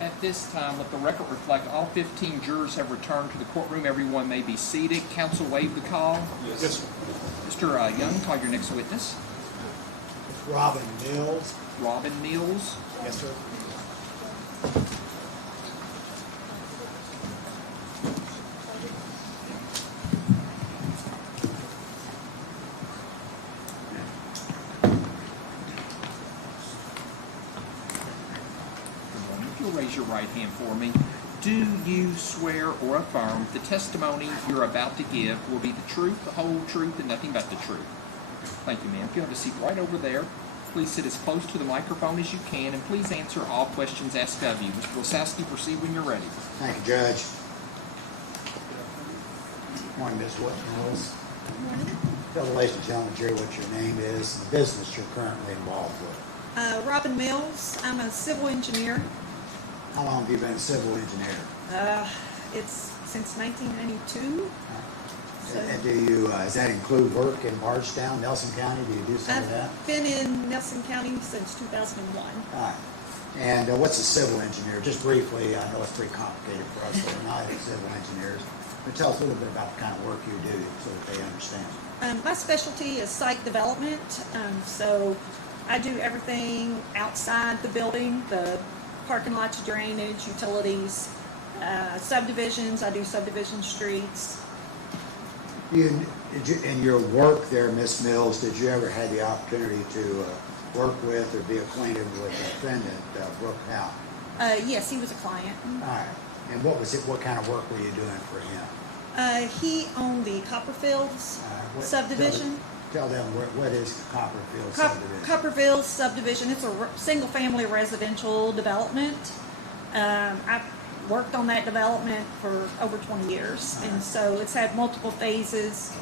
At this time, let the record reflect all 15 jurors have returned to the courtroom. Everyone may be seated. Counsel waive the call. Yes. Mr. Young, call your next witness. Robin Mills. Robin Mills. Yes, sir. If you'll raise your right hand for me. Do you swear or affirm the testimony you're about to give will be the truth, the whole truth, and nothing but the truth? Thank you, ma'am. If you have a seat right over there, please sit as close to the microphone as you can, and please answer all questions asked of you. Mr. Wasowski, proceed when you're ready. Thank you, Judge. Good morning, Ms. Mills. Tell the ladies and gentlemen, Jerry, what your name is and the business you're currently involved with. Robin Mills. I'm a civil engineer. How long have you been a civil engineer? It's since 1992. And do you, does that include work in Bardstown, Nelson County? Do you do some of that? I've been in Nelson County since 2001. All right. And what's a civil engineer? Just briefly, I know it's pretty complicated for us that are not civil engineers, but tell us a little bit about the kind of work you do so that they understand. My specialty is site development, so I do everything outside the building, the parking lots, drainage, utilities, subdivisions. I do subdivision streets. In your work there, Miss Mills, did you ever have the opportunity to work with or be acquainted with the defendant, Brooke Houck? Yes, he was a client. All right. And what was it? What kind of work were you doing for him? He owned the Copperfields subdivision. Tell them what is Copperfield subdivision? Copperfield subdivision. It's a single-family residential development. I've worked on that development for over 20 years, and so it's had multiple phases.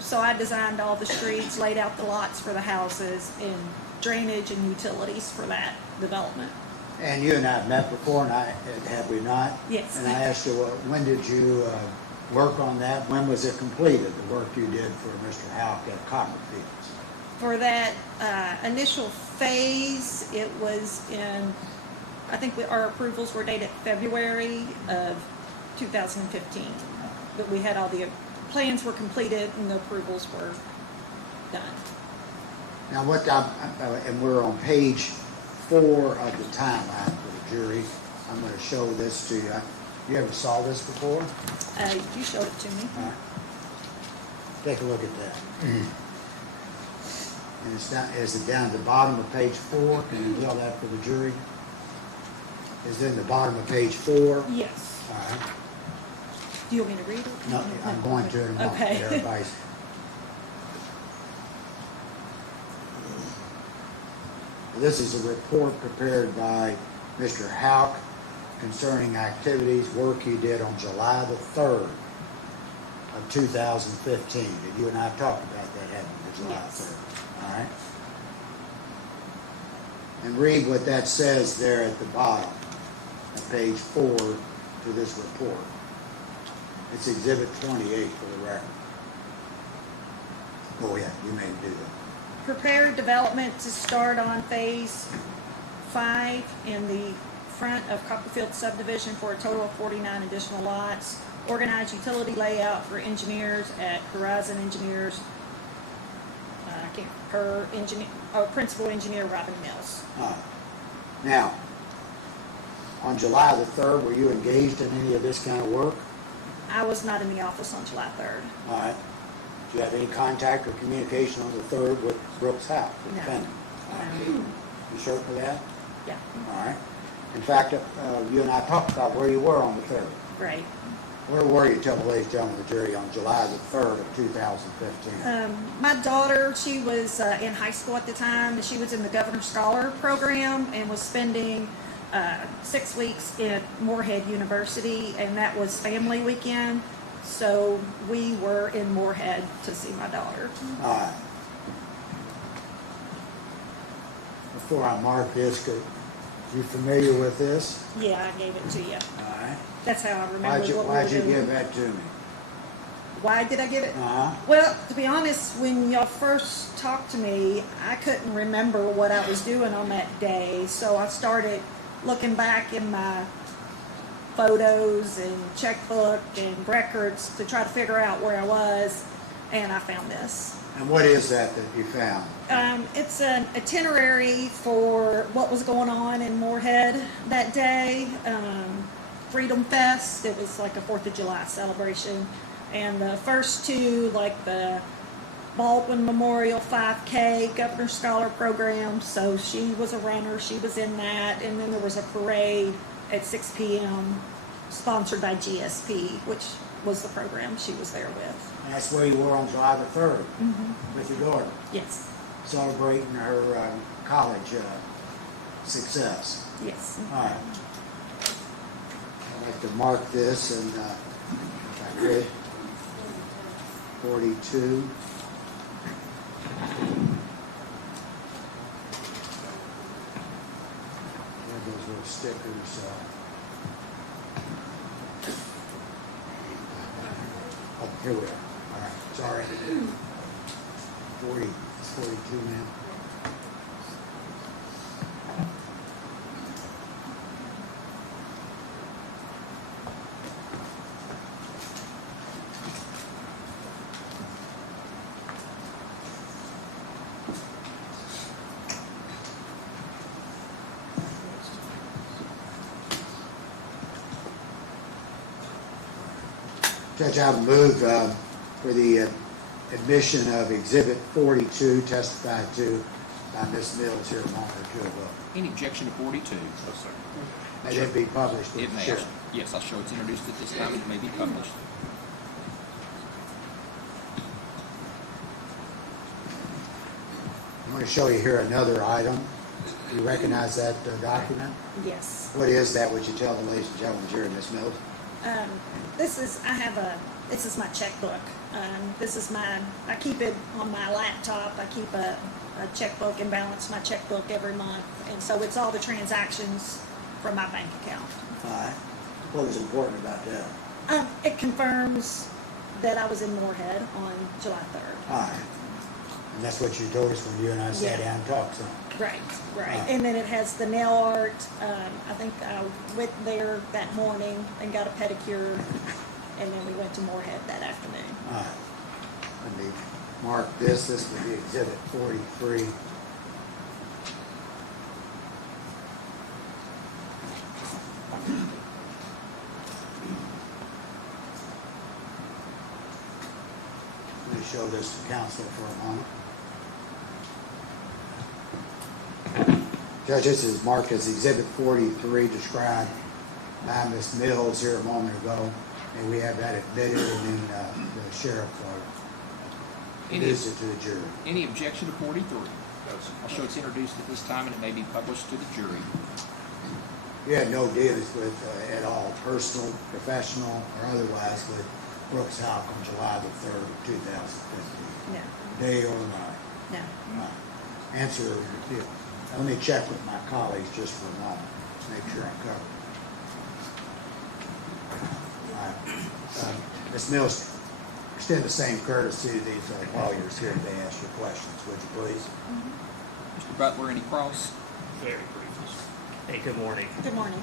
So I designed all the streets, laid out the lots for the houses, and drainage and utilities for that development. And you and I have met before, and have we not? Yes. And I asked you, when did you work on that? When was it completed, the work you did for Mr. Houck at Copperfields? For that initial phase, it was in, I think our approvals were dated February of 2015. But we had all the plans were completed and the approvals were done. Now, and we're on page 4 of the timeline for the jury. I'm going to show this to you. You ever saw this before? You showed it to me. All right. Take a look at that. And it's down, is it down at the bottom of page 4? Can you tell that for the jury? Is it in the bottom of page 4? Yes. All right. Do you want me to read it? No, I'm going to in a moment. Okay. Everybody's. This is a report prepared by Mr. Houck concerning activities, work he did on July the 3rd of 2015. Did you and I talk about that, haven't we, July 3rd? All right. And read what that says there at the bottom of page 4 to this report. It's Exhibit 28 for the record. Oh yeah, you may do that. Prepared development to start on phase 5 in the front of Copperfield subdivision for a total of 49 additional lots. Organized utility layout for engineers at Horizon Engineers. Principal engineer Robin Mills. Now, on July the 3rd, were you engaged in any of this kind of work? I was not in the office on July 3rd. All right. Do you have any contact or communication on the 3rd with Brooks Houck, the defendant? You sure for that? Yeah. All right. In fact, you and I talked about where you were on the 3rd. Right. Where were you, tell the ladies and gentlemen of the jury, on July the 3rd of 2015? My daughter, she was in high school at the time, and she was in the Governor Scholar program and was spending 6 weeks at Moorhead University, and that was family weekend. So we were in Moorhead to see my daughter. All right. Before I mark this, you familiar with this? Yeah, I gave it to you. All right. That's how I remember what we were Why'd you doing. give that to me? Why did I give it? Uh-huh. Well, to be honest, when y'all first talked to me, I couldn't remember what I was doing on that day, so I started looking back in my photos and checkbook and records to try to figure out where I was, and I found this. And what is that you found? It's an itinerary for what was going on in Moorhead that day. Freedom Fest, it was like a 4th of July celebration. And the first two, like the Baldwin Memorial 5K Governor Scholar Program, so she was a runner, she was in that. And then there was a parade at 6 p.m. sponsored by GSP, which was the program she was there with. And that's where you were on July the 3rd with your daughter, Yes, celebrating her college success. yes. All right. I'd like to mark this and, if I could, 42. There those little stickers. Oh, here we are. All right, sorry. 40, it's 42 now. Judge, I move for the admission of Exhibit 42 testified to by Ms. Mills here a moment or two ago. Any objection to 42? No, sir. May it be published It with the may. sheriff. Yes, I'll show it's introduced at this time and it may be published. I'm going to show you here another item. You recognize that document? Yes. What is that? Would you tell the ladies and gentlemen here, Ms. Mills? This is my checkbook. I keep it on my laptop. I keep a checkbook and balance my checkbook every month. And so it's all the transactions from my bank account. All right. What was important about that? It confirms that I was in Moorhead on July 3rd. All right. And that's what you told us when you and I sat Yeah. down and talked some. Right. Ah. And then it has the nail art. I think I went there that morning and got a pedicure, and then we went to Moorhead that afternoon. All right. Let me mark this. This would be Exhibit 43. Let me show this to council for a moment. Judge, this is marked as Exhibit 43, described by Ms. Mills here a moment ago. And we have that admitted, and then the sheriff introduced it to the jury. Any objection to 43? No, sir. I'll show it's introduced at this time and it may be published to the jury. You had no dealings with, at all, personal, professional, or otherwise, with Brooks Houck on July the 3rd of 2015? No, Day or night? no. Answer, yeah. Let me check with my colleagues just for a moment, make sure I'm covered. Ms. Mills, extend the same courtesy to these lawyers here to ask your questions, would you please? Mr. Butler, any cross? Very brief. Hey, good morning. Good morning.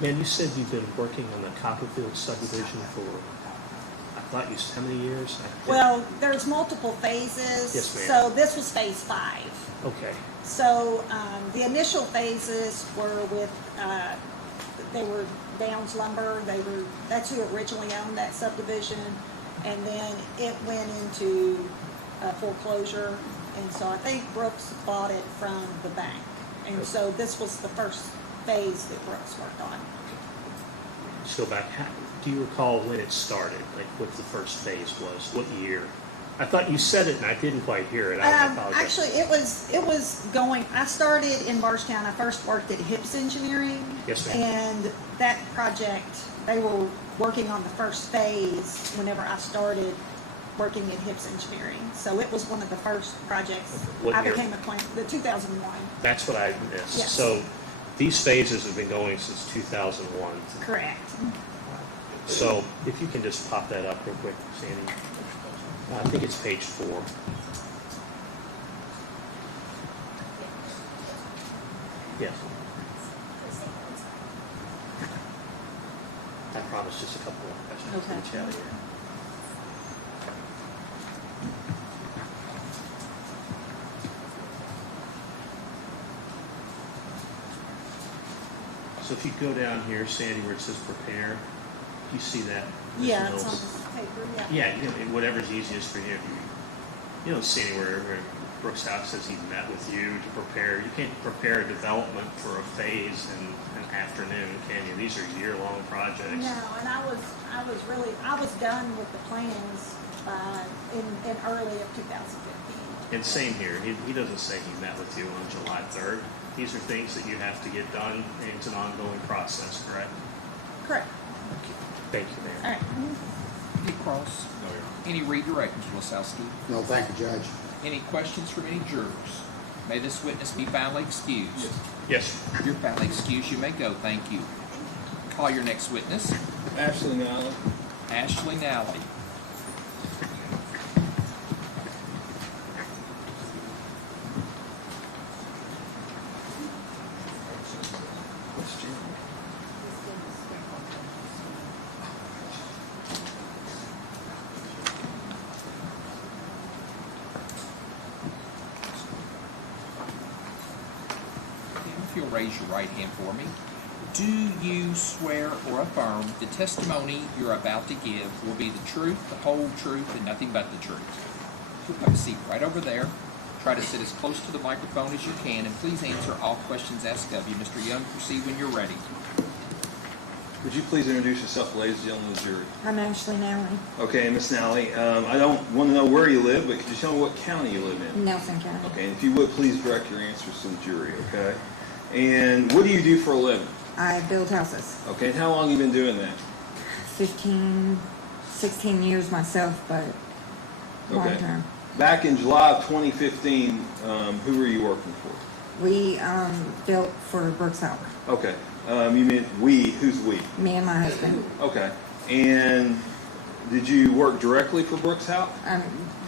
Man, you said you've been working on the Copperfield subdivision for, I thought you said how many years? Well, there's multiple phases. Yes, ma'am. So this was phase 5. Okay, So the initial phases were with, they were Downs Lumber. That's who originally owned that subdivision. And then it went into foreclosure. And so I think Brooks bought it from the bank. And so this was the first phase that Brooks worked on. let's go back. Do you recall when it started? Like what the first phase was? What year? I thought you said it and I didn't quite hear it. I apologize. Actually, it was going. I started in Bardstown. I first worked at Hips Engineering. Yes, ma'am. And that project, they were working on the first phase whenever I started working at Hips Engineering. So it was one of the first projects What I year? became acquainted. The 2001. That's what I missed. Yes. So these phases have been going since 2001. Correct. So if you can just pop that up real quick, Sandy. I think it's page 4. Yes. I promise just a couple more questions. Okay. We'll chat here. So if you go down here, Sandy, where it says prepare, you see that? Ms. Yeah, it's on Mills? this paper, yeah. Yeah, you know, whatever's easiest for you. You don't see anywhere where Brooks House says he met with you to prepare. You can't prepare a development for a phase in an afternoon, can you? These are year-long projects. No, and I was done with the plans in early of 2015. And same here. He doesn't say he met with you on July 3rd. These are things that you have to get done, and it's an ongoing process, correct? Correct. Thank you, Mayor. All right. Any cross? No, Your Honor. Any redirect, Mr. Lisowski? No, thank you, Judge. Any questions from any jurors? May this witness be finally excused. Yes. You're finally excused. You may go. Thank you. Call your next witness. Ashley Nally. Ashley Nally. If you'll raise your right hand for me. Do you swear or affirm the testimony you're about to give will be the truth, the whole truth, and nothing but the truth? Have a seat right over there. Try to sit as close to the microphone as you can, and please answer all questions asked of you. Mr. Young, proceed when you're ready. Would you please introduce yourself, ladies and gentlemen of the jury? I'm Ashley Nally, Okay, Miss Nally, I don't want to know where you live, but could you tell me what county you live in? Nelson County. Okay, and if you would, please direct your answers to the jury, okay? And what do you do for a living? I build houses. Okay, and how long have you been doing that? 15, 16 years myself, but long Okay. term. Back in July of 2015, who were you working for? We built for Brooks Houck, Okay, you meant we, who's we? me and my husband. Okay, and did you work directly for Brooks Houck?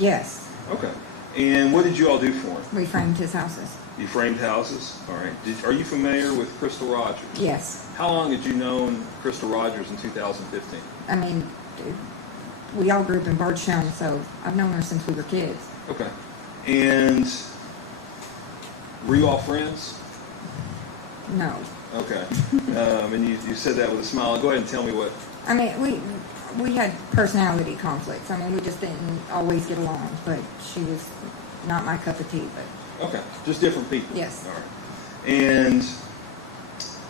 Yes, Okay, and what did you all do for him? we framed his houses. You framed houses? All right. Are you familiar with Crystal Rogers? Yes. How long had you known Crystal Rogers in 2015? I mean, we all grew up in Bardstown, so I've known her since we were kids. Okay. And were you all friends? No. Okay. And you said that with a smile. Go ahead and tell me what. I mean, we had personality conflicts. I mean, we just didn't always get along, but she was not my cup of tea, but Okay. Just different people. yes. All right. And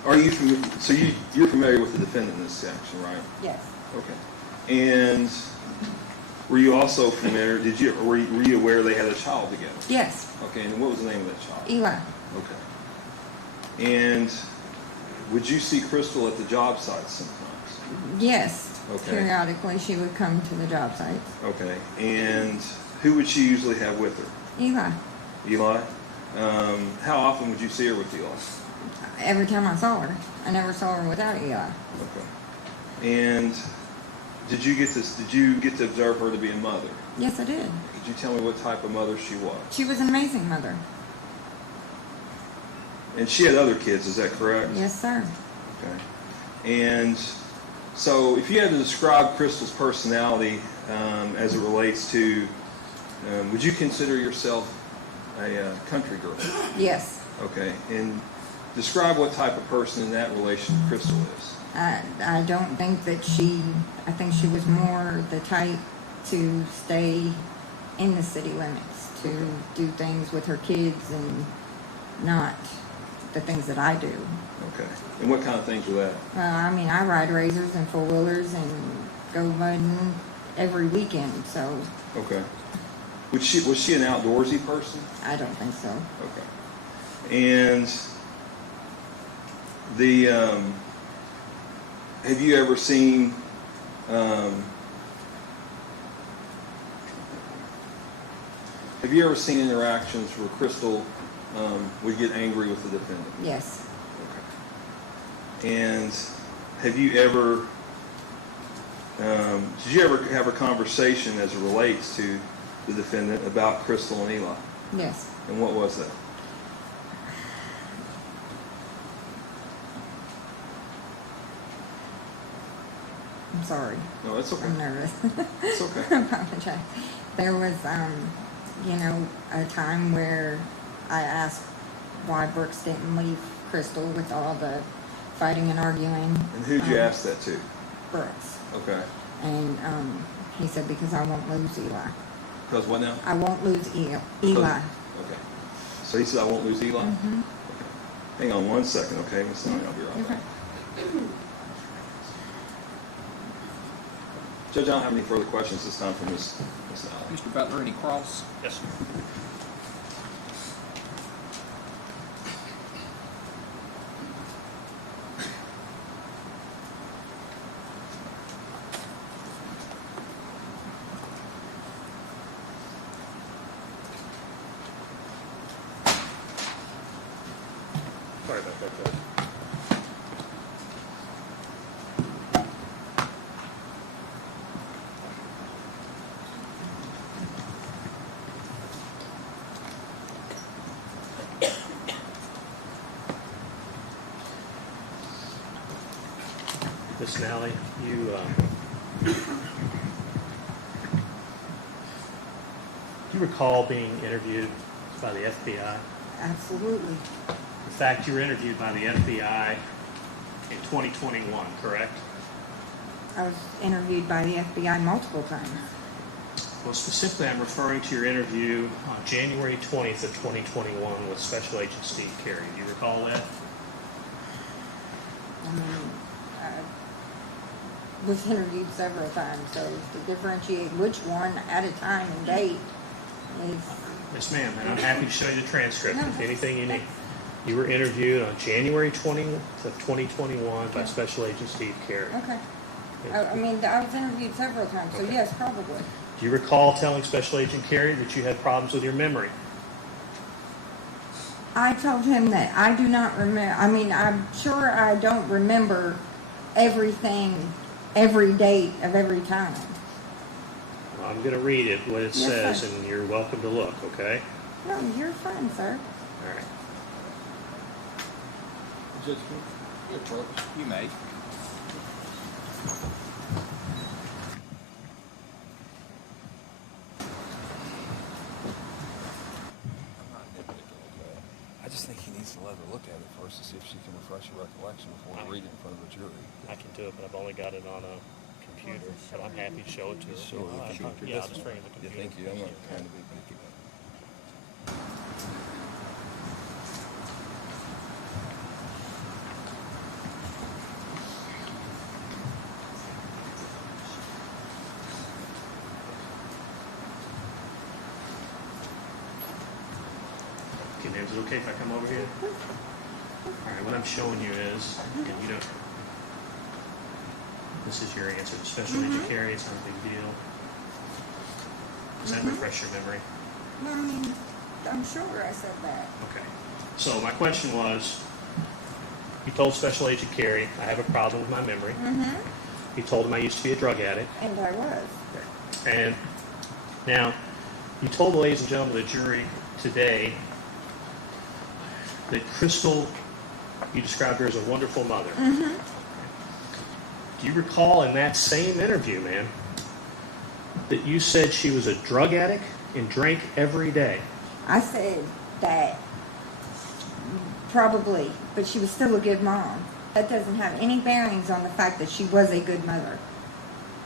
are you so you're familiar with the defendant in this action, right? Yes. Okay. And were you also familiar? Were you aware they had a child together? Yes. Okay. And what was the name of that child? Eli. Okay. And would you see Crystal at the job sites sometimes? Yes. Okay. Periodically, she would come to the job sites. Okay. And who would she usually have with her? Eli. Eli? How often would you see her with Eli? Every time I saw her, I never saw her without Eli. Okay. And did you get to observe her to be a mother? Yes, I did. Could you tell me what type of mother she was? She was an amazing mother. And she had other kids, is that correct? Yes, sir. Okay. And so if you had to describe Crystal's personality as it relates to, would you consider yourself a country girl? Yes. Okay. And describe what type of person in that relation Crystal is. I don't think that I think she was more the type to stay in the city limits, to do things with her kids and not the things that I do. Okay. And what kind of things were that? I mean, I ride razors and four-wheelers and go mudding every weekend, so Okay. Was she an outdoorsy person? I don't think so. Okay. And have you ever seen interactions where Crystal would get angry with the defendant? Yes. Okay. And have you ever Did you ever have a conversation as it relates to the defendant about Crystal and Eli? Yes. And what was that? I'm sorry. No, it's okay. I'm nervous. It's okay. I apologize. There was, a time where I asked why Brooks didn't leave Crystal with all the fighting and arguing. And who'd you ask that to? Brooks. Okay. And he said, because I won't lose Eli. Because what now? I won't lose Eli. Okay. So he said, I won't lose Eli? Mm-hmm. Okay. Hang on one second, okay, Miss Nally, I'll be right back. Judge, I don't have any further questions this time from Miss Nally. Mr. Butler, any cross? Yes, sir. Sorry about that, Judge. Miss Nally, you do you recall being interviewed by the FBI? Absolutely. In fact, you were interviewed by the FBI in 2021, correct? I was interviewed by the FBI multiple times. Well, specifically, I'm referring to your interview on January 20th of 2021 with Special Agent Steve Carey. Do you recall that? I mean, I was interviewed several times, so to differentiate which one at a time and date is... Yes, ma'am, and I'm happy to show you the transcript No, if anything you need. You were interviewed on January 20th of 2021 by Special Agent Steve Carey. Okay. I mean, I was interviewed several times, so Okay. yes, probably. Do you recall telling Special Agent Carey that you had problems with your memory? I told him that I do not remember. I mean, I'm sure I don't remember everything, every date of every time. Well, I'm going to read it, what it Yes, says, sir. and you're welcome to look, okay? No, you're fine, sir. All right. Judge, you approach. You may. I just think he needs to let her look at it first to see if she can refresh her recollection before we read it in front of the jury. I can do it, but I've only got it on a computer, but I'm happy to show it to you. Show her the computer. Yeah, I'll just bring the Yeah, computer. thank you. I'm not trying to be picky. Okay, ma'am, is it okay if I come over here? All right, what I'm showing you is, and you don't, this is your answer to Special Agent Carey, it's not a big deal. Does that refresh your memory? I mean, I'm sure I said that. Okay. So my question was, you told Special Agent Carey, I have a problem with my memory. Mm-hmm. You told him I used to be a drug addict. And I was. And now, you told the ladies and gentlemen of the jury today that Crystal, you described her as a wonderful mother. Mm-hmm. Do you recall in that same interview, ma'am, that you said she was a drug addict and drank every day? I said that probably, but she was still a good mom. That doesn't have any bearings on the fact that she was a good mother.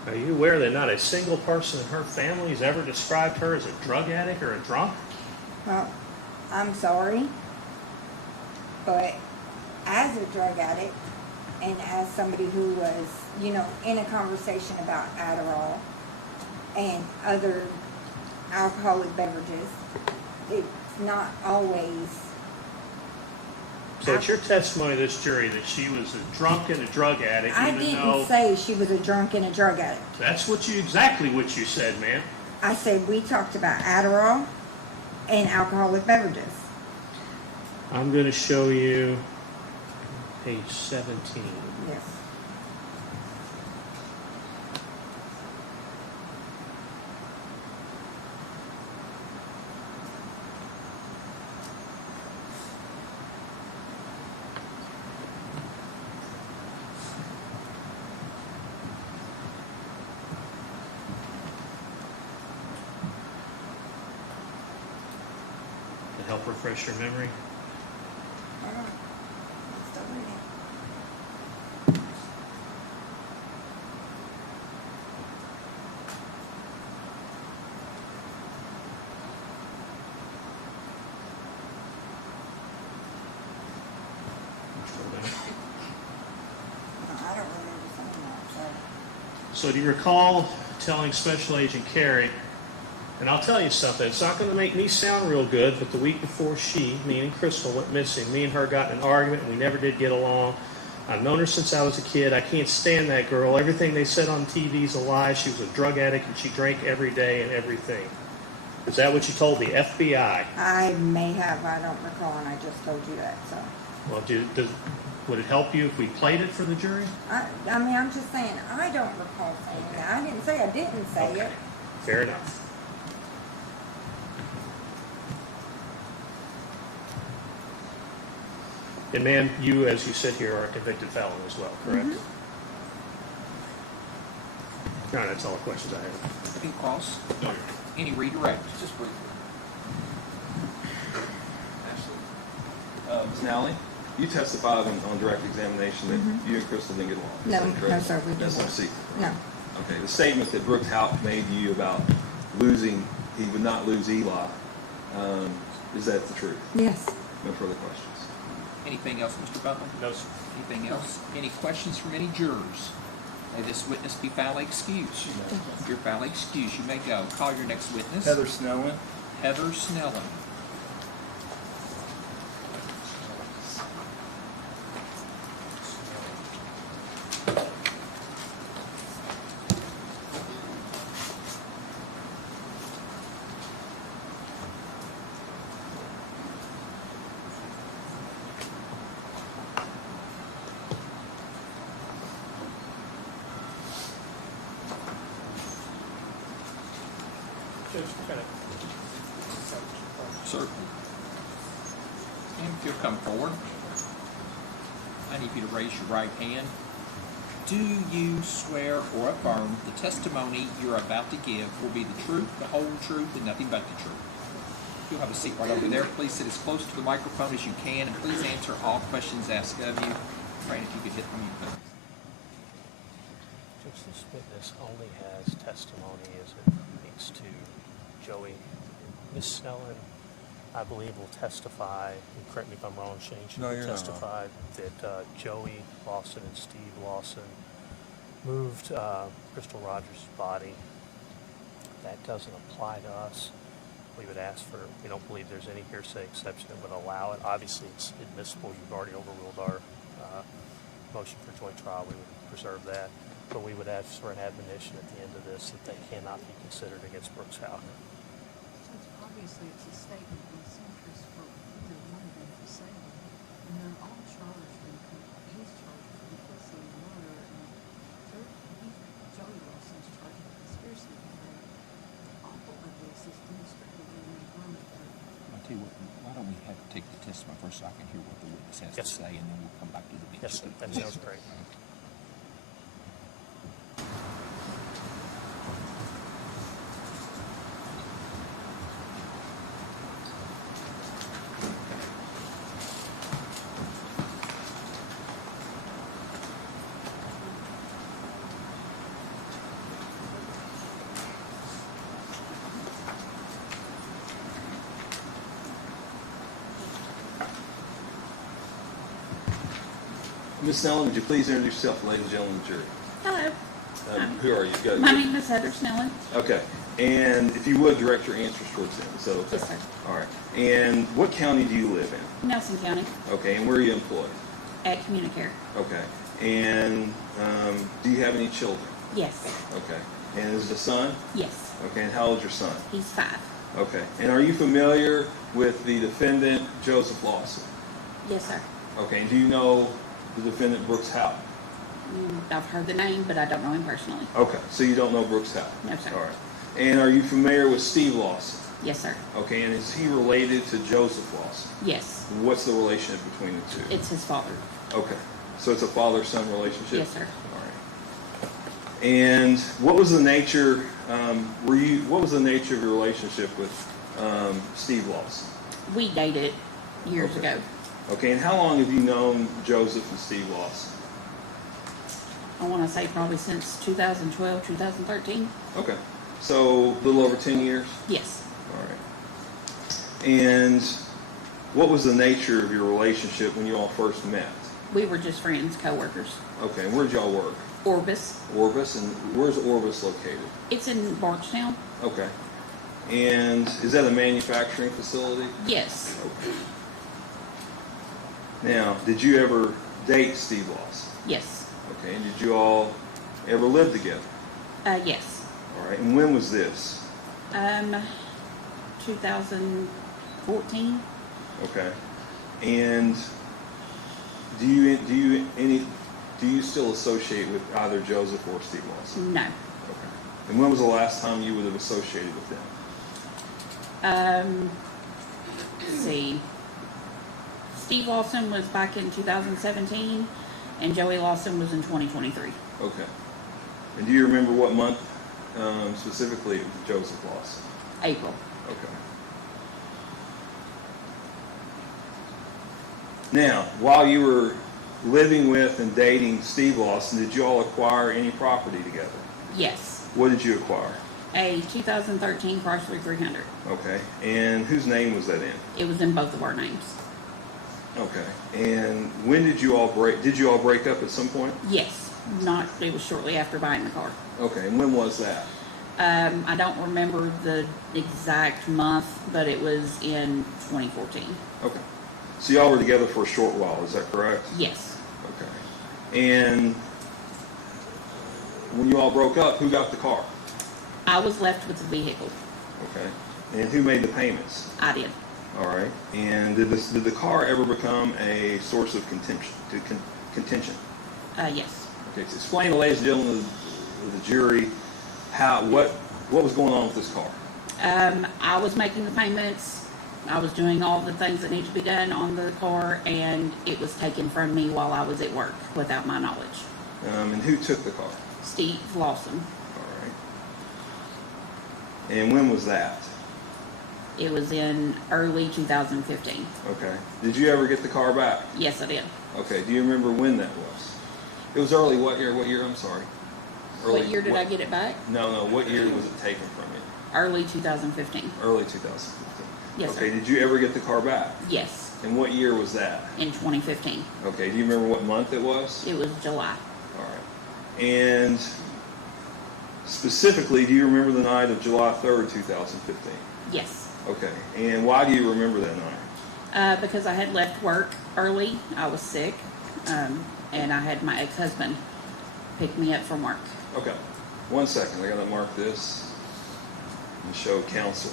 Are you aware that not a single person in her family has ever described her as a drug addict or a drunk? Well, I'm sorry, but as a drug addict and as somebody who was, in a conversation about Adderall and other alcoholic beverages, it's not always... So it's your testimony to this jury that she was a drunk and a drug addict, I even didn't though say she was a drunk and a drug addict. that's exactly what you said, ma'am. I said we talked about Adderall and alcoholic beverages. I'm going to show you page 17. Yes. to help refresh your memory? Hold on. Still reading. No, I don't remember saying that, so. So do you recall telling Special Agent Carey, and I'll tell you something, it's not going to make me sound real good, but the week before she, meaning Crystal, went missing, me and her got in an argument and we never did get along. I've known her since I was a kid. I can't stand that girl. Everything they said on TV is a lie. She was a drug addict and she drank every day and everything. Is that what you told the FBI? I may have, I don't recall, and I just told you that, so. Well, would it help you if we played it for the jury? I mean, I'm just saying, I don't recall saying that. I didn't say I didn't say Okay. it. Fair enough. And ma'am, you, as you sit here, are a convicted felon as well, correct? No, that's all the questions I have. Any cross? No. Any redirect? Just briefly. Ms. Nally, you testified on direct examination that you and Crystal didn't get along. Is No, that correct? no, sir, we That's no didn't. secret. No. Okay, the statement that Brooks Houck made to you about he would not lose Eli, is that the truth? Yes. No further questions. Anything else, Mr. Butler? No, sir. Anything else? Any questions from any jurors? May this witness be foully excused. If you're foully excused, you may go. Call your next witness. Heather Snellen. Heather Snellen. Certainly. And if you'll come forward, I need you to raise your right hand. Do you swear or affirm the testimony you're about to give will be the truth, the whole truth, and nothing but the truth? You'll have a seat right over there. Please sit as close to the microphone as you can, and please answer all questions asked of you. Right, if you could hit the mute button. Judge, this witness only has testimony as it relates to Joey. Ms. Snellen, I believe, will testify, and correct me if I'm wrong, Shane, she No, will you're not testify that Joey Lawson and Steve Lawson moved Crystal Rogers' body. That doesn't apply to us. We would ask for, we don't believe there's any hearsay exception that would allow it. Obviously, it's admissible. You've already overruled our motion for joint trial. We would preserve that. But we would ask for an admonition at the end of this that they cannot be considered against Brooks Houck. Obviously, it's a statement of interest for either one of them to say that. And they're all charged, and he's charged with complicity in murder, and Joey Lawson's charged with conspiracy to murder. All of this is demonstrated in the agreement. I'll tell you what, why don't we have to take the testimony first so I can hear what the witness has Yes, to say, and then we'll come back to the bench. Yes, sir. That sounds great. Ms. Snellen, would you please introduce yourself, ladies and gentlemen of the jury? Hello, Who are you? Go- my name is Heather Snellen. Okay, and if you would, direct your answers towards them. So, okay. Yes, sir. All right. And what county do you live in? Nelson County, Okay, and where are you employed? at Communicare. Okay. And do you have any children? Yes, Okay. And is it a son? yes, Okay, and how old is your son? he's 5. Okay. And are you familiar with the defendant, Joseph Lawson? Yes, sir. Okay, and do you know the defendant, Brooks Houck? I've heard the name, but I don't know him personally. Okay, so you don't know Brooks Houck? No, sir. All right. And are you familiar with Steve Lawson? Yes, sir. Okay, and is he related to Joseph Lawson? Yes, What's the relationship between the two? it's his father. Okay, so it's a father-son relationship? Yes, sir. All right. And what was the nature, what was the nature of your relationship with Steve Lawson? We dated years Okay. ago. Okay, and how long have you known Joseph and Steve Lawson? I want to say probably since 2012, 2013. Okay, so a little over 10 years? Yes. All right. And what was the nature of your relationship when you all first met? We were just friends, co-workers. Okay, and where'd y'all work? Orbis. Orbis, and where's Orbis located? It's in Bardstown. Okay. And is that a manufacturing facility? Yes. Okay. Now, did you ever date Steve Lawson? Yes. Okay, and did you all ever live together? Yes. All right, and when was this? 2014. Okay. And do you still associate with either Joseph or Steve Lawson? No. Okay. And when was the last time you would have associated with them? Let's see. Steve Lawson was back in 2017, and Joey Lawson was in 2023. Okay. And do you remember what month specifically it was Joseph Lawson? April. Okay. Now, while you were living with and dating Steve Lawson, did you all acquire any property together? Yes. What did you acquire? A 2013 Chrysler 300. Okay. And whose name was that in? It was in both of our names. Okay. And when did you all break? Did you all break up at some point? Yes. It was shortly after buying the car. Okay. And when was that? I don't remember the exact month, but it was in 2014. Okay. So y'all were together for a short while, is that correct? Yes. Okay. And when you all broke up, who got the car? I was left with the vehicle. Okay. And who made the payments? I did. All right. And did the car ever become a source of contention? Yes. Okay. So explain to ladies and gentlemen of the jury what was going on with this car. I was making the payments. I was doing all the things that need to be done on the car, and it was taken from me while I was at work without my knowledge. And who took the car? Steve Lawson. All right. And when was that? It was in early 2015. Okay. Did you ever get the car back? Yes, I did. Okay. Do you remember when that was? It was early what year? What year? I'm sorry. What year did I get it back? No. What year was it taken from you? Early 2015. Early 2015. Yes, Okay. sir. Did you ever get the car back? Yes, And what year was that? in 2015. Okay. Do you remember what month it was? It was July. All right. And specifically, do you remember the night of July 3rd, 2015? Yes. Okay. And why do you remember that night? Because I had left work early. I was sick, and I had my ex-husband pick me up from work. Okay. 1 second. I got to mark this and show counsel.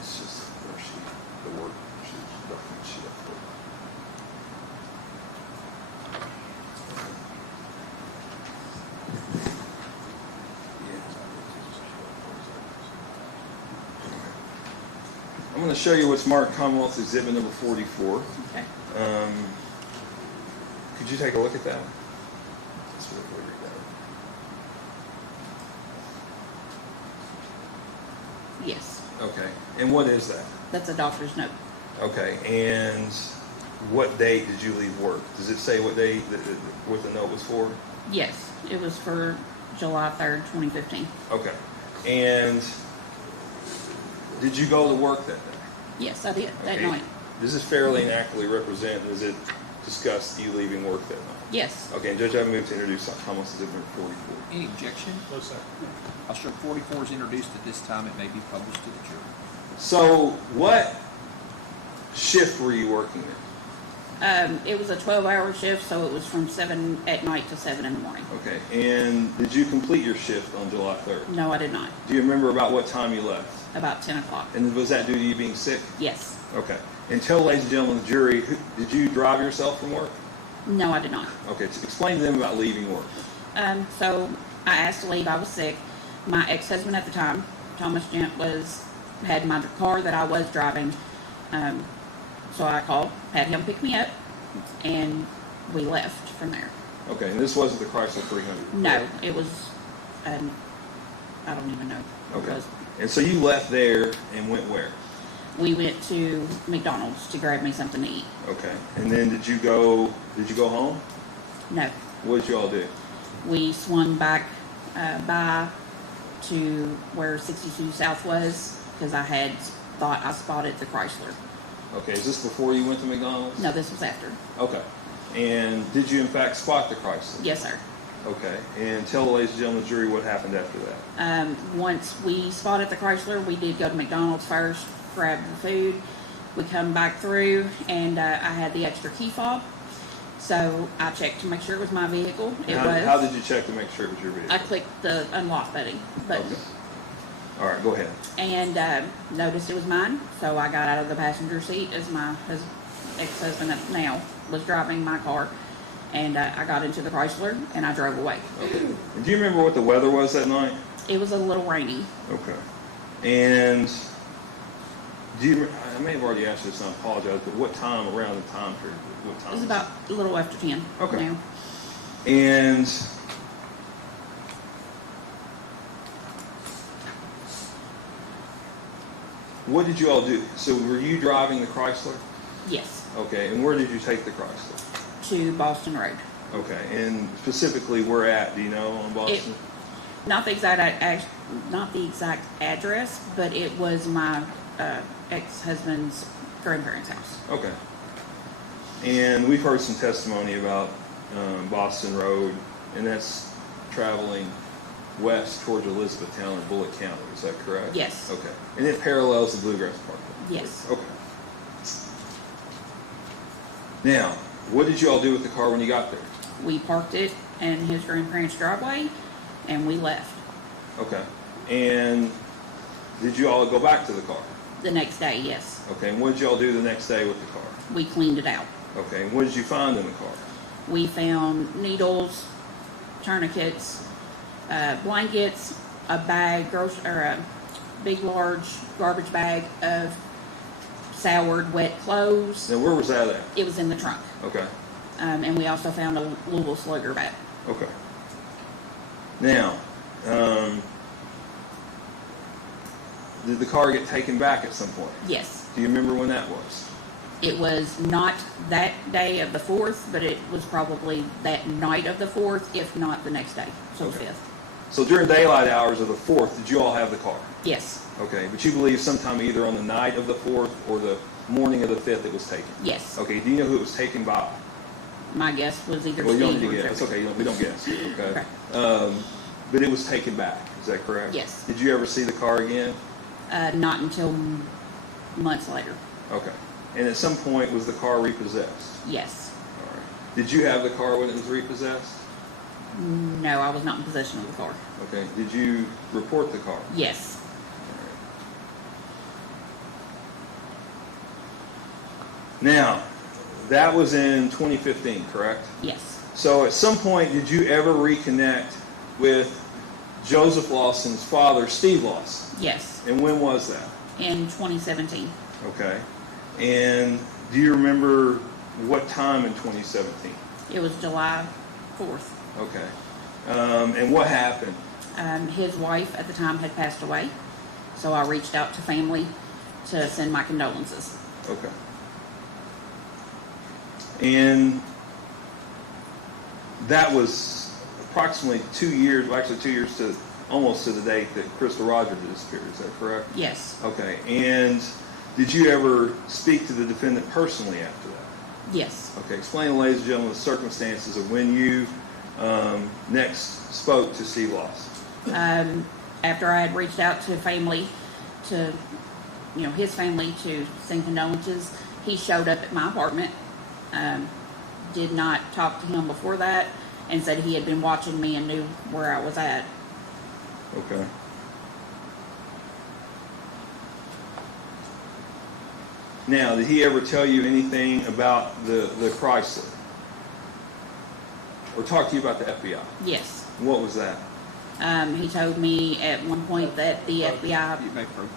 It's just where the work document sheet up there. I'm going to show you what's marked Commonwealth Exhibit number 44. Okay. Could you take a look at that? Let's read that. Yes. Okay. And what is that? That's a doctor's note. Okay. And what date did you leave work? Does it say what day what the note was for? Yes. It was for July 3rd, 2015. Okay. And did you go to work that day? Yes, I did that Okay. night. Does this fairly and accurately represent, does it discuss you leaving work that night? Yes. Okay, and Judge, I move to introduce Commonwealth Exhibit number 44. Any objection? No, sir. I'll show 44 is introduced at this time. It may be published to the jury. So, what shift were you working in? It was a 12-hour shift, so it was from 7 at night to 7 in the morning. Okay, and did you complete your shift on July 3rd? No, I did not. Do you remember about what time you left? About 10 o'clock. And was that due to you being sick? Yes. Okay. And tell ladies and gentlemen of the jury, did you drive yourself from work? No, I did not. Okay, so explain to them about leaving work. So I asked to leave. I was sick. My ex-husband at the time, Thomas Gent, had my car that I was driving, So I called, had him pick me up, and we left from there. Okay, and this wasn't the Chrysler 300? No, it was, I don't even know. what it Okay. was. And so you left there and went where? We went to McDonald's to grab me something to eat. Okay. And then did you go home? No, What did you all do? we swung back by to where 62 South was, because I had thought I spotted the Chrysler. Okay, is this before you went to McDonald's? No, this was after. Okay. And did you in fact spot the Chrysler? Yes, sir. Okay. And tell the ladies and gentlemen of the jury what happened after that. Once we spotted the Chrysler, we did go to McDonald's first, grab the food. We come back through, and I had the extra key fob. So I checked to make sure it was my vehicle. It was. How did you check to make sure it was your vehicle? I clicked the unlock button. Okay. All right, go ahead. And noticed it was mine. So I got out of the passenger seat as my ex-husband that now was driving my car. And I got into the Chrysler, and I drove away. Okay. And do you remember what the weather was that night? It was a little rainy. Okay. And I may have already asked this, and I apologize, but what time around the time period? What time? It was about a little after 10. Okay. Now. And what did you all do? So were you driving the Chrysler? Yes, Okay. And where did you take the Chrysler? to Boston Road. Okay. And specifically, where at? Do you know on Boston? Not the exact address, but it was my ex-husband's grandparents' house. Okay. And we've heard some testimony about Boston Road, and that's traveling west towards Elizabethtown or Bullitt County. Is that correct? Yes. Okay. And it parallels the Bluegrass Parkway? Yes. Okay. Now, what did you all do with the car when you got there? We parked it in his grandparents' driveway, and we left. Okay. And did you all go back to the car? The next day, yes. Okay. And what did you all do the next day with the car? We cleaned it out. Okay. And what did you find in the car? We found needles, tourniquets, blankets, a bag, or a big, large garbage bag of soured, wet clothes. Now, where was that at? It was in the trunk. Okay. And we also found a Louisville Slugger bag. Okay. Now, did the car get taken back at some point? Yes. Do you remember when that was? It was not that day of the 4th, but it was probably that night of the 4th, if not the next day, so the Okay. 5th. So during daylight hours of the 4th, did you all have the car? Yes. Okay, but you believe sometime either on the night of the 4th or the morning of the 5th it was taken? Yes. Okay, do you know who it was taken by? My guess was either Well, you don't Steve need to or guess. It's Trevor. okay, we don't guess. Okay. Okay. But it was taken back, is that correct? Yes. Did you ever see the car again? Not until months later. Okay. And at some point, was the car repossessed? Yes. All right. Did you have the car when it was repossessed? No, I was not in possession of the car. Okay. Did you report the car? Yes. Now, that was in 2015, correct? Yes. So at some point, did you ever reconnect with Joseph Lawson's father, Steve Lawson? Yes. And when was that? In 2017. Okay. And do you remember what time in 2017? It was July 4th. Okay. And what happened? His wife at the time had passed away, so I reached out to family to send my condolences. Okay. And that was approximately 2 years, well, actually 2 years to almost to the date that Crystal Rogers disappeared. Is that correct? Yes. Okay. And did you ever speak to the defendant personally after that? Yes. Okay. Explain, ladies and gentlemen, the circumstances of when you next spoke to Steve Lawson. After I had reached out to family, to his family, to send condolences, he showed up at my apartment. Did not talk to him before that, and said he had been watching me and knew where I was at. Okay. Now, did he ever tell you anything about the Chrysler? Or talk to you about the FBI? Yes. What was that? He told me at one point that the FBI. You may approach.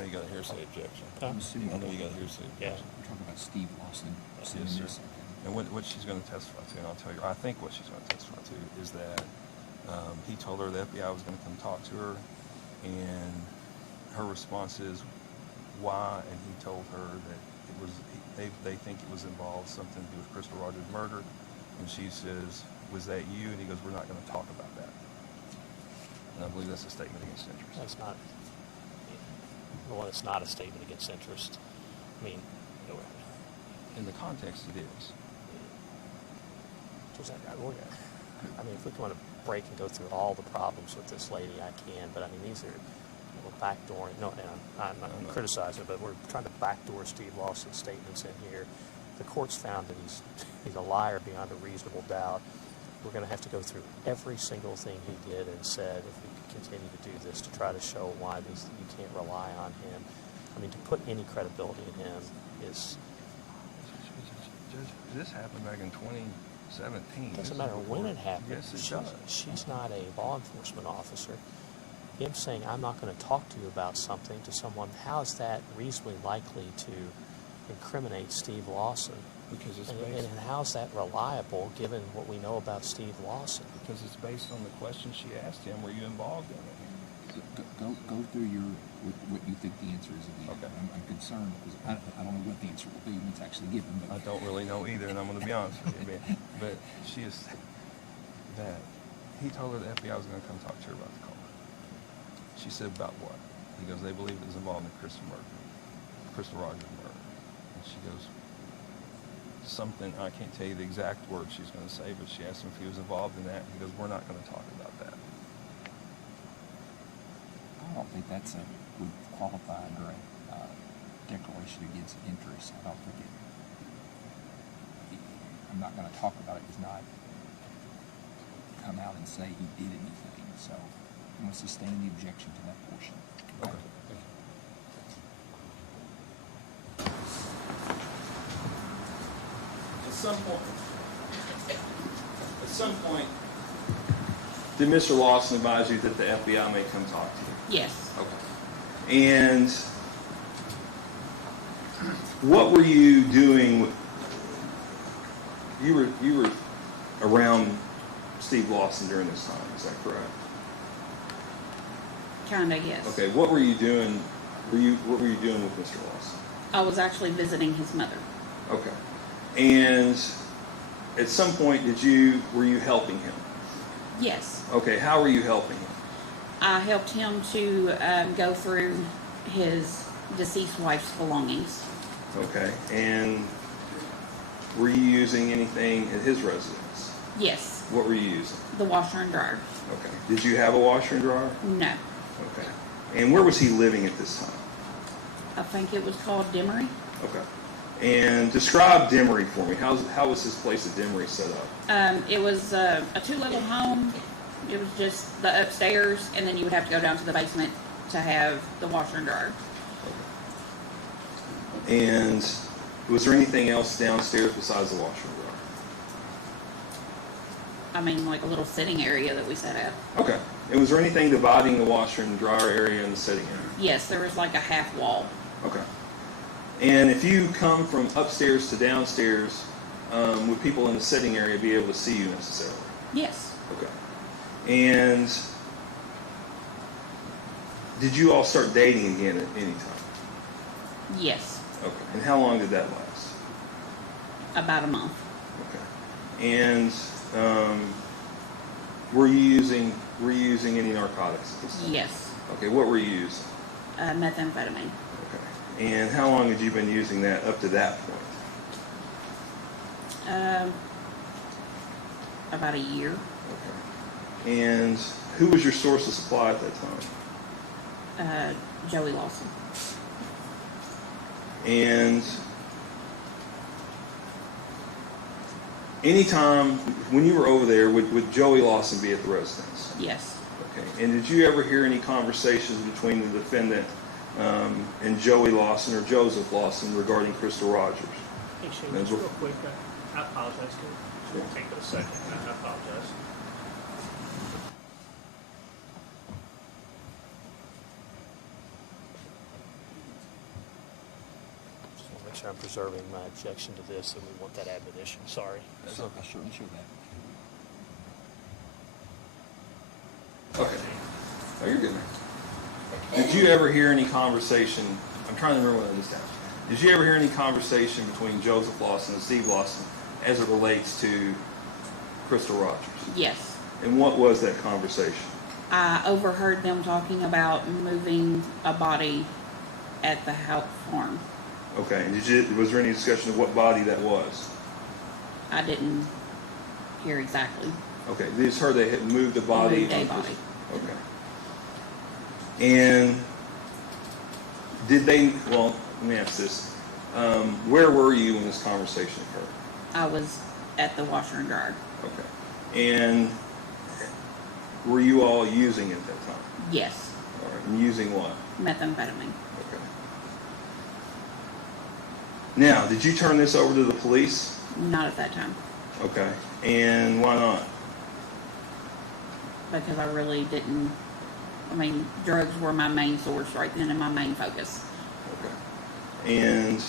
know you got a hearsay objection. Huh? I know you got a hearsay Yeah. objection. We're talking about Steve Lawson. sending Yes, sir. this. And what she's going to testify to, and I'll tell you, I think what she's going to testify to is that he told her the FBI was going to come talk to her, and her response is, why? And he told her that it was they think it was involved something to do with Crystal Rogers' murder, and she says, was that you? And he goes, we're not going to talk about that. And I believe that's a statement against interest. That's not, well, it's not a statement against interest. I mean, In the context, it is. I mean, if we want to break and go through all the problems with this lady, I can, but I mean, these are, we're backdooring, no, and I'm not criticizing, but we're trying to backdoor Steve Lawson's statements in here. The court's found that he's a liar beyond a reasonable doubt. We're going to have to go through every single thing he did and said if we could continue to do this to try to show why you can't rely on him. I mean, to put any credibility in him is... Judge, this happened back in 2017. It doesn't matter when it happened. Yes, it does. She's not a law enforcement officer. Him saying, I'm not going to talk to you about something to someone, how is that reasonably likely to incriminate Steve Lawson? Because it's And based, how's that reliable given what we know about Steve Lawson? because it's based on the question she asked him. Were you involved in it? Go through what you think the answer is again. Okay. I'm concerned because I don't know what the answer will be when it's actually given. I But don't really know either, and I'm going to be honest with you. But she is that he told her the FBI was going to come talk to her about the car. She said, about what? He goes, they believe it was involved in Crystal Rogers' murder. And she goes, something, I can't tell you the exact words she's going to say, but she asked him if he was involved in that. He goes, we're not going to talk about that. I don't think that's would qualify under a declaration against interest. I don't think it. I'm not going to talk about it. Does not come out and say he did anything. So I'm going to sustain the objection to that portion. Okay. At some point, did Mr. Lawson advise you that the FBI may come talk to you? Yes. Okay. And what were you doing? You were around Steve Lawson during this time. Is that correct? Kinda, yes. Okay. What were you doing? What were you doing with Mr. Lawson? I was actually visiting his mother. Okay. And at some point, were you helping him? Yes. Okay. How were you helping him? I helped him to go through his deceased wife's belongings. Okay. And were you using anything at his residence? Yes. What were you using? The washer and dryer. Okay. Did you have a washer and dryer? No. Okay. And where was he living at this time? I think it was called Demery. Okay. And describe Demery for me. How was this place at Demery set up? It was a two-level home. It was just the upstairs, and then you would have to go down to the basement to have the washer and dryer. Okay. And was there anything else downstairs besides the washer and dryer? I mean, like a little sitting area that we set up. Okay. And was there anything dividing the washer and dryer area and the sitting area? Yes, there was like a half wall. Okay. And if you come from upstairs to downstairs, would people in the sitting area be able to see you necessarily? Yes. Okay. And did you all start dating again at any time? Yes. Okay. And how long did that last? About a month. Okay. And were you using any narcotics at this time? Yes. Okay. What were you using? Methamphetamine. Okay. And how long had you been using that up to that point? About a year. Okay. And who was your source of supply at that time? Joey Lawson. And anytime when you were over there, would Joey Lawson be at the residence? Yes. Okay. And did you ever hear any conversations between the defendant and Joey Lawson or Joseph Lawson regarding Crystal Rogers? Hey, Shane, just real quick, I apologize, dude. It's going to take a second. I apologize. sure I'm preserving my objection to this, and we want that admonition. Sorry. I certainly show that. Okay. Oh, you're good. Did you ever hear any conversation? I'm trying to remember when this happened. Did you ever hear any conversation between Joseph Lawson and Steve Lawson as it relates to Crystal Rogers? Yes. And what was that conversation? I overheard them talking about moving a body at the Houck farm. Okay. And was there any discussion of what body that was? I didn't hear exactly. Okay. You just heard they had moved a body. Moved a body. Okay. And did they, well, let me ask this. Where were you when this conversation occurred? I was at the washer and dryer. Okay. And were you all using it at that time? Yes. All right. And using what? Methamphetamine. Okay. Now, did you turn this over to the police? Not at that time. Okay. And why not? Because I really didn't, I mean, drugs were my main source right then and my main focus. Okay. And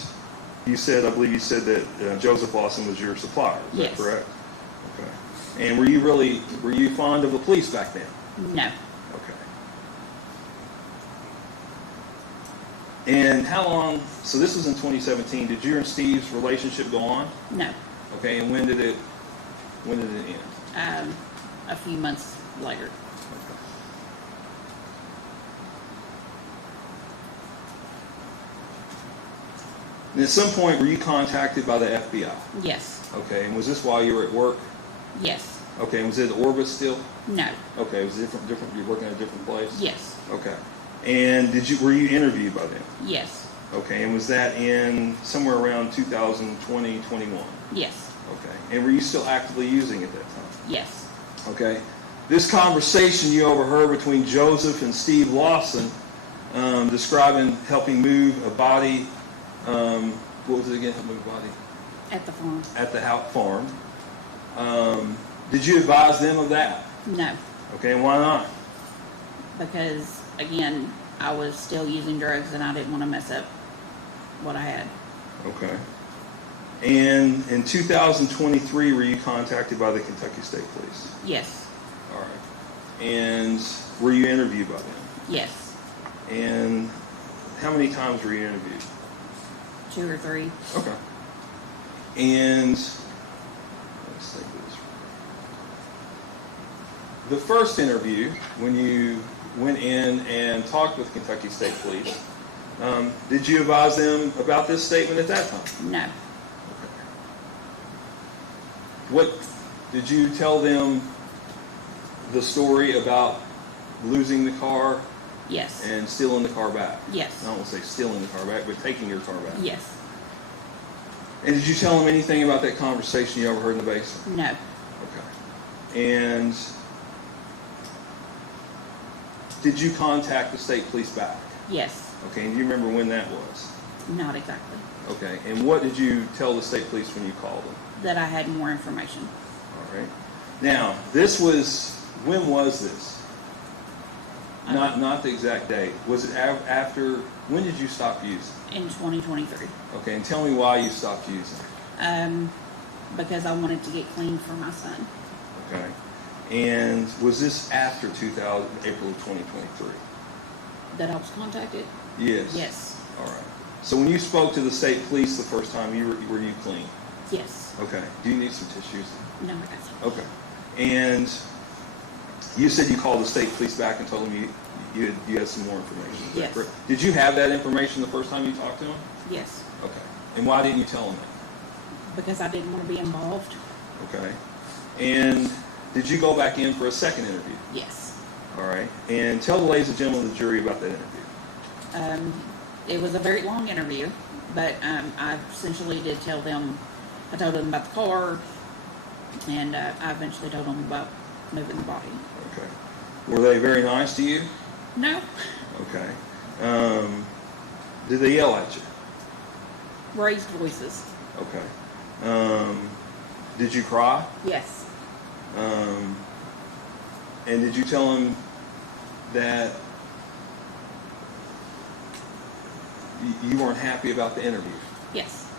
you said, I believe you said that Joseph Lawson was your supplier. Is Yes. that correct? Okay. And were you fond of the police back then? No. Okay. And how long, so this was in 2017, did your and Steve's relationship go on? No. Okay, and when did it end? A few months later. And at some point, were you contacted by the FBI? Yes. Okay, and was this while you were at work? Yes. Okay, and was it Orbit still? No. Okay, it was different, you're working at a different place? Yes. Okay. And were you interviewed by them? Yes. Okay, and was that in somewhere around 2020, 21? Yes. Okay, and were you still actively using it that time? Yes. Okay. This conversation you overheard between Joseph and Steve Lawson, describing helping move a body, what was it again, help move a body? At the farm. At the Houck farm. Did you advise them of that? No. Okay, and why not? Because, again, I was still using drugs and I didn't want to mess up what I had. Okay. And in 2023, were you contacted by the Kentucky State Police? Yes. All right. And were you interviewed by them? Yes. And how many times were you interviewed? 2 or 3. Okay. And let's take this. The first interview, when you went in and talked with Kentucky State Police, did you advise them about this statement at that time? No. What did you tell them the story about losing the car Yes. and stealing the car back? Yes. I don't want to say stealing the car back, but taking your car back. Yes. And did you tell them anything about that conversation you overheard in the basement? No. Okay. And did you contact the state police back? Yes. Okay. And do you remember when that was? Not exactly. Okay. And what did you tell the state police when you called them? That I had more information. All right. Now, when was this? Not the exact date. Was it after, when did you stop using? In 2023. Okay, and tell me why you stopped using. Because I wanted to get clean for my son. Okay. And was this after April of 2023? That I was contacted? Yes. Yes. All right. So when you spoke to the state police the first time, were you clean? Yes. Okay. Do you need some tissues? No, I got you. Okay. And you said you called the state police back and told them you had some more information. Is that Yes. correct? Did you have that information the first time you talked to them? Yes. Okay. And why didn't you tell them that? Because I didn't want to be involved. Okay. And did you go back in for a second interview? Yes. All right. And tell the ladies and gentlemen of the jury about that interview. It was a very long interview, but I essentially did tell them, I told them about the car, and I eventually told them about moving the body. Okay. Were they very nice to you? No. Okay. Did they yell at you? Raised voices. Okay. Did you cry? Yes. And did you tell them that you weren't happy about the interview? Yes.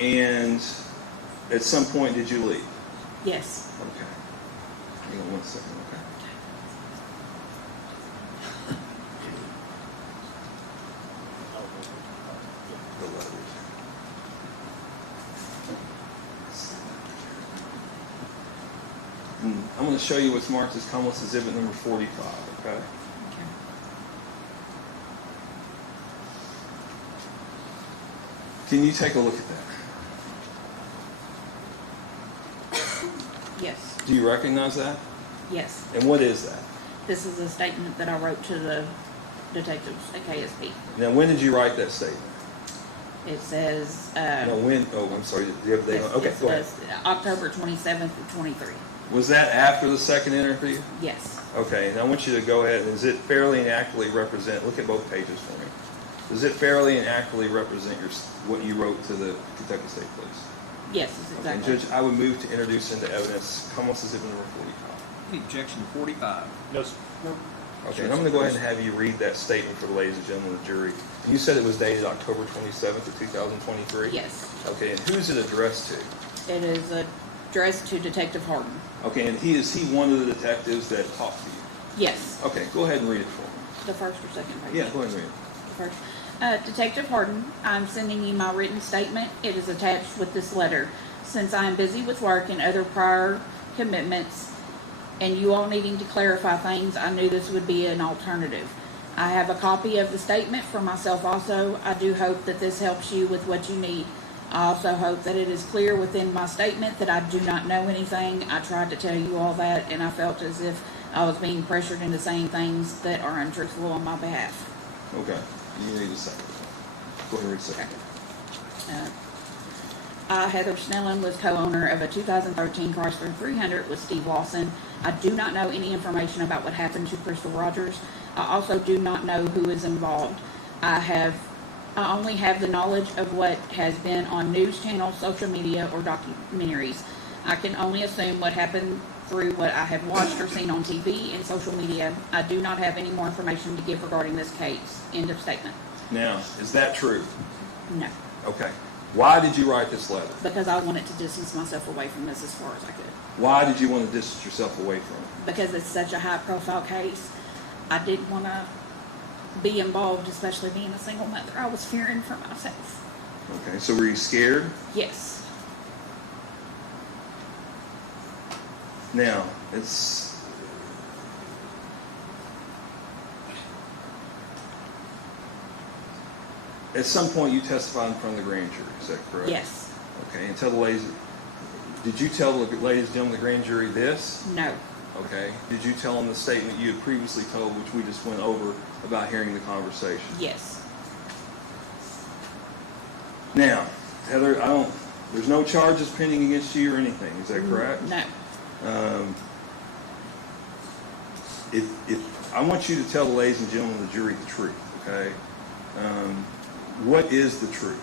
And at some point, did you leave? Yes. Okay. Hang on one second, okay. The letters. I'm going to show you what's marked as Commonwealth Exhibit number 45, okay? Okay. Can you take a look at that? Yes. Do you recognize that? Yes. And what is that? This is a statement that I wrote to the detectives at KSP. Now, when did you write that statement? It says, No, when? Oh, I'm sorry. Do you have the date? yes, Okay, yes, go it ahead. does. October 27th of 23. Was that after the second interview? Yes. Okay, now I want you to go ahead. Does it fairly and accurately represent? Look at both pages for me. Does it fairly and accurately represent what you wrote to the Kentucky State Police? Yes, it's Okay, exactly. Judge, I would move to introduce into evidence Commonwealth Exhibit number 45. Any objection to 45? No, sir. Okay, and I'm going to go ahead and have you read that statement for the ladies and gentlemen of the jury. You said it was dated October 27th of 2023? Yes. Okay, and who's it addressed to? It is addressed to Detective Harden. Okay, and is he one of the detectives that talked to you? Yes. Okay, go ahead and read it for me. The first or second page? Yeah, go ahead and read it. The first. Detective Harden, I'm sending you my written statement. It is attached with this letter. Since I am busy with work and other prior commitments, and you all needing to clarify things, I knew this would be an alternative. I have a copy of the statement for myself also. I do hope that this helps you with what you need. I also hope that it is clear within my statement that I do not know anything. I tried to tell you all that, and I felt as if I was being pressured into saying things that are untruthful on my behalf. Okay, you need a second. Go ahead and read the second. I, Heather Snellen, was co-owner of a 2013 Chrysler 300 with Steve Lawson. I do not know any information about what happened to Crystal Rogers. I also do not know who is involved. I only have the knowledge of what has been on news channels, social media, or documentaries. I can only assume what happened through what I have watched or seen on TV and social media. I do not have any more information to give regarding this case. End of statement. Now, is that true? No, Okay. Why did you write this letter? because I wanted to distance myself away from this as far as I could. Why did you want to distance yourself away from it? Because it's such a high-profile case, I didn't want to be involved, especially being a single mother. I was fearing for myself. Okay, so were you scared? Yes. Now, at some point you testified in front of the grand jury, is that correct? Yes. Okay, and tell the ladies, did you tell the ladies and gentlemen of the grand jury this? No. Okay. Did you tell them the statement you had previously told, which we just went over about hearing the conversation? Yes. Now, Heather, there's no charges pending against you or anything, is that correct? No. If I want you to tell the ladies and gentlemen of the jury the truth, okay? What is the truth?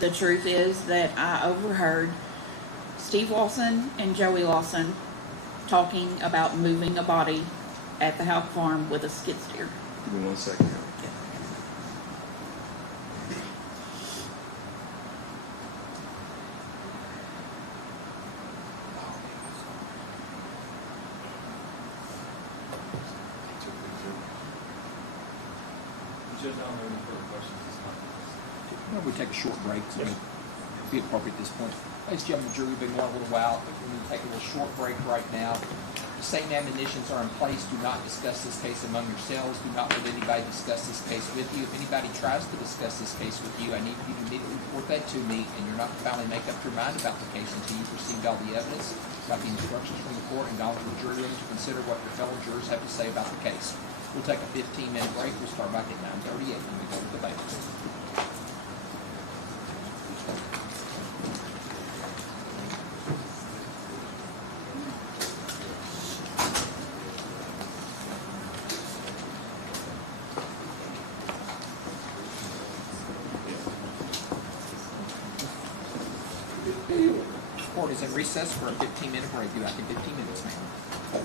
The truth is that I overheard Steve Lawson and Joey Lawson talking about moving a body at the Houck farm with a skid steer. Give me 1 second. Why don't we take a short break? So it'll be appropriate at this point. Ladies and gentlemen, the jury, we've been going a little while, but we need to take a little short break right now. The state admonitions are in place. Do not discuss this case among yourselves. Do not let anybody discuss this case with you. If anybody tries to discuss this case with you, I need you to immediately report that to me, and you're not to finally make up your mind about the case until you've received all the evidence, got the instructions from the court, and gone to the jury room to consider what your fellow jurors have to say about the case. We'll take a 15-minute break. We'll start back at 9:38 when we go to the debate. Court is in recess for a 15-minute break. You have 15 minutes, ma'am.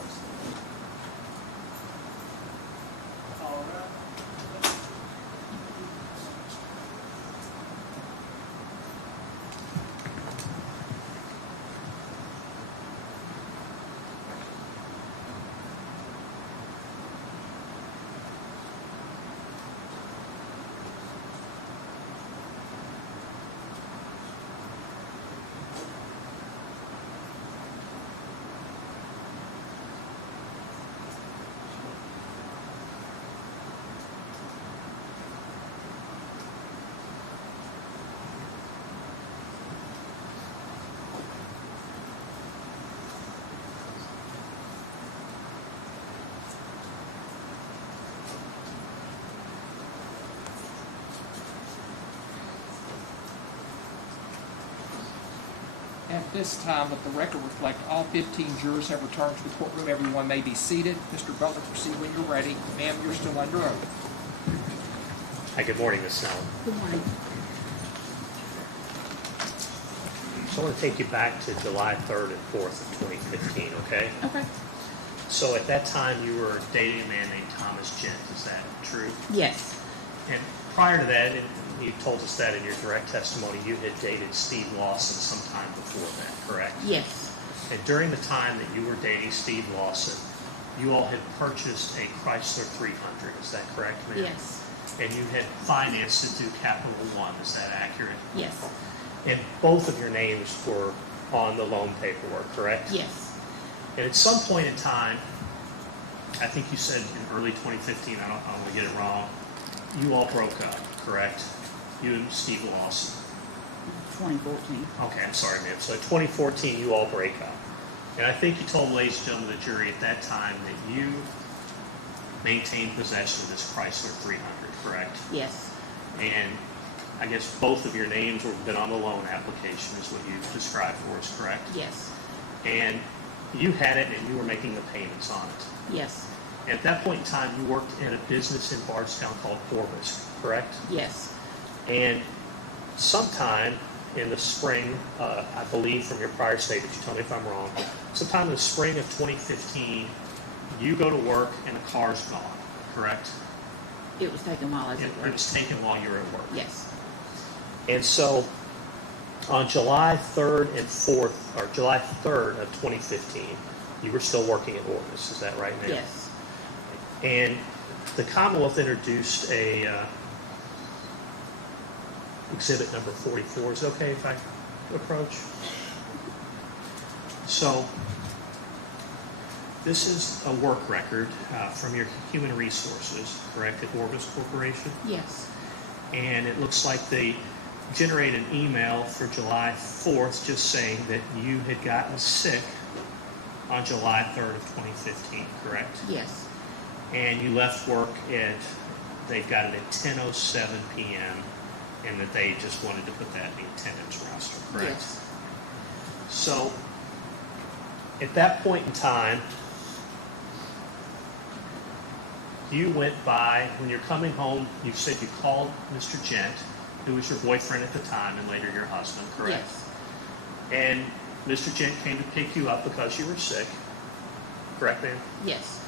At this time, let the record reflect all 15 jurors have returned to the courtroom. Everyone may be seated. Mr. Butler, proceed when you're ready. Ma'am, you're still under oath. Hi, good morning, Ms. Snellen. Good morning. So I want to take you back to July 3rd and 4th of 2015, okay? Okay. So at that time, you were dating a man named Thomas Gent. Is that true? Yes. And prior to that, and you told us that in your direct testimony, you had dated Steve Lawson sometime before that, correct? Yes. And during the time that you were dating Steve Lawson, you all had purchased a Chrysler 300. Is that correct, ma'am? Yes. And you had financed it through Capital One. Is that accurate? Yes. And both of your names were on the loan paperwork, correct? Yes. And at some point in time, I think you said in early 2015, I don't want to get it wrong, you all broke up, correct? You and Steve Lawson. 2014. Okay, I'm sorry, ma'am. So in 2014, you all break up. And I think you told, ladies and gentlemen of the jury at that time that you maintained possession of this Chrysler 300, correct? Yes. And I guess both of your names would have been on the loan application is what you described for us, correct? Yes. And you had it and you were making the payments on it. Yes. At that point in time, you worked at a business in Bardstown called Orbis, correct? Yes. And sometime in the spring, I believe from your prior statement, you tell me if I'm wrong, sometime in the spring of 2015, you go to work and the car's gone, correct? It was taken while I was at It work. was taken while you were at work. Yes. And so on July 3rd and 4th, or July 3rd of 2015, you were still working at Orbis, is that right, ma'am? Yes. And the Commonwealth introduced a exhibit number 44. Is it okay if I approach? So this is a work record from your human resources, correct, at Orbis Corporation? Yes. And it looks like they generated an email for July 4th just saying that you had gotten sick on July 3rd of 2015, correct? Yes. And you left work at, they've got it at 10:07 p.m., and that they just wanted to put that in the attendance roster, correct? Yes. So, at that point in time, you went by, when you're coming home, you said you called Mr. Gent, who was your boyfriend at the time and later your husband, correct? Yes. And Mr. Gent came to pick you up because you were sick, correct, ma'am? Yes.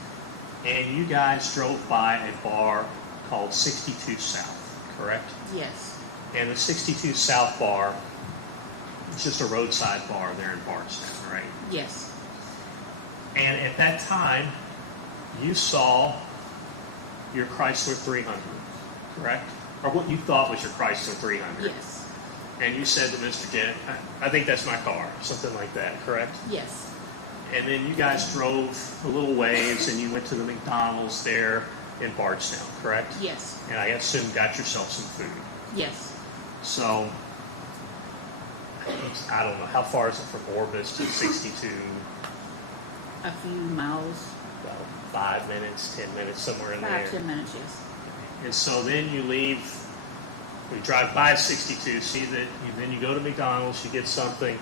And you guys drove by a bar called 62 South, correct? Yes. And the 62 South bar, it's just a roadside bar there in Bardstown, right? Yes. And at that time, you saw your Chrysler 300, correct? Or what you thought was your Chrysler 300. Yes. And you said to Mr. Gent, I think that's my car, something like that, correct? Yes. And then you guys drove a little ways and you went to the McDonald's there in Bardstown, correct? Yes. And I assume got yourself some food. Yes. So, I don't know, how far is it from Orbis to 62? A few miles. About 5 minutes, 10 minutes, somewhere in 5, there. 10 minutes, yes. And so then you leave, we drive by 62, see that, then you go to McDonald's, you get something,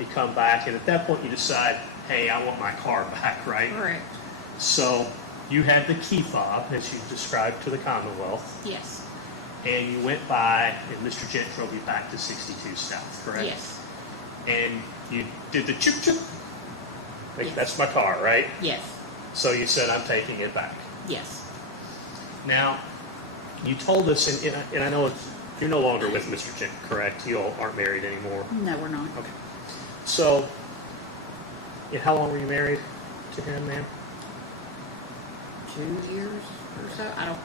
you come back, and at that point you decide, hey, I want my car back, right? Correct. So you had the key fob, as you described to the Commonwealth, Yes. and you went by, and Mr. Gent drove you back to 62 South, correct? Yes. And you did the chip chip. Like, Yes. that's my car, right? Yes. So you said, I'm taking it back. Yes. Now, you told us, and I know you're no longer with Mr. Gent, correct? You all aren't married anymore. No, we're not. Okay. So, how long were you married to him, ma'am? 2 years or so. I don't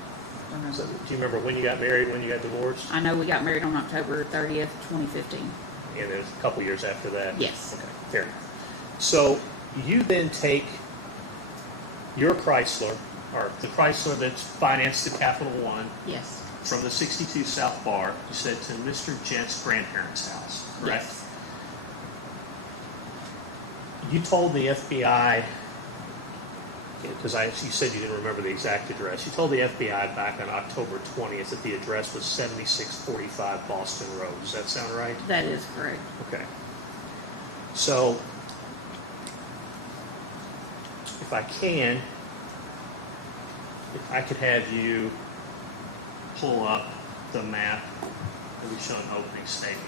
remember. So, do you remember when you got married, when you got divorced? I know we got married on October 30th, 2015. And it was a couple years after that? Yes. Okay, fair enough. So, you then take your Chrysler, or the Chrysler that's financed to Capital One, Yes. from the 62 South bar, you said to Mr. Gent's grandparents' house, correct? Yes. You told the FBI, because you said you didn't remember the exact address, you told the FBI back on October 20th that the address was 7645 Boston Road. Does that sound right? That is correct. Okay. So, if I can, if I could have you pull up the map that we show an opening statement.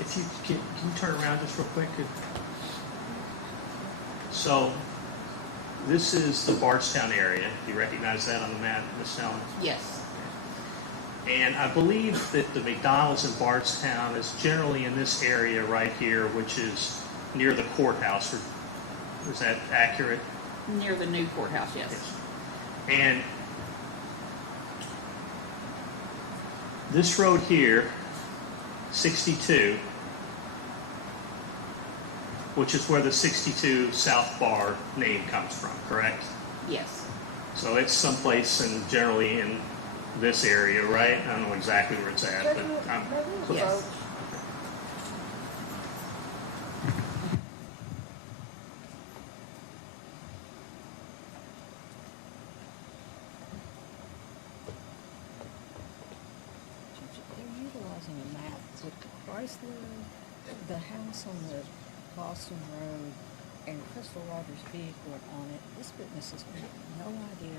If you can you turn around just real quick? So, this is the Bardstown area. Do you recognize that on the map, Ms. Snellen? Yes. And I believe that the McDonald's in Bardstown is generally in this area right here, which is near the courthouse. Is that accurate? Near the new courthouse, yes. And this road here, 62, which is where the 62 South Bar name comes from, correct? Yes. So it's someplace and generally in this area, right? I don't know exactly where it's at, but I'm close. Yes. They're utilizing a map with Chrysler, the house on the Boston Road, and Crystal Rogers' vehicle on it. This witness has no idea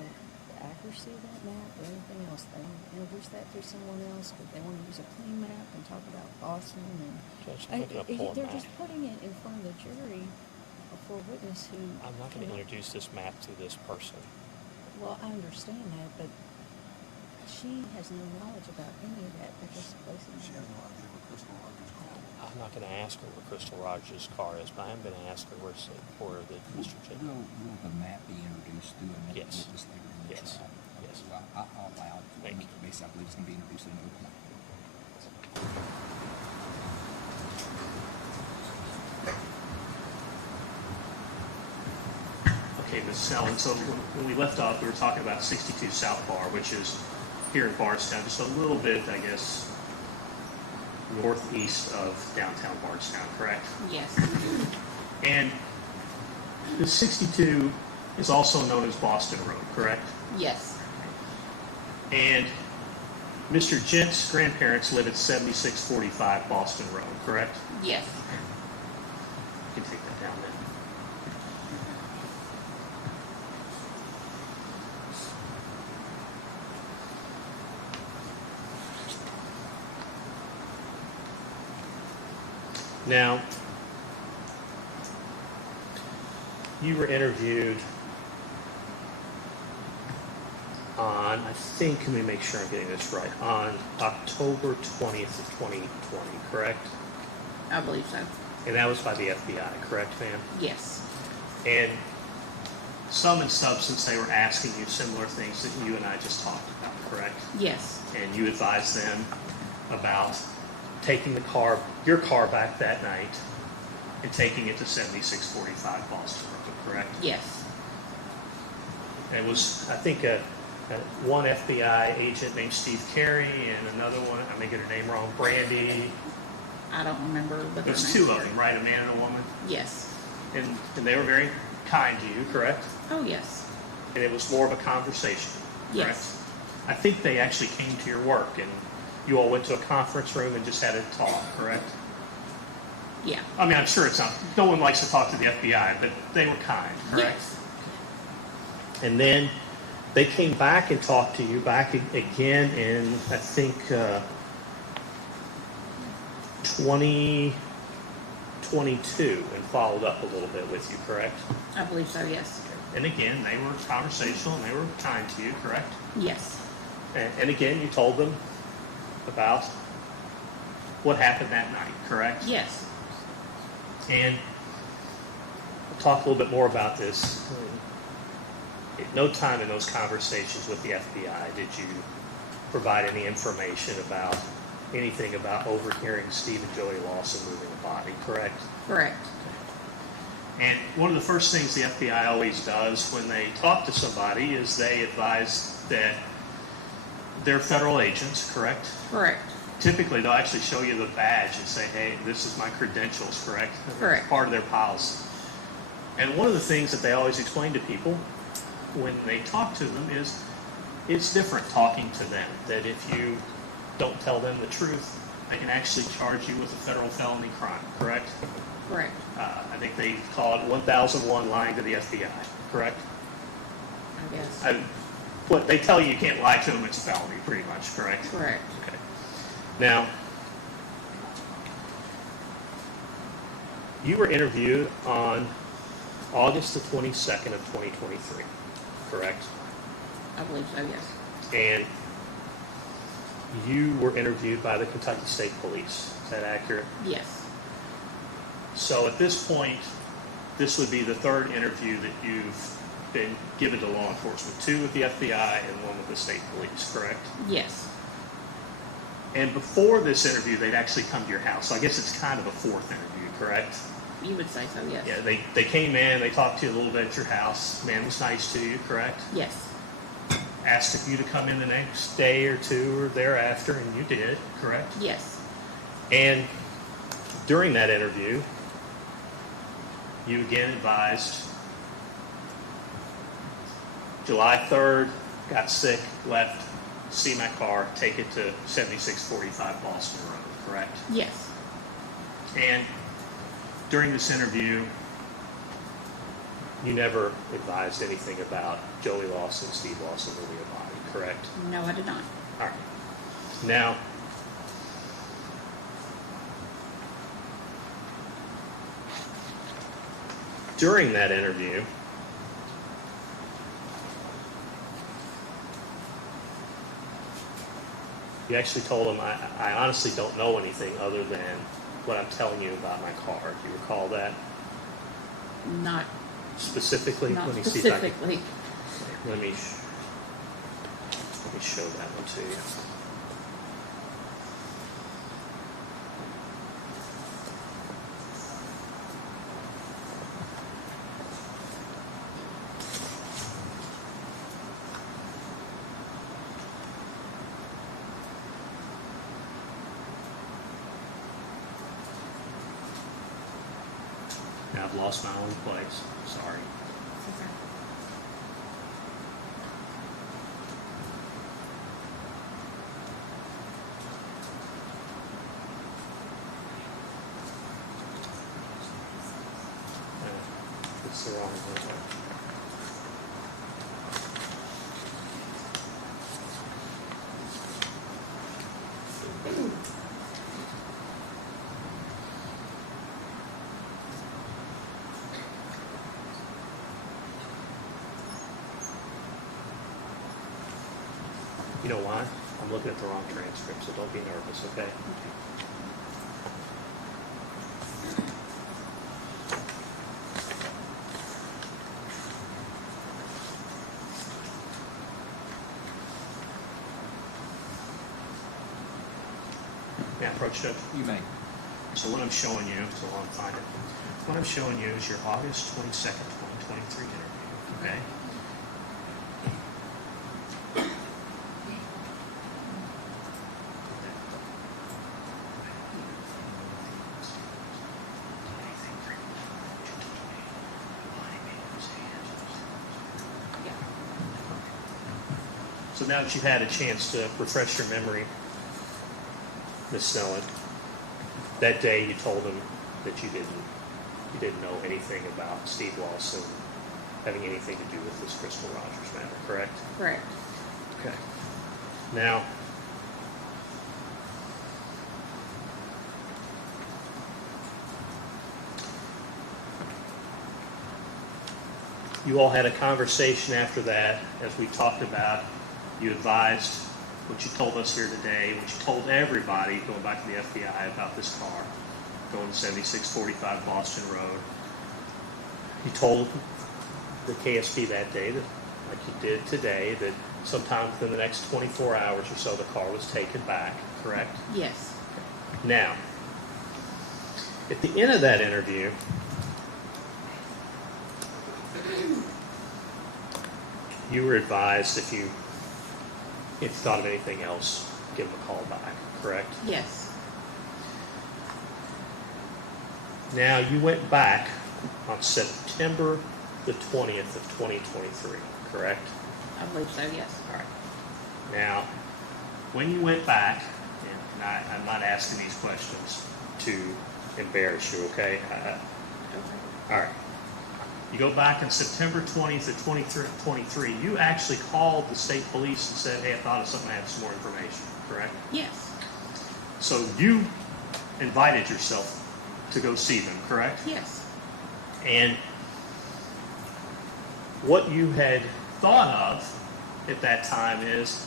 the accuracy of that map or anything else. They introduced that through someone else, but they want to use a clean map and talk about Boston. And Judge, I'm not going to pull a they're map. just putting it in front of the jury for a witness who. I'm not going to introduce this map to this person. Well, I understand that, but she has no knowledge about any of that. They're just placing. She has no idea what Crystal Rogers called. I'm not going to ask her where Crystal Rogers' car is, but I am going to ask her where the Mr. J. Will the map be introduced through a Yes. witness later in the Yes. trial? Yes. Well, I'll allow it. Thank you. Basically, I believe it's going to be introduced in open. Okay, Ms. Snellen, so when we left off, we were talking about 62 South Bar, which is here in Bardstown, just a little bit, I guess, northeast of downtown Bardstown, correct? Yes. And the 62 is also known as Boston Road, correct? Yes. And Mr. Gent's grandparents live at 7645 Boston Road, correct? Yes. You can take that down then. Now, you were interviewed on, I think, let me make sure I'm getting this right, on October 20th of 2020, correct? I believe so. And that was by the FBI, correct, ma'am? Yes. And sum and substance, they were asking you similar things that you and I just talked about, correct? Yes. And you advised them about taking your car back that night and taking it to 7645 Boston Road, correct? Yes. And it was, I think, one FBI agent named Steve Carey and another one, I may get her name wrong, Brandy. I don't remember. But There's two of them, right? A man and a woman? Yes. And they were very kind to you, correct? Oh, yes. And it was more of a conversation, correct? Yes. I think they actually came to your work and you all went to a conference room and just had a talk, correct? Yeah. I mean, I'm sure it's not, no one likes to talk to the FBI, but they were kind, correct? Yes. And then they came back and talked to you back again in, I think, 2022 and followed up a little bit with you, correct? I believe so, yes. And again, they were conversational and they were kind to you, correct? Yes. And again, you told them about what happened that night, correct? Yes. And we'll talk a little bit more about this. At no time in those conversations with the FBI did you provide any information about anything about overhearing Steve and Joey Lawson moving a body, correct? Correct. And one of the first things the FBI always does when they talk to somebody is they advise that they're federal agents, correct? Correct. Typically, they'll actually show you the badge and say, hey, this is my credentials, correct? Correct. It's part of their policy. And one of the things that they always explain to people when they talk to them is it's different talking to them, that if you don't tell them the truth, they can actually charge you with a federal felony crime, correct? Correct. I think they call it 1001 lying to the FBI, correct? I guess. What they tell you can't lie to them, it's a felony, pretty much, correct? Correct. Okay. Now, you were interviewed on August the 22nd of 2023, correct? I believe so, yes. And you were interviewed by the Kentucky State Police. Is that accurate? Yes. So at this point, this would be the third interview that you've been given to law enforcement, 2 with the FBI and 1 with the state police, correct? Yes. And before this interview, they'd actually come to your house. So I guess it's kind of a 4th interview, correct? You would say so, yes. Yeah, they came in, they talked to you a little bit at your house. Man was nice to you, correct? Yes. Asked if you to come in the next day or 2 or thereafter, and you did, correct? Yes. And during that interview, you again advised July 3rd, got sick, left, see my car, take it to 7645 Boston Road, correct? Yes. And during this interview, you never advised anything about Joey Lawson, Steve Lawson, or Leah Body, correct? No, I did not. All right. Now, during that interview, you actually told him, I honestly don't know anything other than what I'm telling you about my car. Do you recall that? Not Specifically? Not Let me see if I can. specifically. Let me show that one to you. Now I've lost my own place. Sorry. It's the wrong one. You know why? I'm looking at the wrong transcript, so don't be nervous, okay? Now, approach it. You may. So what I'm showing you, so while I'm finding it, what I'm showing you is your August 22nd, 2023 interview, okay? So now that you've had a chance to refresh your memory, Ms. Snellen, that day you told him that you didn't know anything about Steve Lawson having anything to do with this Crystal Rogers matter, correct? Correct. Okay. Now, you all had a conversation after that, as we talked about. You advised what you told us here today, what you told everybody going back to the FBI about this car, going to 7645 Boston Road. You told the KSP that day, that, like you did today, that sometime within the next 24 hours or so the car was taken back, correct? Yes. Now, at the end of that interview, you were advised if you thought of anything else, give them a call back, correct? Yes. Now, you went back on September the 20th of 2023, correct? I believe so, yes. All right. Now, when you went back, and I'm not asking these questions to embarrass you, okay? All right. You go back on September 20th of 23, you actually called the state police and said, hey, I thought of something, I have some more information, correct? Yes, So you invited yourself to go see them, correct? yes, And what you had thought of at that time is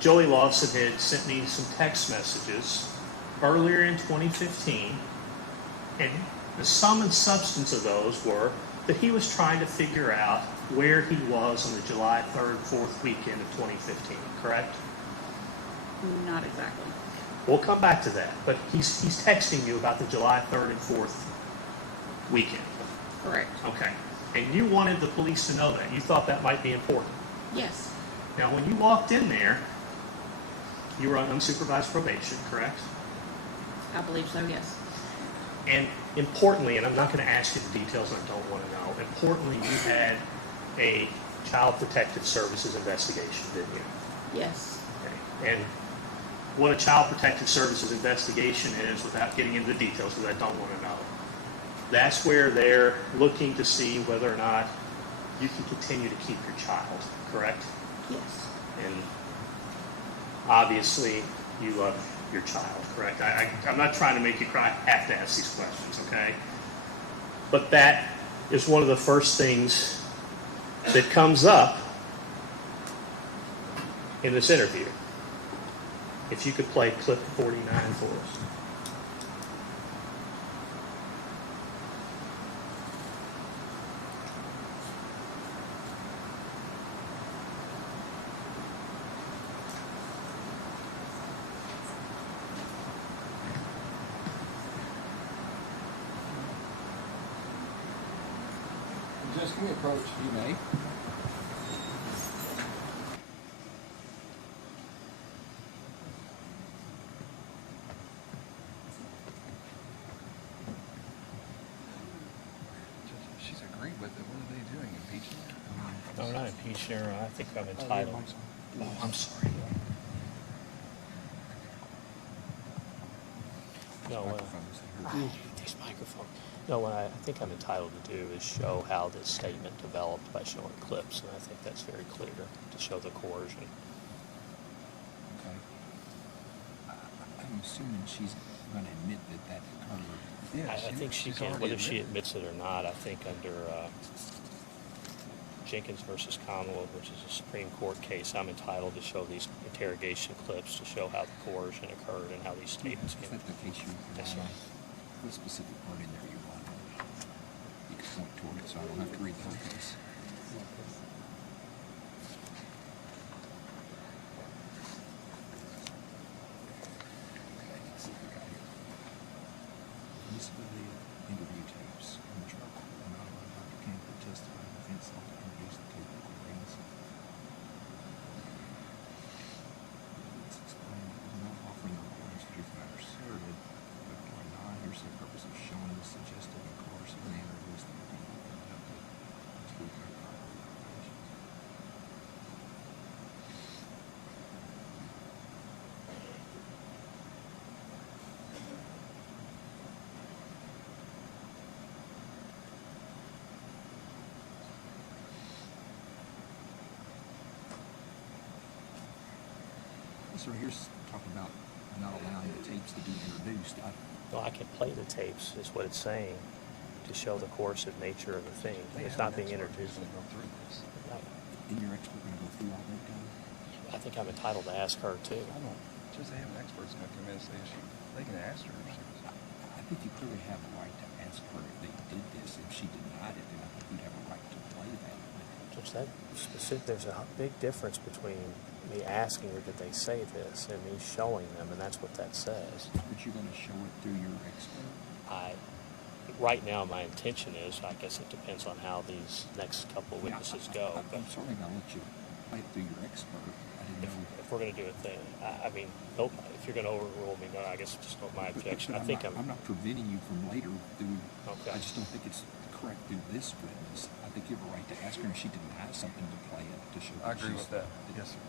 Joey Lawson had sent me some text messages earlier in 2015, and the sum and substance of those were that he was trying to figure out where he was on the July 3rd, 4th weekend of 2015, correct? not exactly. We'll come back to that, but he's texting you about the July 3rd and 4th weekend. Correct. Okay. And you wanted the police to know that. You thought that might be important. Yes, Now, when you walked in there, you were on unsupervised probation, correct? I believe so, yes. And importantly, and I'm not going to ask you the details I don't want to know, importantly, you had a Child Protective Services investigation, didn't you? Yes, Okay. And what a Child Protective Services investigation is, without getting into the details, because I don't want to know, that's where they're looking to see whether or not you can continue to keep your child, correct? yes, And obviously, you love your child, correct? I'm not trying to make you cry. I have to ask these questions, okay? But that is one of the first things that comes up in this interview. If you could play clip 49 for us. Just can we approach? You may. She's agreed with it. What are they doing? Impeaching her? No, not impeaching her. I think I'm entitled. Oh, I'm sorry. No, Microphone was here. these microphones. No, what I think I'm entitled to do is show how this statement developed by showing clips, and I think that's very clear to show the coercion. Okay. I'm assuming she's going to admit that that occurred. Yeah, I think she can, whether she admits it or not. I think under Jenkins versus Commonwealth, which is a Supreme Court case, I'm entitled to show these interrogation clips to show how the coercion occurred and how these statements Is came. that the case you Yes, sir. What specific part in there you want? You can point toward it so I don't have to read the whole case. Okay, let's see what we got here. Admissibility of interview tapes in the trial court. I'm not allowed Dr. Campbell to testify in defense of to introduce the tape recordings. Let's explain that we're not offering the recordings to different matters asserted, but for a non-hearsay purpose of showing the suggestive and coercive manner in which the review was conducted. Let's look at our obligations. So here's talking about not allowing the tapes to be introduced. Well, I can play the tapes, is what it's saying, to show the coercive nature of the thing. It's not being introduced. Isn't your expert going to go through all that, guy? I think I'm entitled to ask her too. I don't, just have an expert's going to come in and say, they can ask her if she was. I think you clearly have a right to ask her if they did this. If she denied it, then I think you'd have a right to play that. Judge, that specific, there's a big difference between me asking her, did they say this, and me showing them, and that's what that says. But you're going to show it through your expert? Right now, my intention is, I guess it depends on how these next couple of witnesses go. I'm certainly going to let you play it through your expert. I didn't know. If we're going to do it then, I mean, nope, if you're going to overrule me, no, I guess it's just not my objection. But I'm not preventing you from later through. Okay. I just don't think it's correct through this witness. I think you have a right to ask her if she denies something to play it to show. I agree with that. Yes, sir.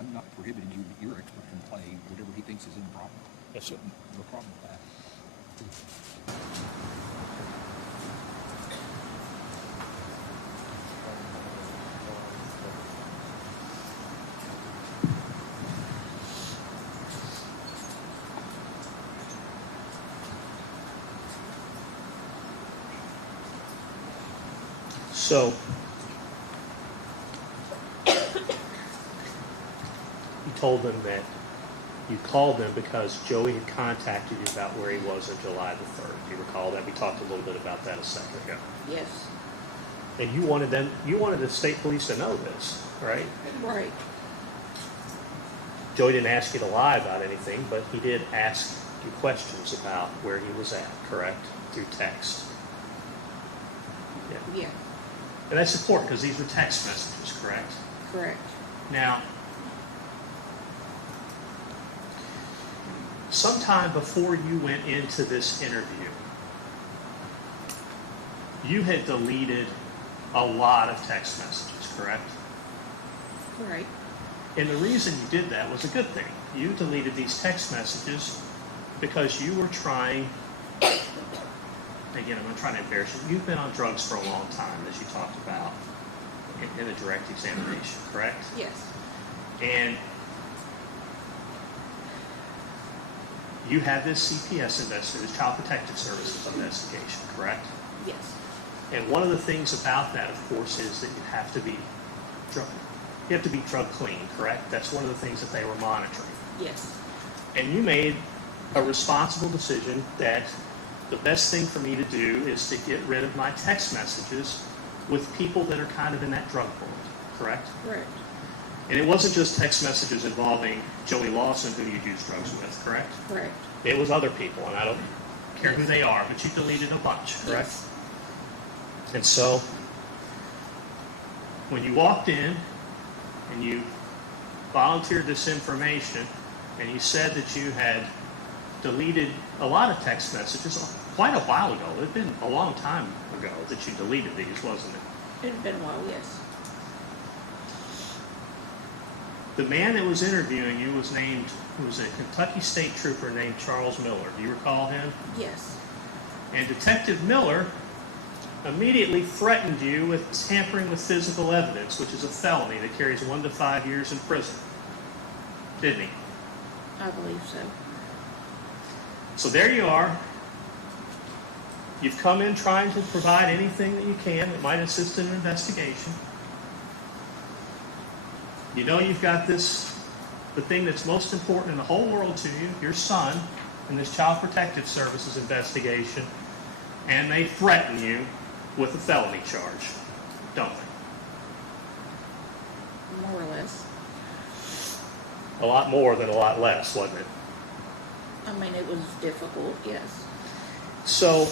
I'm not prohibiting you, your expert from playing whatever he thinks is improper. Yes, sir. No problem with that. So, you told them that you called them because Joey had contacted you about where he was on July the 3rd. Do you recall that? We talked a little bit about that a second ago. Yes. And you wanted the state police to know this, right? Right. Joey didn't ask you to lie about anything, but he did ask you questions about where he was at, correct? Through text. Yeah. Yeah. And that's important because these were text messages, correct? Correct. Now, sometime before you went into this interview, you had deleted a lot of text messages, correct? Right. And the reason you did that was a good thing. You deleted these text messages because you were trying, again, I'm not trying to embarrass you, you've been on drugs for a long time, as you talked about in the direct examination, correct? Yes. And you had this CPS investigation, Child Protective Services investigation, correct? Yes. And one of the things about that, of course, is that you have to be drug clean, correct? That's one of the things that they were monitoring. Yes. And you made a responsible decision that the best thing for me to do is to get rid of my text messages with people that are kind of in that drug world, correct? Correct. And it wasn't just text messages involving Joey Lawson, who you'd used drugs with, correct? Correct. It was other people, and I don't care who they are, but you deleted a bunch, correct? Yes. And so, when you walked in and you volunteered this information, and you said that you had deleted a lot of text messages quite a while ago. It had been a long time ago that you deleted these, wasn't it? It had been a while, yes. The man that was interviewing you was a Kentucky State Trooper named Charles Miller. Do you recall him? Yes. And Detective Miller immediately threatened you with tampering with physical evidence, which is a felony that carries 1 to 5 years in prison. Didn't he? I believe so. So there you are. You've come in trying to provide anything that you can that might assist in an investigation. You know you've got the thing that's most important in the whole world to you, your son, in this Child Protective Services investigation, and they threaten you with a felony charge, don't they? More or less. A lot more than a lot less, wasn't it? I mean, it was difficult, yes. So,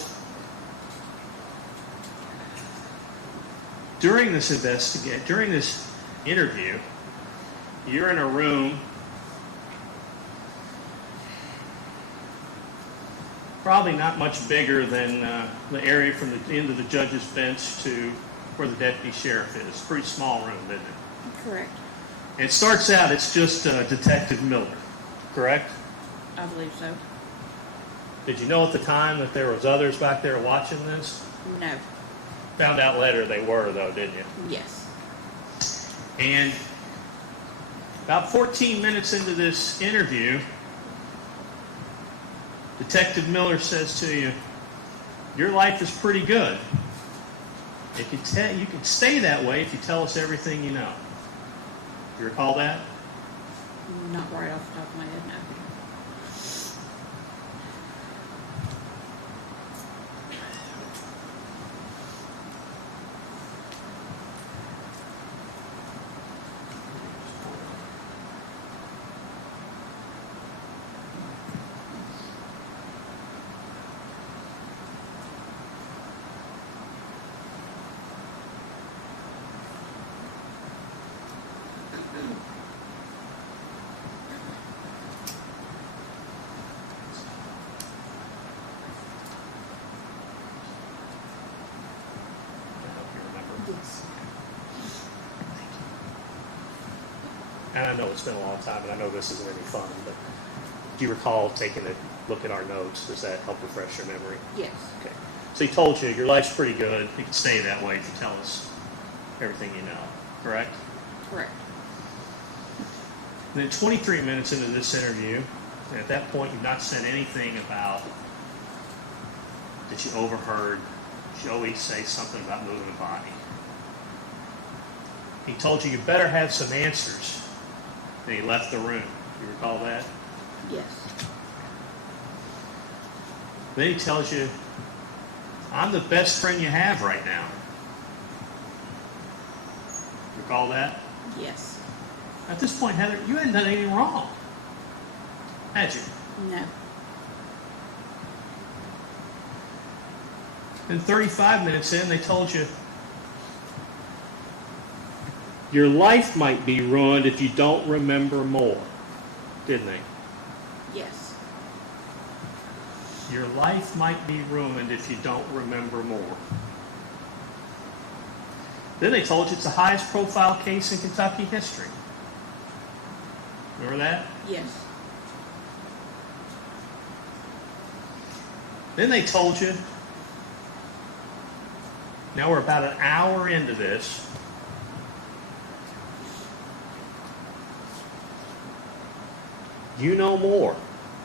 during this interview, you're in a room probably not much bigger than the area from the end of the judge's bench to where the deputy sheriff is. Pretty small room, isn't it? Correct. It starts out, it's just Detective Miller, correct? I believe so. Did you know at the time that there was others back there watching this? No. Found out later they were, though, didn't you? Yes. And about 14 minutes into this interview, Detective Miller says to you, your life is pretty good. You can stay that way if you tell us everything you know. You recall that? Not right off the top of my head, no. and I know it's been a long time, and I know this isn't any fun, but do you recall taking a look at our notes? Does that help refresh your memory? Yes. Okay. So he told you your life's pretty good. You can stay that way if you tell us everything you know, correct? Correct. And then 23 minutes into this interview, and at that point you've not said anything about that you overheard Joey say something about moving a body. He told you better have some answers, and he left the room. You recall that? Yes. Then he tells you, I'm the best friend you have right now. Recall that? Yes. At this point, Heather, you hadn't done anything wrong, had you? No. And 35 minutes in, they told you, your life might be ruined if you don't remember more, didn't they? Yes. Your life might be ruined if you don't remember more. Then they told you it's the highest profile case in Kentucky history. Remember that? Yes. Then they told you, now we're about an hour into this, you know more.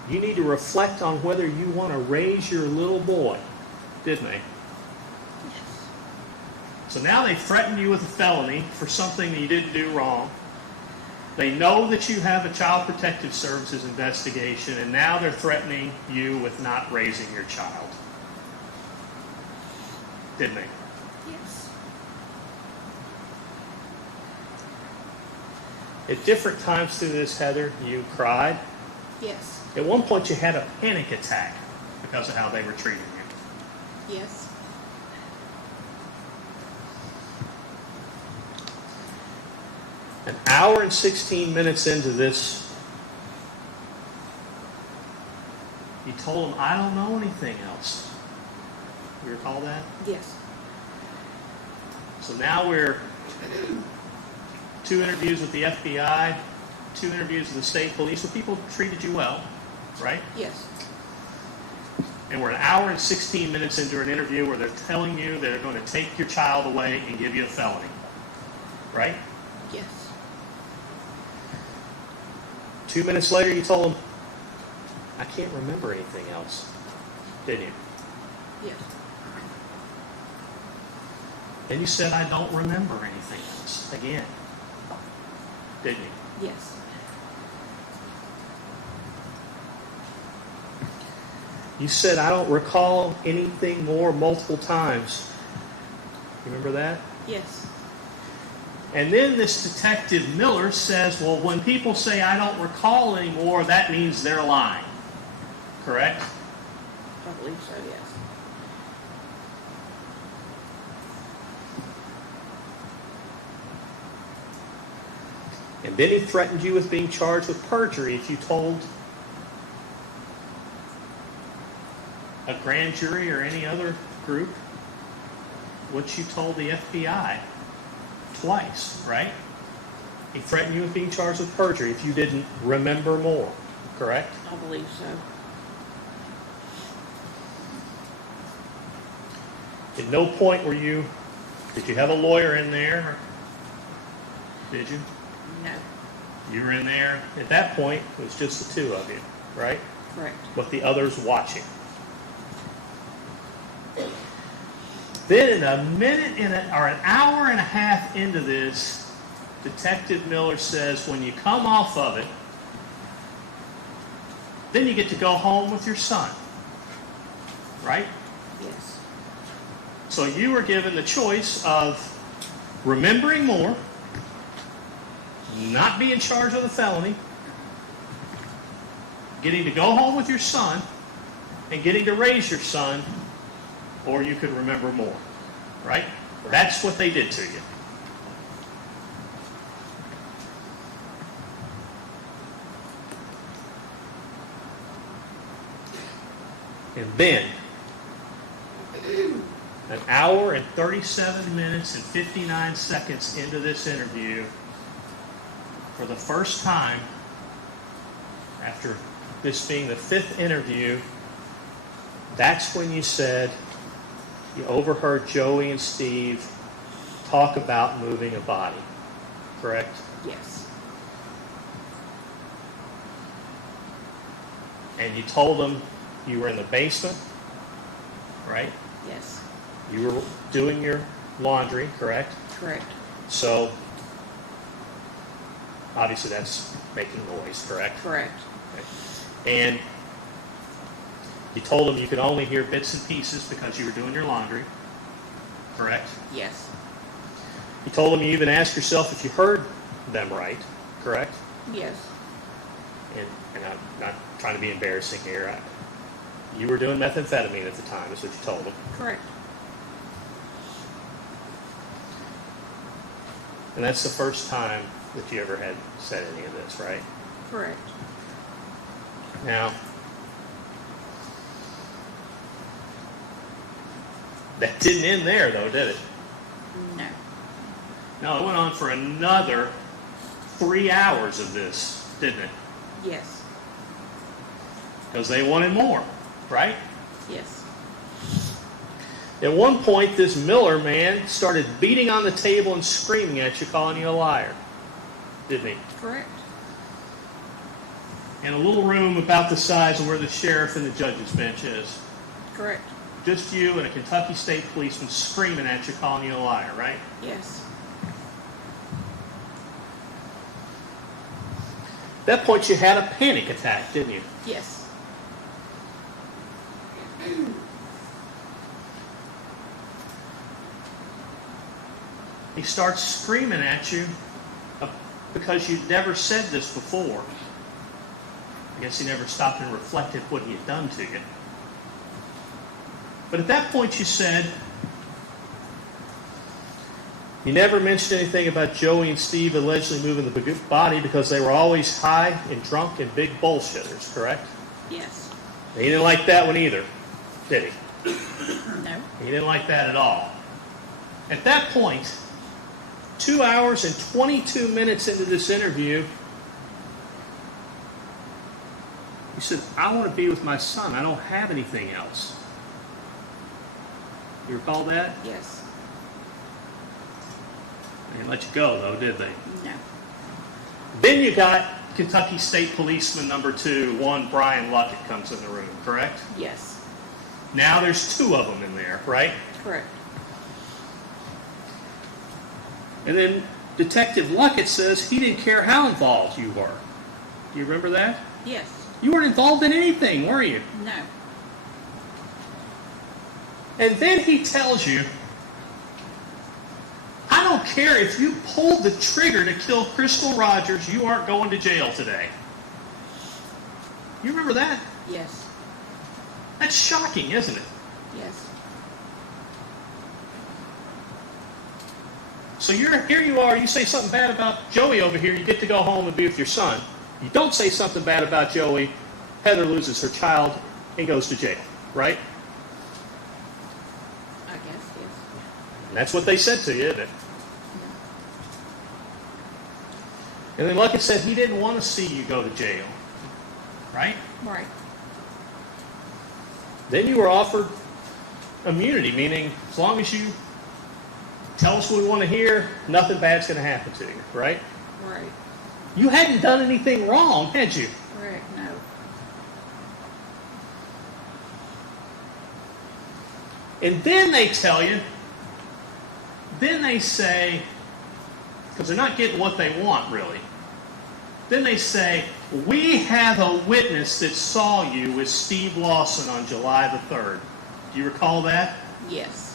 You need to reflect on whether you want to raise your little boy, didn't they? Yes. So now they threaten you with a felony for something that you didn't do wrong. They know that you have a Child Protective Services investigation, and now they're threatening you with not raising your child. Didn't they? Yes. At different times through this, Heather, you cried. Yes. At one point, you had a panic attack because of how they were treating you. Yes. An hour and 16 minutes into this, you told them, I don't know anything else. You recall that? Yes. So now we're 2 interviews with the FBI, 2 interviews with the state police, so people treated you well, right? Yes. And we're an hour and 16 minutes into an interview where they're telling you they're going to take your child away and give you a felony, right? Yes. 2 minutes later, you told them, I can't remember anything else, didn't you? Yes. Then you said, I don't remember anything else, again, didn't you? Yes. You said, I don't recall anything more multiple times. You remember that? Yes. And then this detective Miller says, well, when people say I don't recall anymore, that means they're lying. Correct? I believe so, yes. And then he threatened you with being charged with perjury if you told a grand jury or any other group what you told the FBI twice, right? He threatened you with being charged with perjury if you didn't remember more, correct? I believe so. At no point did you have a lawyer in there? Did you? No. You were in there. At that point, it was just the 2 of you, right? Correct. With the others watching. Then in an hour and a half into this, Detective Miller says, when you come off of it, then you get to go home with your son. Right? Yes. So you were given the choice of remembering more, not being charged with a felony, getting to go home with your son, and getting to raise your son, or you could remember more. Right? That's what they did to you. And then, an hour and 37 minutes and 59 seconds into this interview, for the first time, after this being the 5th interview, that's when you said you overheard Joey and Steve talk about moving a body, correct? Yes. And you told them you were in the basement, right? Yes. You were doing your laundry, correct? Correct. So, obviously that's making noise, correct? Correct. Okay. And you told them you could only hear bits and pieces because you were doing your laundry, correct? Yes. You told them you even asked yourself if you heard them right, correct? Yes. And I'm not trying to be embarrassing here. You were doing methamphetamine at the time, is what you told them. Correct. And that's the first time that you ever had said any of this, right? Correct. Now, that didn't end there, though, did it? No. No, it went on for another 3 hours of this, didn't it? Yes. Because they wanted more, right? Yes. At one point, this Miller man started beating on the table and screaming at you, calling you a liar, didn't he? Correct. In a little room about the size of where the sheriff and the judge's bench is. Correct. Just you and a Kentucky State policeman screaming at you, calling you a liar, right? Yes. At that point, you had a panic attack, didn't you? Yes. He starts screaming at you because you'd never said this before. I guess he never stopped and reflected what he had done to you. But at that point you said, you never mentioned anything about Joey and Steve allegedly moving the body because they were always high and drunk and big bullshitters, correct? Yes. He didn't like that one either, did he? No. He didn't like that at all. At that point, 2 hours and 22 minutes into this interview, you said, I want to be with my son. I don't have anything else. You recall that? Yes. They didn't let you go, though, did they? No. Then you got Kentucky State Policeman number 2, one Brian Luckett comes in the room, correct? Yes. Now there's 2 of them in there, right? Correct. And then Detective Luckett says he didn't care how involved you were. Do you remember that? Yes. You weren't involved in anything, were you? No. And then he tells you, I don't care if you pulled the trigger to kill Crystal Rogers, you aren't going to jail today. You remember that? Yes. That's shocking, isn't it? Yes. So here you are, you say something bad about Joey over here, you get to go home and be with your son. You don't say something bad about Joey, Heather loses her child and goes to jail, right? I guess, yes. And that's what they said to you, isn't it? And then Luckett said he didn't want to see you go to jail, right? Right. Then you were offered immunity, meaning as long as you tell us what we want to hear, nothing bad's going to happen to you, right? Right. You hadn't done anything wrong, had you? Correct. No. And then they tell you, then they say, because they're not getting what they want, really. Then they say, we have a witness that saw you with Steve Lawson on July the 3rd. Do you recall that? Yes.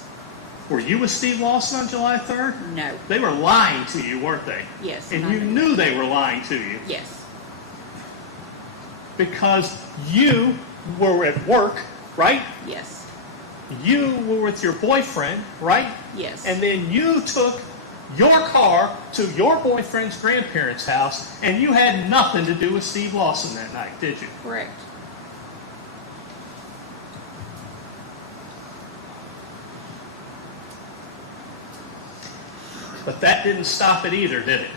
Were you with Steve Lawson on July 3rd? No. They were lying to you, weren't they? Yes. And I you knew they were lying to you. Yes. Because you were at work, right? Yes. You were with your boyfriend, right? Yes. And then you took your car to your boyfriend's grandparents' house, and you had nothing to do with Steve Lawson that night, did you? Correct. But that didn't stop it either, did it?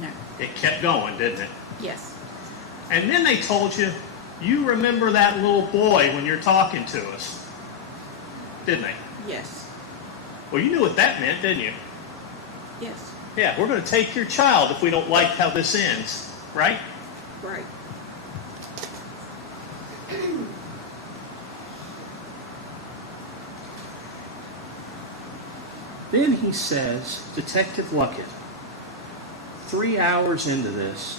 No. It kept going, didn't it? Yes. And then they told you, you remember that little boy when you're talking to us, didn't they? Yes. Well, you knew what that meant, didn't you? Yes. Yeah, we're going to take your child if we don't like how this ends, right? Right. Then he says, Detective Luckett, 3 hours into this,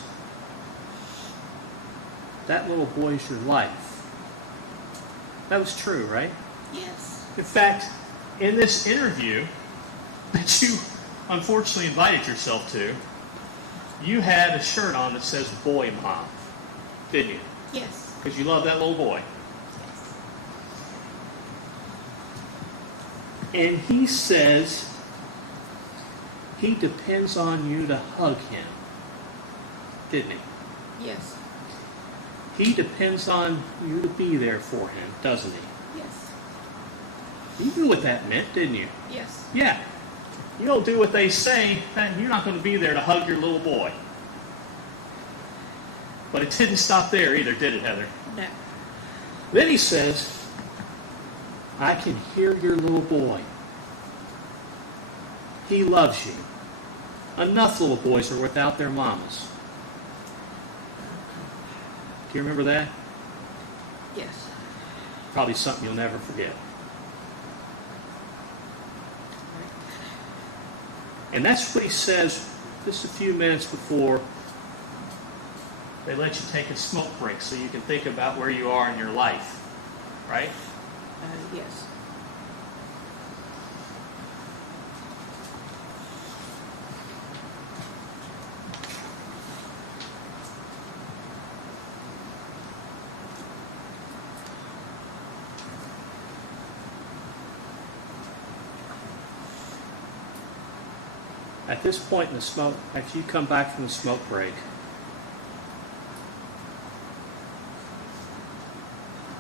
that little boy's your life. That was true, right? Yes. In fact, in this interview that you unfortunately invited yourself to, you had a shirt on that says Boy Mom, didn't you? Yes. Because you love that little boy. And he says he depends on you to hug him, didn't he? Yes. He depends on you to be there for him, doesn't he? Yes. You knew what that meant, didn't you? Yes. Yeah. You don't do what they say, then you're not going to be there to hug your little boy. But it didn't stop there either, did it, Heather? No. Then he says, I can hear your little boy. He loves you. Enough little boys are without their mamas. Do you remember that? Yes. Probably something you'll never forget. And that's what he says just a few minutes before they let you take a smoke break so you can think about where you are in your life. Right? Yes. At this point in the smoke, after you come back from the smoke break,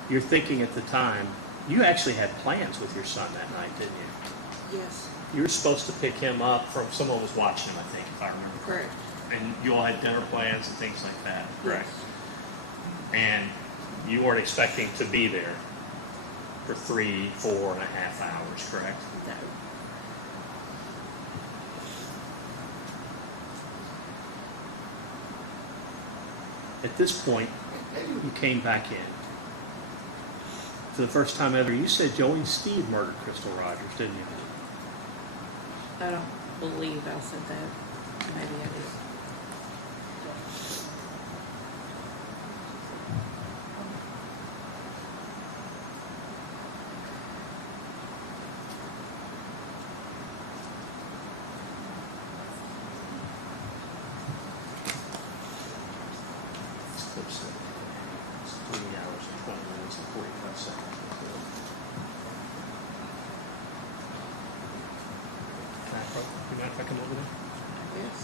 you're thinking at the time, you actually had plans with your son that night, didn't you? Yes. You were supposed to pick him up from, someone was watching him, I think, if I remember correctly. Correct. And you all had dinner plans and things like that. Yes. And you weren't expecting to be there for 4.5 hours, correct? No. At this point, you came back in. For the first time ever, you said Joey and Steve murdered Crystal Rogers, didn't you? I don't believe I said that. Maybe I did. It's close to it's 3 hours and 20 minutes and 45 seconds. You mind if I come over there? Yes.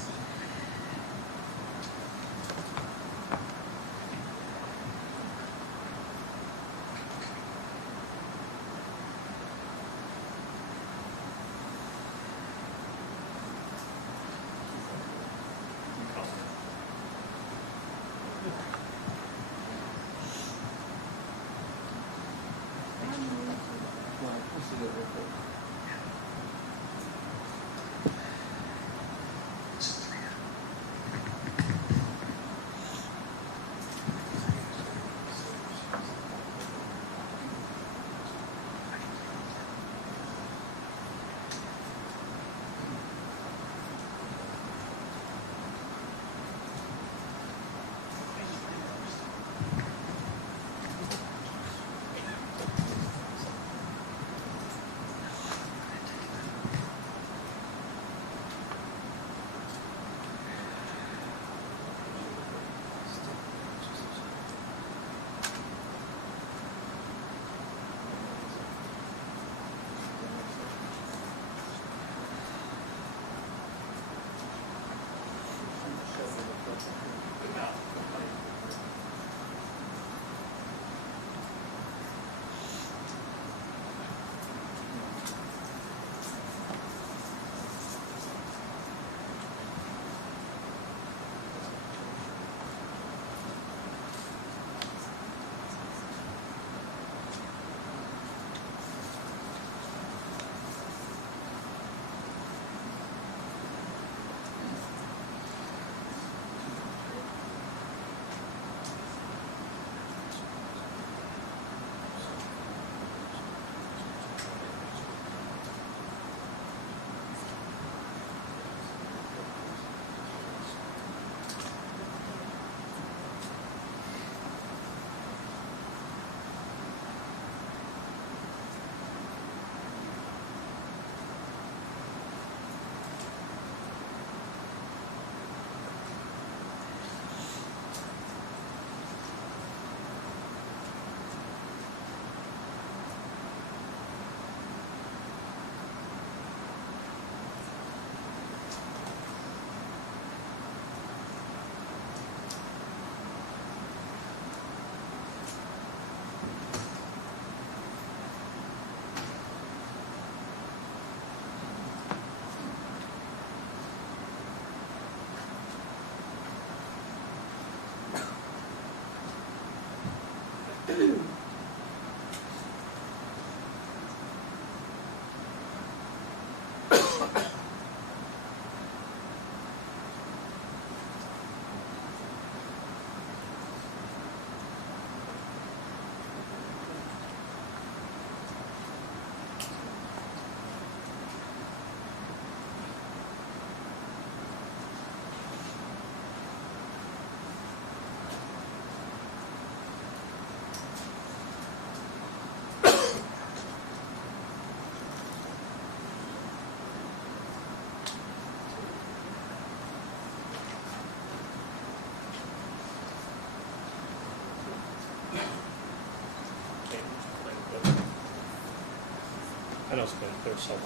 I know there's so much.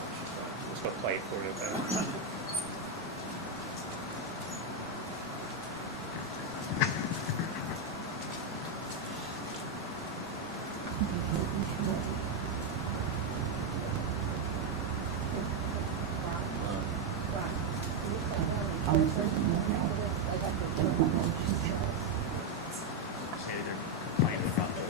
It's going to play for you about. Say they're complaining about the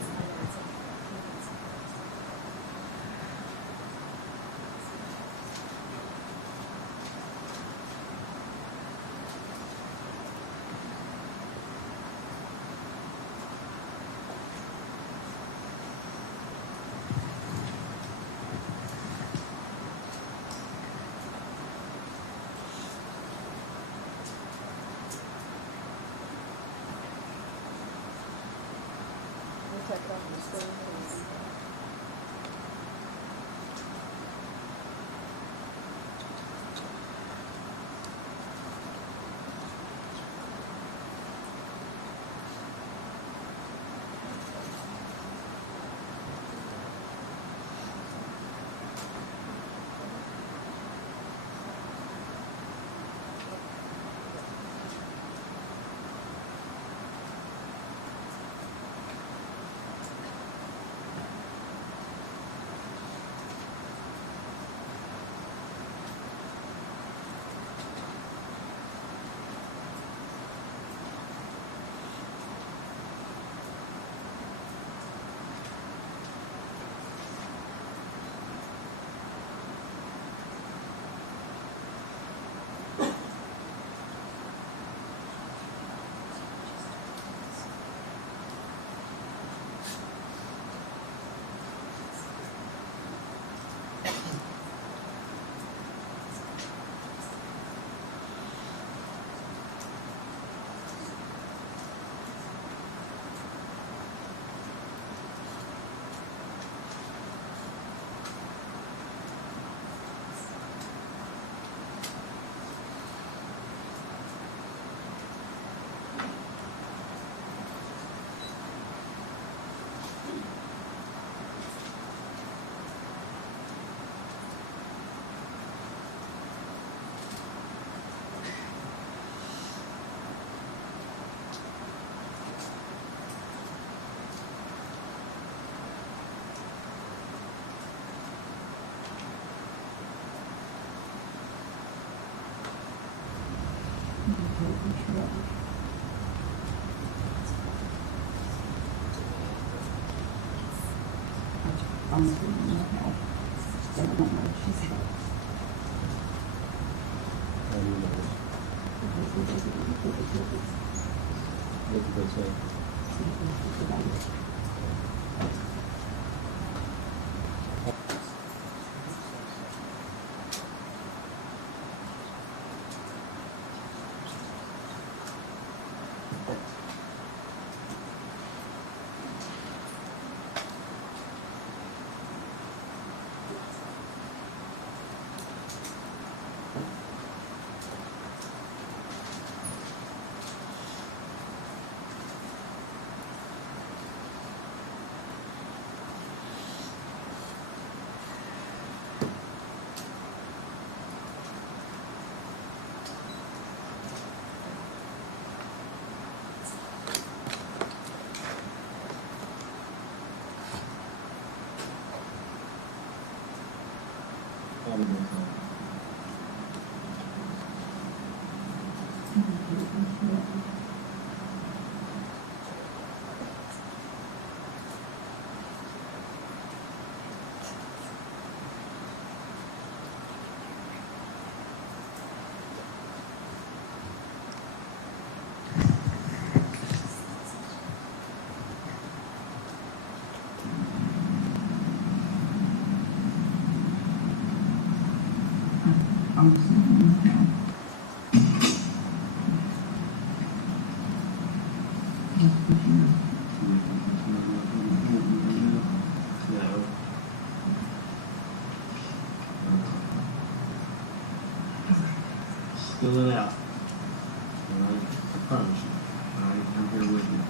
Fill it out. All right? I promise you. All right? I'm here with you.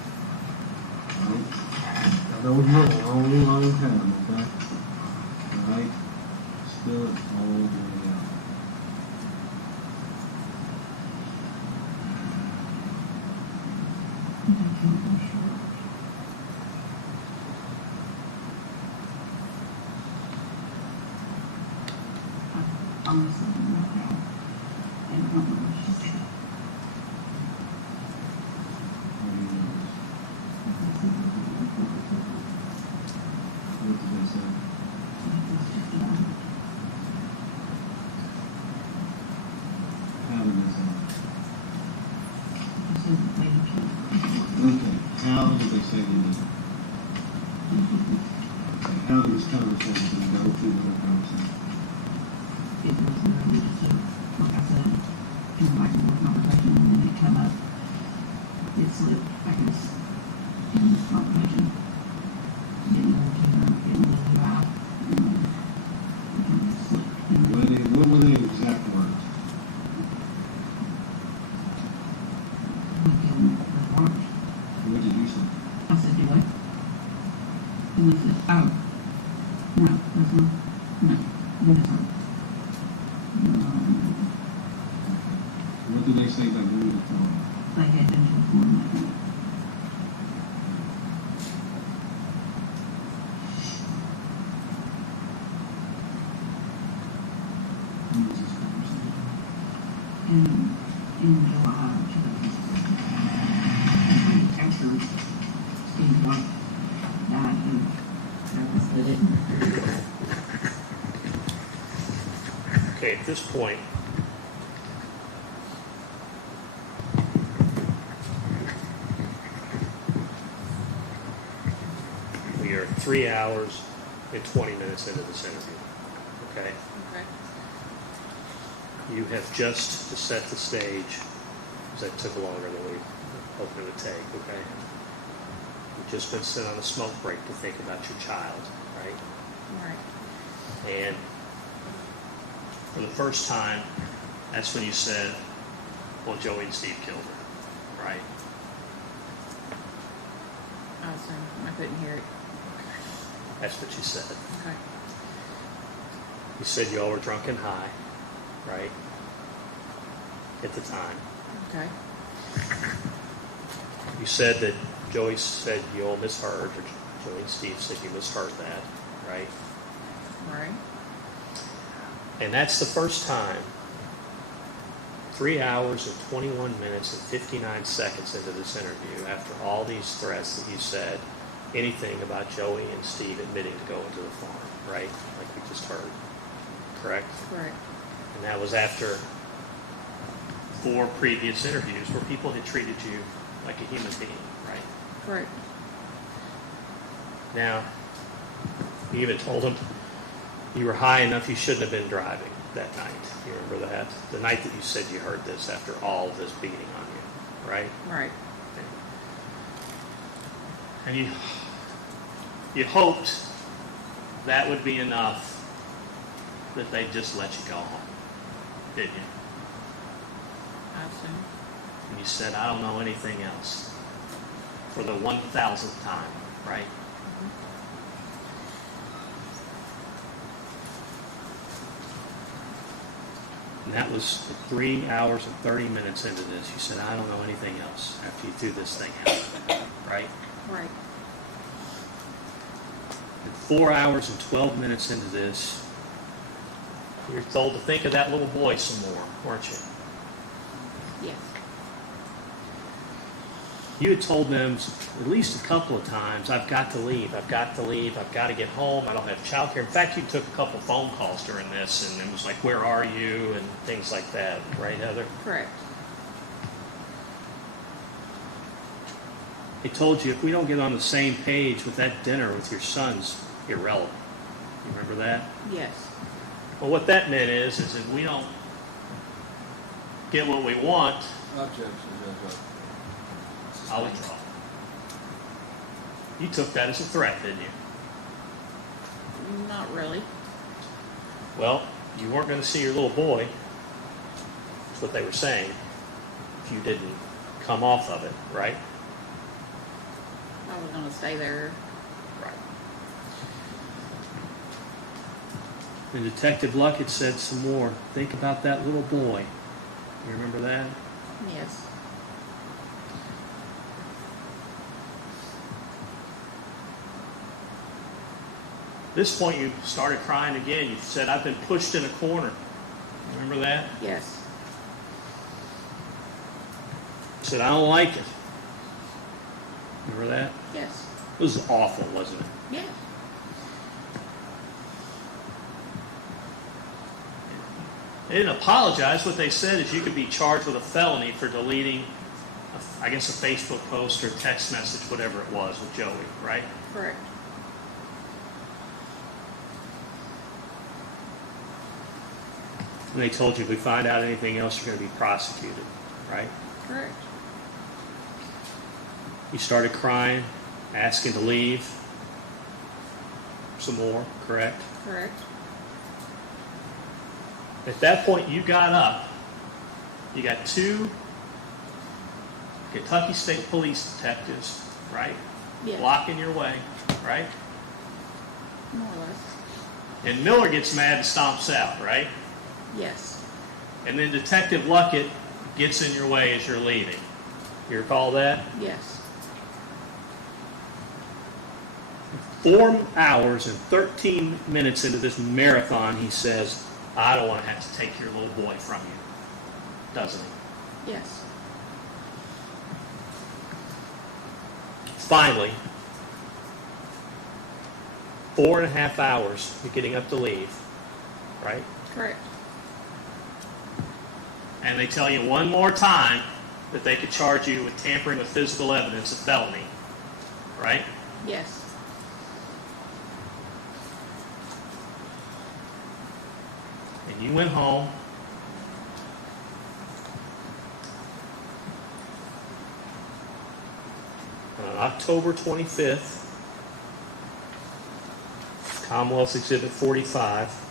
All right? I know we've worked a long, long time, okay? All right? Spill it all the way out. Honestly, walk out and don't know what she said. What did they say? How did they say? Okay, how did they say they did? How did this conversation go to the conversation? It was really just like I said, in the back and forth conversation, and then it come up, it slipped, I guess, in this conversation. Didn't know what didn't know who out, and it kind of slipped. And What were the exact words? we can watch. What did you say? I said, do what? And he said, oh, no, that's not, no, this is her. What did they say that we were for? They had been to the floor that night. When was this conversation? In July of 2016, after Steve White died, that was the Okay, at this point, we are 3 hours and 20 minutes into this interview. Okay? Okay. You have just to set the stage, because that took longer than we hoped it would take, okay? You've just been sent on a smoke break to think about your child, right? Right. And for the first time, that's when you said, well, Joey and Steve killed her, right? Awesome. I couldn't hear it. That's what you said. Okay. You said you all were drunk and high, right? At the time. Okay. You said that Joey said you all misheard, or Joey and Steve said you misheard that, right? Right. And that's the first time, 3 hours and 21 minutes and 59 seconds into this interview, after all these threats that you said, anything about Joey and Steve admitting to go into the farm, right? Like we just heard, correct? Correct. And that was after 4 previous interviews where people had treated you like a human being, right? Correct. Now, you even told them you were high enough you shouldn't have been driving that night. You remember that? The night that you said you heard this after all of this beating on you, right? Right. And you hoped that would be enough that they'd just let you go home, didn't you? I assume. And you said, I don't know anything else, for the 1,000th time, right? And that was 3 hours and 30 minutes into this. You said, I don't know anything else after you threw this thing out, right? Right. And 4 hours and 12 minutes into this, you're told to think of that little boy some more, weren't you? Yes. You had told them at least a couple of times, I've got to leave, I've got to leave, I've got to get home, I don't have childcare. In fact, you took a couple phone calls during this, and it was like, where are you, and things like that, right, Heather? Correct. They told you, if we don't get on the same page with that dinner with your sons, irrelevant. You remember that? Yes. Well, what that meant is if we don't get what we want, I'll withdraw. You took that as a threat, didn't you? Not really. Well, you weren't going to see your little boy. That's what they were saying. If you didn't come off of it, right? I was going to stay there. Right. And Detective Luckett said some more. Think about that little boy. You remember that? Yes. At this point, you started crying again. You said, I've been pushed in a corner. Remember that? Yes. You said, I don't like it. Remember that? Yes. It was awful, wasn't it? Yeah. They didn't apologize. What they said is you could be charged with a felony for deleting, I guess, a Facebook post or text message, whatever it was, with Joey, right? Correct. And they told you if we find out anything else, you're going to be prosecuted, right? Correct. You started crying, asking to leave. Some more, correct? Correct. At that point, you got up. You got 2 Kentucky State Police detectives, right? Yes. Blocking your way, right? More or less. And Miller gets mad and stomps out, right? Yes. And then Detective Luckett gets in your way as you're leaving. You recall that? Yes. 4 hours and 13 minutes into this marathon, he says, I don't want to have to take your little boy from you. Doesn't he? Yes. Finally, 4.5 hours, you're getting up to leave, right? Correct. And they tell you one more time that they could charge you with tampering with physical evidence, a felony, right? Yes. And you went home. On October 25th, Commonwealth's Exhibit 45.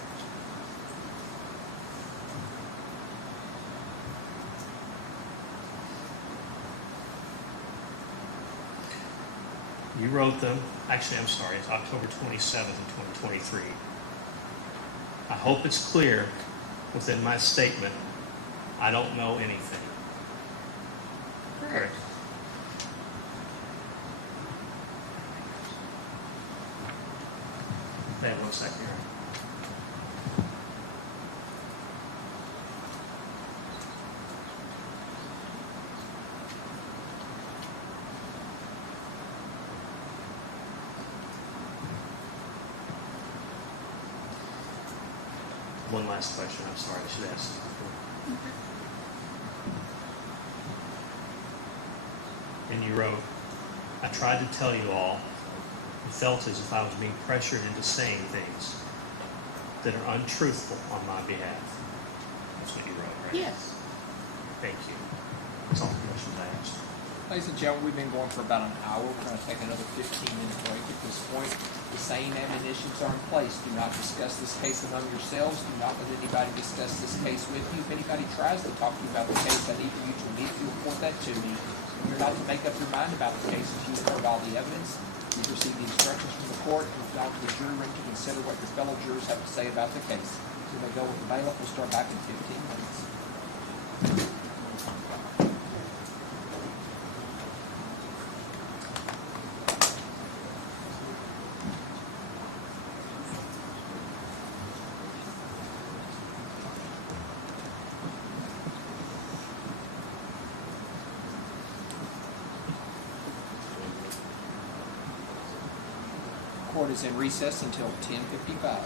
You wrote them. Actually, I'm sorry. It's October 27th of 2023. I hope it's clear within my statement, I don't know anything. Correct. Wait 1 second here. One last question. I'm sorry, I should ask this before. And you wrote, I tried to tell you all, it felt as if I was being pressured into saying things that are untruthful on my behalf. That's what you wrote, right? Yes. Thank you. That's all the questions I asked. Ladies and gentlemen, we've been going for about an hour. We're going to take another 15-minute break at this point. The same admonitions are in place. Do not discuss this case among yourselves. Do not let anybody discuss this case with you. If anybody tries to talk to you about the case, I need for you to immediately report that to me. You're not to make up your mind about the case until you've heard all the evidence. You've received the instructions from the court, and it's down to the jury room to consider what your fellow jurors have to say about the case. So they go with the bailiff. We'll start back in 15 minutes. Court is in recess until 10:55.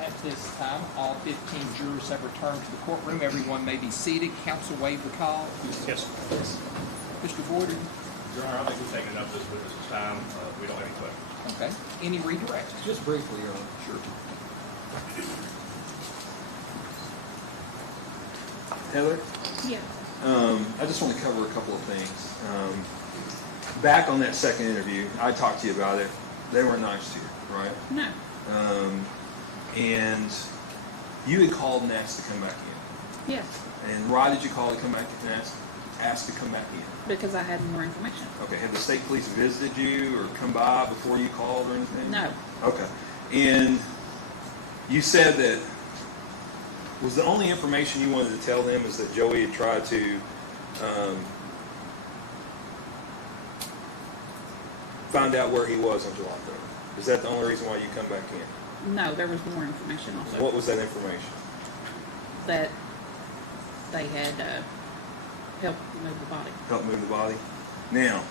At this time, all 15 jurors have returned to the courtroom. Everyone may be seated. Counsel waive the call. Yes. Mr. Boyd, Your Honor, I think we've taken enough of this witness's time. We don't have any questions. Okay. Any redirects? Just briefly, Your Honor. Sure. Heather, Yeah. I just want to cover a couple of things. Back on that second interview, I talked to you about it. They weren't nice to you, right? No, And you had called and asked to come back in. yes, And why did you call to come back and ask to come back in? because I had more information. Okay, have the state police visited you or come by before you called or anything? No, Okay. And you said that was the only information you wanted to tell them is that Joey had tried to find out where he was on July 3rd. Is that the only reason why you come back in? no, there was more information also. What was that information? That they had helped move the body. Help move the body? Now,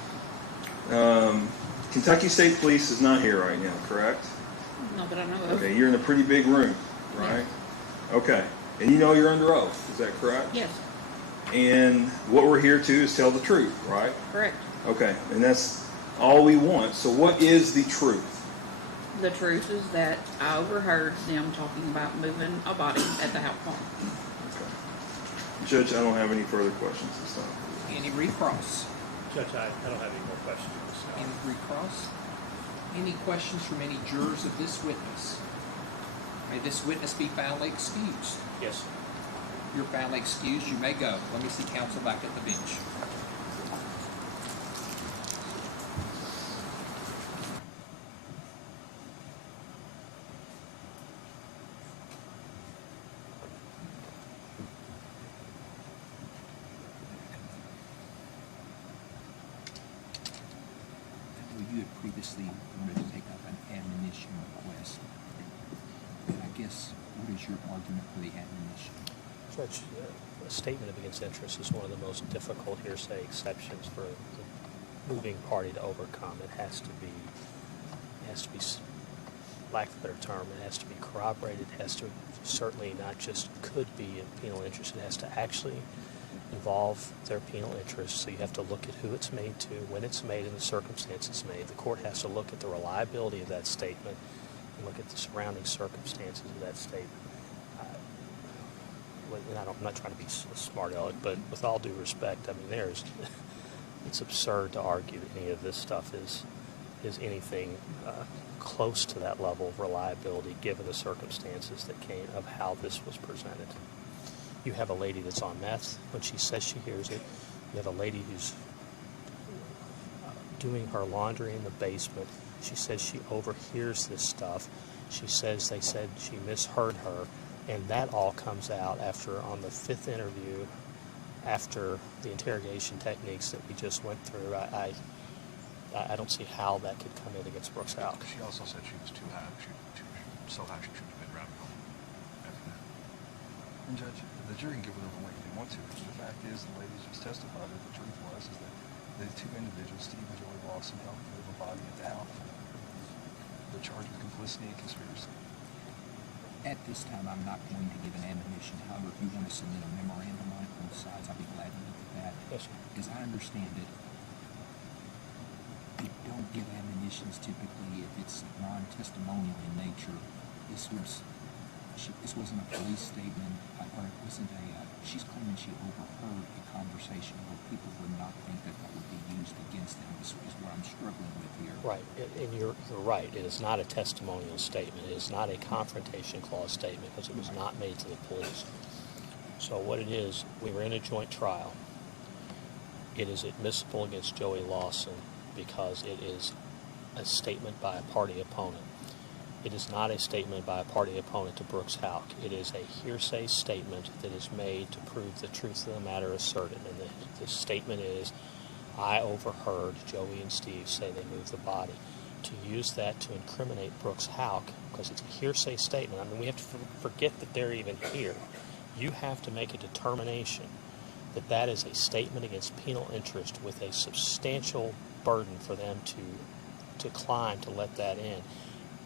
Kentucky State Police is not here right now, correct? Not that I know of. Okay, you're in a pretty big room, right? Okay. And you know you're under oath, is that correct? Yes, And what we're here to is tell the truth, right? correct. Okay, and that's all we want. So what is the truth? The truth is that I overheard them talking about moving a body at the Houck farm. Okay. Judge, I don't have any further questions this time. Any recross? Judge, I don't have any more questions at this time. Any recross? Any questions from any jurors of this witness? May this witness be foully excused. Yes. You're foully excused. You may go. Let me see counsel back at the bench. You had previously wanted to take up an admonition request. And I guess, what is your argument for the admonition? Judge, a statement of against interest is one of the most difficult hearsay exceptions for the moving party to overcome. It has to be, lack of a better term, it has to be corroborated. It has to certainly not just could be in penal interest. It has to actually involve their penal interest. So you have to look at who it's made to, when it's made, and the circumstances made. The court has to look at the reliability of that statement and look at the surrounding circumstances of that statement. I'm not trying to be smart aleck, but with all due respect, I mean, it's absurd to argue that any of this stuff is anything close to that level of reliability given the circumstances that came of how this was presented. You have a lady that's on meth when she says she hears it. You have a lady who's doing her laundry in the basement. She says she overhears this stuff. She says they said she misheard her. And that all comes out after, on the fifth interview, after the interrogation techniques that we just went through. I don't see how that could come in against Brooks Houck. She also said she was too high. She so high she shouldn't have been around after that. And Judge, the jury can give whatever weight they want to. The fact is, the ladies just testified that the truth was is that the two individuals, Steve and Joey Lawson, helped move a body at the Houck. They're charged with complicity and conspiracy. At this time, I'm not going to give an admonition. However, if you want to submit a memorandum on both sides, I'll be glad to look at that. Yes, sir. As I understand it, you don't give admonitions typically if it's non-testimonial in nature. This wasn't a police statement, or it wasn't she's claiming she overheard a conversation where people would not think that that would be used against them. This is what I'm struggling with here. Right, and you're right. It is not a testimonial statement. It is not a confrontation clause statement because it was not made to the police. So what it is, we were in a joint trial. It is admissible against Joey Lawson because it is a statement by a party opponent. It is not a statement by a party opponent to Brooks Houck. It is a hearsay statement that is made to prove the truth of the matter asserted. And the statement is, I overheard Joey and Steve say they moved the body. To use that to incriminate Brooks Houck, because it's a hearsay statement, I mean, we have to forget that they're even here. You have to make a determination that that is a statement against penal interest with a substantial burden for them to climb to let that in.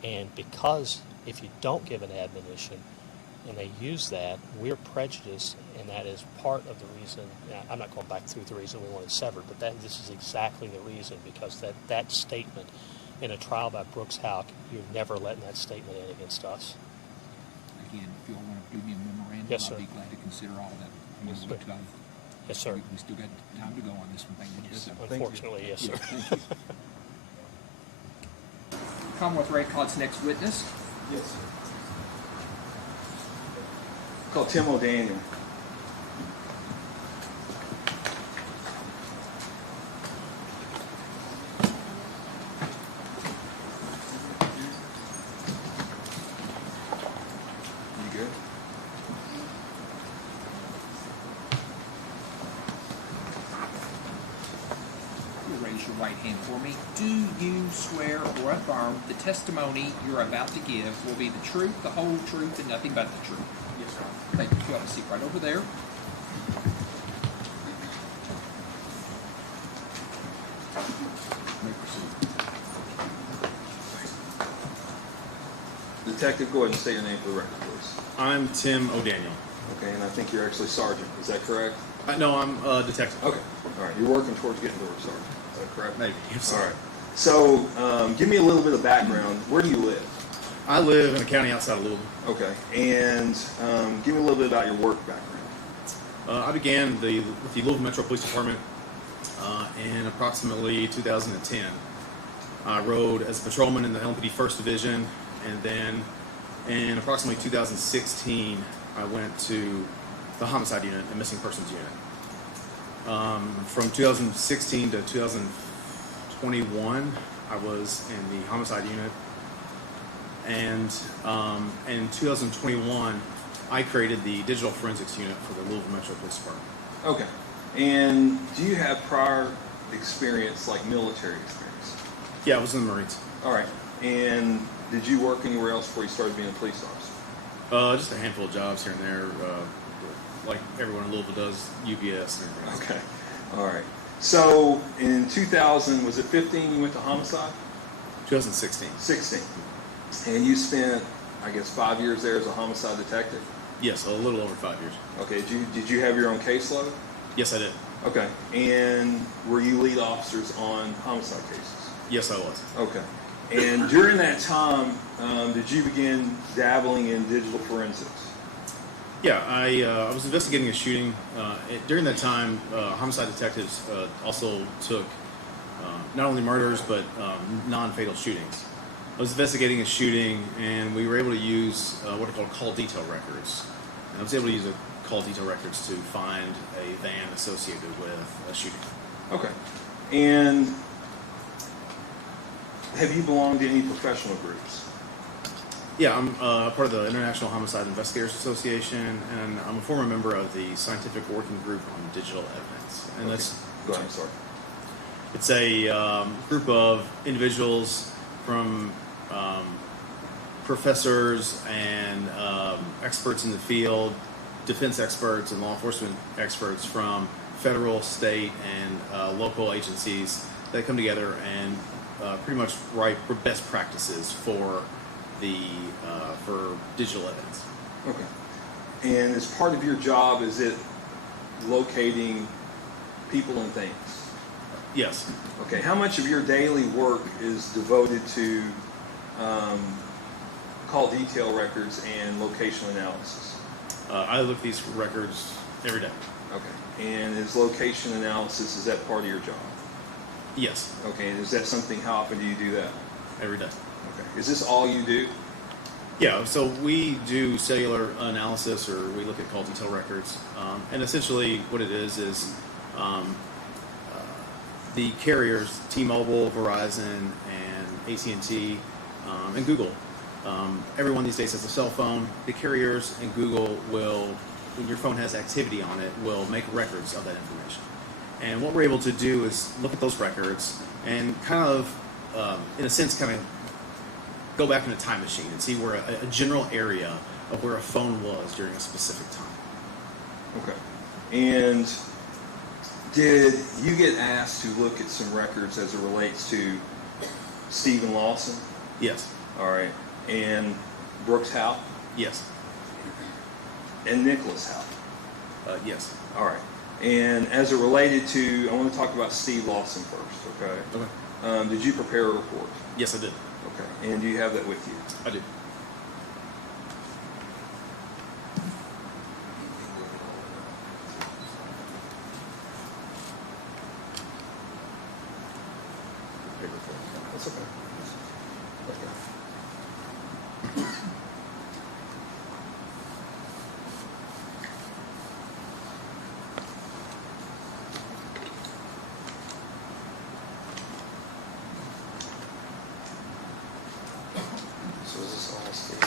And because if you don't give an admonition, and they use that, we're prejudiced, and that is part of the reason. I'm not going back through the reason we want it severed, but this is exactly the reason, because that statement in a trial by Brooks Houck, you're never letting that statement in against us. Again, if you all want to do me a memorandum, Yes, sir. I'll be glad to consider all that. Yes, sir. We've got- Yes, sir. We still got time to go on this one. Thank you. Yes, sir. unfortunately, yes, sir. Thank you. Commonwealth ready to call its next witness. Yes, sir. Call Tim O'Daniel. You good? You'll raise your right hand for me. Do you swear or affirm the testimony you're about to give will be the truth, the whole truth, and nothing but the truth? Yes, sir. Thank you. You have a seat right over there. You may proceed. Detective, go ahead and state your name for the record, please. I'm Tim O'Daniel. Okay, and I think you're actually sergeant. Is that correct? No, I'm a detective. Okay. All right. You're working towards getting to a sergeant. Is that correct? Maybe. Yes, All sir. right. So, give me a little bit of background. Where do you live? I live in a county outside of Louisville. Okay. And give me a little bit about your work background. I began with the Louisville Metro Police Department in approximately 2010. I rode as a patrolman in the LMPD 1st Division, and then in approximately 2016, I went to the Homicide Unit and Missing Persons Unit. From 2016 to 2021, I was in the Homicide Unit, and in 2021, I created the Digital Forensics Unit for the Louisville Metro Police Department. Okay. And do you have prior experience, like military experience? Yeah, I was in the Marines. All right. And did you work anywhere else before you started being a police officer? Just a handful of jobs here and there, like everyone in Louisville does, UPS and everything else. Okay. All right. So in 2000, was it 15 you went to homicide? 2016. 16. And you spent, I guess, 5 years there as a homicide detective? Yes, a little over 5 years. Okay. Did you have your own caseload? Yes, I did. Okay. And were you lead officers on homicide cases? Yes, I was. Okay. And during that time, did you begin dabbling in digital forensics? Yeah, I was investigating a shooting. During that time, homicide detectives also took not only murders, but non-fatal shootings. I was investigating a shooting, and we were able to use what are called call detail records. And I was able to use call detail records to find a van associated with a shooting. Okay. And have you belonged to any professional groups? Yeah, I'm part of the International Homicide Investigators Association, and I'm a former member of the Scientific Working Group on Digital Evidence. And Okay. that's Go ahead, I'm sorry. it's a group of individuals from professors and experts in the field, defense experts and law enforcement experts from federal, state, and local agencies that come together and pretty much write best practices for digital evidence. Okay. And as part of your job, is it locating people and things? Yes. Okay. How much of your daily work is devoted to call detail records and location analysis? I look at these records every day. Okay. And is location analysis, is that part of your job? Yes. Okay. And is that something, how often do you do that? Every day. Okay. Is this all you do? Yeah, so we do cellular analysis, or we look at call detail records, and essentially what it is the carriers, T-Mobile, Verizon, and AT&T, and Google. Everyone these days has a cell phone. The carriers and Google will, when your phone has activity on it, will make records of that information. And what we're able to do is look at those records and kind of, in a sense, kind of go back in a time machine and see where a general area of where a phone was during a specific time. Okay. And did you get asked to look at some records as it relates to Stephen Lawson? Yes. All right. And Brooks Houck? Yes. and Nicholas Houck. Yes. All right. And as it related to, I want to talk about Steve Lawson first, okay? Okay. Did you prepare a report? Yes, I did. Okay. And do you have that with you? I do. That's okay. Okay. So is this all Steve?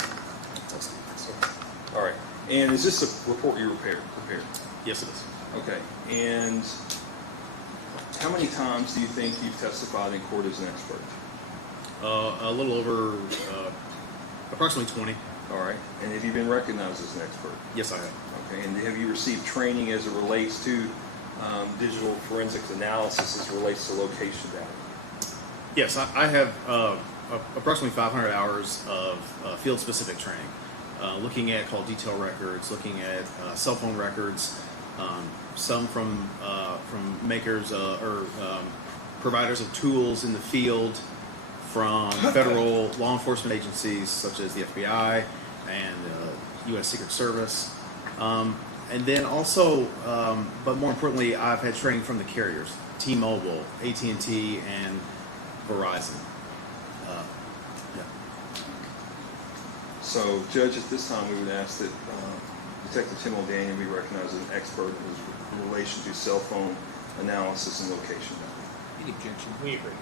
All right. And is this a report you prepared? Yes, it is. Okay. And how many times do you think you've testified in court as an expert? A little over, approximately 20. All right. And have you been recognized as an expert? Yes, I have. Okay. And have you received training as it relates to digital forensics analysis as it relates to location data? Yes, I have approximately 500 hours of field-specific training, looking at call detail records, looking at cell phone records, some from makers or providers of tools in the field, from federal law enforcement agencies such as the FBI and U.S. Secret Service. And then also, but more importantly, I've had training from the carriers, T-Mobile, AT&T, and Verizon. Yeah. So, Judge, at this time we would ask that Detective Tim O'Daniel be recognized as an expert in relation to cell phone analysis and location data. Any objection? We agree.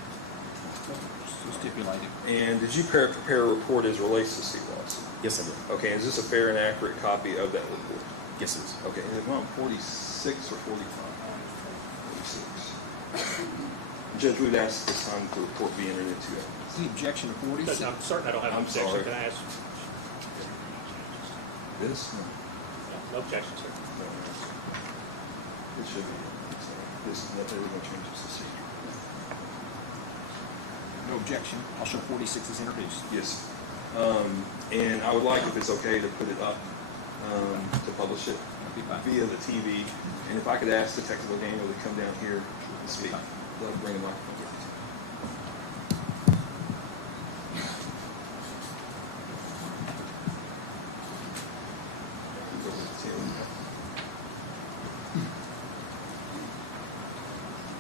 So stipulated. And did you prepare a report as it relates to Steve Lawson? Yes, I did. Okay, is this a fair and accurate copy of that report? Yes, it is. Okay, is it on 46 or 45? 46. Judge, we would ask this time that the report be entered into evidence. Any objection to 40? Judge, I'm certain I don't have an I'm objection. sorry. Can I ask? This? No. No objection, sir. No, it should be. This, there were no changes to see. No objection. I'll show 46 is introduced. Yes. And I would like, if it's okay, to put it up, to publish it via the TV. And if I could ask Detective O'Daniel to come down here and speak. Let him bring the microphone.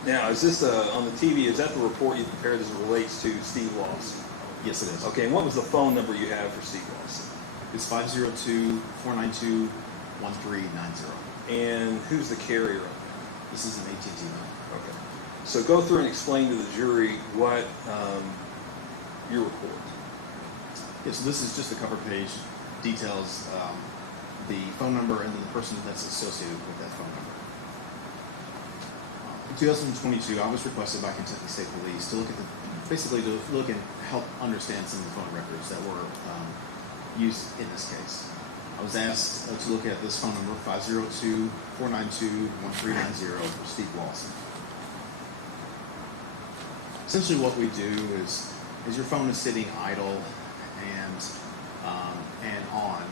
Now, is this on the TV? Is that the report you prepared as it relates to Steve Lawson? Yes, it is. Okay, and what was the phone number you have for Steve Lawson? It's 502-492-1390. And who's the carrier of it? This is an AT&T number. Okay. So go through and explain to the jury what your report. Yeah, so this is just the cover page, details the phone number and then the person that's associated with that phone number. In 2022, I was requested by Kentucky State Police to look at basically to look and help understand some of the phone records that were used in this case. I was asked to look at this phone number, 502-492-1390 for Steve Lawson. Essentially what we do is your phone is sitting idle and on,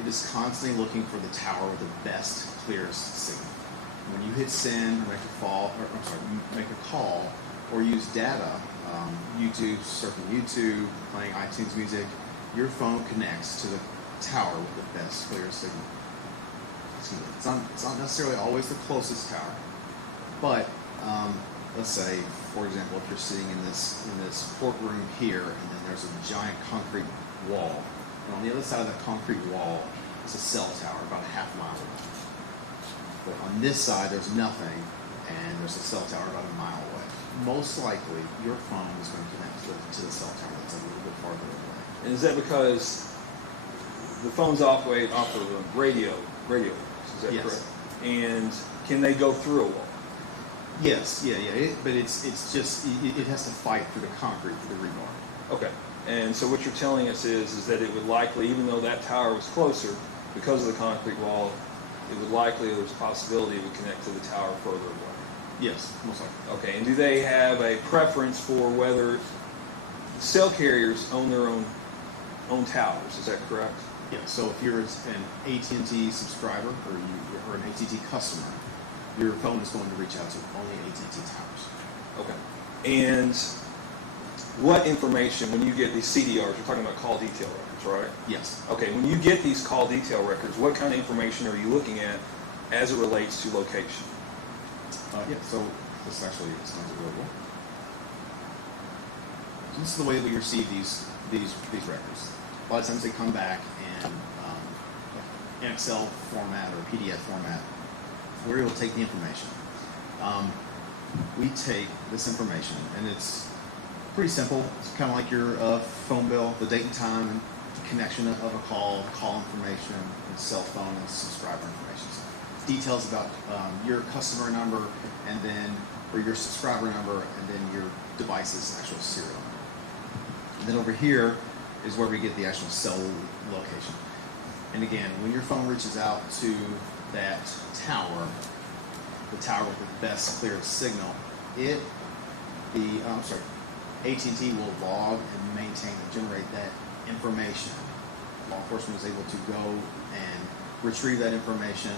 it is constantly looking for the tower with the best, clearest signal. When you hit send, make a call, or use data, YouTube, surfing YouTube, playing iTunes music, your phone connects to the tower with the best, clearest signal. It's not necessarily always the closest tower, but let's say, for example, if you're sitting in this courtroom here, and then there's a giant concrete wall, and on the other side of that concrete wall is a cell tower about a half mile away. But on this side, there's nothing, and there's a cell tower about a mile away. Most likely, your phone is going to connect to the cell tower that's a little bit farther away. And is that because the phones operate off of a radio waves, is that Yes. correct? And can they go through a wall? Yes, yeah. But it's just it has to fight through the concrete, through the rebar. Okay. And so what you're telling us is that it would likely, even though that tower was closer, because of the concrete wall, it would likely, there's a possibility it would connect to the tower further away. Yes, most likely. Okay. And do they have a preference for whether cell carriers own their own own towers. Is that correct? Yeah, so if you're an AT&T subscriber or an AT&T customer, your phone is going to reach out to only AT&T towers. Okay. And what information, when you get these CDRs, you're talking about call detail records, right? Yes. Okay, when you get these call detail records, what kind of information are you looking at as it relates to location? Yeah, so this actually explains it really well. So this is the way that we receive these records. A lot of times they come back in an Excel format or PDF format. We're able to take the information. We take this information, and it's pretty simple. It's kind of like your phone bill, the date and time, and connection of a call information, and cell phone and subscriber information. So details about your customer number, and then or your subscriber number, and then your device's actual serial number. And then over here is where we get the actual cell location. And again, when your phone reaches out to that tower, the tower with the best, clearest signal, AT&T will log and maintain and generate that information. Law enforcement is able to go and retrieve that information.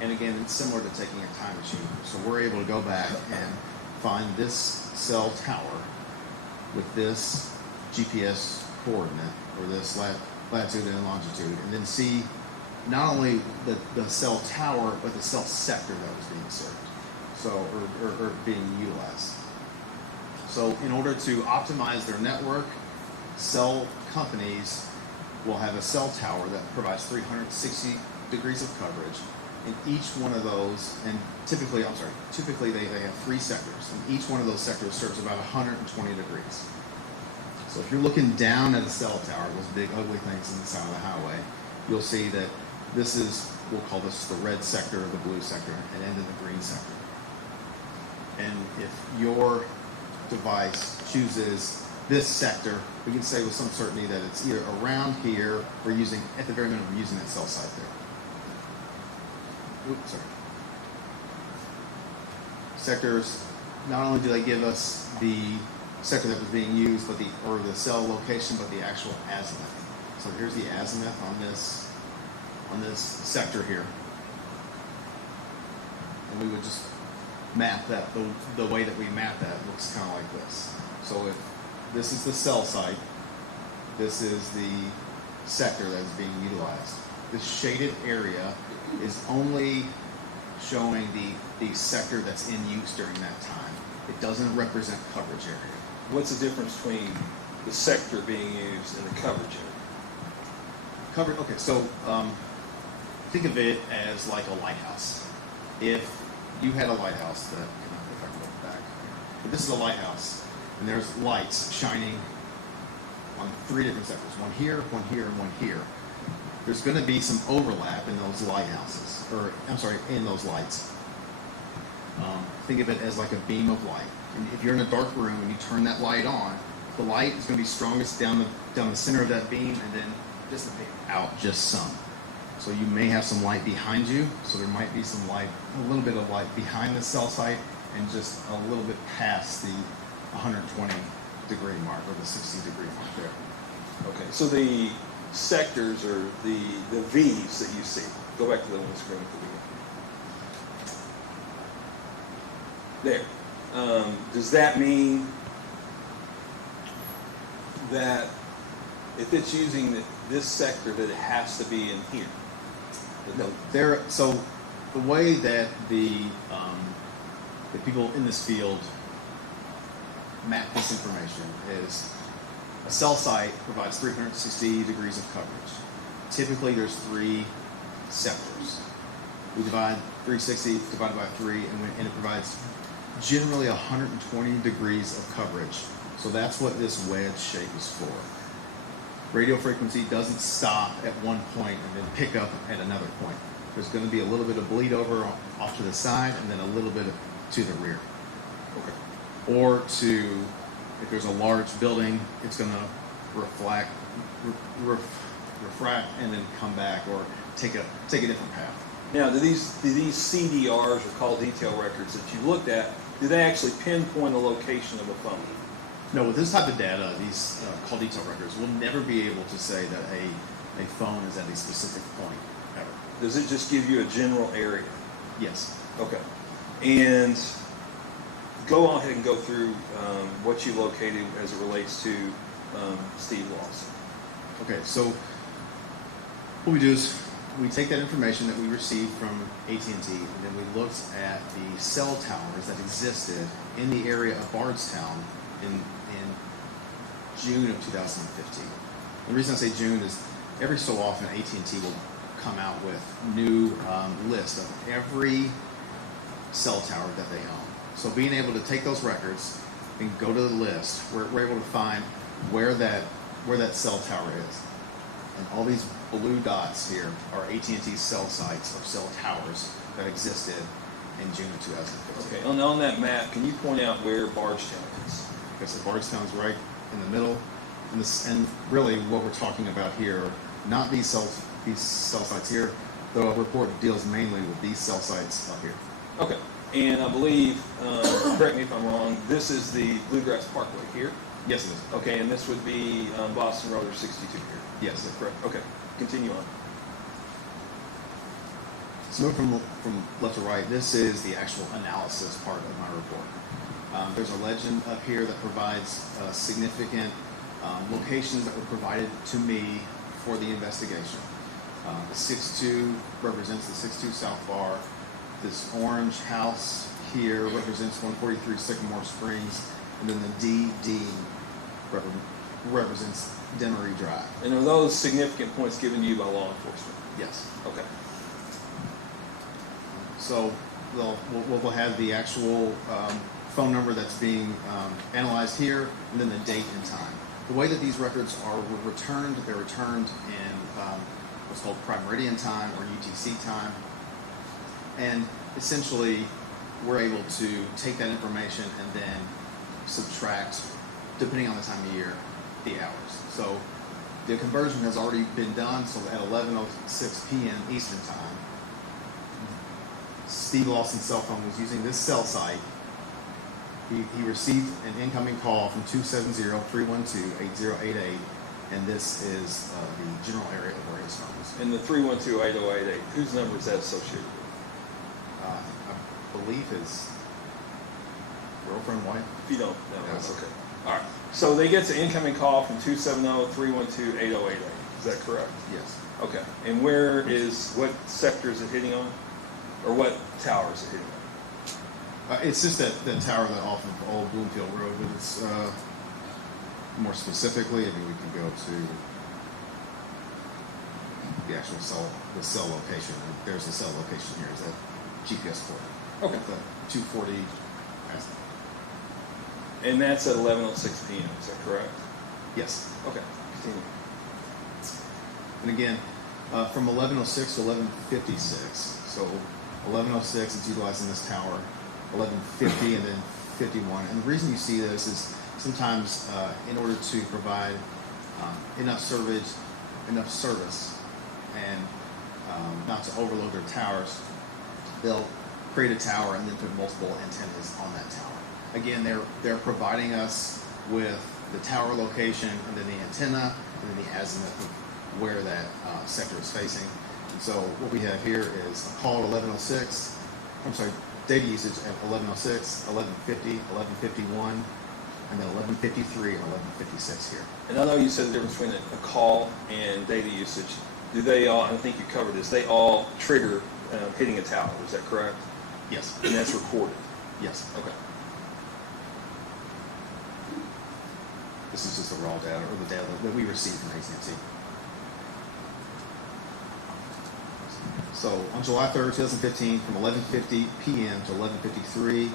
And again, it's similar to taking a time machine. So we're able to go back and find this cell tower with this GPS coordinate, or this latitude and longitude, and then see not only the cell tower, but the cell sector that was being served, so or being utilized. So in order to optimize their network, cell companies will have a cell tower that provides 360 degrees of coverage. In each one of those, and typically they have 3 sectors, and each one of those sectors serves about 120 degrees. So if you're looking down at the cell tower, those big ugly things on the side of the highway, you'll see that this is, we'll call this the red sector, the blue sector, and then the green sector. And if your device chooses this sector, we can say with some certainty that it's either around here, or using, at the very minimum, we're using that cell site there. Oops, sorry. Sectors, not only do they give us the sector that was being used, but the cell location, but the actual azimuth. So here's the azimuth on this sector here, and we would just map that. The way that we map that looks kind of like this. So if this is the cell site, this is the sector that is being utilized. This shaded area is only showing the sector that's in use during that time. It doesn't represent coverage area. What's the difference between the sector being used and the coverage area? Okay, so think of it as like a lighthouse. If you had a lighthouse that, if I can look back, but this is a lighthouse, and there's lights shining on 3 different sectors, one here, and one here. There's going to be some overlap in those lighthouses, in those lights. Think of it as like a beam of light. And if you're in a dark room and you turn that light on, the light is going to be strongest down the center of that beam, and then dissipate out just some. So you may have some light behind you, so there might be some light, a little bit of light behind the cell site, and just a little bit past the 120 degree mark, or the 60 degree mark there. Okay, so the sectors, or the V's that you see, go back to the one screen for me. There. Does that mean that if it's using this sector, that it has to be in here? No, so the way that the people in this field map this information is a cell site provides 360 degrees of coverage. Typically, there's 3 sectors. We divide 360 divided by 3, and it provides generally 120 degrees of coverage. So that's what this wedge shape is for. Radio frequency doesn't stop at one point and then pick up at another point. There's going to be a little bit of bleed over off to the side, and then a little bit to the rear. Okay. Or if there's a large building, it's going to refract and then come back, or take a different path. Now, do these CDRs, or call detail records, that you looked at, do they actually pinpoint the location of a phone? No, with this type of data, these call detail records, we'll never be able to say that a phone is at a specific point ever. Does it just give you a general area? Yes. Okay. And go on ahead and go through what you located as it relates to Steve Lawson. Okay, so what we do is we take that information that we received from AT&T, and then we looked at the cell towers that existed in the area of Bardstown in June of 2015. The reason I say June is every so often AT&T will come out with new list of every cell tower that they own. So being able to take those records and go to the list, we're able to find where that cell tower is. And all these blue dots here are AT&T cell sites or cell towers that existed in June of 2015. Okay, on that map, can you point out where Bardstown is? Okay, so Bardstown's right in the middle, and really what we're talking about here, not these cell sites here. The report deals mainly with these cell sites up here. Okay, and I believe, correct me if I'm wrong, this is the Bluegrass Parkway here? Yes, it is. Okay, and this would be Boston Road or 62 here? Yes. Is that correct? Okay, continue on. So moving from left to right, this is the actual analysis part of my report. There's a legend up here that provides significant locations that were provided to me for the investigation. The 6-2 represents the 6-2 South Bar. This orange house here represents 143 Sycamore Springs, and then the DD represents Demery Drive. And are those significant points given to you by law enforcement? Yes. Okay. So we'll have the actual phone number that's being analyzed here, and then the date and time. The way that these records were returned, they're returned in what's called prime meridian time or UTC time. And essentially, we're able to take that information and then subtract, depending on the time of year, the hours. So the conversion has already been done, so at 11:06 p.m. Eastern time, Steve Lawson's cell phone was using this cell site. He received an incoming call from 270-312-8088, and this is the general area of where his phone is. And the 312-8088, whose number is that associated with? I believe his girlfriend, wife. If you don't know, Yeah, that's okay. All right. So they get an incoming call from 270-312-8088. Is that correct? Yes. Okay. And what sector is it hitting on? Or what tower is it hitting on? It's just that tower that off of Old Bloomfield Road, but it's more specifically, I mean, we can go to the actual cell location. There's a cell location here. Is that GPS port? Okay. The 240. And that's at 11:06 p.m. Is that correct? Yes. Okay. Continue. And again, from 11:06 to 11:56. So 11:06 is utilizing this tower. 11:50 and then 51. And the reason you see this is sometimes in order to provide enough service, and not to overload their towers, they'll create a tower and then put multiple antennas on that tower. Again, they're providing us with the tower location and then the antenna and then the azimuth of where that sector is facing. And so what we have here is a call at 11:06. I'm sorry, data usage at 11:06, 11:50, 11:51, and then 11:53 and 11:56 here. And I know you said the difference between a call and data usage. Do they all, I think you covered this, they all trigger hitting a tower, is that correct? Yes. And that's recorded? Yes. Okay. This is just the raw data, or the data that we received from AT&T. So on July 3rd, 2015, from 11:50 p.m. to 11:53,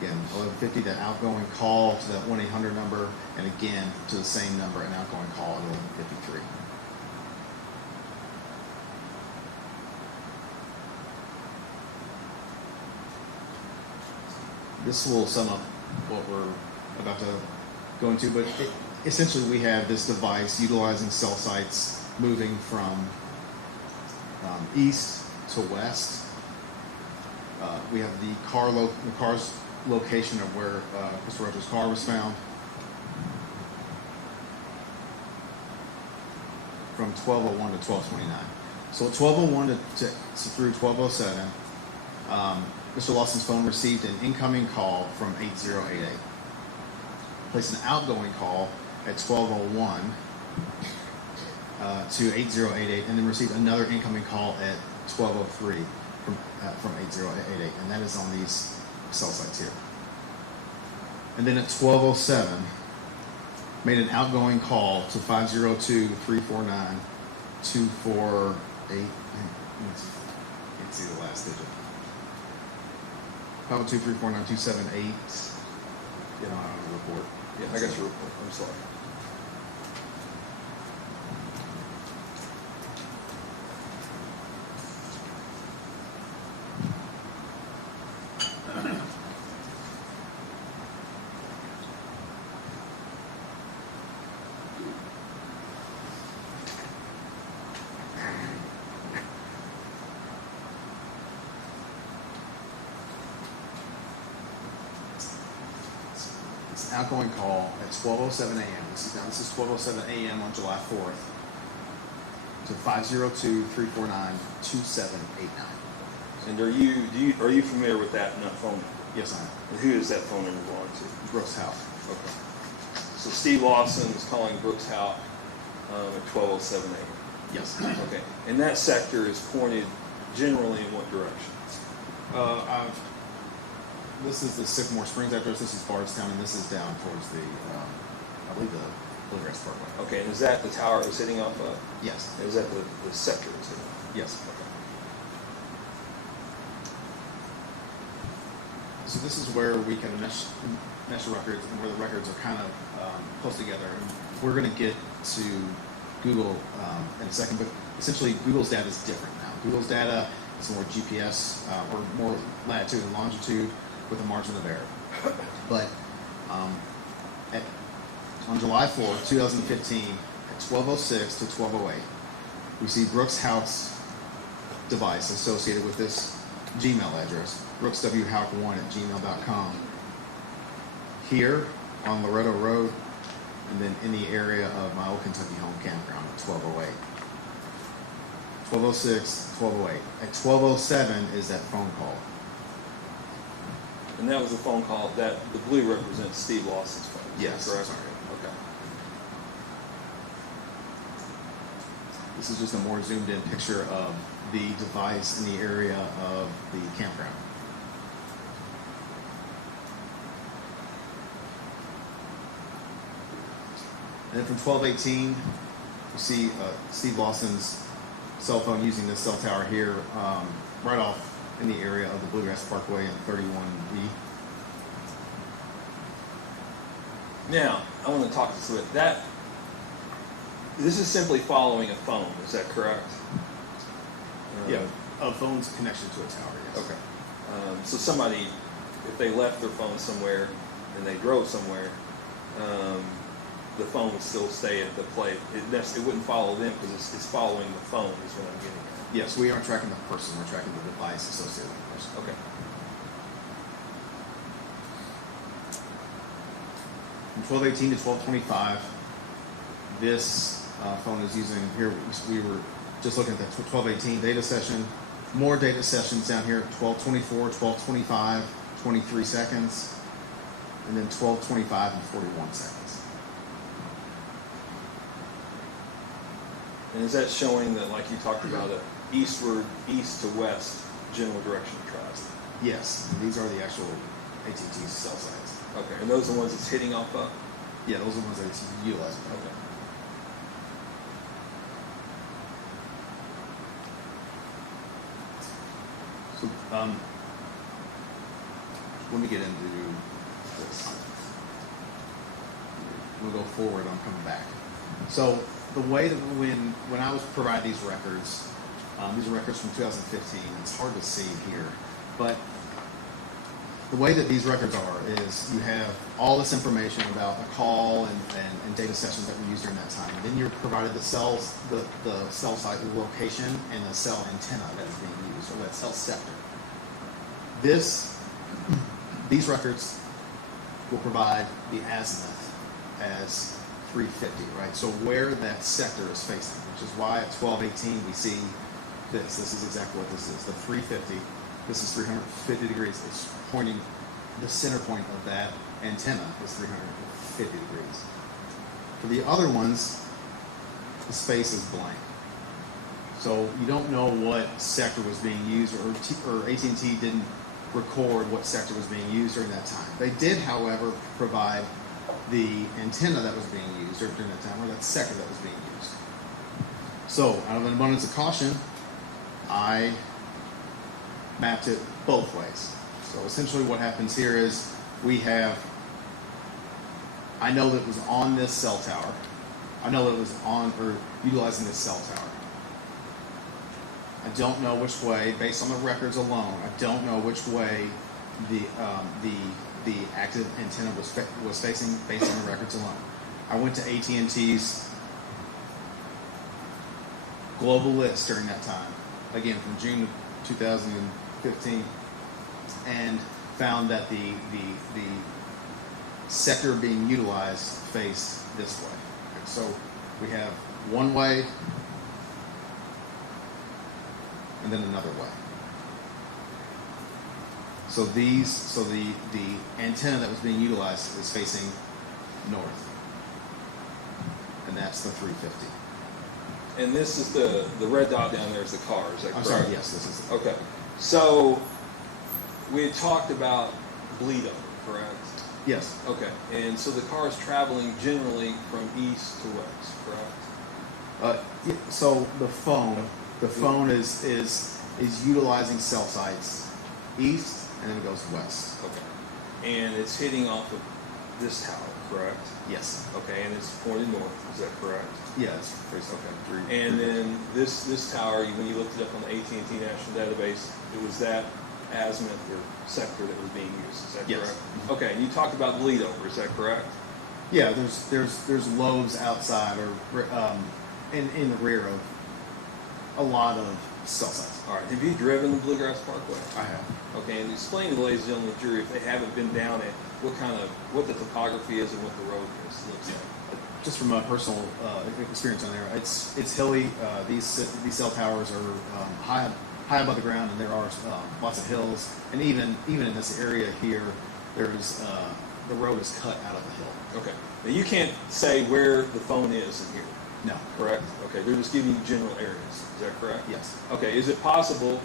again, 11:50, that outgoing call to that 1-800 number, and again, to the same number, an outgoing call at 11:53. This will sum up what we're about to go into, but essentially we have this device utilizing cell sites moving from east to west. We have the car's location of where Mr. Rogers' car was found. from 1201 to 1229. So at 1201 through 1207, Mr. Lawson's phone received an incoming call from 8088. Placed an outgoing call at 1201 to 8088, and then received another incoming call at 1203 from 8088, and that is on these cell sites here. And then at 1207, made an outgoing call to 502-349-248. Can't see the last digit. 502-349-278. You know, I don't have a report. Yeah, I got your report. I'm sorry. Outgoing call at 12:07 a.m. This is 12:07 a.m. on July 4th to 502-349-2789. And are you familiar with that phone number? Yes, I am. And who is that phone number belong to? Brooks Houck. Okay. So Steve Lawson is calling Brooks Houck at 12:07 a.m. Yes. Okay. And that sector is pointed generally in what direction? This is the Sycamore Springs address. This is Bardstown, and this is down towards the, I believe, the Bluegrass Parkway. Okay. And is that the tower it's hitting off of? Yes. And is that the sector it's hitting off? Yes. Okay. So this is where we can mesh the records, and where the records are kind of close together. And we're going to get to Google in a second, but essentially Google's data is different now. Google's data is more GPS or more latitude and longitude with a margin of error. But on July 4, 2015, at 12:06 to 12:08, we see Brooks Houck's device associated with this Gmail address, brookswhouck1@gmail.com, here on Loretto Road, and then in the area of my old Kentucky home campground at 12:08. 12:06, 12:08. At 12:07 is that phone call. And that was a phone call that the blue represents Steve Lawson's phone. Yes. Correct? Sorry. Okay. This is just a more zoomed in picture of the device in the area of the campground. And then from 12:18, you see Steve Lawson's cell phone using this cell tower here, right off in the area of the Bluegrass Parkway and 31B. Now, I want to talk this with that. This is simply following a phone. Is that correct? Yeah, a phone's connection to a tower. Yes. Okay. So somebody, if they left their phone somewhere and they drove somewhere, the phone would still stay at the plate. It wouldn't follow them because it's following the phone is what I'm getting at. Yes, we aren't tracking the person. We're tracking the device associated with the person. Okay. From 12:18 to 12:25, this phone is using, here we were just looking at the 12:18 data session. More data sessions down here, 12:24, 12:25, 23 seconds, and then 12:25 and 41 seconds. And is that showing that, like you talked about, it east to west general direction of travel? Yes, and these are the actual AT&T cell sites. Okay, and those are the ones it's hitting off of? Yeah, those are the ones that it's utilizing. Okay. So, let me get into this. We'll go forward on coming back. So, the way that when I was provide these are records from 2015. It's hard to see here, but the way that these records are is you have all this information about a call and data sessions that were used during that time. And then you're provided the cell site location and the cell antenna that is being used, or that cell sector. These records will provide the azimuth as 350, right? So where that sector is facing, which is why at 1218 we see this. This is exactly what this is. The 350, this is 350 degrees. It's pointing, the center point of that antenna is 350 degrees. For the other ones, the space is blank. So you don't know what sector was being used, or AT&T didn't record what sector was being used during that time. They did, however, provide the antenna that was being used during that time, or that sector that was being used. So, out of an abundance of caution, I mapped it both ways. So essentially what happens here is I know that it was on this cell tower. I know that it was on, or utilizing this cell tower. I don't know which way, based on the records alone, I don't know which way the active antenna was facing based on the records alone. I went to AT&T's global list during that time, again from June of 2015, and found that the sector being utilized faced this way. Okay, so we have one way and then another way. So the antenna that was being utilized is facing north, and that's the 350. And this is the red dot down there is the car, is that correct? I'm sorry, yes, this is. Okay. So we had talked about bleed over, correct? Yes. Okay. And so the car is traveling generally from east to west, correct? So the phone is utilizing cell sites east, and then it goes west. Okay. And it's hitting off of this tower, correct? Yes. Okay, and it's pointed north, is that correct? Yeah, it's okay. And then this tower, when you looked it up on the AT&T National Database, it was that azimuth or sector that was being used, is that Yes. correct? Okay, and you talked about bleed over, is that correct? Yeah, there's lobes outside or in the rear of a lot of cell sites. All right, have you driven the Bluegrass Parkway? I have. Okay, and explain to the ladies and gentlemen of the jury, if they haven't been down it, what the topography is and what the road looks like. Just from a personal experience on there, it's hilly. These cell towers are high above the ground, and there are lots of hills. And even in this area here, there's the road is cut out of the hill. Okay, now you can't say where the phone is in here. No. Correct? Okay, they're just giving you general areas. Is that correct? Yes. Okay, is it possible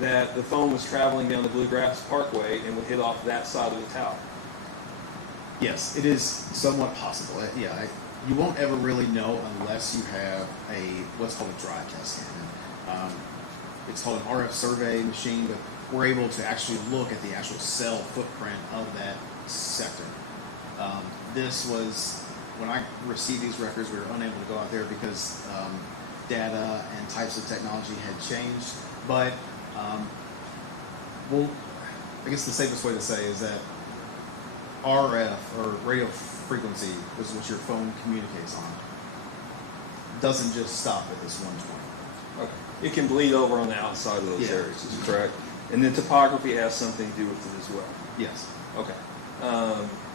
that the phone was traveling down the Bluegrass Parkway and would hit off that side of the tower? Yes, it is somewhat possible. You won't ever really know unless you have what's called a drive test scan. It's called an RF survey machine, but we're able to actually look at the actual cell footprint of that sector. This was, when I received these records, we were unable to go out there because data and types of technology had changed. But, I guess the safest way to say is that RF, or radio frequency, is what your phone communicates on, doesn't just stop at this 120. Okay. It can bleed over on the outside of those areas, is correct? And then topography has something to do with it as well? Yes. Okay.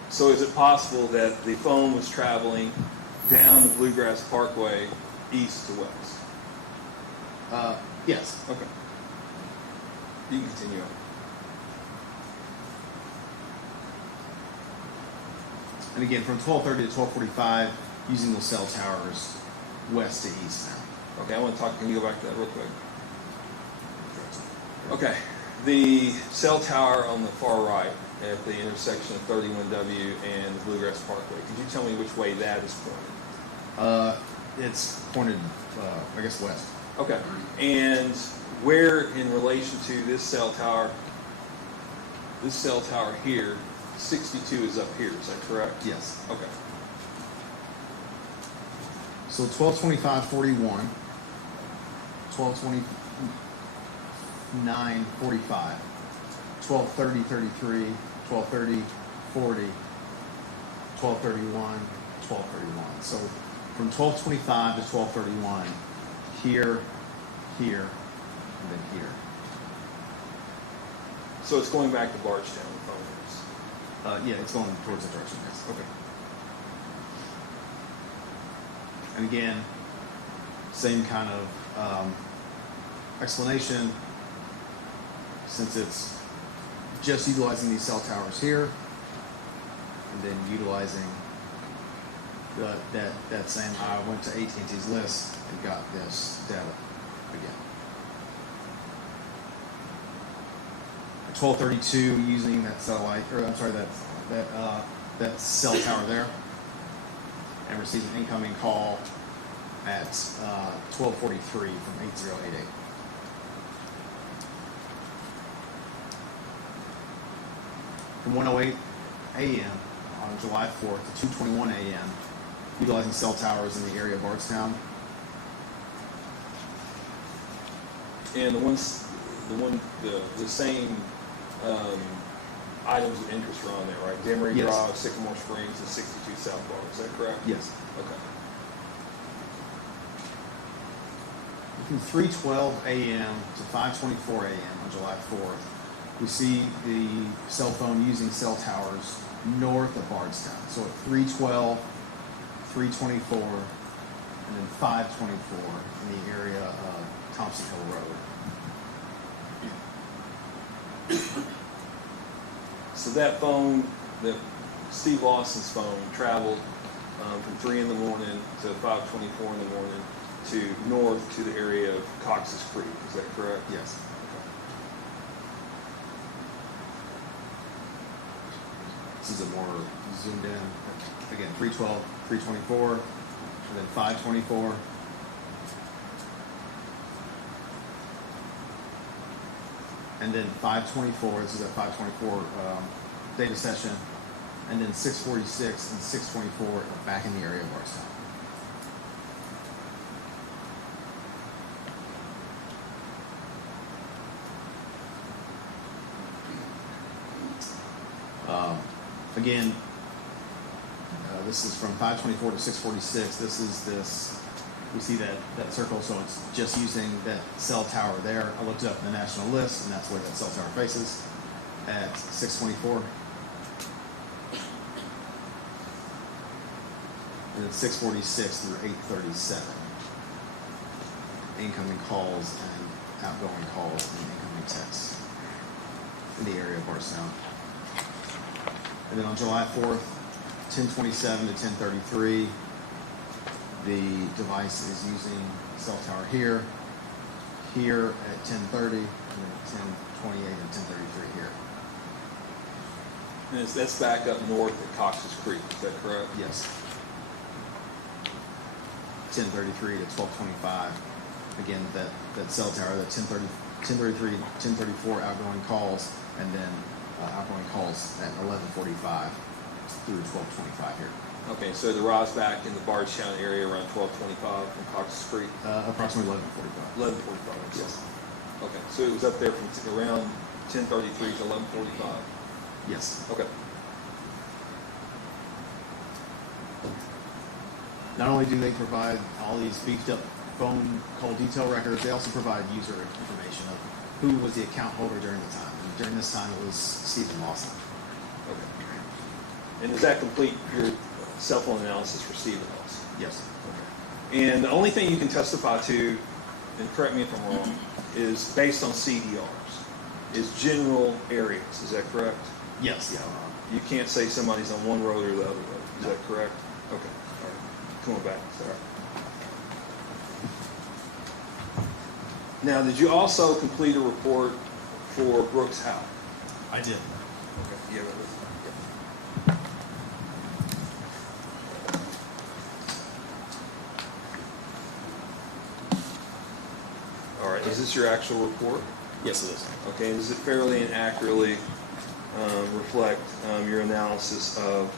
So is it possible that the phone was traveling down the Bluegrass Parkway east to west? Yes. Okay. You can continue on. And again, from 1230 to 1245, using those cell towers west to east now. Okay, I want to talk, can you go back to that real quick? Okay, the cell tower on the far right at the intersection of 31W and the Bluegrass Parkway, could you tell me which way that is pointed? It's pointed, I guess, west. Okay, and where in relation to this cell tower here, 62 is up here, is that correct? Yes. Okay. So 1225.41, 1229.45, 1230.33, 1230.40, 1231, 1231. So from 1225 to 1231, here, and then here. So it's going back to Bardstown, the phone is. Yeah, it's going towards the direction, yes. Okay. And again, same kind of explanation, since it's just utilizing these cell towers here, and then utilizing that same, I went to AT&T's list and got this data again. 1232 using that satellite, or I'm sorry, that cell tower there, and received an incoming call at 1243 from 8088. From 1:08 a.m. on July 4th to 2:21 a.m., utilizing cell towers in the area of Bardstown. And the same items of interest are on there, right? Demery Yes. Drive, Sycamore Springs, and 62 South Bar. Is that correct? Yes. Okay. From 3:12 a.m. to 5:24 a.m. on July 4th, we see the cell phone using cell towers north of Bardstown. So at 3:12, 3:24, and then 5:24 in the area of Thompson Hill Road. So that phone, Steve Lawson's phone, traveled from 3 in the morning to 5:24 in the morning to north to the area of Cox's Creek. Is that correct? Yes. This is a more zoomed in. Again, 3:12, 3:24, and then 5:24. And then 5:24, this is at 5:24 data session, and then 6:46 and 6:24 back in the area of Bardstown. Again, this is from 5:24 to 6:46. We see that circle, so it's just using that cell tower there. I looked it up in the national list, and that's where that cell tower faces at 6:24. And then 6:46 through 8:37. Incoming calls and outgoing calls and incoming texts in the area of Bardstown. And then on July 4th, 10:27 to 10:33, the device is using cell tower here at 10:30, and then 10:28 and 10:33 here. And that's back up north at Cox's Creek. Is that correct? Yes. 10:33 to 12:25. Again, that cell tower, that 10:33, 10:34 outgoing calls, and then outgoing calls at 11:45 through 12:25 here. Okay, so the rise back in the Bardstown area around 12:25 from Cox's Creek? Approximately 11:45. 11:45. Yes. Okay, so it was up there from around 10:33 to 11:45? Yes. Okay. Not only do they provide all these beefed up phone call detail records, they also provide user information of who was the account holder during the time. And during this time, it was Stephen Lawson. Okay. And does that complete your cell phone analysis for Stephen Lawson? Yes. Okay. And the only thing you can testify to, and correct me if I'm wrong, is based on CDRs, is general areas. Is that correct? Yes. Yeah. You can't say somebody's on one road or the other road. Is that correct? Okay. All right. Come on back. Sorry. Now, did you also complete a report for Brooks Houck? I did. Okay. Yeah. All right. Is this your actual report? Yes, it is. Okay. Does it fairly and accurately reflect your analysis of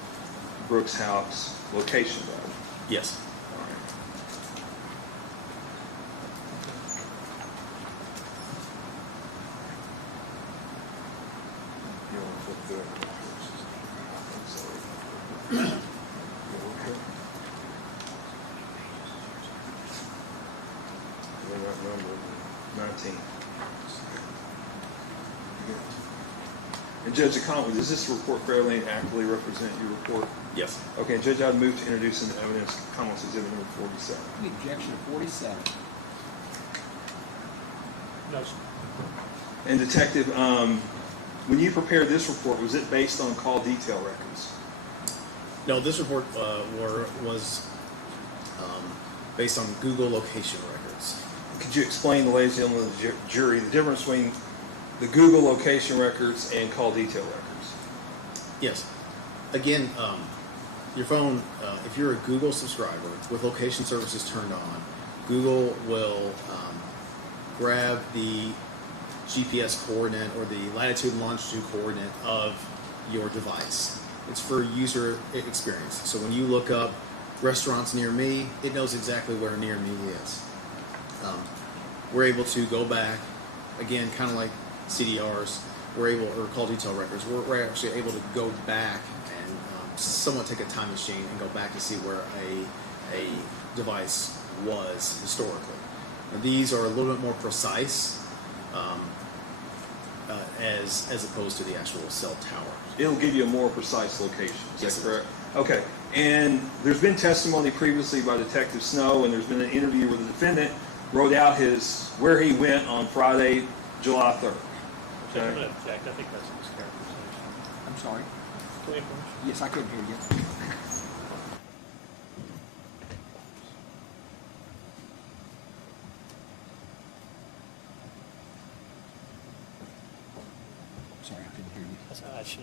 Brooks Houck's location value? Yes. All right. You want to flip through it? I'm sorry. Okay. We're not numbered. 19. And Judge Conley, does this report fairly and accurately represent your report? Yes. Okay, Judge, I'd move to introduce into evidence comments exhibit number 47. Any objection to 47? No, sir. And Detective, when you prepared this report, was it based on call detail records? No, this report was based on Google location records. Could you explain to ladies and gentlemen of the jury the difference between the Google location records and call detail records? Yes. Again, your phone, if you're a Google subscriber with location services turned on, Google will grab the GPS coordinate or the latitude and longitude coordinate of your device. It's for user experience. So when you look up restaurants near me, it knows exactly where near me is. We're able to go back, again, kind of like CDRs, or call detail records, we're actually able to go back and somewhat take a time machine and go back to see where a device was historically. Now, these are a little bit more precise as opposed to the actual cell tower. It'll give you a more precise location, is Yes, that correct? Okay, and there's been testimony previously by Detective Snow, and there's been an interview where the defendant wrote out where he went on Friday, July 3rd. I'm going to object. I think that's a mischaracterization. I'm sorry. Can we finish? Yes, I couldn't hear you. Sorry, I couldn't hear you.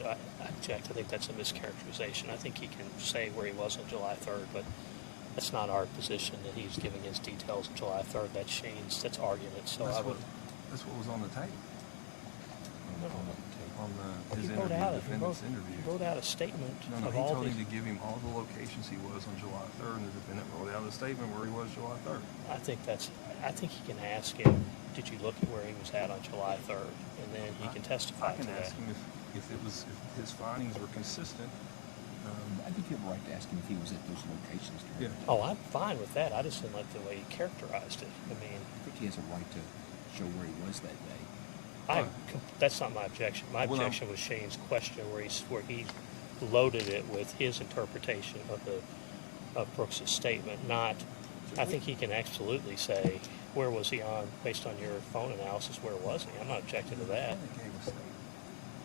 I object. I think that's a mischaracterization. I think he can say where he was on July 3rd, but that's not our position that he's giving his details of July 3rd. That's Shane's. That's argument. So That's I would. That's what was on the tape. No. On his He interview, the defendant's he interview. wrote out a statement No, of he all told these. him to give him all the locations he was on July 3rd, and the defendant wrote out a statement where he was July 3rd. I think he can ask him, did you look at where he was at on July 3rd? And then he can testify I can to ask that. him if his findings were consistent. I think you have a right to ask him if he was at those locations during the day. Oh, I'm fine with that. I just didn't like the way he characterized it. I mean, I think he has a right to show where he was that day. that's not my objection. My Well, objection was Shane's question where he loaded it with his interpretation of Brooks's statement. Not, I think he can absolutely say, where was he on, based on your phone analysis, where was he? I'm not objecting to that. The defendant gave a statement.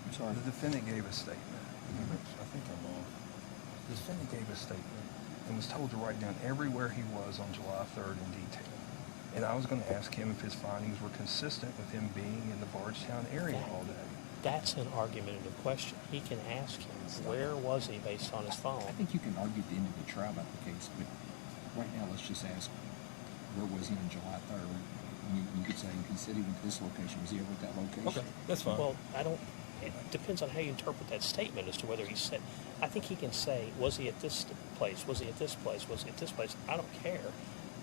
I'm sorry. The defendant gave a statement. I think I'm wrong. The defendant gave a statement and was told to write down everywhere he was on July 3rd in detail. And I was going to ask him if his findings were consistent with him being in the Bardstown area all day. That's an argumentative question. He can ask him, where was he based on his phone? I think you can argue at the end of the trial about the case, but right now let's just ask, where was he on July 3rd? You could say, he said he went to this location. Was he ever at that location? Okay, that's fine. Well, it depends on how you interpret that statement as to whether he said, I think he can say, was he at this place? Was he at this place? Was he at this place? I don't care.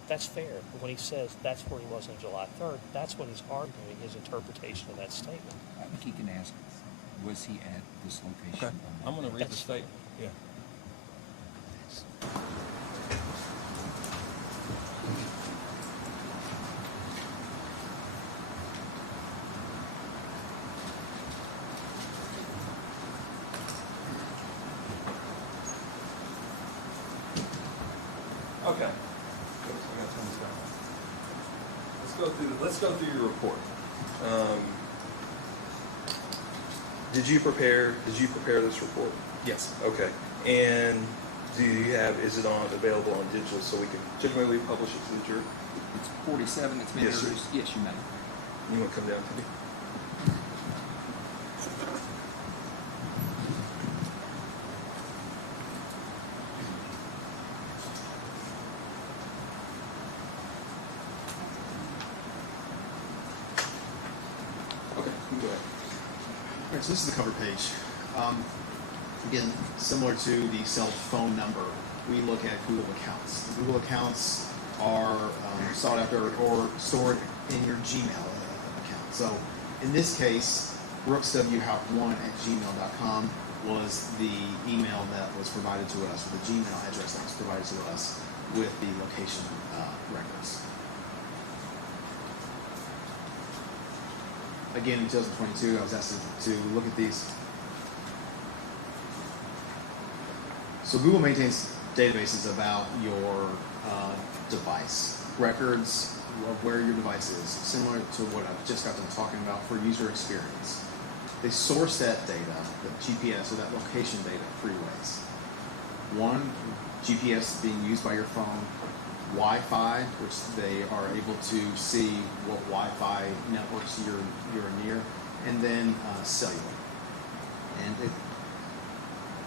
That's fair. But when he says that's where he was on July 3rd, that's when he's arguing his interpretation of that statement. I think he can ask, was he at this location? Okay, on that I'm going to day? read the statement. Yeah. Okay. Let's go through your report. Did you prepare this report? Yes. Okay. And is it available on digital so we can generally publish it to the jury? It's 47. It's been Yes, sir. introduced. Yes, you may. You want to come down to me? Okay, you can go ahead. All right, so this is the cover page. Again, similar to the cell phone number, we look at Google accounts. The Google accounts are sought after or stored in your Gmail account. So in this case, brookswhouck1@gmail.com was the email that was provided to us, or the Gmail address that was provided to us with the location records. Again, in 2022, I was asked to look at these. So Google maintains databases about your device, records of where your device is, similar to what I've just got done talking about for user experience. They source that data, the GPS or that location data, three ways. One, GPS being used by your phone, Wi-Fi, which they are able to see what Wi-Fi networks you're near, and then cellular. And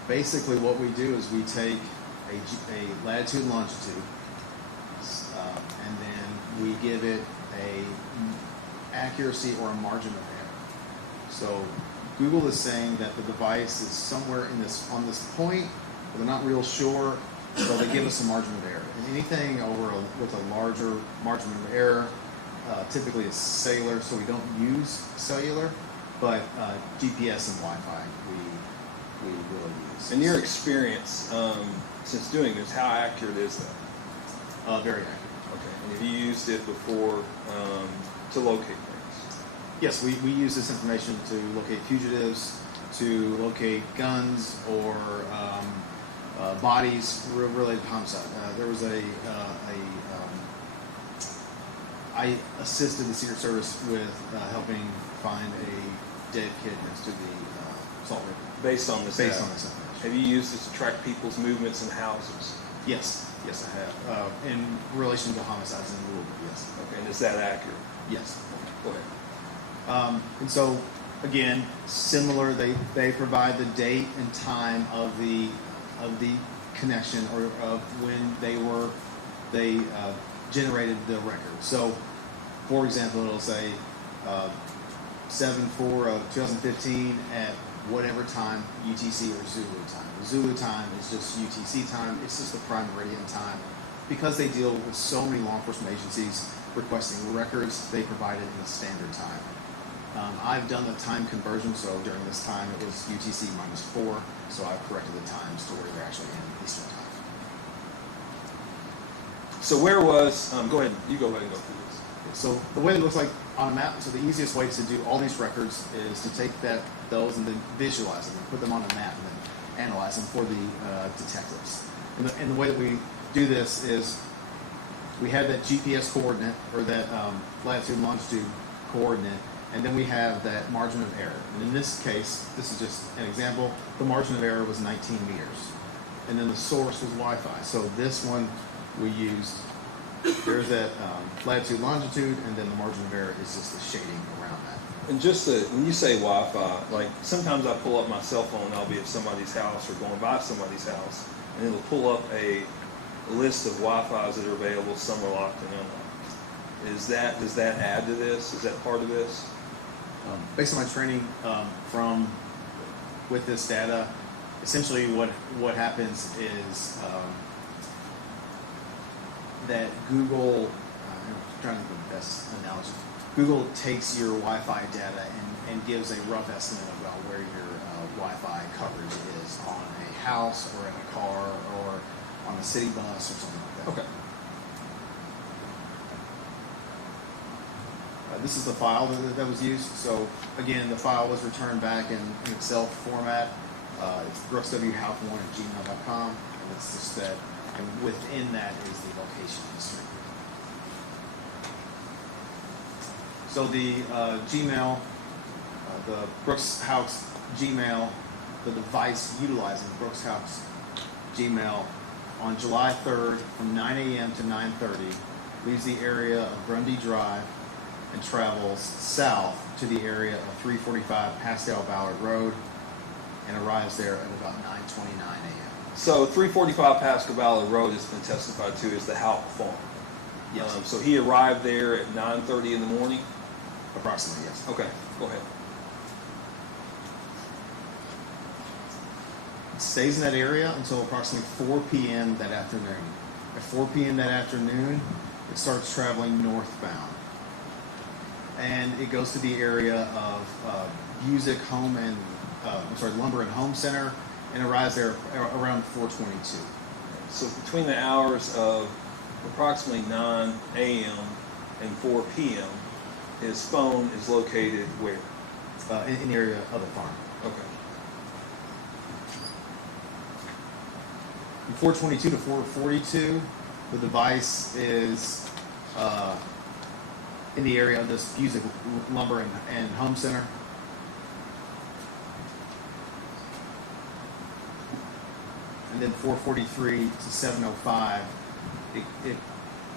basically what we do is we take a latitude and longitude, and then we give it a accuracy or a margin of error. So Google is saying that the device is somewhere on this point, but they're not real sure, so they give us a margin of error. And anything with a larger margin of error typically is cellular, so we don't use cellular, but GPS and Wi-Fi we will use. In your experience, since doing this, how accurate is that? Very accurate. Okay. And have you used it before to locate things? Yes, we use this information to locate fugitives, to locate guns or bodies related to homicide. There was I assisted the Secret Service with helping find a dead kid next to the Salt River. Based on this information. Have you used this to track people's movements in houses? Yes, I have. In relation to homicides in Louisville, yes. Okay, and is that accurate? Yes. Go ahead. And so, again, similar, they provide the date and time of the connection or of when they generated the record. So, for example, it'll say 7/4 of 2015 at whatever time, UTC or Zulu time. The Zulu time is just UTC time. It's just the prime meridian time. Because they deal with so many law enforcement agencies requesting records, they provide it in the standard time. I've done the time conversion, so during this time it was UTC -4, so I've corrected the times to where they're actually in Eastern time. So where was, go ahead, you go ahead and go through this. So the way it looks like on a map, so the easiest way to do all these records is to take those and then visualize them and put them on a map and then analyze them for the detectives. And the way that we do this is we have that GPS coordinate or that latitude and longitude coordinate, and then we have that margin of error. And in this case, this is just an example, the margin of error was 19 meters. And then the source was Wi-Fi. So this one we used, there's that latitude, longitude, and then the margin of error is just the shading around that. And just when you say Wi-Fi, like sometimes I pull up my cell phone and I'll be at somebody's house or going by somebody's house, and it'll pull up a list of Wi-Fis that are available, some are locked and unlocked. Does that add to this? Is that part of this? Based on my training with this data, essentially what happens is that Google, I'm trying to think of the best analogy, Google takes your Wi-Fi data and gives a rough estimate about where your Wi-Fi coverage is on a house or in a car or on a city bus or something like that. Okay. This is the file that was used. So again, the file was returned back in Excel format. It's brookswhouck1@gmail.com, and it's just that, and within that is the location history. So the Gmail, the Brooks Houck's Gmail, the device utilizing Brooks Houck's Gmail on July 3rd from 9 a.m. to 9:30 leaves the area of Grundy Drive and travels south to the area of 345 Pascal Ballard Road and arrives there at about 9:29 a.m. So 345 Pascal Ballard Road has been testified to as the Houck farm. Yes. So he arrived there at 9:30 in the morning? Approximately, yes. Okay, go ahead. Stays in that area until approximately 4 p.m. that afternoon. At 4 p.m. that afternoon, it starts traveling northbound. And it goes to the area of Busick Home and Lumber and Home Center, and arrives there around 4:22. So between the hours of approximately 9 a.m. and 4 p.m., his phone is located where? In the area of the farm. Okay. From 422 to 442, the device is in the area of this Busick Lumber and Home Center. And then 443 to 705,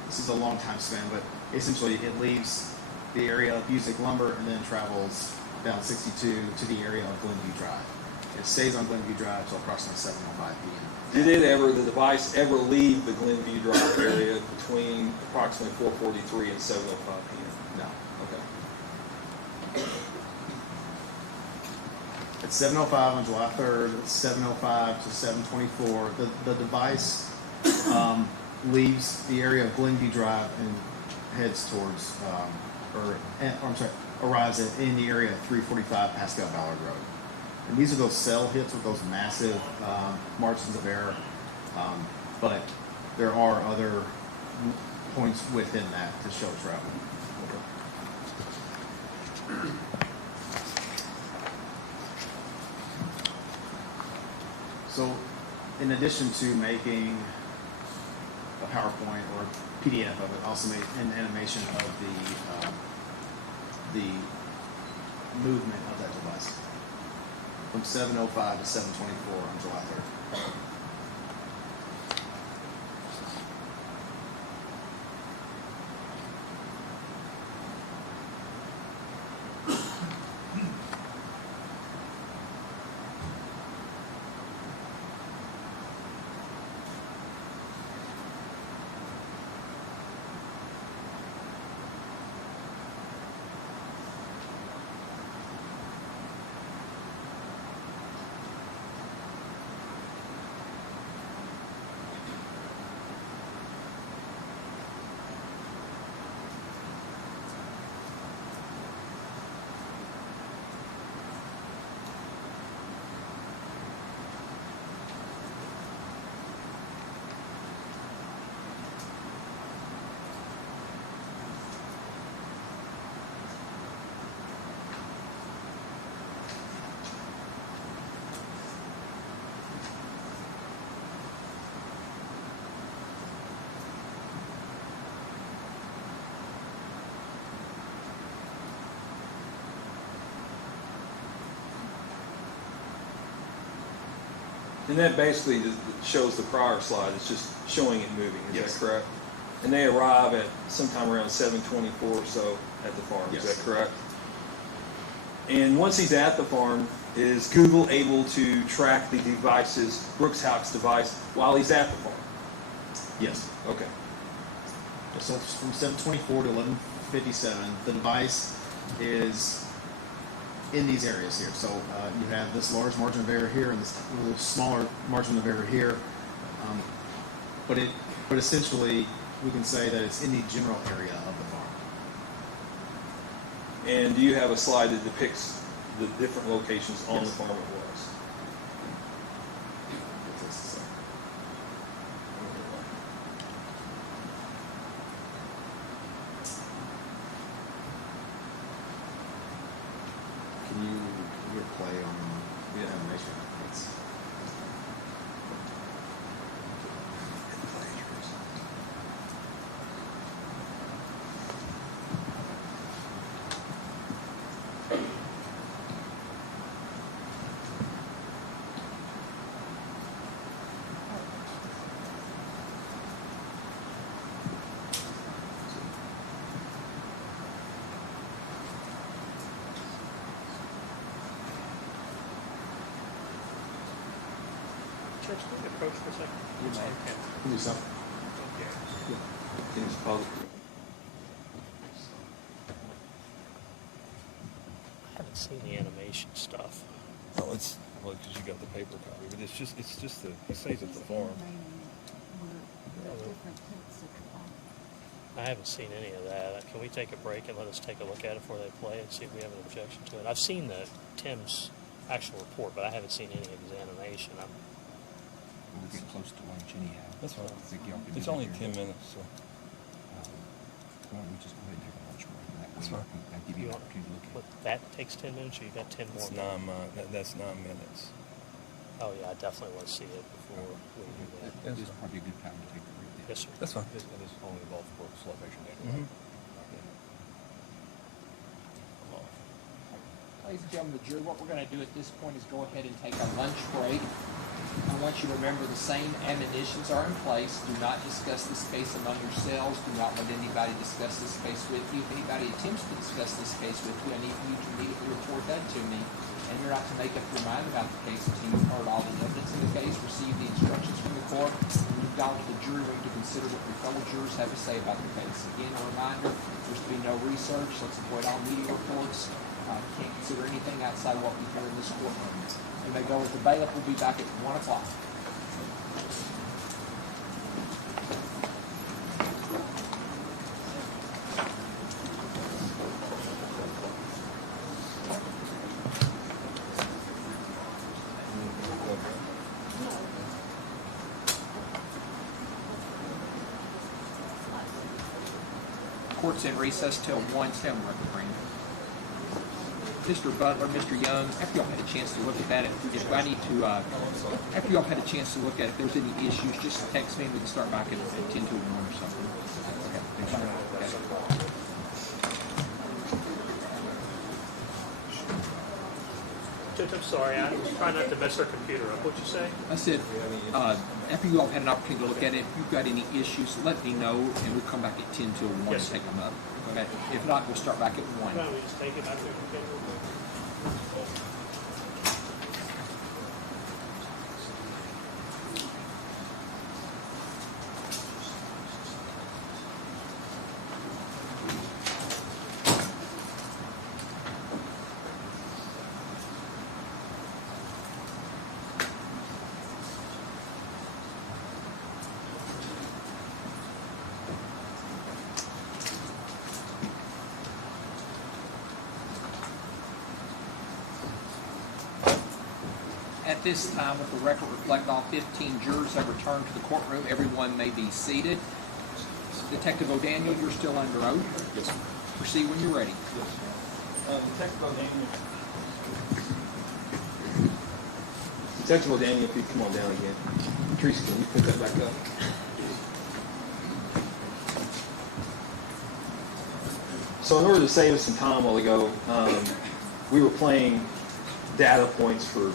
this is a long time span, but essentially it leaves the area of Busick Lumber and then travels down 62 to the area of Glenview Drive. It stays on Glenview Drive until approximately 7:05 p.m. Did the device ever leave the Glenview Drive area between approximately 4:43 and 7:05 p.m.? No. Okay. At 7:05 on July 3rd, it's 7:05 to 7:24. The device leaves the area of Glenview Drive and heads towards, arrives in the area of 345 Pascal Ballard Road. And these are those cell hits with those massive margins of error, but there are other points within that to show travel. Okay. So, in addition to making a PowerPoint or PDF of it, also made an animation of the movement of that device from 7:05 to 7:24 on July 3rd. And that basically just shows the prior slide. It's just showing it moving. Is that correct? And they arrive at sometime around 7:24 or so at the farm. Yes. Is that correct? And once he's at the farm, is Google able to track the devices, Brooks Houck's device, while he's at the farm? Yes. Okay. So from 7:24 to 11:57, the device is in these areas here. So you have this large margin of error here and this little smaller margin of error here. But essentially, we can say that it's in the general area of the farm. And do you have a slide that depicts the different locations on the farm it was? Can you play on the animation? It's, Church, can we approach for a second? You may. Okay. Can you stop? Okay. Can you just pause it? I haven't seen the animation stuff. Oh, it's well because you got the paper copy, but it's just the he stays at the farm. I haven't seen any of that. Can we take a break and let us take a look at it before they play and see if we have an objection to it? I've seen Tim's actual report, but I haven't seen any of his animation. We're getting close to lunch anyhow. That's fine. I think y'all can It's do only it 10 here. minutes, so. Why don't we just go ahead and take a lunch break? That way That's fine. I'll give you an opportunity to look at What, that takes 10 minutes, or you got 10 more? It's that's 9 minutes. Oh, yeah, I definitely want to see it before we do that. This is probably a good time to take a break. Yes, sir. That's fine. This only involves Brooks location data. Mhm. Ladies and gentlemen, the jury, what we're going to do at this point is go ahead and take a lunch break. I want you to remember the same admonitions are in place. Do not discuss this case among yourselves. Do not let anybody discuss this case with you. If anybody attempts to discuss this case with you, I need you to immediately report that to me. And you're not to make up your mind about the case until you've heard all the evidence in the case, received the instructions from the court, and you've gone to the jury room to consider what your fellow jurors have to say about the case. Again, a reminder, there's to be no research. Let's avoid all media reports. Can't consider anything outside what we hear in this courtroom. You may go with the bailiff. We'll be back at 1 o'clock. Court's in recess till 1:10. Mr. Butler, Mr. Young, after y'all had a chance to look at that, if I need to, after y'all had a chance to look at it, if there's any issues, just text me and we can start back at 10 to 1 or something. Okay. Judge, I'm sorry, I was trying not to mess our computer up. What'd you say? I said, after you all had an opportunity to look at it, if you've got any issues, let me know and we'll come back at 10 to 1 Yes, and take them up. Okay. If not, we'll start back at 1. Why don't we just take it back there? Okay. At this time, with the record reflect all 15 jurors have returned to the courtroom, everyone may be seated. Detective O'Daniel, you're still under oath. Yes, sir. Proceed when you're ready. Detective O'Daniel, if you come on down again. Teresa, can you put that back up? So in order to save us some time a while ago, we were playing data points for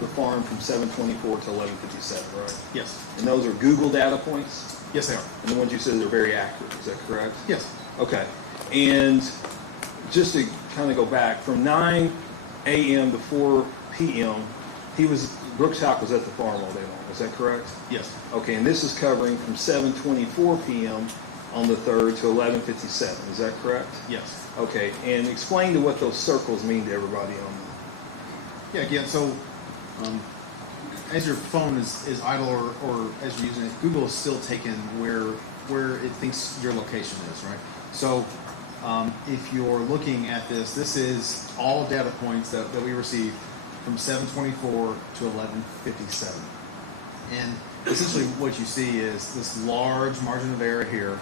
the farm from 724 to 1157, right? Yes. And those are Google data points? Yes, they are. And the ones you said are very accurate, is that correct? Yes. Okay. And just to kind of go back, from 9 a.m. to 4 p.m., Brooks Houck was at the farm all day long, is that correct? Yes. Okay, and this is covering from 7:24 p.m. on the 3rd to 11:57, is that correct? Yes. Okay, and explain to what those circles mean to everybody on Yeah, again, so as your phone is idle or as you're using it, Google is still taking where it thinks your location is, right? So if you're looking at this is all data points that we received from 724 to 1157. And essentially what you see is this large margin of error here,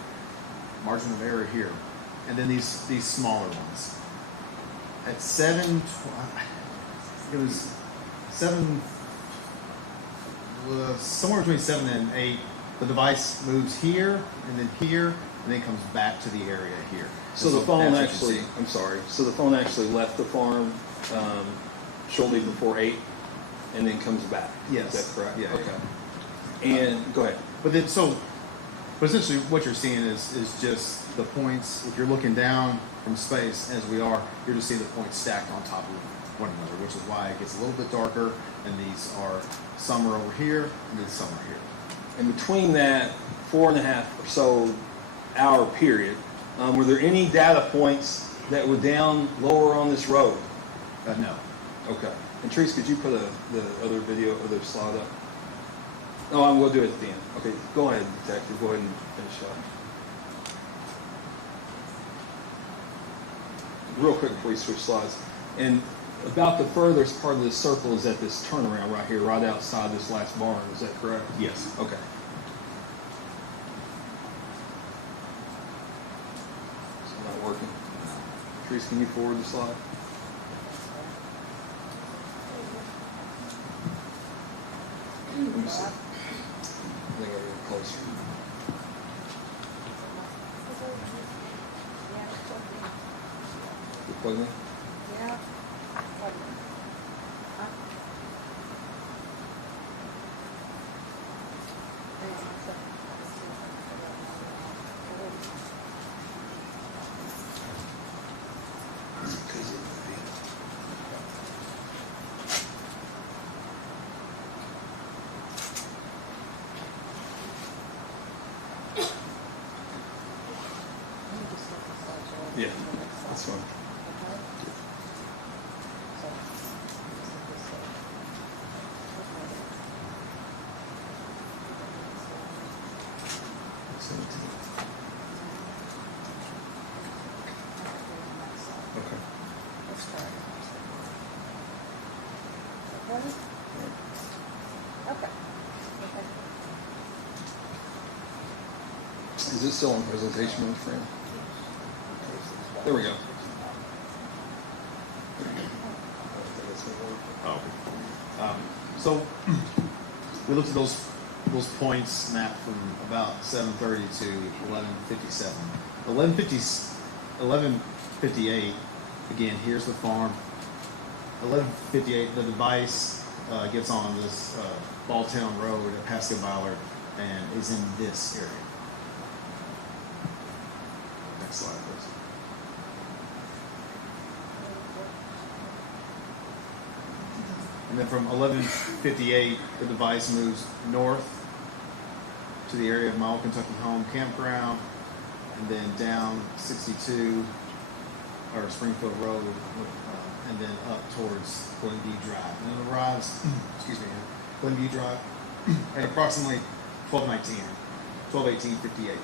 and then these smaller ones. At 7, it was 7, somewhere between 7 and 8, the device moves here, and then comes back to the area here. So the phone actually, I'm sorry, so the phone actually left the farm shortly before 8 and then comes back? Yes. Is that correct? Yeah. Okay. And go ahead. But essentially what you're seeing is just the points. If you're looking down from space, as we are, you're just seeing the points stacked on top of one another, which is why it gets a little bit darker, and these are, some are over here, and then some are here. And between that 4.5 or so hour period, were there any data points that were down lower on this road? No. Okay. And Therese, could you put the other video, other slide up? No, we'll do it at the end. Okay, go ahead, Detective. Go ahead and finish up. Real quick before you switch slides. And about the furthest part of this circle is at this turnaround right here, right outside this last barn. Is that correct? Yes. Okay. It's not working. Therese, can you forward the slide? Let me see. Quigley? Yeah. Yeah, that's fine. Okay. Okay. Is it still on presentation mode, friend? There we go. Oh. So we looked at those points mapped from about 7:30 to 11:57. 11:58. Again, here's the farm. 11:58. The device gets on this Bardstown Road at Pasco Ballard and is in this area. Next slide, please. And then from 11:58, the device moves north to the area of my old Kentucky home campground, and then down 62 or Springfield Road, and then up towards Glenview Drive. And it arrives, excuse me, Glenview Drive at approximately 12:18:58.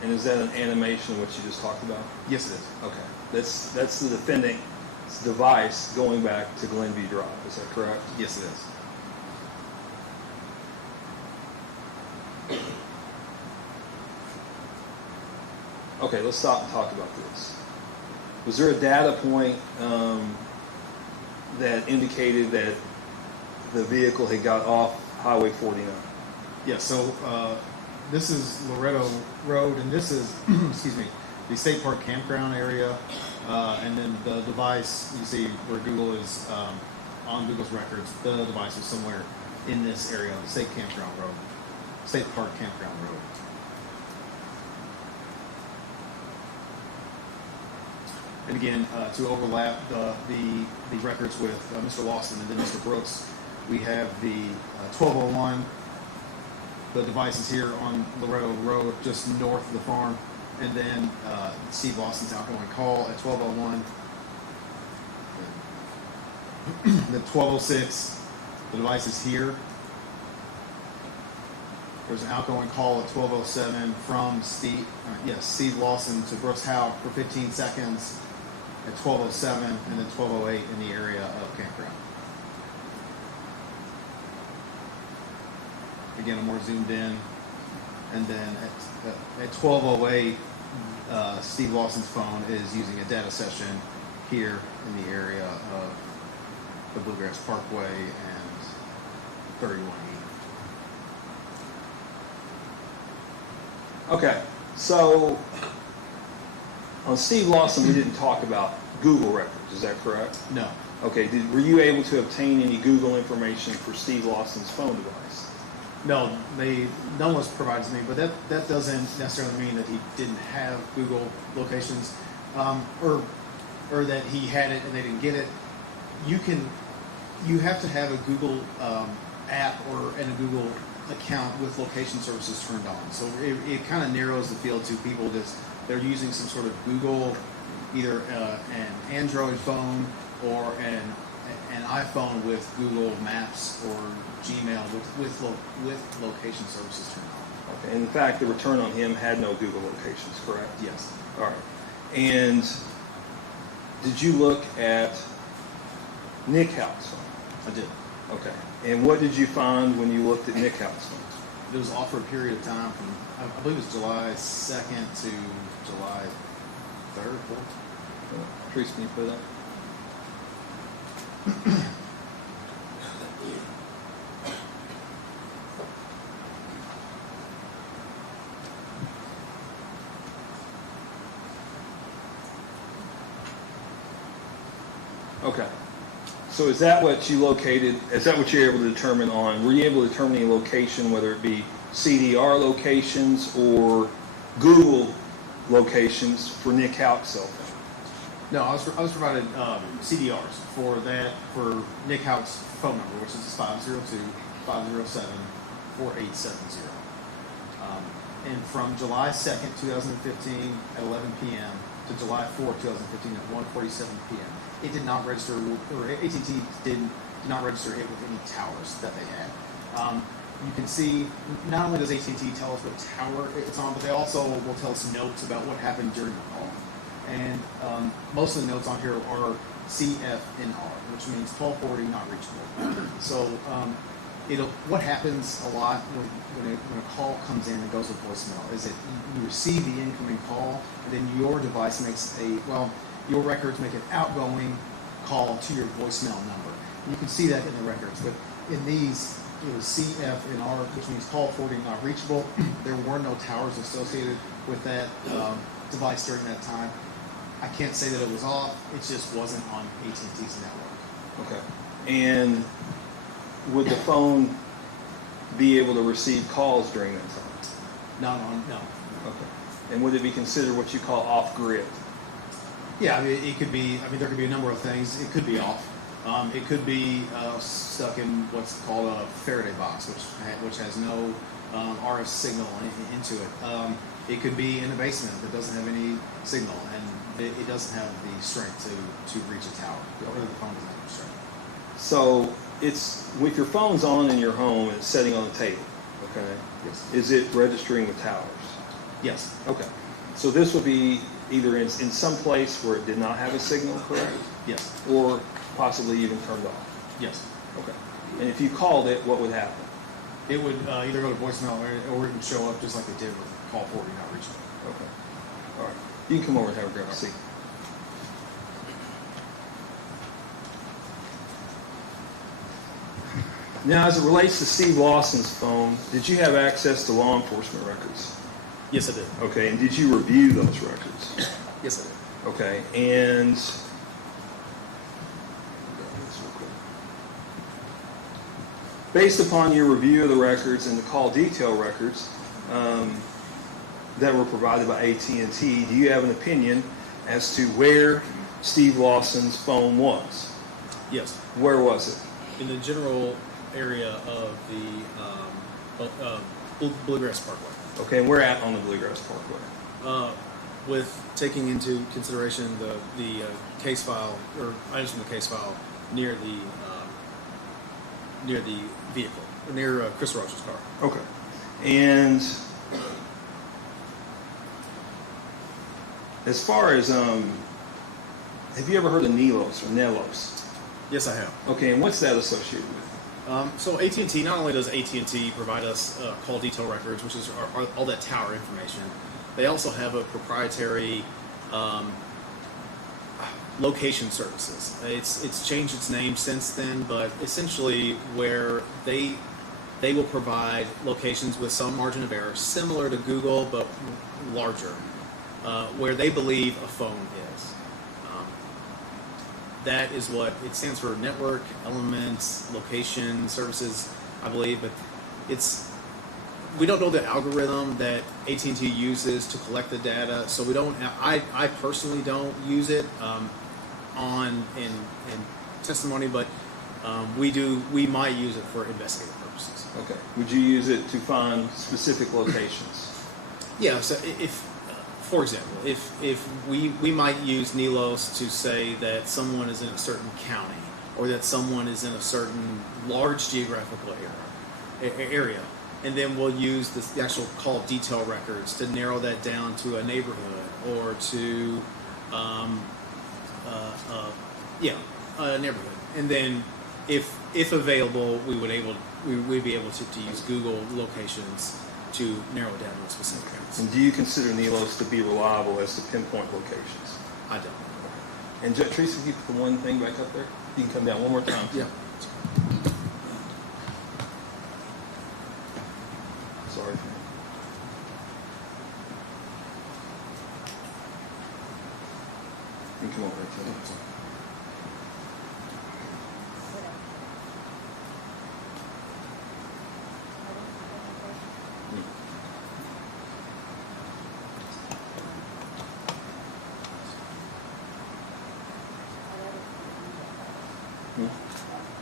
And is that an animation of what you just talked about? Yes, it is. Okay. That's the defendant's device going back to Glenview Drive. Is that correct? Yes, it is. Okay, let's stop and talk about this. Was there a data point that indicated that the vehicle had got off Highway 49? Yeah, so this is Loretto Road, and this is, excuse me, the State Park Campground area. And then the device, you see where Google is on Google's records, the device is somewhere in this area, the State Campground Road, State Park Campground Road. And again, to overlap the records with Mr. Lawson and then Mr. Brooks, we have the 1201. The device is here on Loretto Road, just north of the farm. And then Steve Lawson's outgoing call at 1201. Then 1206, the device is here. There's an outgoing call at 1207 from Steve Lawson to Brooks Houck for 15 seconds at 1207, and then 1208 in the area of campground. Again, I'm more zoomed in. And then at 1208, Steve Lawson's phone is using a data session here in the area of the Bluegrass Parkway and 31E. Okay, so on Steve Lawson, we didn't talk about Google records. Is that correct? No. Okay, were you able to obtain any Google information for Steve Lawson's phone device? No, no one was provided to me, but that doesn't necessarily mean that he didn't have Google locations, or that he had it and they didn't get it. You have to have a Google app and a Google account with location services turned on. So it kind of narrows the field to people they're using some sort of Google, either an Android phone or an iPhone with Google Maps or Gmail with location services turned on. Okay, and in fact, the return on him had no Google locations, correct? Yes. All right. And did you look at Nick Houck's phone? I did. Okay. And what did you find when you looked at Nick Houck's phone? It was off for a period of time from, I believe it was July 2nd to July 3rd, 4th. Trace, can you put it up? Okay. So is that what you located, is that what you're able to determine on, were you able to determine any location, whether it be CDR locations or Google locations for Nick Houck's cell phone? No, I was provided CDRs for Nick Houck's phone number, which is 502-507-4870. And from July 2nd, 2015 at 11 p.m. to July 4th, 2015 at 1:47 p.m. It did not register, or AT&T did not register it with any towers that they had. You can see, not only does AT&T tell us what tower it's on, but they also will tell us notes about what happened during the call. And most of the notes on here are CFNR, which means 1240 not reachable. So what happens a lot when a call comes in and goes to voicemail is that you receive the incoming call, and then your device makes your records make an outgoing call to your voicemail number. You can see that in the records, but in these, it was CFNR, which means call forwarding not reachable. There were no towers associated with that device during that time. I can't say that it was off, it just wasn't on AT&T's network. Okay. And would the phone be able to receive calls during that time? No. Okay. And would it be considered what you call off-grid? Yeah, it could be. There could be a number of things. It could be off. It could be stuck in what's called a Faraday box, which has no RF signal into it. It could be in a basement that doesn't have any signal, and it doesn't have the strength to reach a tower. Or the phone doesn't have the strength. So it's, if your phone's on in your home and it's sitting on the table, okay? Yes. Is it registering with towers? Yes. Okay. So this would be either in some place where it did not have a signal, correct? Yes. Or possibly even turned off? Yes. Okay. And if you called it, what would happen? It would either go to voicemail or it would show up just like it did with call 40 not reachable. Okay. All right. You can come over and have a grab a seat. Now, as it relates to Steve Lawson's phone, did you have access to law enforcement records? Yes, I did. Okay, and did you review those records? Yes, I did. Okay, and based upon your review of the records and the call detail records that were provided by AT&T, do you have an opinion as to where Steve Lawson's phone was? Yes. Where was it? In the general area of the Bluegrass Parkway. Okay, and we're at on the Bluegrass Parkway. With taking into consideration the case file, or items from the case file near the vehicle, near Chris Roach's car. Okay. And as far as, have you ever heard of Nelos or Nelos? Yes, I have. Okay, and what's that associated with? So AT&T, not only does AT&T provide us call detail records, which is all that tower information, they also have a proprietary location services. It's changed its name since then, but essentially where they will provide locations with some margin of error, similar to Google but larger, where they believe a phone is. That is what it stands for: network elements, location services, I believe. But we don't know the algorithm that AT&T uses to collect the data, so we don't. I personally don't use it in testimony, but we might use it for investigative purposes. Okay. Would you use it to find specific locations? Yeah. So for example, if we might use Nelos to say that someone is in a certain county, or that someone is in a certain large geographical area, and then we'll use the actual call detail records to narrow that down to a neighborhood or to a neighborhood. And then, if available, we'd be able to use Google locations to narrow down to specific areas. And do you consider Nelos to be reliable as to pinpoint locations? I don't. And Teresa, if you put the one thing back up there, you can come down one more time. Yeah. Sorry. You can come over here too.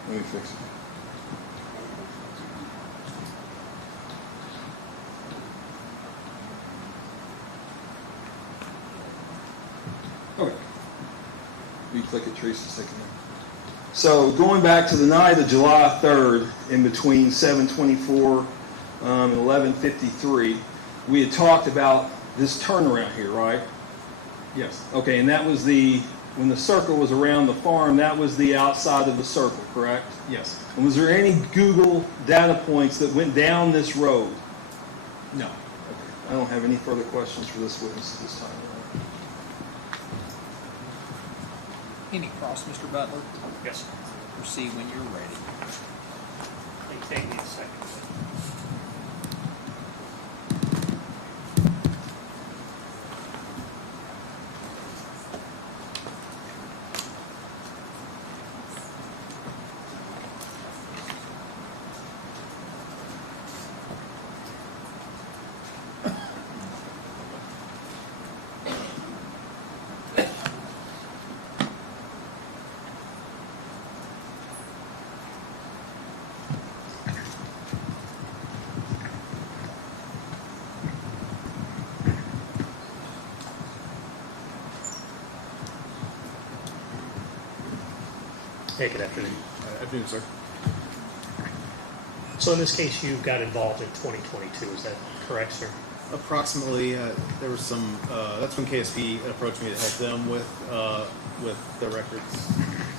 Let me fix it. Okay. You click it, Teresa, a second. So going back to the night of July 3rd, in between 7:24 and 11:53, we had talked about this turnaround here, right? Yes. Okay, and that was when the circle was around the farm, that was the outside of the circle, correct? Yes. And was there any Google data points that went down this road? No. Okay. I don't have any further questions for this witness at this time. Any cross, Mr. Butler? Yes, sir. Proceed when you're ready. Take me a second. Hey, good afternoon. Afternoon, sir. So in this case, you got involved in 2022, is that correct, sir? Approximately, there was some. That's when KSP approached me to help them with the records.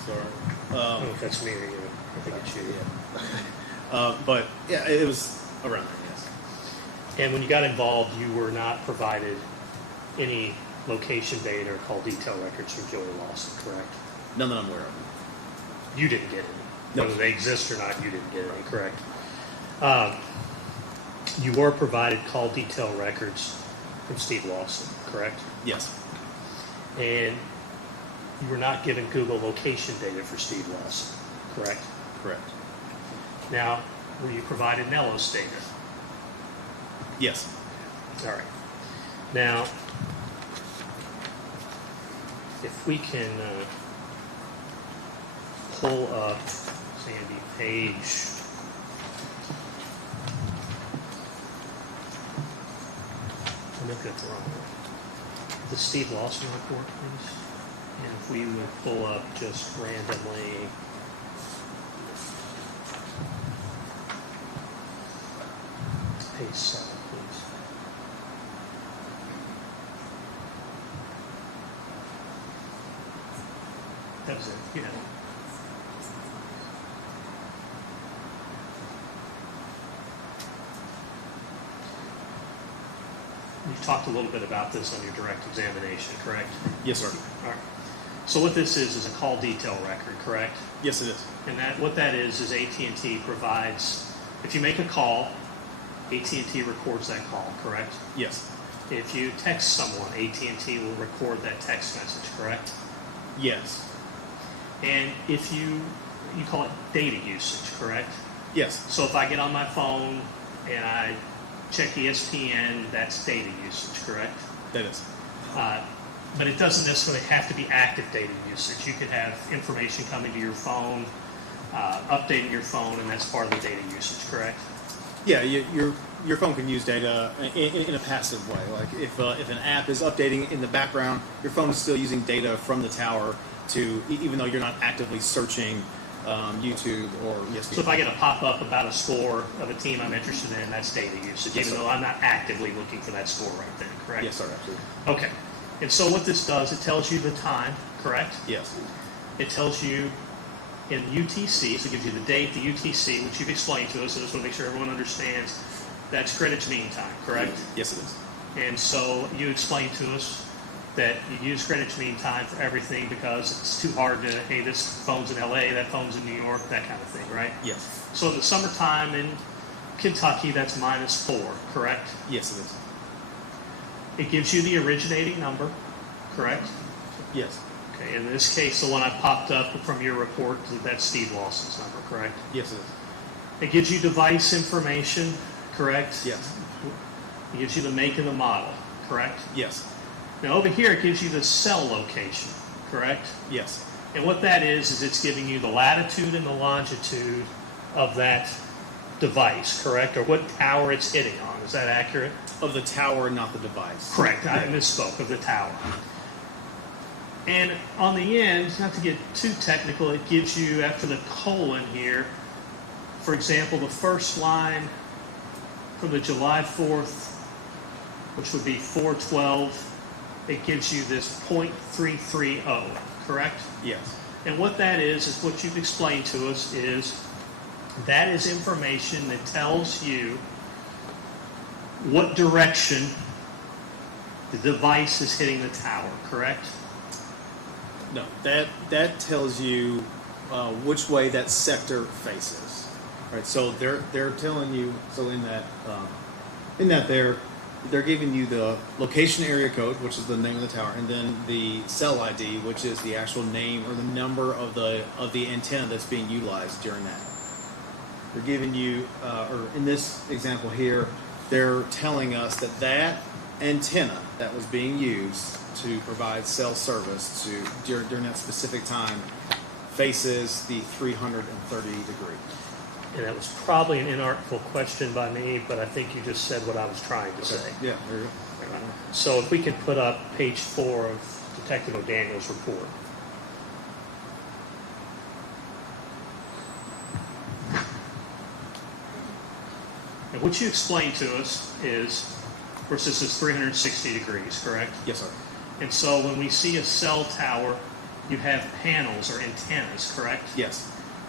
Sorry. I don't know if that's me or you. I think it's you. Yeah. But yeah, it was around there. Yes. And when you got involved, you were not provided any location data or call detail records from Joey Lawson, correct? None that I'm aware of. You didn't get any. No. Whether they exist or not, you didn't get any, correct? You were provided call detail records from Steve Lawson, correct? Yes. And you were not given Google location data for Steve Lawson, correct? Correct. Now, were you provided Nellos data? Yes. All right. Now, if we can pull up Sandy page. I'm looking at the wrong one. The Steve Lawson report, please. And if we would pull up just randomly. Page 7, please. That was it, yeah. You talked a little bit about this on your direct examination, correct? Yes, sir. All right. So what this is a call detail record, correct? Yes, it is. And what that is AT&T provides, if you make a call, AT&T records that call, correct? Yes. If you text someone, AT&T will record that text message, correct? Yes. And if you call it data usage, correct? Yes. So if I get on my phone and I check ESPN, that's data usage, correct? That is. But it doesn't necessarily have to be active data usage. You could have information coming to your phone, updating your phone, and that's part of the data usage, correct? Yeah, your phone can use data in a passive way. Like if an app is updating in the background, your phone is still using data from the tower to, even though you're not actively searching YouTube or ESPN. So if I get a pop-up about a score of a team I'm interested in, that's data usage, Yes, even sir. though I'm not actively looking for that score right then, correct? Yes, sir, absolutely. Okay. And so what this does, it tells you the time, correct? Yes. It tells you in UTC, so it gives you the date, the UTC, which you've explained to us, so I just want to make sure everyone understands that's Greenwich Mean Time, correct? Yes, it is. And so you explained to us that you use Greenwich Mean Time for everything because it's too hard to, hey, this phone's in LA, that phone's in New York, that kind of thing, right? Yes. So in the summertime in Kentucky, that's -4, correct? Yes, it is. It gives you the originating number, correct? Yes. Okay, in this case, the one I popped up from your report, that's Steve Lawson's number, correct? Yes, it is. It gives you device information, correct? Yes. It gives you the make and the model, correct? Yes. Now over here, it gives you the cell location, correct? Yes. And what that is it's giving you the latitude and the longitude of that device, correct? Or what tower it's hitting on. Is that accurate? Of the tower, not the device. Correct. I misspoke, of the tower. And on the end, not to get too technical, it gives you, after the colon here, for example, the first line from the July 4th, which would be 4/12, it gives you this .330, correct? Yes. And what that is what you've explained to us is that is information that tells you what direction the device is hitting the tower, correct? No, that tells you which way that sector faces. Right. So they're telling you. So in that they're giving you the location area code, which is the name of the tower, and then the cell ID, which is the actual name or the number of the antenna that's being utilized during that. They're giving you, or in this example here, they're telling us that antenna that was being used to provide cell service during that specific time faces the 330 degree. And that was probably an inartful question by me, but I think you just said what I was trying to say. Yeah, there you go. So if we could put up page 4 of Detective O'Daniel's report. And what you explained to us is, of course, this is 360 degrees, correct? Yes, sir. And so when we see a cell tower, you have panels or antennas, correct? Yes.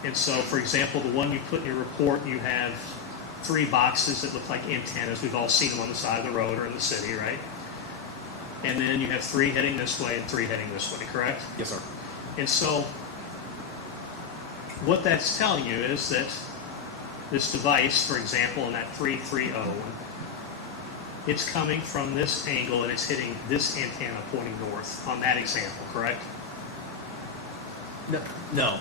And so, for example, the one you put in your report, you have 3 boxes that look like antennas. We've all seen them on the side of the road or in the city, right? And then you have 3 heading this way and 3 heading this way, correct? Yes, sir. And so what that's telling you is that this device, for example, in that 330, it's coming from this angle and it's hitting this antenna pointing north on that example, correct? No.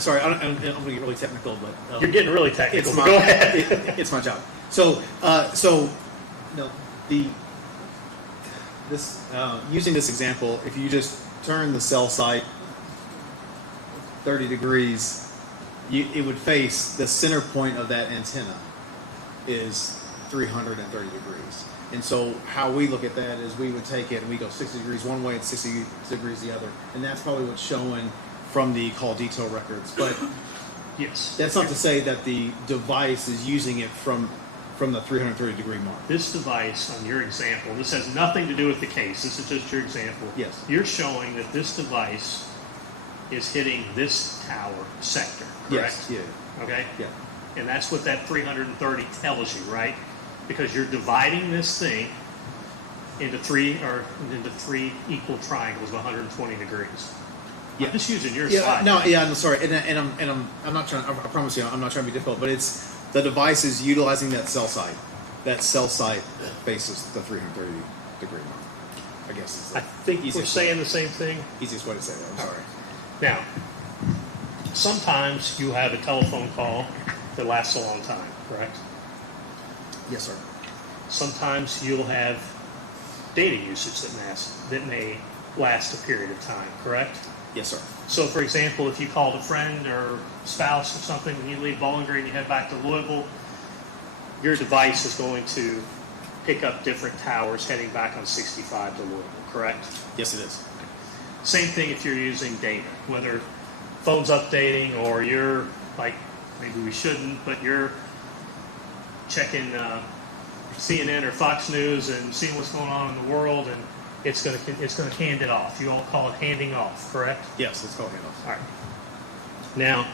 Sorry, I'm going to get really technical, but you're getting really technical. It's Go ahead. It's my job. So no, using this example, if you just turn the cell site 30 degrees, it would face the center point of that antenna is 330 degrees. And so how we look at that is we would take it and we go 60 degrees one way and 60 degrees the other. And that's probably what's showing from the call detail records. But yes, that's not to say that the device is using it from the 330 degree mark. This device on your example, this has nothing to do with the case. This is just your example. Yes. You're showing that this device is hitting this tower sector, correct? Yes. Yeah. Okay? Yeah. And that's what that 330 tells you, right? Because you're dividing this thing into three equal triangles of 120 degrees. Yeah. I'm just using your Yeah. side. No. Yeah. I'm sorry. And I'm not trying. I promise you, I'm not trying to be difficult. But it's the device is utilizing that cell site. That cell site faces the 330 degree mark. I guess. It's I think we're saying the same thing. Easiest way to say that. I'm sorry. Now, sometimes you have a telephone call that lasts a long time, correct? Yes, sir. Sometimes you'll have data usage that may last a period of time, correct? Yes, sir. So, for example, if you called a friend or spouse or something and you leave Bowling Green and you head back to Louisville, your device is going to pick up different towers heading back on 65 to Louisville, correct? Yes, it is. Same thing if you're using data, whether phone's updating or you're, like, maybe we shouldn't, but you're checking CNN or Fox News and seeing what's going on in the world, and it's going to hand it off. You all call it handing off, correct? Yes, it's called handoff. All right. Now,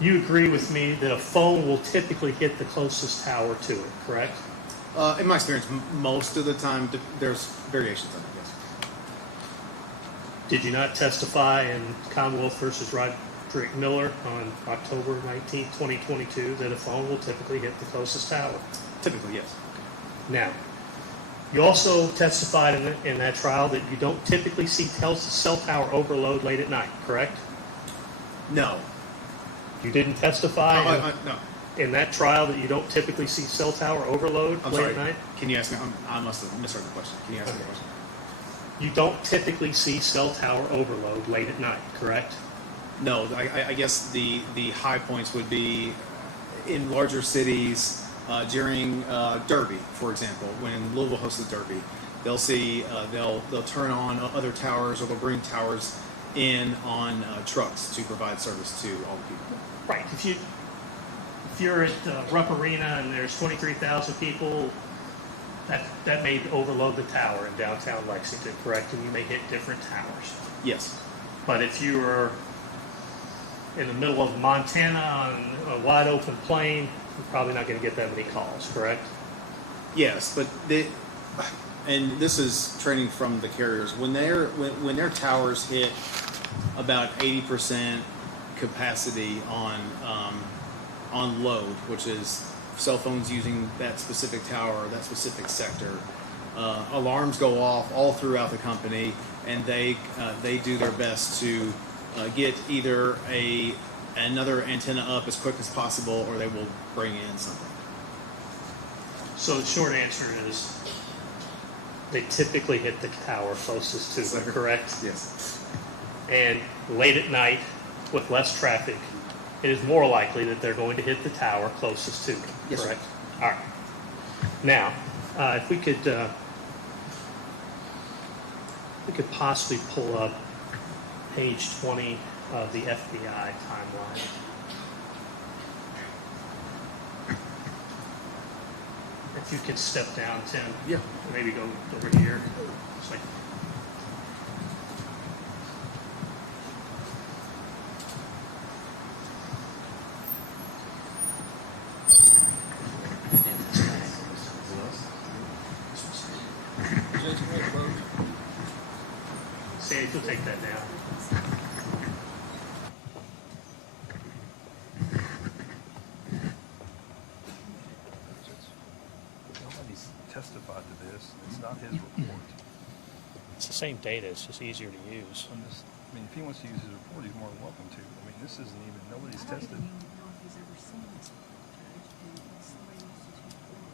you agree with me that a phone will typically hit the closest tower to it, correct? In my experience, most of the time, there's variations on it, yes. Did you not testify in Commonwealth versus Roderick Miller on October 19, 2022, that a phone will typically hit the closest tower? Typically, yes. Now, you also testified in that trial that you don't typically see cell tower overload late at night, correct? No. You didn't testify No. in that trial that you don't typically see cell tower overload I'm late sorry. at night? Can you ask me? I must have misheard the question. Can you ask me the question? You don't typically see cell tower overload late at night, correct? No. I guess the high points would be in larger cities during Derby, for example. When Louisville hosts the Derby, they'll see they'll turn on other towers, or they'll bring towers in on trucks to provide service to all the people. Right. If you're at Rupp Arena and there's 23,000 people, that may overload the tower in downtown Lexington, correct? And you may hit different towers. Yes. But if you were in the middle of Montana on a wide open plain, you're probably not going to get that many calls, correct? Yes, but and this is training from the carriers. When their towers hit about 80% capacity on load, which is cell phones using that specific tower or that specific sector, alarms go off all throughout the company, and they do their best to get either another antenna up as quick as possible, or they will bring in something. So the short answer is they typically hit the tower closest to them, correct? Yes. And late at night, with less traffic, it is more likely that they're going to hit the tower closest to them, Yes, correct? All right. Now, if we could possibly pull up page 20 of the FBI timeline. If you could step down, Tim. Yeah. Maybe go over here. It's like, Sandy, if you'll take that down. Nobody's testified to this. It's not his report. It's the same data, it's just easier to use. If he wants to use his report, he's more than welcome to. This isn't even, nobody's tested. I don't even know if he's ever seen this judge, and somebody else's report.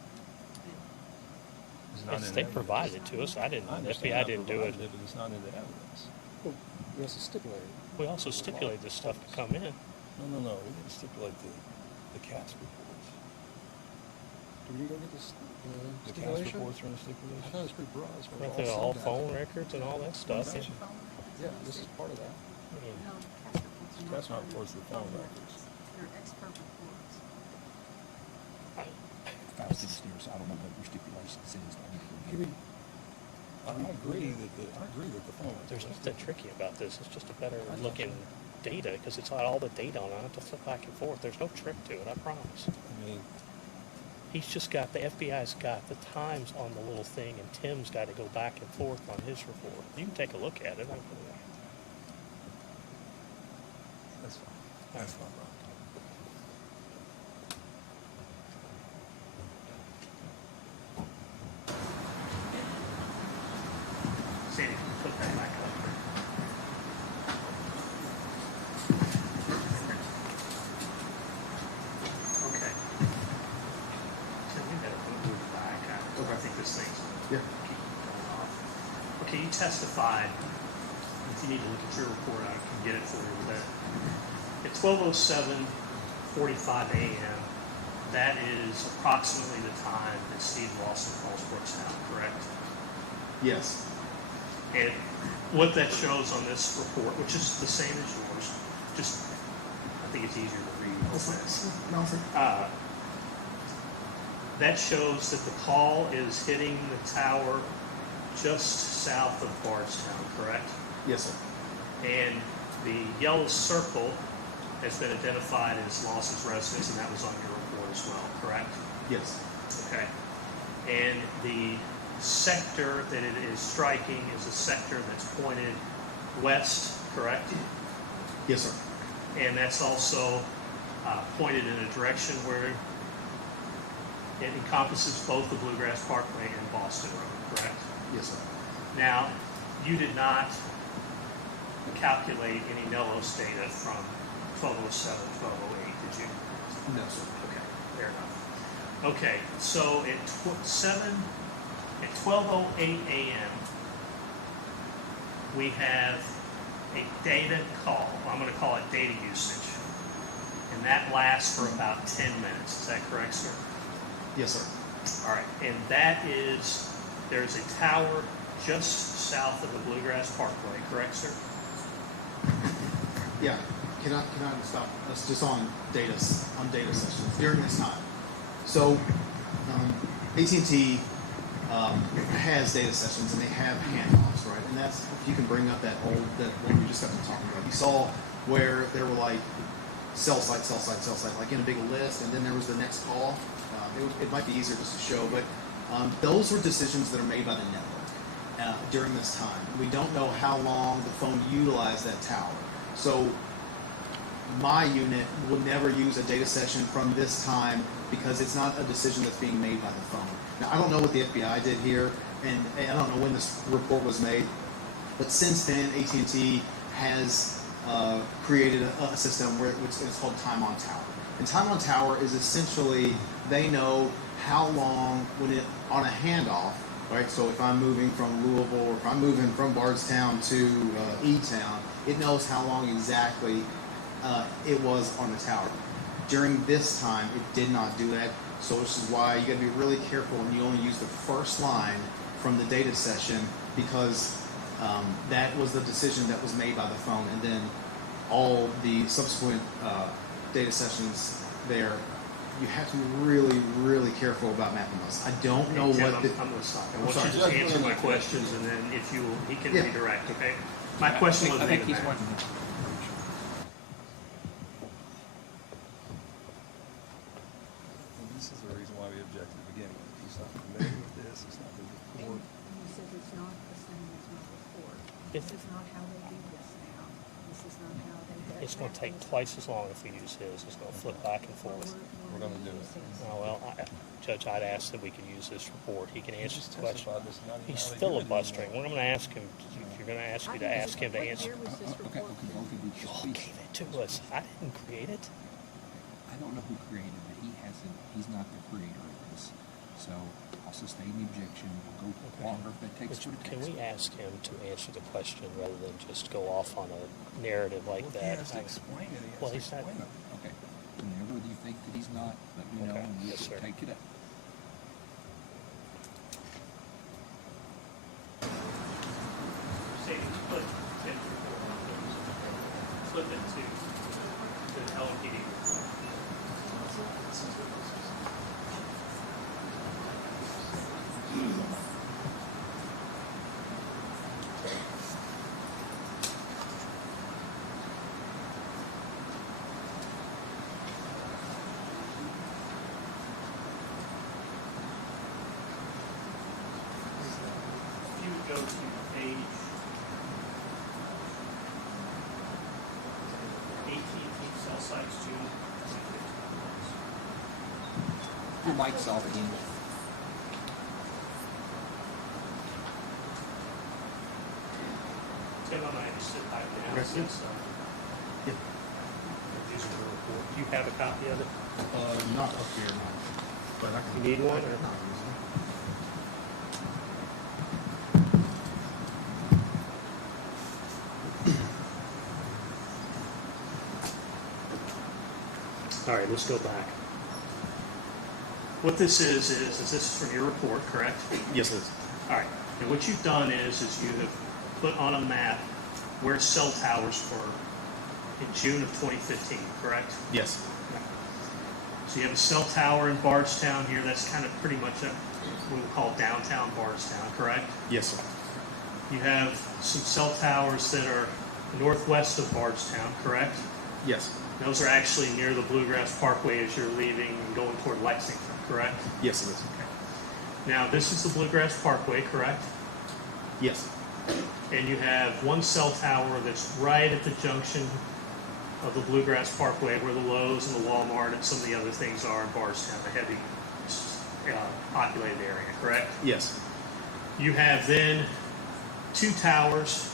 It's not in They evidence. provided it to us, I didn't, the FBI didn't do it. But it's not in the evidence. Yes, it's stipulated. We also stipulated this stuff to come in. No. We didn't stipulate the CATS reports. Did we go get this The CATS stipulation? reports are in the stipulation. I thought it was pretty broad. It's Went all through all sent phone out. records and all that stuff. Yeah, this is part of that. I mean, No, CAS reports are That's not part of reports of the phone records. They're expert reports. I was upstairs, so I don't know what your stipulation says. I agree that the phone. There's nothing tricky about this. It's just a better looking data because it's got all the data on it. I don't have to flip back and forth. There's no trick to it, I promise. He's just got, the FBI's got the times on the little thing, and Tim's got to go back and forth on his report. You can take a look at it. That's fine. That's fine, Rob. Sandy, put that back up. Okay. Tim, we better move it back. I think this thing's Yeah. keep going off. Okay, you testified. If you need to look at your report, I can get it for you. But at 12:07:45 a.m., that is approximately the time that Steve Lawson calls Bardstown, correct? Yes. And what that shows on this report, which is the same as yours, just, I think it's easier to read. That shows that the call is hitting the tower just south of Bardstown, correct? Yes, sir. And The yellow circle has been identified as Lawson's residence, and that was on your report as well, correct? Yes. Okay. And the sector that it is striking is a sector that's pointed west, correct? Yes, sir. And that's also pointed in a direction where it encompasses both the Bluegrass Parkway and Boston Road, correct? Yes, sir. Now, you did not calculate any Nellos data from 1207, 1208, did you? No, sir. Okay, fair enough. Okay, so at 12:08 a.m., we have a data call. I'm going to call it data usage. And that lasts for about 10 minutes. Is that correct, sir? Yes, sir. All right. And that is, there's a tower just south of the Bluegrass Parkway, correct, sir? Yeah. Can I stop us just on data sessions during this time? So AT&T has data sessions and they have handoffs, right? And that's, if you can bring up that one we just got to talking about. You saw where there were like cell site, like in a big list, and then there was the next call. It might be easier just to show, but those were decisions that are made by the network during this time. We don't know how long the phone utilized that tower. So my unit will never use a data session from this time because it's not a decision that's being made by the phone. Now, I don't know what the FBI did here, and I don't know when this report was made, but since then, AT&T has created a system which is called time on tower. And time on tower is essentially, they know how long when it, on a handoff, right? So if I'm moving from Louisville, or if I'm moving from Bardstown to E-Town, it knows how long exactly it was on the tower. During this time, it did not do that. So this is why you got to be really careful when you only use the first line from the data session, because that was the decision that was made by the phone, and then all the subsequent data sessions there, you have to be really, really careful about mapping those. I don't know Tim, what the... I'm going to stop. I want you to just answer my questions, and then if you will, he can redirect, okay? My question was made. This is the reason why we objected to begin with. He's not familiar with this. It's not his report. You said it's not the same as my report. This is not how they do this now. This is not how they do it. It's going to take twice as long if we use his. It's going to flip back and forth. We're going to do it. Oh, well, Judge, I'd ask that we could use this report. He can answer the question. Testified this night. He's filibustering. We're going to ask him. You're going to ask you to ask him to answer. Okay, both of you You just all speak. gave it to us. I didn't create it. I don't know who created it. He's not the creator of this. So I'll sustain the objection. We'll go longer if that takes Richard, what it can takes. we ask him to answer the question rather than just go off on a narrative like Well, that? he has to explain it. He has Well, to he's not. explain it. Okay. Whenever you think that he's not, let me know Okay. and we'll Yes, sir. take it up. Say, split Tim's report on those. Flip it to the LMPD. If you would go to page 18, cell sites 2. Your mic's off again. Tim, I'm going to sit back down Okay. since Yeah. we're using the report. Do you have a copy of it? Not up here, no. But I can... You need one, or? No. All right, let's go back. What this is this is from your report, correct? Yes, it is. All right. And what you've done is you have put on a map where cell towers were in June of 2015, correct? Yes. So you have a cell tower in Bardstown here. That's kind of pretty much what we'll call downtown Bardstown, correct? Yes, sir. You have some cell towers that are northwest of Bardstown, correct? Yes. Those are actually near the Bluegrass Parkway as you're leaving and going toward Lexington, correct? Yes, it is. Now, this is the Bluegrass Parkway, correct? Yes. And you have one cell tower that's right at the junction of the Bluegrass Parkway where the Lowe's and the Walmart and some of the other things are in Bardstown, a heavy populated area, correct? Yes. You have then two towers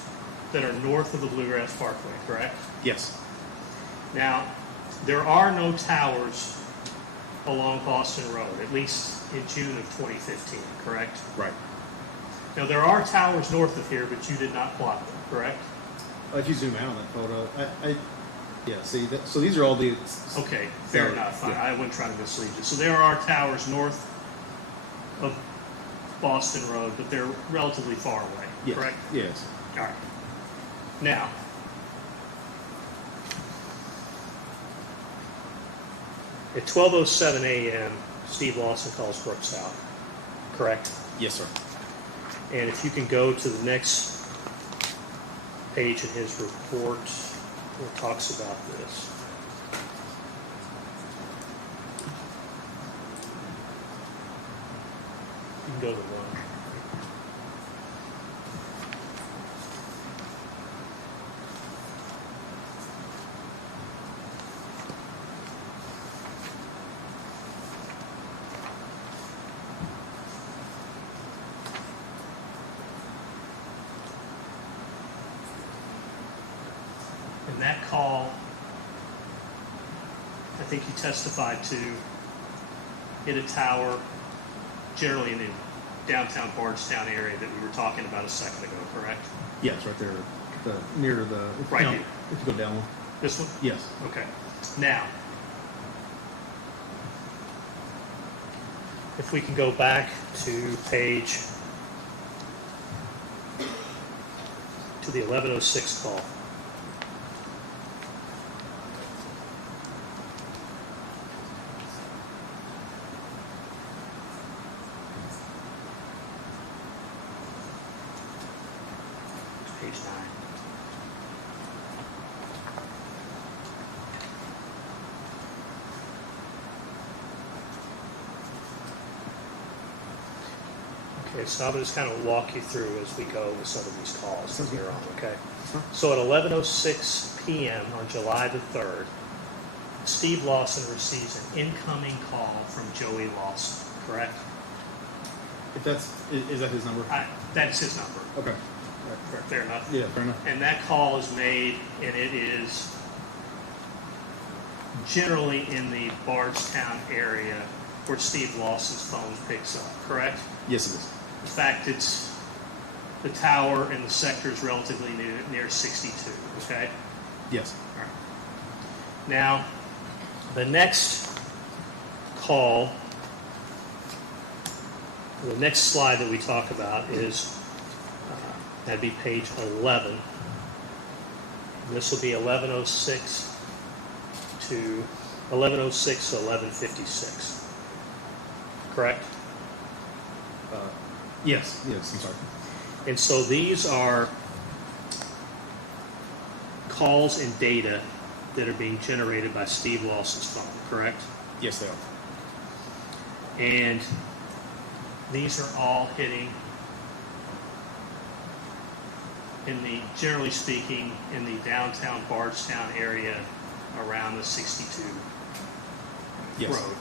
that are north of the Bluegrass Parkway, correct? Yes. Now, there are no towers along Boston Road, at least in June of 2015, correct? Right. Now, there are towers north of here, but you did not plot them, correct? If you zoom out on that photo, yeah, see, so these are all the... Okay, fair So, enough. yeah. I wouldn't try to mislead you. So there are towers north of Boston Road, but they're relatively far away, Yes. correct? Yes. All right. Now, at 12:07 a.m., Steve Lawson calls Brooks out, correct? Yes, sir. And if you can go to the next page in his report where it talks about this. You can go to one. And that call, I think you testified to, hit a tower generally in the downtown Bardstown area that we were talking about a second ago, correct? Yes, right there, near the... Right no, here. If you go down one. This one? Yes. Okay. Now, if we can go back to page, to the 11:06 call. Page 9. Okay, so I'm just kind of walk you through as we go with some of these calls from here on, okay? So at 11:06 p.m. on July the 3rd, Steve Lawson receives an incoming call from Joey Lawson, correct? If that's... Is that his number? That's his number. Okay. Fair enough? Yeah, fair enough. And that call is made, and it is generally in the Bardstown area where Steve Lawson's phone picks up, correct? Yes, it is. In fact, it's the tower in the sector is relatively near 62, okay? Yes. All right. Now, the next call, the next slide that we talk about is, that'd be page 11. And this will be 11:06 to 11:56. Correct? Yes. Yes, I'm sorry. And so these are calls and data that are being generated by Steve Lawson's phone, correct? Yes, they are. And these are all hitting in the, generally speaking, in the downtown Bardstown area around the 62 Yes. road.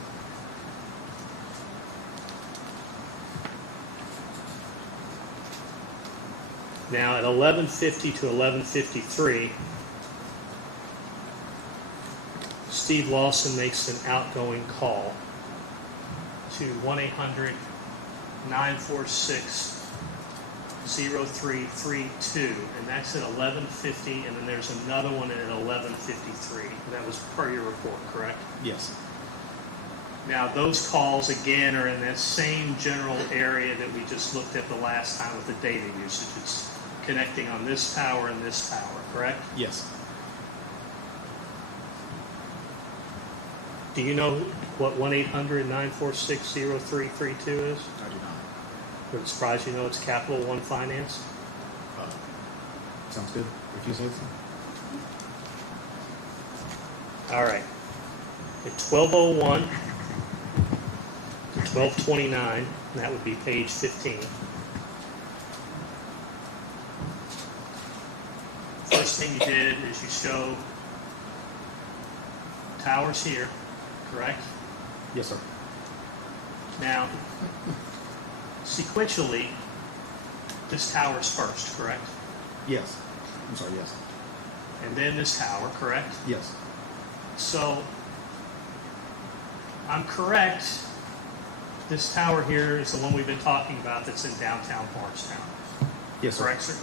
Now at 11:50 to 11:53, Steve Lawson makes an outgoing call to 1-800-946-0332, and that's at 11:50, and then there's another one at 11:53. That was per your report, correct? Yes. Now, those calls, again, are in that same general area that we just looked at the last time with the data usage. It's connecting on this tower and this tower, correct? Yes. Do you know what 1-800-946-0332 is? I do not. Would it surprise you to know it's Capital One Finance? Sounds good. If you say so. All right. At 12:01 to 12:29, that would be page 15. First thing you did is you show towers here, correct? Yes, sir. Now, sequentially, this tower's first, correct? Yes. I'm sorry, yes. And then this tower, correct? Yes. So, I'm correct. This tower here is the one we've been talking about that's in downtown Bardstown. Yes, sir. Correct, sir?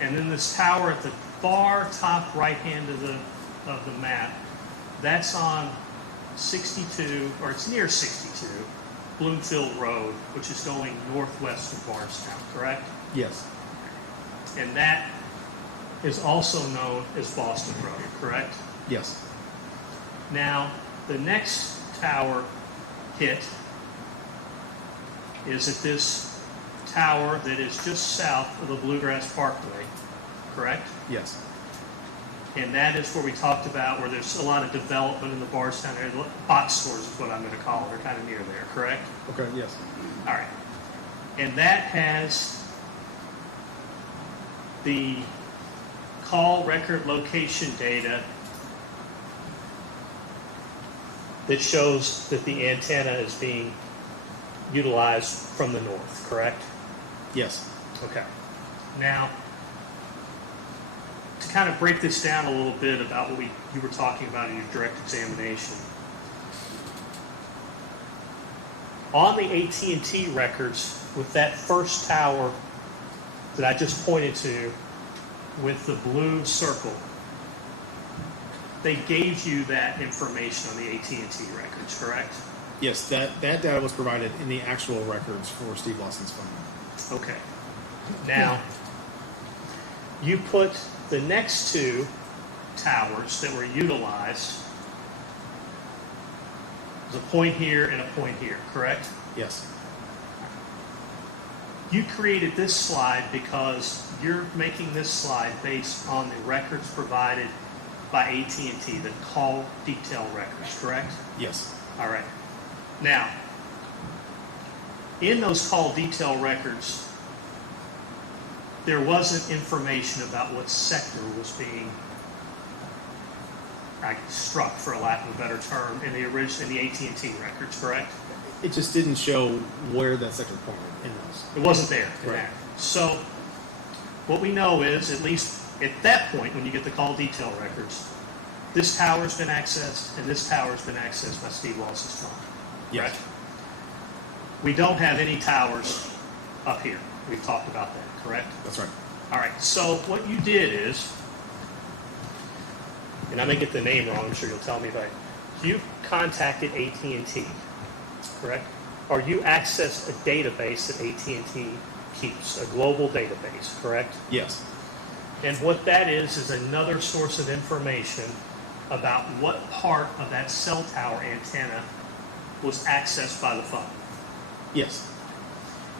And then this tower at the far top right hand of the map, that's on 62, or it's near 62, Bloomfield Road, which is going northwest of Bardstown, correct? Yes. And that is also known as Boston Road, correct? Yes. Now, the next tower hit is at this tower that is just south of the Bluegrass Parkway, correct? Yes. And that is where we talked about where there's a lot of development in the Bardstown area. Box stores is what I'm going to call it. They're kind of near there, correct? Okay, yes. All right. And that has the call record location data that shows that the antenna is being utilized from the north, correct? Yes. Okay. Now, to kind of break this down a little bit about what you were talking about in your direct examination. On the AT&T records, with that first tower that I just pointed to with the blue circle, they gave you that information on the AT&T records, correct? Yes, that data was provided in the actual records for Steve Lawson's phone. Okay. Now, you put the next two towers that were utilized, there's a point here and a point here, correct? Yes. You created this slide because you're making this slide based on the records provided by AT&T, the call detail records, correct? Yes. All right. Now, in those call detail records, there wasn't information about what sector was being struck, for a lack of a better term, in the AT&T records, correct? It just didn't show where that sector pointed in those. It wasn't there. In Right. that. So, what we know is, at least at that point, when you get the call detail records, this tower's been accessed, and this tower's been accessed by Steve Lawson's phone. Yes. Correct? We don't have any towers up here. We've talked about that, correct? That's right. All right, so what you did is, and I may get the name wrong, I'm sure you'll tell me, but you contacted AT&T, correct? Or you accessed a database that AT&T keeps, a global database, correct? Yes. And what that is another source of information about what part of that cell tower antenna was accessed by the phone. Yes.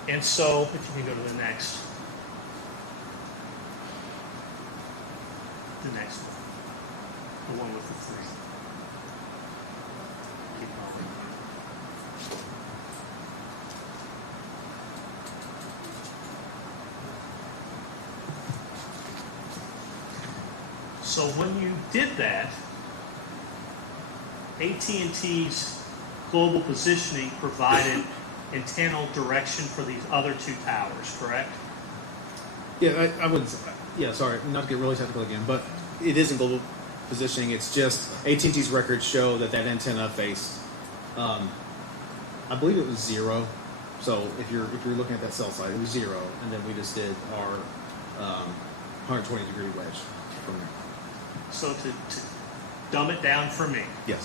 And so, if you can go to the next one, the one with the three. Keep going. So when you did that, AT&T's global positioning provided antennal direction for these other two towers, correct? Yeah, I would. Yeah, sorry, not to get really technical again, but it isn't global positioning. It's just AT&T's records show that antenna faced. I believe it was 0. So if you're looking at that cell site, it was 0, and then we just did our 120-degree wedge from there. So to dumb it down for me, Yes.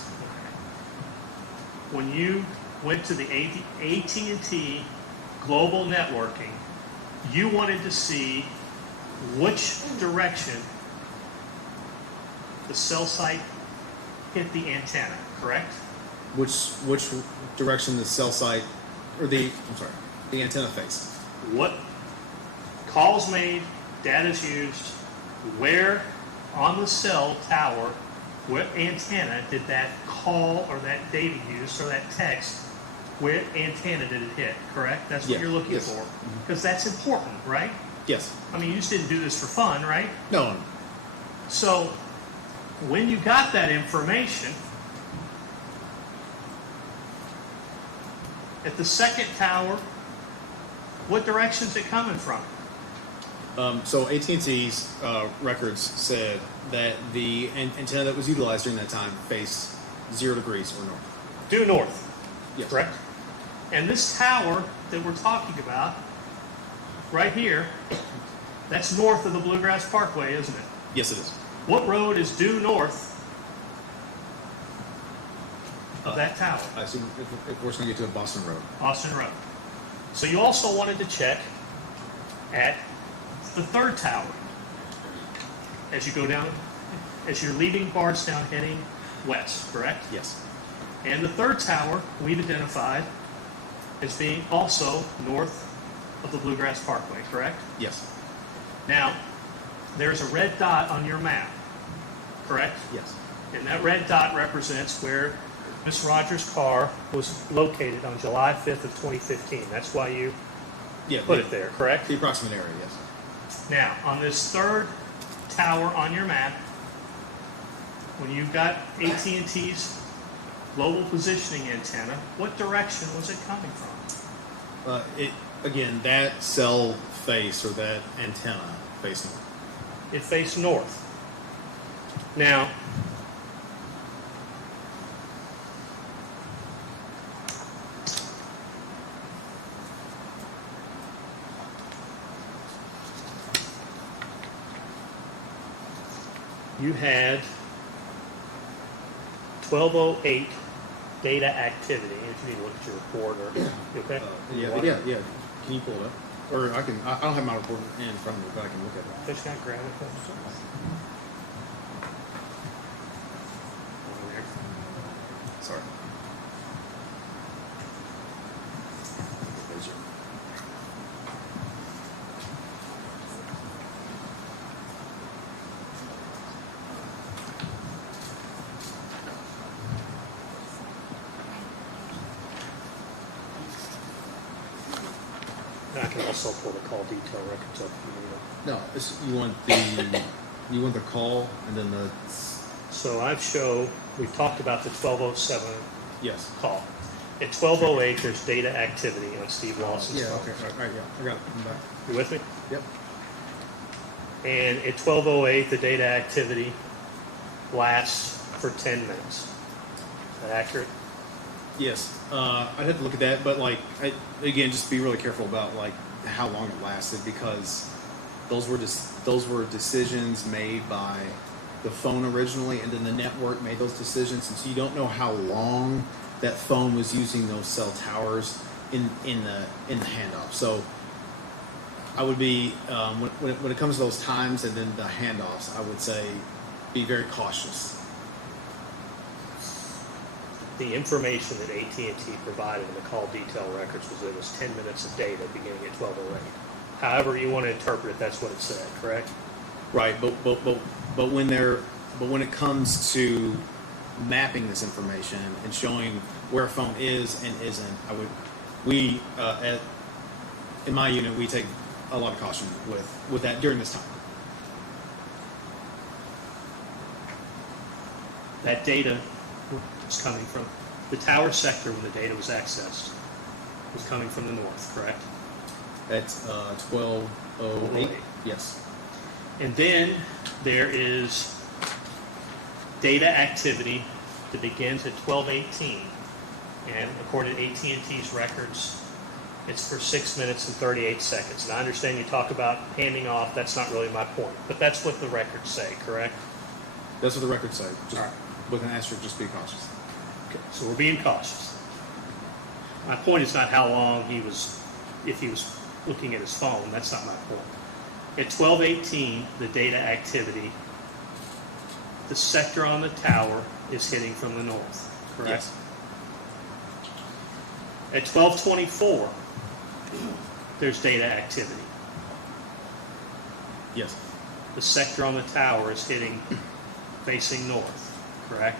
when you went to the AT&T global networking, you wanted to see which direction the cell site hit the antenna, correct? Which direction the cell site or the antenna faced? What calls made, data's used, where on the cell tower what antenna did that call or that data use or that text, what antenna did it hit, correct? That's what Yeah, you're looking yes. for. Because that's important, right? Yes. I mean, you just didn't do this for fun, right? No. So, when you got that information, at the second tower, what direction is it coming from? So AT&T's records said that the antenna that was utilized during that time faced 0 degrees or north. Due north, Yes. correct? And this tower that we're talking about, right here, that's north of the Bluegrass Parkway, isn't it? Yes, it is. What road is due north of that tower? I assume if we're going to get to a Boston Road. Austin Road. So you also wanted to check at the third tower as you go down, as you're leaving Bardstown heading west, correct? Yes. And the third tower we've identified as being also north of the Bluegrass Parkway, correct? Yes. Now, there's a red dot on your map, correct? Yes. And that red dot represents where Miss Rogers' car was located on July 5th of 2015. That's why you put it there, correct? The approximate area, yes. Now, on this third tower on your map, when you've got AT&T's global positioning antenna, what direction was it coming from? Again, that cell face or that antenna faced north. It faced north. Now, you had 1208 data activity. If you need to look at your report, or you okay? Yeah. Can you pull it up? Or I can. I don't have my report in front of me, but I can look at it. Just gotta grab it. Sorry. And I can also pull the call detail records up if you need them. No, you want the call and then the. So we've talked about the 1207 Yes. call. At 1208, there's data activity on Steve Lawson's Yeah. phone. Okay. All right. Yeah. I got it. I'm back. You with me? Yep. And at 1208, the data activity lasts for 10 minutes. Is that accurate? Yes. I'd have to look at that, but again, just be really careful about how long it lasted, because those were decisions made by the phone originally, and then the network made those decisions, and so you don't know how long that phone was using those cell towers in the handoff. So I would be when it comes to those times and then the handoffs, I would say be very cautious. The information that AT&T provided in the call detail records was that it was 10 minutes of data beginning at 1208. However you want to interpret it, that's what it said, correct? Right, but when it comes to mapping this information and showing where a phone is and isn't, in my unit we take a lot of caution with that during this time. That data was coming from the tower sector when the data was accessed. Was coming from the north, correct? At 12:08. Yes. And then there is data activity that begins at 12:18, and according to AT&T's records, it's for 6 minutes and 38 seconds. And I understand you talk about handing off. That's not really my point, but that's what the records say, correct? That's what the records say. Just All right. with an asterisk, just be cautious. Okay, so we're being cautious. My point is not how long if he was looking at his phone. That's not my point. At 12:18, the data activity, the sector on the tower is hitting from the north, correct? Yes. At 12:24, there's data activity. Yes. The sector on the tower is hitting facing north, correct?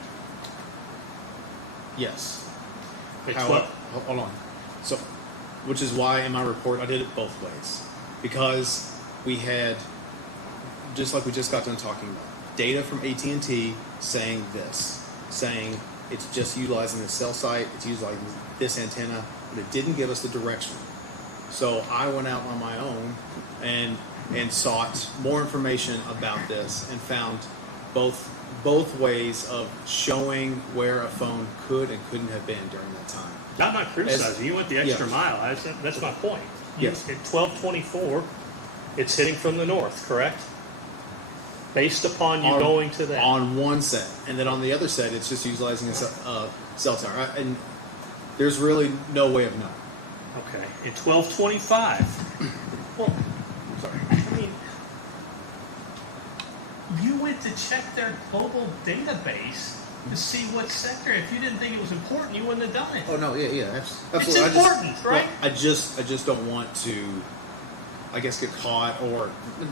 Yes. At However, hold on. So, which is why in my report I did it both ways, because we had, just like we just got done talking about, data from AT&T saying this, saying it's just utilizing the cell site, it's utilizing this antenna, but it didn't give us the direction. So I went out on my own and sought more information about this and found both ways of showing where a phone could and couldn't have been during that time. I'm not criticizing. You went the extra mile. That's my point. Yes. At 12:24, it's hitting from the north, correct? Based upon you going to that. On one set. And then on the other set, it's just utilizing a cell tower. And there's really no way of knowing. Okay. At 12:25. Well, I'm sorry. I mean, you went to check their global database to see what sector. If you didn't think it was important, you wouldn't have done it. Oh no, yeah, absolutely. It's important, right? Well, I just don't want to, I guess, get caught or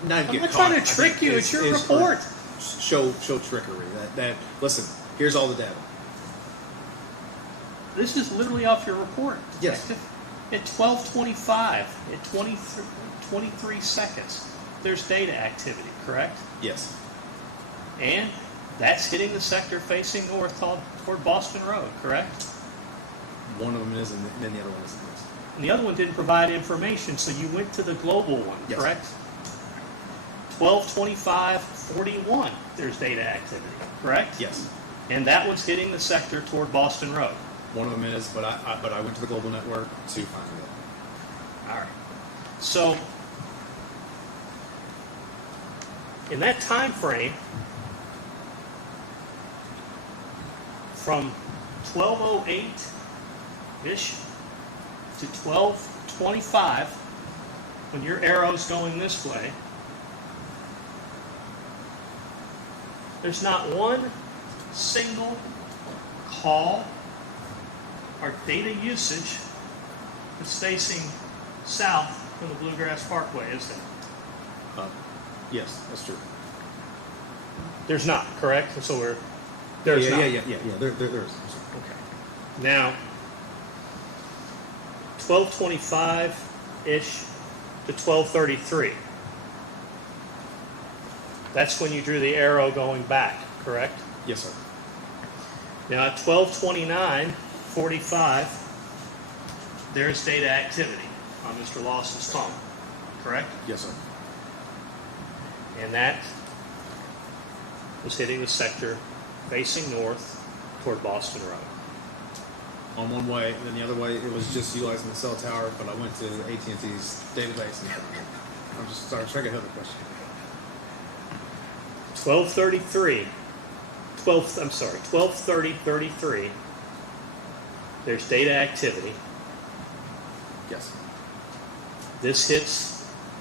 not I'm get not caught. trying to trick you. It's your report. Show trickery. That listen. Here's all the data. This is literally off your report. Yes. At 12:25, at 23 seconds, there's data activity, correct? Yes. And that's hitting the sector facing north toward Boston Road, correct? One of them is, and then the other one isn't. And the other one didn't provide information, so you went to the global one, Yes. correct? 12:25:41, there's data activity, correct? Yes. And that one's hitting the sector toward Boston Road. One of them is, but I went to the global network to find it. All right. So, in that time frame, from 12:08-ish to 12:25, when your arrow's going this way, there's not one single call or data usage that's facing south from the Bluegrass Parkway, is there? Yes, that's true. There's not, correct? So we're Yeah. not. There is. Okay. Now, 12:25-ish to 12:33. That's when you drew the arrow going back, correct? Yes, sir. Now at 12:29:45, there's data activity on Mr. Lawson's phone, correct? Yes, sir. And that was hitting the sector facing north toward Boston Road. On one way, and then the other way, it was just utilizing the cell tower, but I went to AT&T's database and I'm just sorry, trying to get another question. 12:30:33, there's data activity. Yes. This hits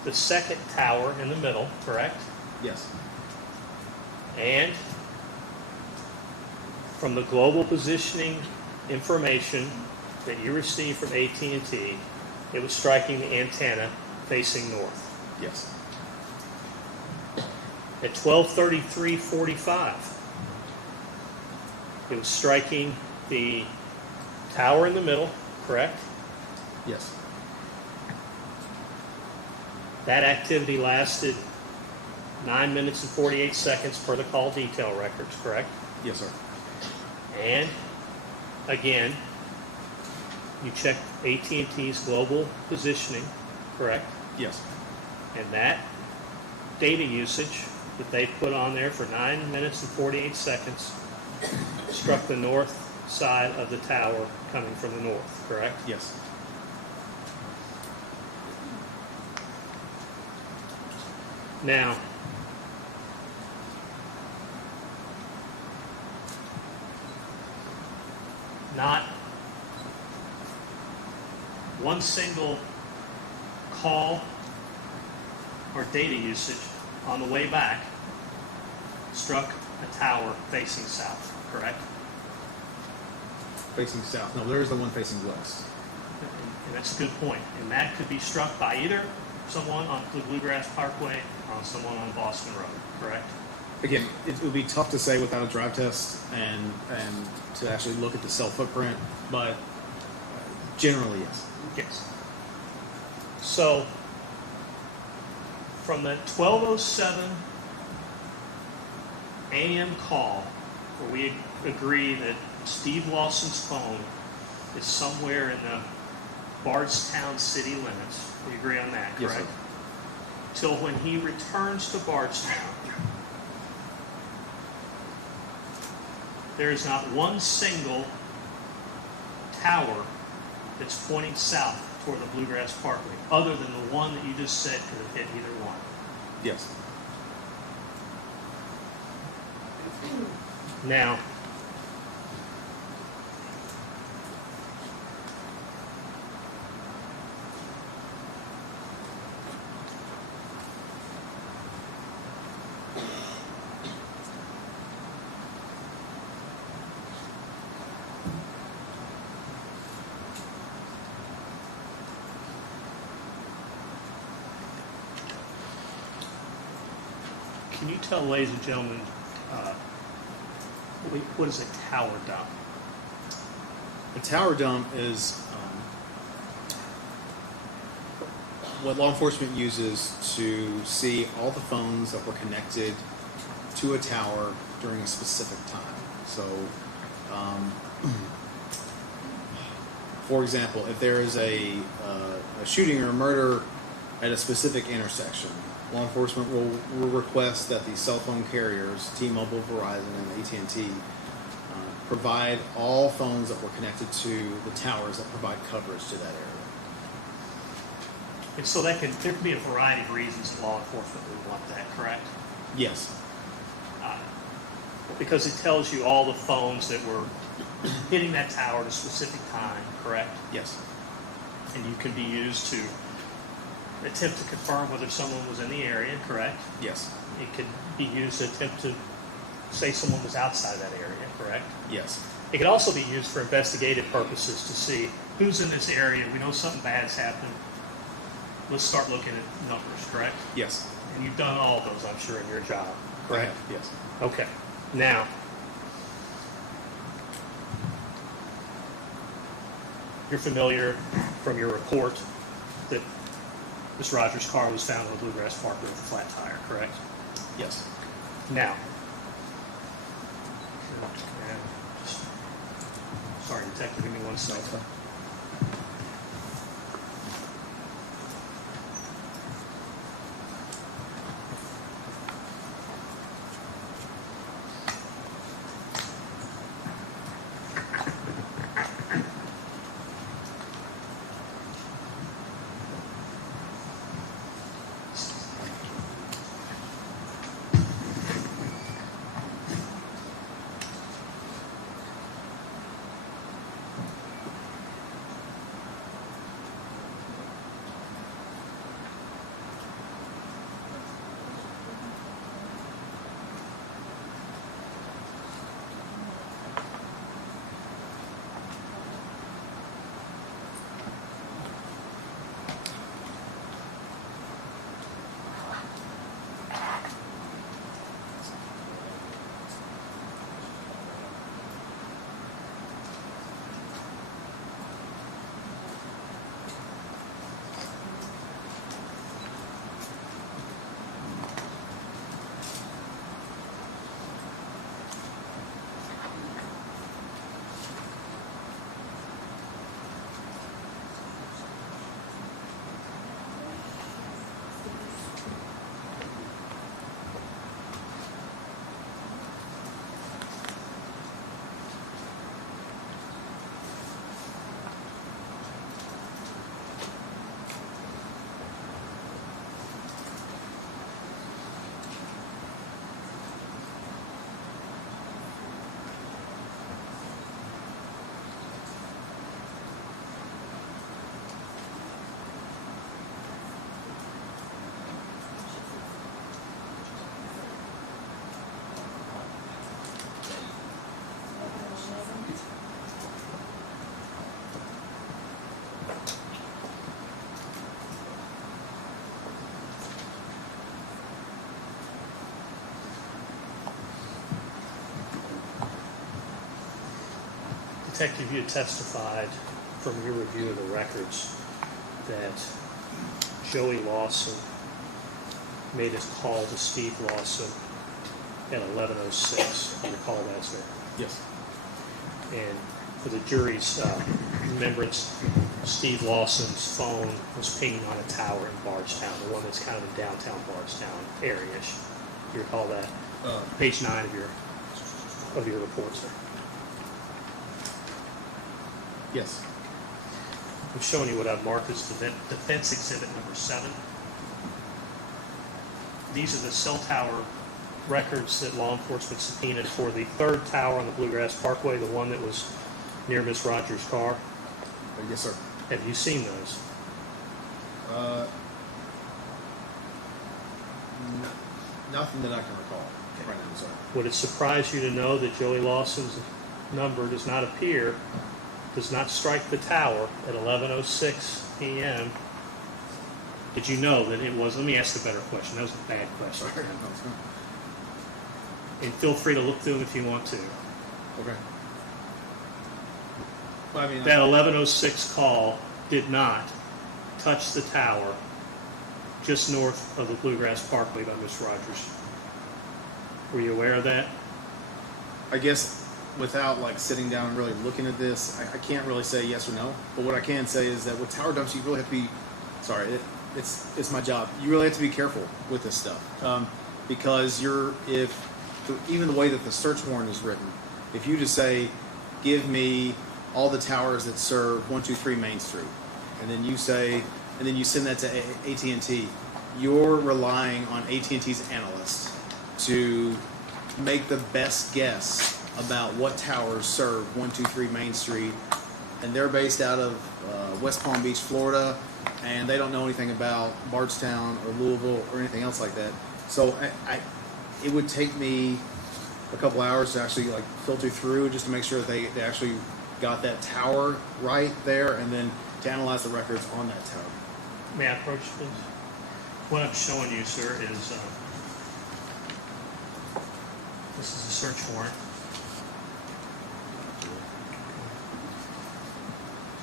the second tower in the middle, correct? Yes. And from the global positioning information that you received from AT&T, it was striking the antenna facing north. Yes. At 12:33:45, it was striking the tower in the middle, correct? Yes. That activity lasted 9 minutes and 48 seconds per the call detail records, correct? Yes, sir. And again, you checked AT&T's global positioning, correct? Yes. And that data usage that they put on there for 9 minutes and 48 seconds struck the north side of the tower coming from the north, correct? Yes. Now, not one single call or data usage on the way back struck a tower facing south, correct? Facing south. No, there is the one facing west. And that's a good point. And that could be struck by either someone on the Bluegrass Parkway or on someone on Boston Road, correct? again, it would be tough to say without a drive test and to actually look at the cell footprint, but generally, yes. Yes. So, from the 12:07 a.m. call, where we agree that Steve Lawson's phone is somewhere in the Bardstown city limits, we agree on that, Yes, correct? sir. Till when he returns to Bardstown, there is not one single tower that's pointing south toward the Bluegrass Parkway, other than the one that you just said could have hit either one. Yes. Now, can you tell, ladies and gentlemen, what is a tower dump? A tower dump is what law enforcement uses to see all the phones that were connected to a tower during a specific time. So, for example, if there is a shooting or a murder at a specific intersection, law enforcement will request that the cell phone carriers, T-Mobile, Verizon, and AT&T, provide all phones that were connected to the towers that provide coverage to that area. And so there can be a variety of reasons that law enforcement would want that, correct? Yes. Because it tells you all the phones that were hitting that tower at a specific time, correct? Yes. And you can be used to attempt to confirm whether someone was in the area, correct? Yes. It could be used to attempt to say someone was outside that area, correct? Yes. It could also be used for investigative purposes to see who's in this area. We know something bad's happened. Let's start looking at numbers, correct? Yes. And you've done all of those, I'm sure, in your job, correct? Yes. Okay. Now, you're familiar from your report that Miss Rogers' car was found on the Bluegrass Parkway with a flat tire, correct? Yes. Now, sorry, Detective, give me 1 second. Detective, you had testified from your review of the records that Joey Lawson made his call to Steve Lawson at 11:06. You recall that, sir? Yes. And for the jury's remembrance, Steve Lawson's phone was pinging on a tower in Bardstown, the one that's kind of in downtown Bardstown area-ish. You recall that? Page 9 of your report, sir. Yes. I'm showing you what I've marked as defense exhibit number 7. These are the cell tower records that law enforcement subpoenaed for the 3rd tower on the Bluegrass Parkway, the one that was near Miss Rogers' car. Yes, sir. Have you seen those? Nothing that I can recall right now, sorry. Would it surprise you to know that Joey Lawson's number does not appear, does not strike the tower at 11:06 p.m.? Did you know that it was? Let me ask a better question. That was a bad question. Sorry. And feel free to look through them if you want to. Okay. Well, I mean, That 11:06 call did not touch the tower just north of the Bluegrass Parkway by Miss Rogers. Were you aware of that? I guess without like sitting down and really looking at this, I can't really say yes or no. But what I can say is that with tower dumps, you really have to be. Sorry, it's my job. You really have to be careful with this stuff because even the way that the search warrant is written, if you just say, "Give me all the towers that serve 123 Main Street," and then you send that to AT&T, you're relying on AT&T's analyst to make the best guess about what towers serve 123 Main Street, and they're based out of West Palm Beach, Florida, and they don't know anything about Bardstown or Louisville or anything else like that. So it would take me a couple hours to actually like filter through just to make sure that they actually got that tower right there, and then to analyze the records on that tower. May I approach, please? What I'm showing you, sir, is this is a search warrant.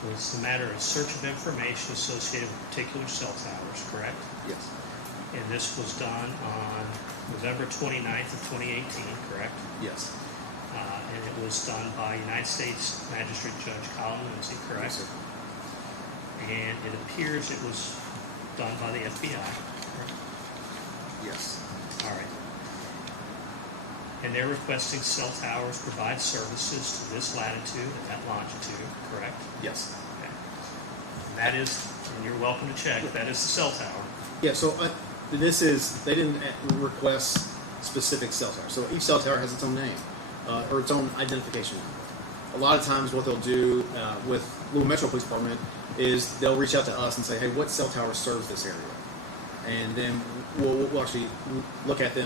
So it's a matter of search of information associated with particular cell towers, correct? Yes. And this was done on November 29th of 2018, correct? Yes. And it was done by United States Magistrate Judge Colin Lindsay, correct? Yes, sir. And it appears it was done by the FBI, correct? Yes. All right. And they're requesting cell towers provide services to this latitude and that longitude, correct? Yes. Okay. And that is, and you're welcome to check, that is the cell tower. Yeah, so they didn't request specific cell towers. So each cell tower has its own name or its own identification number. A lot of times what they'll do with Louisville Metro Police Department is they'll reach out to us and say, hey, what cell tower serves this area? And then we'll actually look at that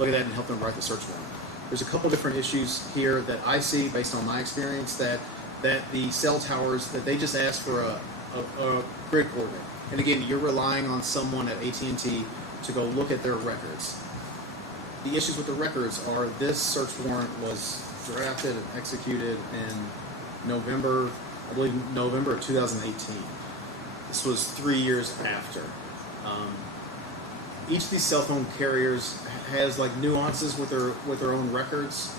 and help them write the search warrant. There's a couple different issues here that I see based on my experience that the cell towers, that they just ask for a grid coordinate. And again, you're relying on someone at AT&T to go look at their records. The issues with the records are this search warrant was drafted and executed in November of 2018. This was 3 years after. Each of these cell phone carriers has like nuances with their own records.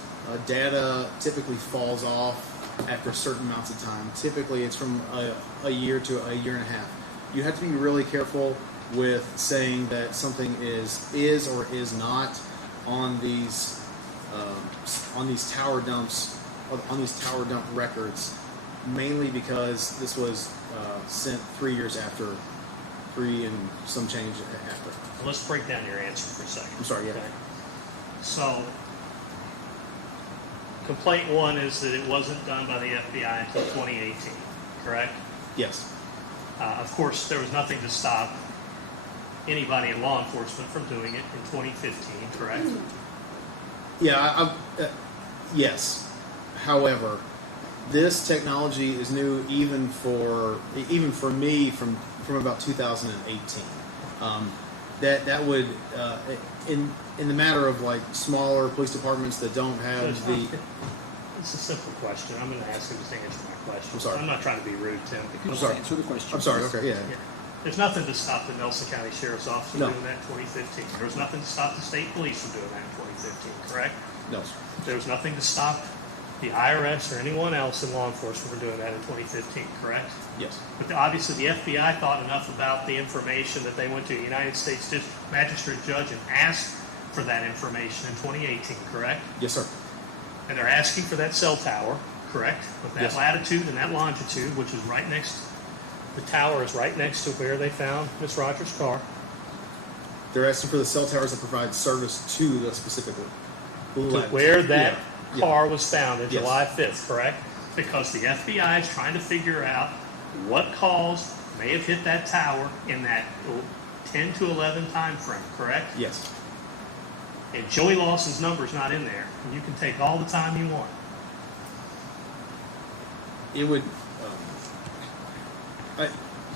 Data typically falls off after certain amounts of time. Typically, it's from a year to a year and a half. You have to be really careful with saying that something is or is not on these tower dumps, on these tower dump records, mainly because this was sent 3 years after, 3 and some change after. Well, let's break down your answer for a second. I'm sorry, yeah. Okay. So, complaint 1 is that it wasn't done by the FBI until 2018, correct? Yes. Of course, there was nothing to stop anybody in law enforcement from doing it in 2015, correct? Yeah, yes. However, this technology is new even for me from about 2018. That would in the matter of like smaller police departments that don't have It's a simple question. I'm going to ask him to answer my question. I'm sorry. I'm not trying to be rude, Tim. If you I'm just sorry. answer the question. I'm sorry, please. okay, yeah. Yeah. There's nothing to stop the Nelson County Sheriff's Office from No. doing that in 2015. There was nothing to stop the state police from doing that in 2015, correct? No, sir. There was nothing to stop the IRS or anyone else in law enforcement from doing that in 2015, correct? Yes. But obviously the FBI thought enough about the information that they went to the United States Magistrate Judge and asked for that information in 2018, correct? Yes, sir. And they're asking for that cell tower, correct? With that Yes. latitude and that longitude, which is right next, the tower is right next to where they found Miss Rogers' car. They're asking for the cell towers that provide service to the specific To latitude. where that Yeah. car was found on Yes. July 5th, correct? Because the FBI is trying to figure out what calls may have hit that tower in that 10 to 11 time frame, correct? Yes. And Joey Lawson's number's not in there. You can take all the time you want. It would,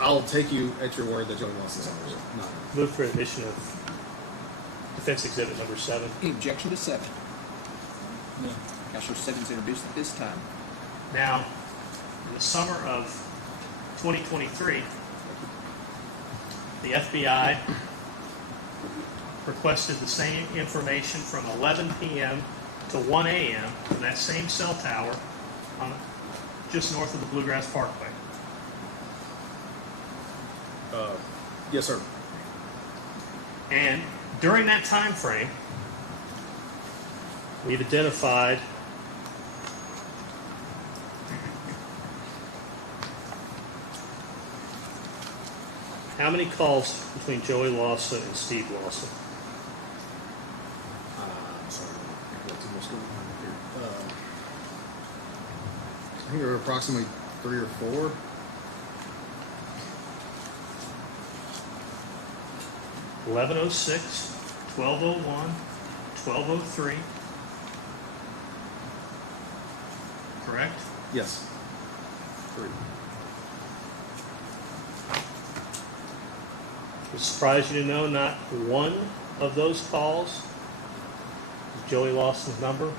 I'll take you at your word that Joey Lawson's not. Move for admission of defense exhibit number 7. Any objection to 7? No. Counselor 7's introduced at this time. Now, in the summer of 2023, the FBI requested the same information from 11 p.m. to 1 a.m. from that same cell tower on just north of the Bluegrass Parkway. Yes, sir. And during that time frame, we've identified how many calls between Joey Lawson and Steve Lawson? I'm sorry. I've got too much going on here. I think there were approximately 3 or 4. 11:06, 12:01, 12:03. Correct? Yes. 3. It surprised you to know not one of those calls does Joey Lawson's number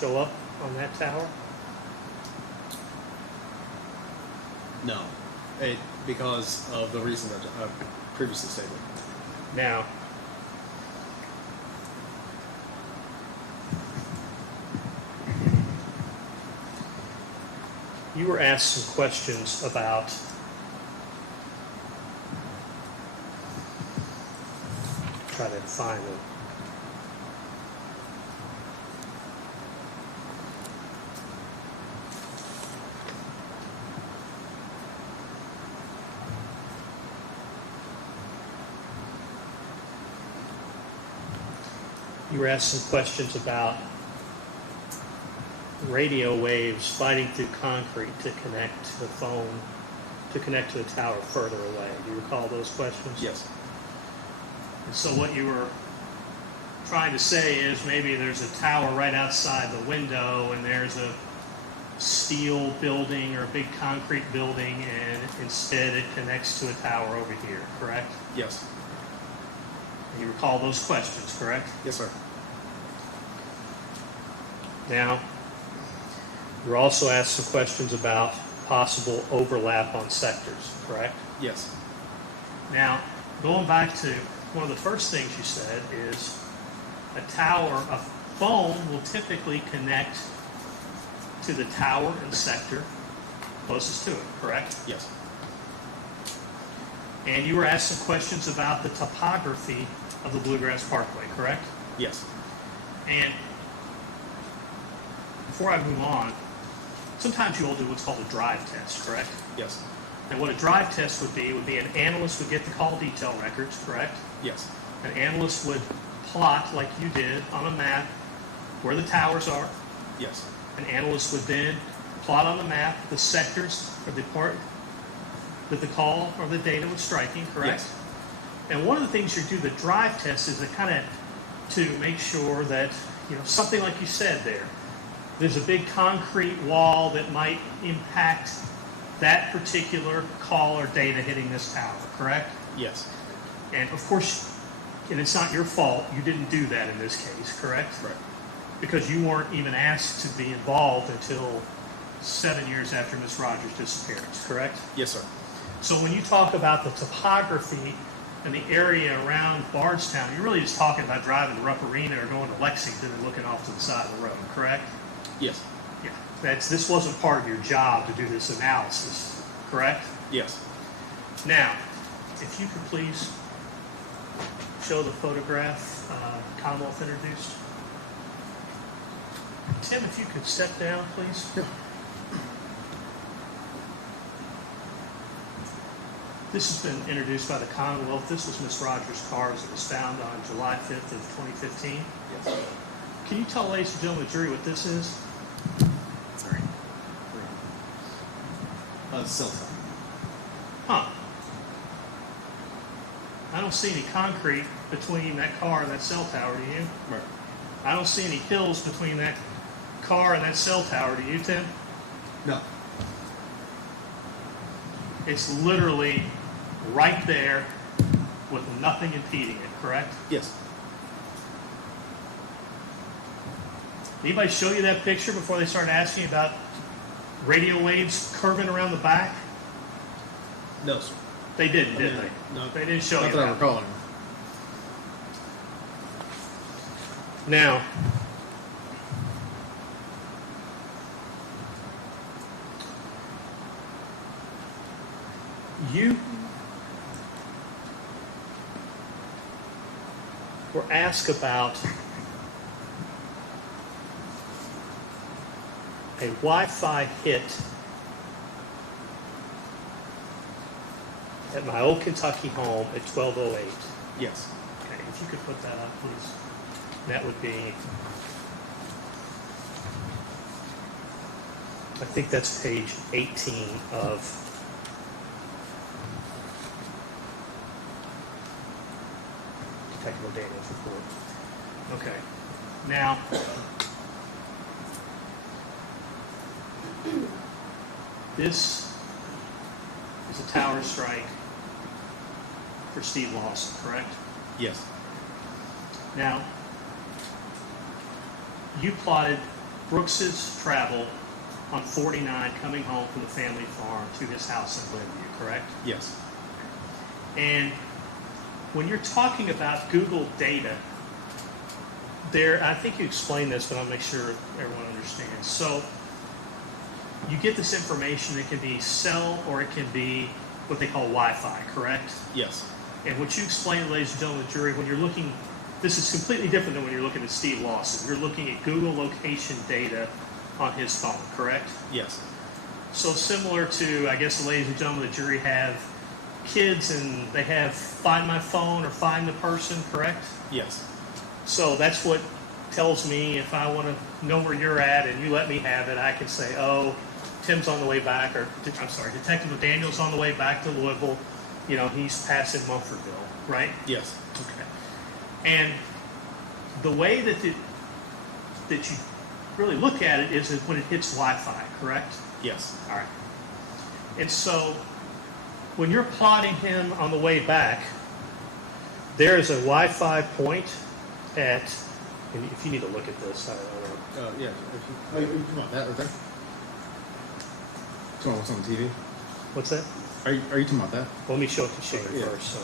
show up on that tower? No. Because of the reason that I previously stated. Now, you were asked some questions about try to find it. You were asked some questions about radio waves fighting through concrete to connect to the phone, to connect to the tower further away. Do you recall those questions? Yes. And so what you were trying to say is maybe there's a tower right outside the window and there's a steel building or a big concrete building and instead it connects to a tower over here, correct? Yes. And you recall those questions, correct? Yes, sir. Now, you were also asked some questions about possible overlap on sectors, correct? Yes. Now, going back to one of the first things you said is a phone will typically connect to the tower and sector closest to it, correct? Yes. And you were asked some questions about the topography of the Bluegrass Parkway, correct? Yes. And before I move on, sometimes you all do what's called a drive test, correct? Yes. And what a drive test would be an analyst would get the call detail records, correct? Yes. An analyst would plot, like you did, on a map where the towers are. Yes. An analyst would then plot on the map the sectors or the part that the call or the data was striking, correct? Yes. And one of the things you do the drive test is to make sure that, something like you said there's a big concrete wall that might impact that particular call or data hitting this tower, correct? Yes. And of course, and it's not your fault, you didn't do that in this case, correct? Correct. because you weren't even asked to be involved until 7 years after Miss Rogers' disappearance, correct? Yes, sir. So when you talk about the topography and the area around Bardstown, you're really just talking about driving to Rupp Arena or going to Lexington and looking off to the side of the road, correct? Yes. Yeah. This wasn't part of your job to do this analysis, correct? Yes. Now, if you could please show the photograph Commonwealth introduced. Tim, if you could step down, please. Yeah. This has been introduced by the Commonwealth. This was Miss Rogers' car as it was found on July 5th of 2015. Yes. Can you tell ladies and gentlemen of the jury what this is? Sorry. Cell phone. Huh. I don't see any concrete between that car and that cell tower, do you? Right. I don't see any hills between that car and that cell tower, do you, Tim? No. It's literally right there with nothing impeding it, correct? Yes. Anybody show you that picture before they started asking about radio waves curving around the back? No, sir. They didn't, did they? No. They didn't show Not you that I that. recall. Now, you were asked about a Wi-Fi hit at my old Kentucky home at 12:08. Yes. Okay, if you could put that up, please. That would be, I think that's page 18 of Detective Daniels' report. Okay, now, this is a tower strike for Steve Lawson, correct? Yes. Now, you plotted Brooks's travel on 49 coming home from the family farm to his house in Glenview, correct? Yes. And when you're talking about Google data, I think you explained this, but I'll make sure everyone understands. So you get this information, it can be cell or it can be what they call Wi-Fi, correct? Yes. And what you explained, ladies and gentlemen of the jury, when you're looking, this is completely different than when you're looking at Steve Lawson. You're looking at Google location data on his phone, correct? Yes. So similar to, I guess the ladies and gentlemen of the jury have kids and they have Find My Phone or Find the Person, correct? Yes. So that's what tells me if I want to know where you're at and you let me have it, I can say, oh, Tim's on the way back, or I'm sorry, Detective Daniels on the way back to Louisville. You know, he's passing Mumfordville, right? Yes. Okay. And the way that you really look at it is when it hits Wi-Fi, correct? Yes. All right. And so when you're plotting him on the way back, there is a Wi-Fi point at, and if you need to look at this, I don't know. Yeah. You want that right there? What's on TV? What's that? Are you talking about that? Let me show it to you Yeah. first. So.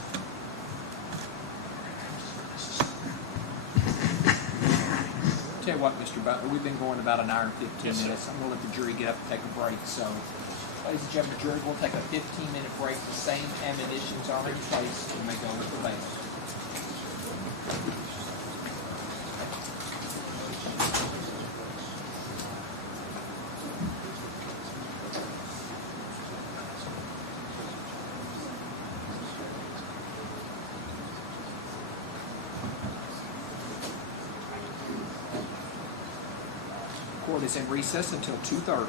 Tell you what, Mr. Butler, we've been going about an hour and 15 minutes. I'm going to let the jury get up and take a break. So, ladies and gentlemen, the jury will take a 15-minute break. The same ammunitions are in place to make over the bail. Court is in recess until 2:30.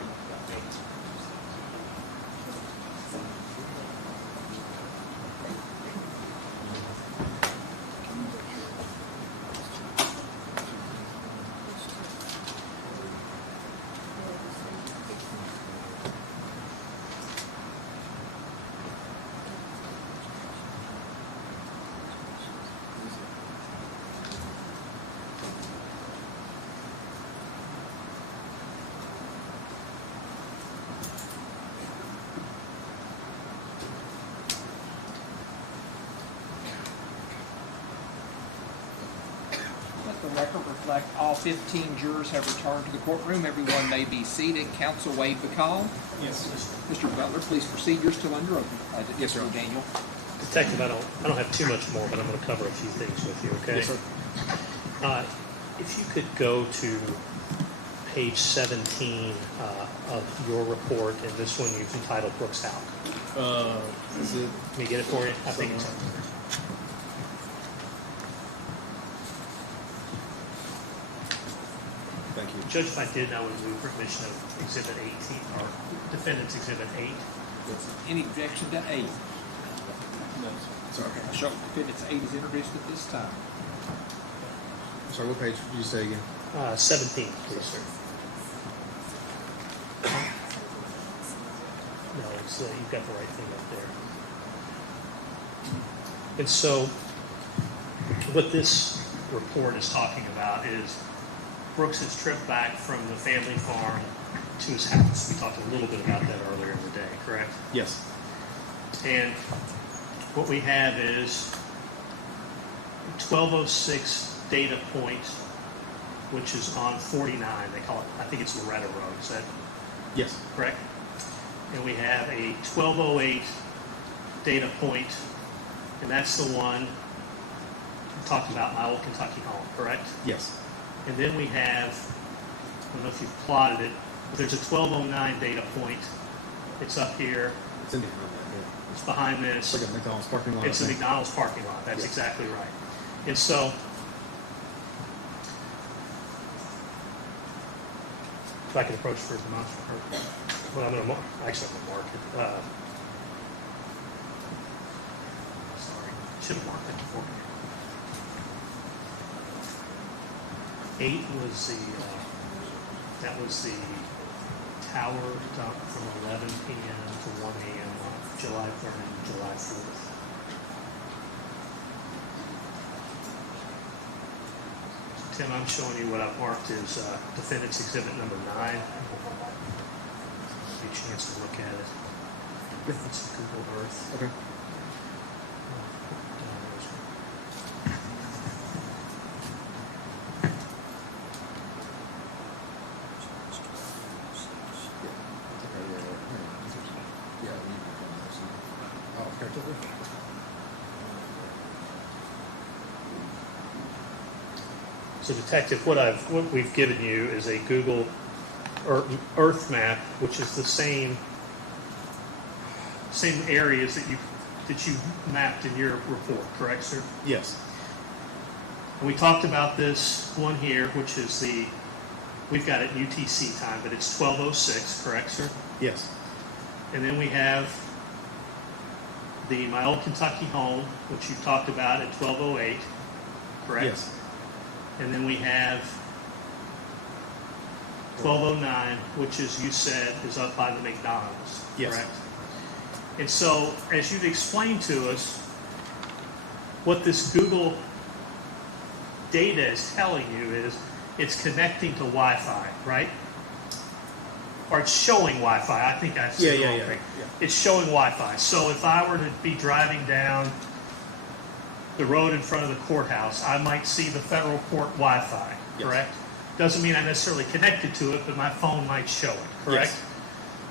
record reflect all 15 jurors have returned to the courtroom. Everyone may be seated. Counsel waive the call. Yes. Mr. Butler, please proceed. You're still under oath. Yes, sir. Daniel. Detective, I don't have too much more, but I'm going to cover a few things with you, okay? Yes, sir. If you could go to page 17 of your report, and this one you've entitled Brooks Houck. Is it? Let me get it for you. I think it's. Thank you. Judge, if I did, I would move permission of Exhibit 18, or Defendant's Exhibit 8. Any objection to 8? No. Sorry. Show defendant's 8 is introduced at this time. Sorry, what page did you say again? 17, please, sir. No, it's, you've got the right thing up there. And so, what this report is talking about is Brooks' trip back from the family farm to his house. We talked a little bit about that earlier in the day, correct? Yes. And what we have is 1206 data point, which is on 49. They call it, I think it's Loretta Road. Is that Yes. correct? And we have a 1208 data point, and that's the one we talked about, my old Kentucky home, correct? Yes. And then we have, I don't know if you've plotted it, but there's a 1209 data point. It's up here. It's in behind that. Yeah. It's behind this. It's like a McDonald's parking lot. It's a McDonald's parking lot. That's Yes. exactly right. And so, if I can approach for the monster, well, I'm going to mark. Actually, I'm going to mark it. Sorry, should have marked it before. 8 was the that was the tower dump from 11 p.m. to 1 a.m. on July 3rd and July 4th. Tim, I'm showing you what I've marked as Defendant's Exhibit number 9. Give you a chance to look at it. It's Google Earth. Okay. So, Detective, what we've given you is a Google Earth map, which is the same areas that you mapped in your report, correct, sir? Yes. And we talked about this one here, which is we've got it UTC time, but it's 1206, correct, sir? Yes. And then we have my old Kentucky home, which you talked about at 1208, correct? Yes. And then we have 1209, which, as you said, is up by the McDonald's, Yes. correct? And so, as you've explained to us, what this Google data is telling you is it's connecting to Wi-Fi, right? Or it's showing Wi-Fi. I think I said the wrong thing. Yeah. It's showing Wi-Fi. So if I were to be driving down the road in front of the courthouse, I might see the federal court Wi-Fi, Yes. correct? Doesn't mean I'm necessarily connected to it, but my phone might show it, correct? Yes.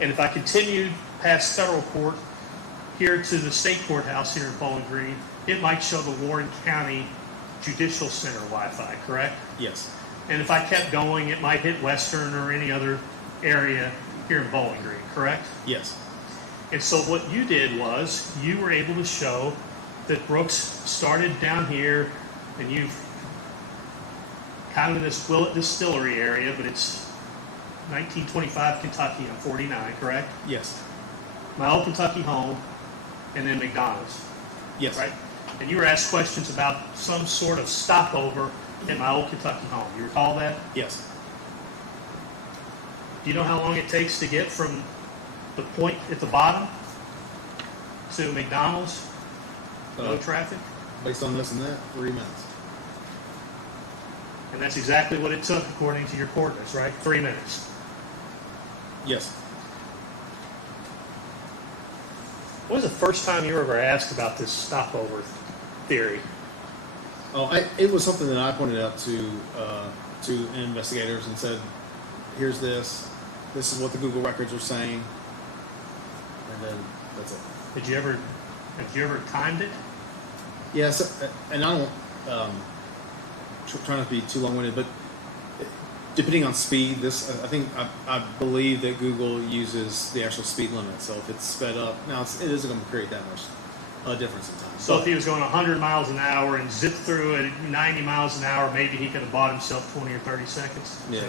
And if I continued past federal court here to the state courthouse here in Bowling Green, it might show the Warren County Judicial Center Wi-Fi, correct? Yes. And if I kept going, it might hit Western or any other area here in Bowling Green, correct? Yes. And so what you did was you were able to show that Brooks started down here, and you've kind of in this Willett Distillery area, but it's 1925 Kentucky on 49, correct? Yes. My old Kentucky home, and then McDonald's, Yes. right? And you were asked questions about some sort of stopover at my old Kentucky home. You recall that? Yes. Do you know how long it takes to get from the point at the bottom to McDonald's? No traffic? Based on this and that, 3 minutes. And that's exactly what it took according to your coordinates, right? 3 minutes. Yes. When was the first time you were ever asked about this stopover theory? It was something that I pointed out to investigators and said, here's this. This is what the Google records are saying. And then that's it. Have you ever timed it? Yes, and I don't, trying not to be too long-winded, but depending on speed, I believe that Google uses the actual speed limit. So if it's sped up, now it isn't going to create that much difference in time. So if he was going 100 miles an hour and zipped through at 90 miles an hour, maybe he could have bought himself 20 or 30 seconds. Yeah,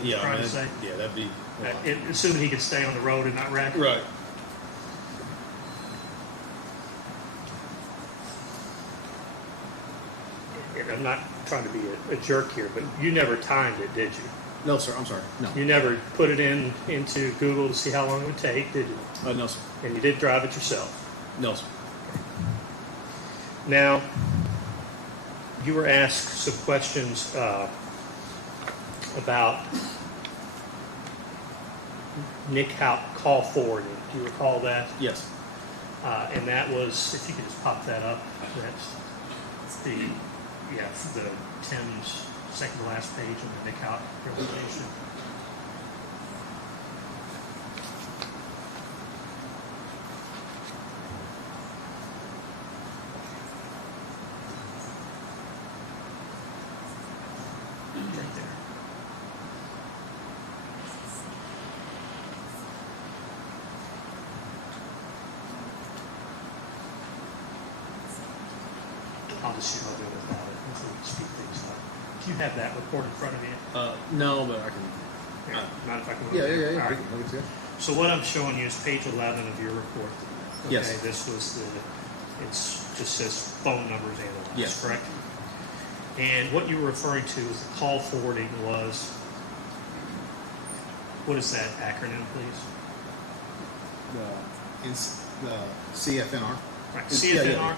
that'd be. Assuming he could stay on the road and not wreck. Right. And I'm not trying to be a jerk here, but you never timed it, did you? No, sir. I'm sorry. No. You never put it into Google to see how long it would take, did you? No, sir. And you did drive it yourself? No, sir. Now, you were asked some questions about Nick Houck call forwarding. Do you recall that? Yes. And that was, if you could just pop that up, that's the Tim's second to last page on the Nick Houck presentation. Right there. I'll just shoot over without it until we speed things up. Do you have that report in front of you? No, but I can. Mind if I can? Yeah. All right. So what I'm showing you is page 11 of your report. Okay, Yes. This was it's just says phone numbers analyzed, Yes. correct? And what you were referring to as the call forwarding was, what is that acronym, please? The CFNR. Right, CFNR?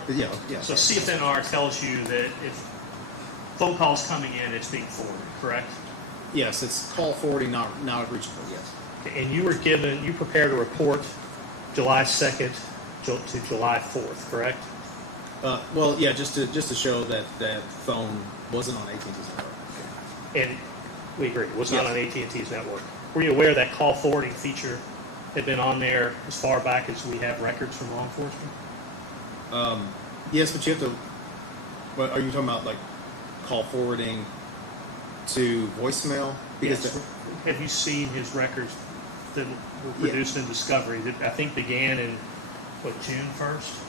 Yeah. So CFNR tells you that if phone calls coming in, it's being forwarded, correct? Yes, it's call forwarding, not reachable. Yes. Okay, and you prepared a report July 2nd to July 4th, correct? Well, yeah, just to show that phone wasn't on AT&T's network. And we agree, it was not on AT&T's network. Were you aware that call forwarding feature had been on there as far back as we have records from law enforcement? Yes, but you have to. What are you talking about? Like call forwarding to voicemail? Yes. Have you seen his records that were produced in discovery that I think began in June 1st,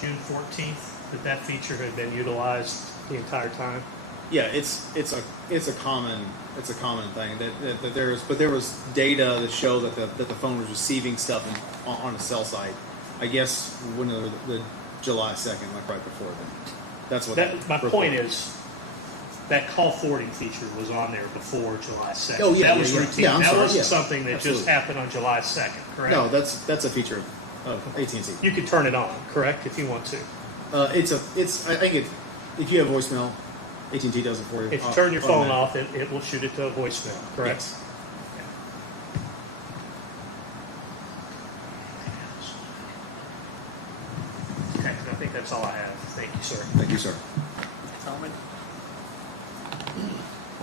June 14th? That feature had been utilized the entire time. Yeah, it's a common thing that there was data that showed that the phone was receiving stuff on a cell site. I guess when the July 2nd, like right before then. That's what. My point is, that call forwarding feature was on there before July 2nd. Oh, yeah, that was routine. Yeah, that wasn't something that just happened on July 2nd, correct? No, that's a feature of AT&T. You can turn it on, correct, if you want to. I think if you have voicemail, AT&T does it for you. If you turn your phone off, it will shoot it to a voicemail, correct? Yes. Okay, I think that's all I have. Thank you, sir. Thank you, sir. Comment?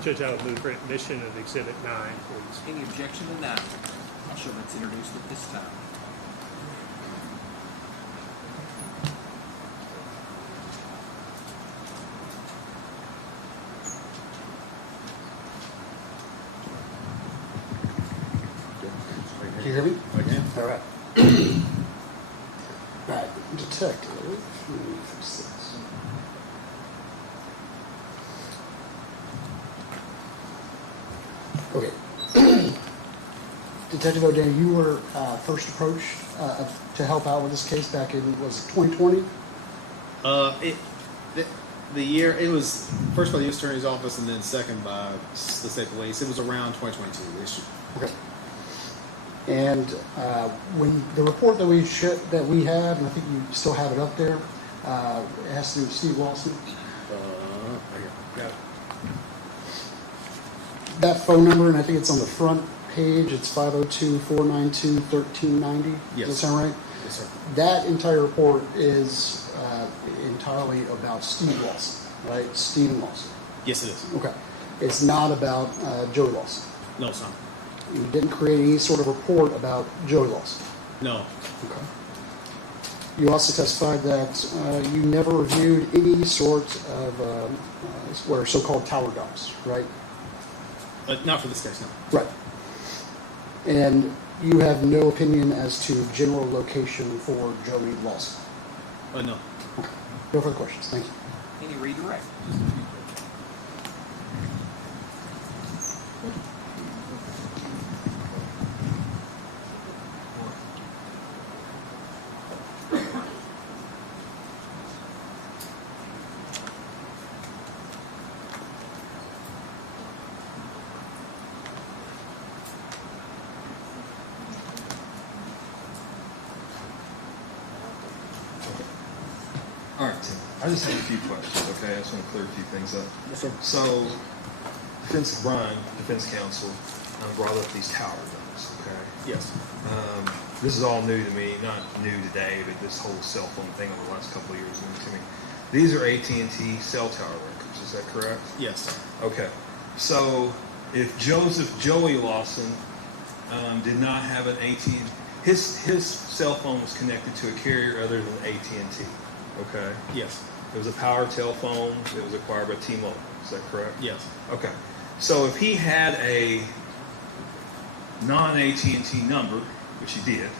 Judge, I would move for admission of Exhibit 9, please. Any objection to that? I'll show that's introduced at this time. Can you hear me? I can. All right. All right, detective. Okay. Detective O'Day, you were first approached to help out with this case back in, was it 2020? The year, it was first by the U.S. Attorney's Office and then second by the State Police. It was around 2022 issue. Okay. And when the report that we had, and I think you still have it up there, it has to do with Steve Lawson. Got it. That phone number, and I think it's on the front page, it's 502-492-1390. Yes. Does that sound right? Yes, sir. That entire report is entirely about Steve Lawson. right? Stephen Lawson. Yes, it is. Okay. It's not about Joey Lawson. No, it's not. You didn't create any sort of report about Joey Lawson. No. Okay. You also testified that you never reviewed any sort of what are so-called tower dumps, right? Not for this case, no. Right. And you have no opinion as to general location for Joey Lawson. No. Okay. No further questions. Thank you. Any redirect? All right, Tim. I just have a few questions, okay? I just want to clear a few things up. Yes, sir. So, defense counsel, brought up these tower dumps, okay? Yes. This is all new to me, not new today, but this whole cell phone thing over the last couple of years is new to me. These are AT&T cell tower records, is that correct? Yes. Okay. So, if Joey Lawson did not have an AT&T, his cell phone was connected to a carrier other than AT&T. Okay. Yes. It was a power telephone that was acquired by T-Mobile. Is that correct? Yes. Okay. So if he had a non-AT&T number, which he did,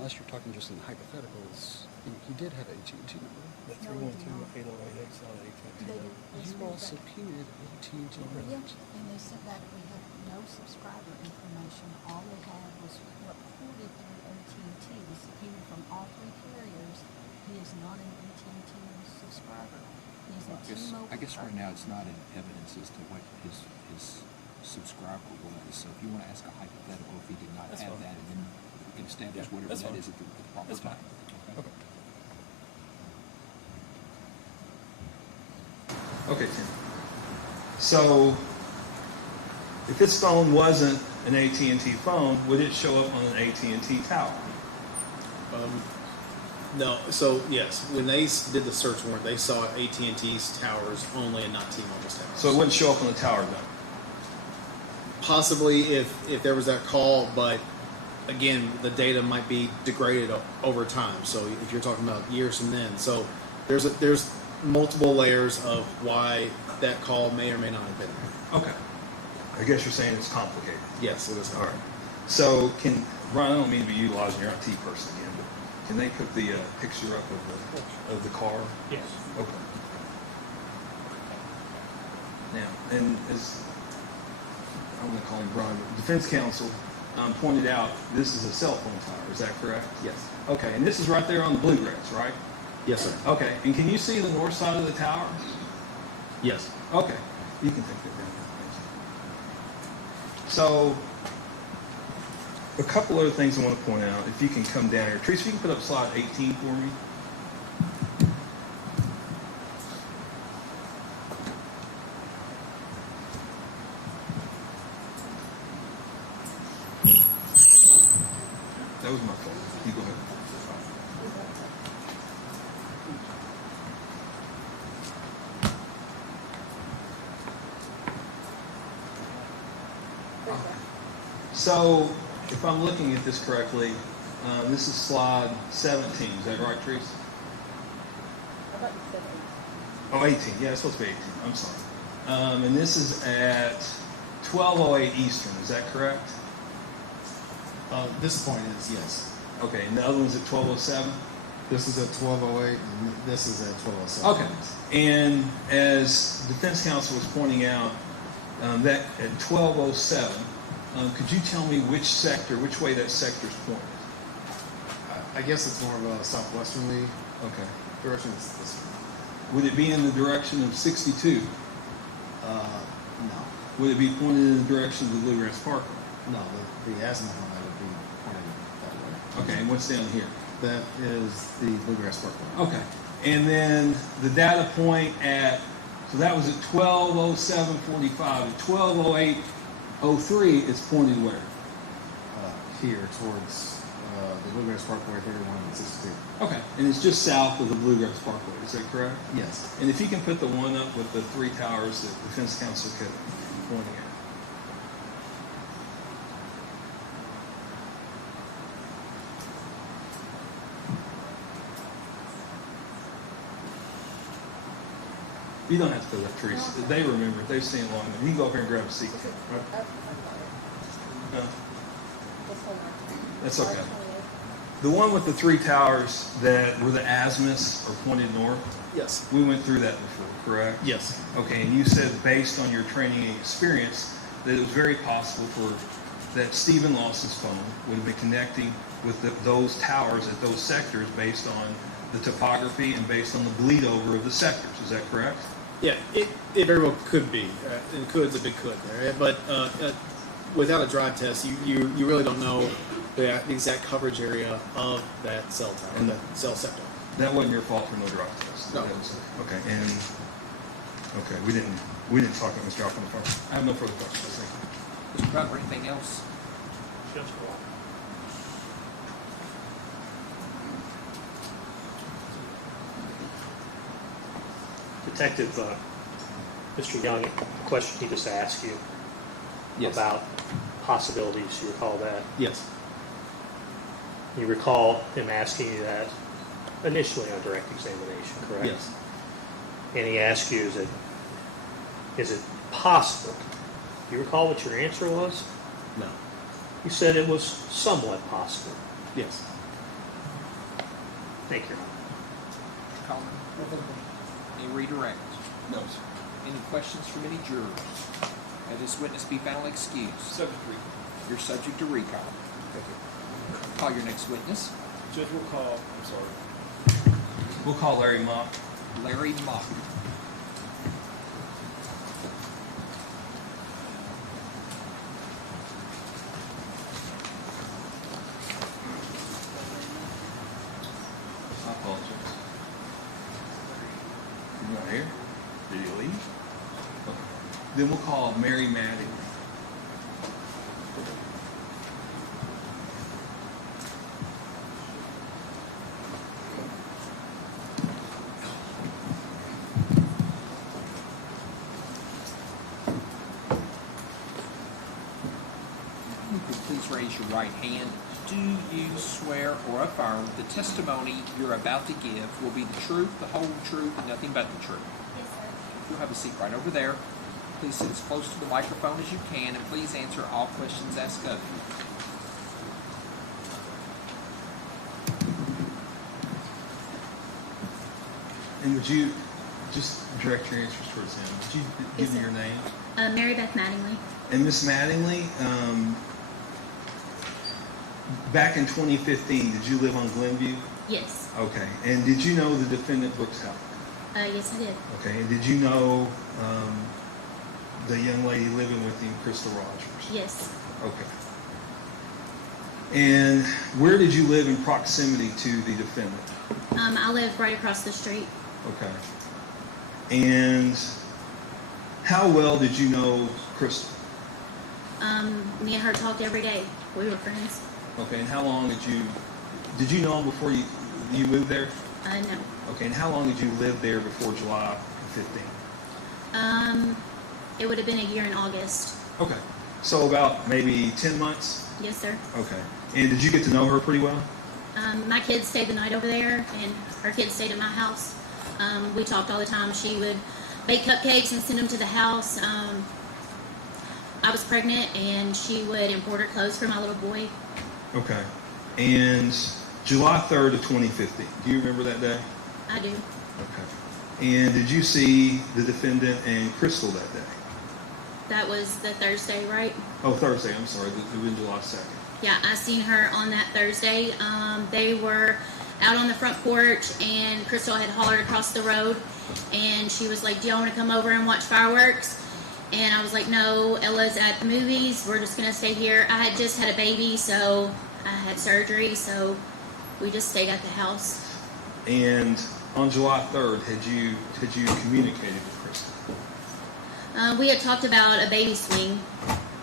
Unless you're talking just in hypotheticals, he did have AT&T number. The 312-808, it's not AT&T. You all subpoenaed AT&T records. And they sent back, we have no subscriber information. All they had was reported through AT&T. We subpoenaed from all three carriers. He is not an AT&T subscriber. He is a T-Mobile. I guess right now it's not in evidence as to what his subscriber was. So if you want to ask a hypothetical, if he did not have that, and then we can establish whatever that is at the proper time. Okay. okay, Tim. So if his phone wasn't an AT&T phone, would it show up on an AT&T tower? No. So yes, when they did the search warrant, they saw AT&T's towers only and not T-Mobile's towers. So it wouldn't show up on the tower dump? Possibly if there was that call, but again, the data might be degraded over time. So if you're talking about years from then, so there's multiple layers of why that call may or may not have been there. Okay. I guess you're saying it's complicated. Yes, it is. All right. So Ron, I don't mean to be utilizing your IT person again, but can they put the picture up of the car? Yes. Okay. Now, and as I'm going to call him Ron, defense counsel pointed out this is a cell phone tower. Is that correct? Yes. Okay, and this is right there on the bluegrass, right? Yes, sir. Okay, and can you see the north side of the tower? Yes. Okay, you can take that down. So, a couple other things I want to point out. If you can come down here. Teresa, if you can put up slide 18 for me. That was my fault. You go ahead. So, if I'm looking at this correctly, this is slide 17. Is that right, Teresa? Oh, 18. Yeah, it's supposed to be 18. I'm sorry. And this is at 12:08 Eastern. Is that correct? This point is yes. Okay, and the other one's at 12:07? This is at 12:08, and this is at 12:07. Okay. And as defense counsel was pointing out, that at 12:07, could you tell me which way that sector's pointed? I guess it's more of a southwesterly Okay. direction. It's this one. Would it be in the direction of 62? No. Would it be pointed in the direction of the Bluegrass Parkway? No, the azimuth on that would be pointed that way. Okay, and what's down here? That is the Bluegrass Parkway. Okay. And then the data point at, so that was at 12:07:45. At 12:08:03, it's pointed where? Here towards the Bluegrass Parkway, 3162. Okay. And it's just south of the Bluegrass Parkway, is that correct? Yes. And if you can put the one up with the 3 towers that defense counsel kept pointing at. You don't have to put up trees. They remember it. They've seen it long enough. You can go up here and grab a seat. Right? No. That's okay. The one with the 3 towers that were the azimuths are pointed north. Yes. We went through that before, correct? Yes. Okay, and you said based on your training and experience that it was very possible for that Stephen Lawson's phone would have been connecting with those towers at those sectors based on the topography and based on the bleed over of the sectors. Is that correct? Yeah, it very well could be. And could's a big could there. But without a drive test, you really don't know the exact coverage area of that cell tower, And that cell sector. That wasn't your fault for no drive test. No. That was, okay, and okay, we didn't talk about Mr. Alpha on the phone. I have no further questions. Thank you. Mr. Gunther, anything else? Just one. Detective, Mr. Young, a question he just asked you Yes. about possibilities. You recall that? Yes. You recall him asking you that initially on direct examination, correct? Yes. And he asked you, is it possible? Do you recall what your answer was? No. You said it was somewhat possible. Yes. Thank you. Colin? Any redirect? No, sir. Any questions from any jurors? That this witness be found excused. Subject to recall. You're subject to recall. Thank you. Call your next witness. Judge, we'll call, I'm sorry. We'll call Larry Mock. Larry Mock. I apologize. You're not here? Did you leave? Okay. Then we'll call Mary Mattingley. Please raise your right hand. Do you swear or affirm the testimony you're about to give will be the truth, the whole truth, and nothing but the truth? Yes, sir. You'll have a seat right over there. Please sit as close to the microphone as you can, and please answer all questions asked of you. And would you just direct your answers towards him? Would you give me your name? Mary Beth Mattingley. And Miss Mattingly, back in 2015, did you live on Glenview? Yes. Okay. And did you know the defendant Brooks Houck? Yes, I did. Okay. And did you know the young lady living with him, Crystal Rogers? Yes. Okay. And where did you live in proximity to the defendant? I live right across the street. Okay. And how well did you know Crystal? Me and her talked every day. We were friends. Okay. And how long did you know him before you moved there? No. Okay. And how long did you live there before July 15? It would have been a year in August. Okay. So about maybe 10 months? Yes, sir. Okay. And did you get to know her pretty well? My kids stayed the night over there, and her kids stayed at my house. We talked all the time. She would bake cupcakes and send them to the house. I was pregnant, and she would import her clothes for my little boy. Okay. And July 3rd of 2015, do you remember that day? I do. Okay. And did you see the defendant and Crystal that day? That was the Thursday, right? Oh, Thursday, I'm sorry. It would have been July 2nd. Yeah, I seen her on that Thursday. They were out on the front porch, and Crystal had hollered across the road, and she was like, "Do y'all want to come over and watch fireworks?" And I was like, "No, Ella's at the movies. We're just gonna stay here." I had just had a baby, so I had surgery, so we just stayed at the house. And on July 3rd, had you communicated with Crystal? We had talked about a baby swing.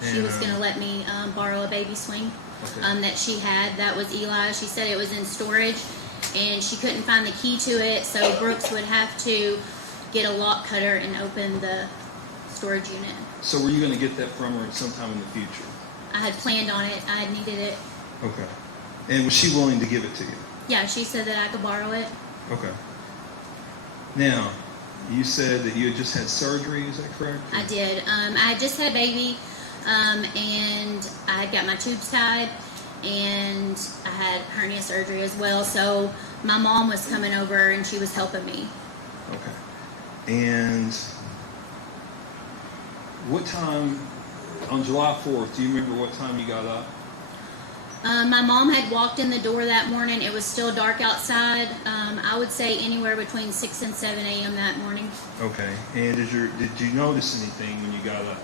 She And, was going to let me borrow a baby swing Okay. that she had. That was Eli. She said it was in storage, and she couldn't find the key to it, so Brooks would have to get a lock cutter and open the storage unit. So were you going to get that from her at some time in the future? I had planned on it. I had needed it. Okay. And was she willing to give it to you? Yeah, she said that I could borrow it. Okay. Now, you said that you had just had surgery, is that correct? I did. I had just had a baby, and I had got my tubes tied, and I had hernia surgery as well. So my mom was coming over, and she was helping me. Okay. And what time, on July 4th, do you remember what time you got up? My mom had walked in the door that morning. It was still dark outside. I would say anywhere between 6 and 7 a.m. that morning. Okay. And did you notice anything when you got up?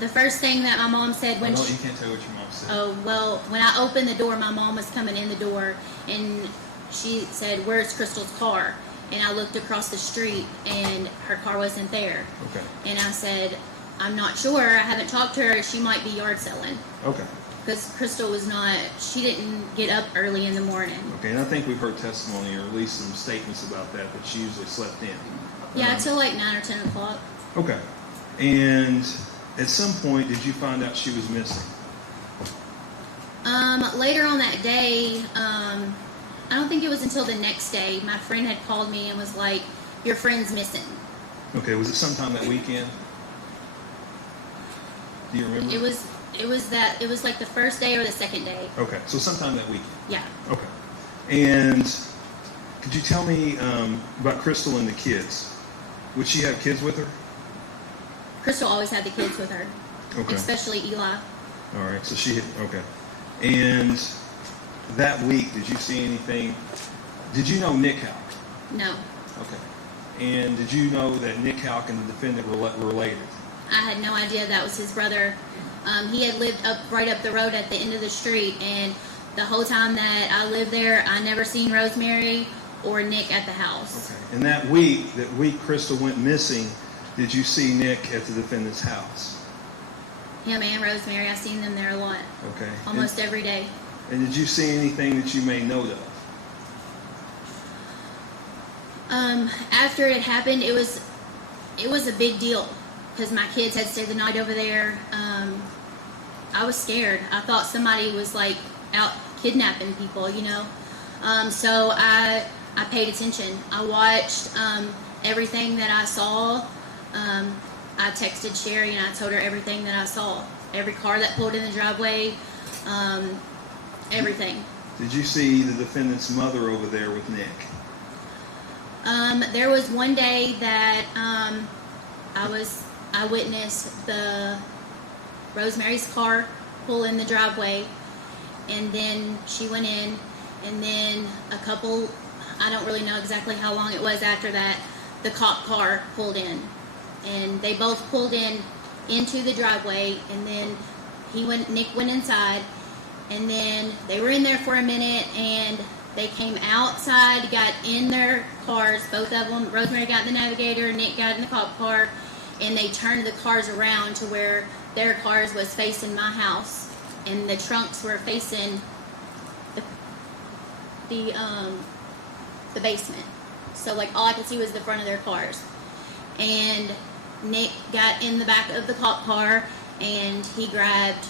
The first thing that my mom said when You she... can't tell what your mom said. Oh, well, when I opened the door, my mom was coming in the door, and she said, "Where's Crystal's car?" And I looked across the street, and her car wasn't there. Okay. And I said, "I'm not sure. I haven't talked to her. She might be yard selling." Okay. Because Crystal was not, she didn't get up early in the morning. Okay, and I think we've heard testimony or at least some statements about that she usually slept in. Yeah, until like 9 or 10 o'clock. Okay. And at some point, did you find out she was missing? Later on that day, I don't think it was until the next day, my friend had called me and was like, "Your friend's missing." Okay, was it sometime that weekend? Do you remember? It was like the first day or the second day. Okay, so sometime that weekend. Yeah. Okay. And could you tell me about Crystal and the kids? Would she have kids with her? Crystal always had the kids with her. Okay. Especially Eli. All right, so okay. And that week, did you see anything? Did you know Nick Houck? No. Okay. And did you know that Nick Houck and the defendant were related? I had no idea that was his brother. He had lived right up the road at the end of the street, and the whole time that I lived there, I never seen Rosemary or Nick at the house. Okay. And that week Crystal went missing, did you see Nick at the defendant's house? Him and Rosemary, I seen them there a lot. Okay. Almost every day. And did you see anything that you made note of? After it happened, it was a big deal because my kids had stayed the night over there. I was scared. I thought somebody was like out kidnapping people, you know. So I paid attention. I watched everything that I saw. I texted Sherry and I told her everything that I saw. Every car that pulled in the driveway, everything. Did you see the defendant's mother over there with Nick? There was one day that I witnessed the Rosemary's car pull in the driveway, and then she went in, and then I don't really know exactly how long it was after that, the cop car pulled in, and they both pulled into the driveway, and then Nick went inside, and then they were in there for a minute, and they came outside, got in their cars, both of them. Rosemary got in the Navigator, Nick got in the cop car, and they turned the cars around to where their cars was facing my house, and the trunks were facing the basement. So like all I could see was the front of their cars. And Nick got in the back of the cop car, and he grabbed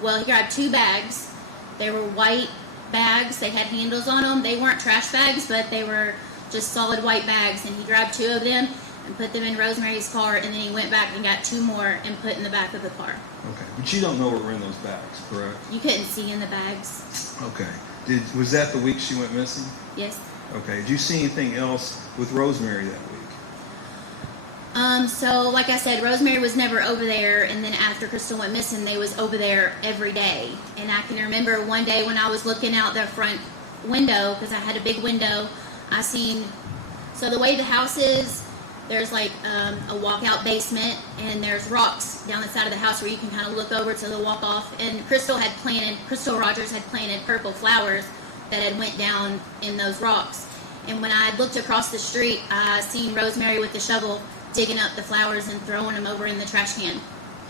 2 bags. They were white bags. They had handles on them. They weren't trash bags, but they were just solid white bags. And he grabbed 2 of them and put them in Rosemary's car, and then he went back and got 2 more and put in the back of the car. Okay, but you don't know what were in those bags, correct? You couldn't see in the bags. Okay. Was that the week she went missing? Yes. Okay. Did you see anything else with Rosemary that week? So like I said, Rosemary was never over there, and then after Crystal went missing, they was over there every day. And I can remember one day when I was looking out the front window, because I had a big window, I seen, so the way the house is, there's like a walkout basement, and there's rocks down the side of the house where you can kind of look over to the walk off. And Crystal Rogers had planted purple flowers that had went down in those rocks. And when I looked across the street, I seen Rosemary with the shovel digging up the flowers and throwing them over in the trash can.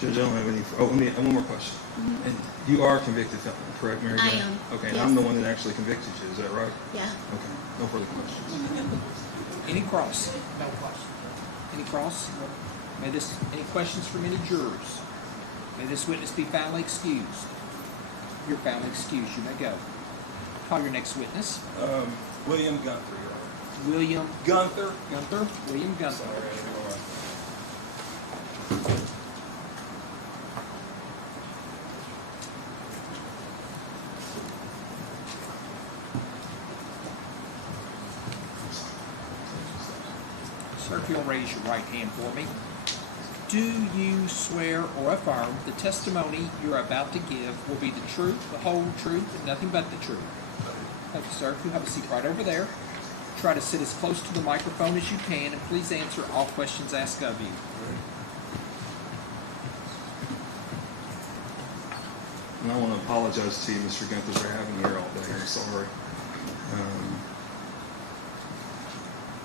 Judge, I don't have any. Oh, one more question. Mhm. And you are a convicted felon, correct, Mary I Jane? am, Okay, and yes. I'm the one that actually convicted you. Is that right? Yeah. Okay. No further questions. Any cross? No question. Any cross? Any questions from any jurors? May this witness be found excused. You're found excused. You may go. Call your next witness. William Gunther, Your Honor. William Gunther. Gunther. William Gunther. Sir, if you'll raise your right hand for me. Do you swear or affirm the testimony you're about to give will be the truth, the whole truth, and nothing but the truth? Thank you, sir. If you have a seat right over there, try to sit as close to the microphone as you can, and please answer all questions asked of you. And I want to apologize to you, Mr. Gunther, for having you here all day. I'm sorry.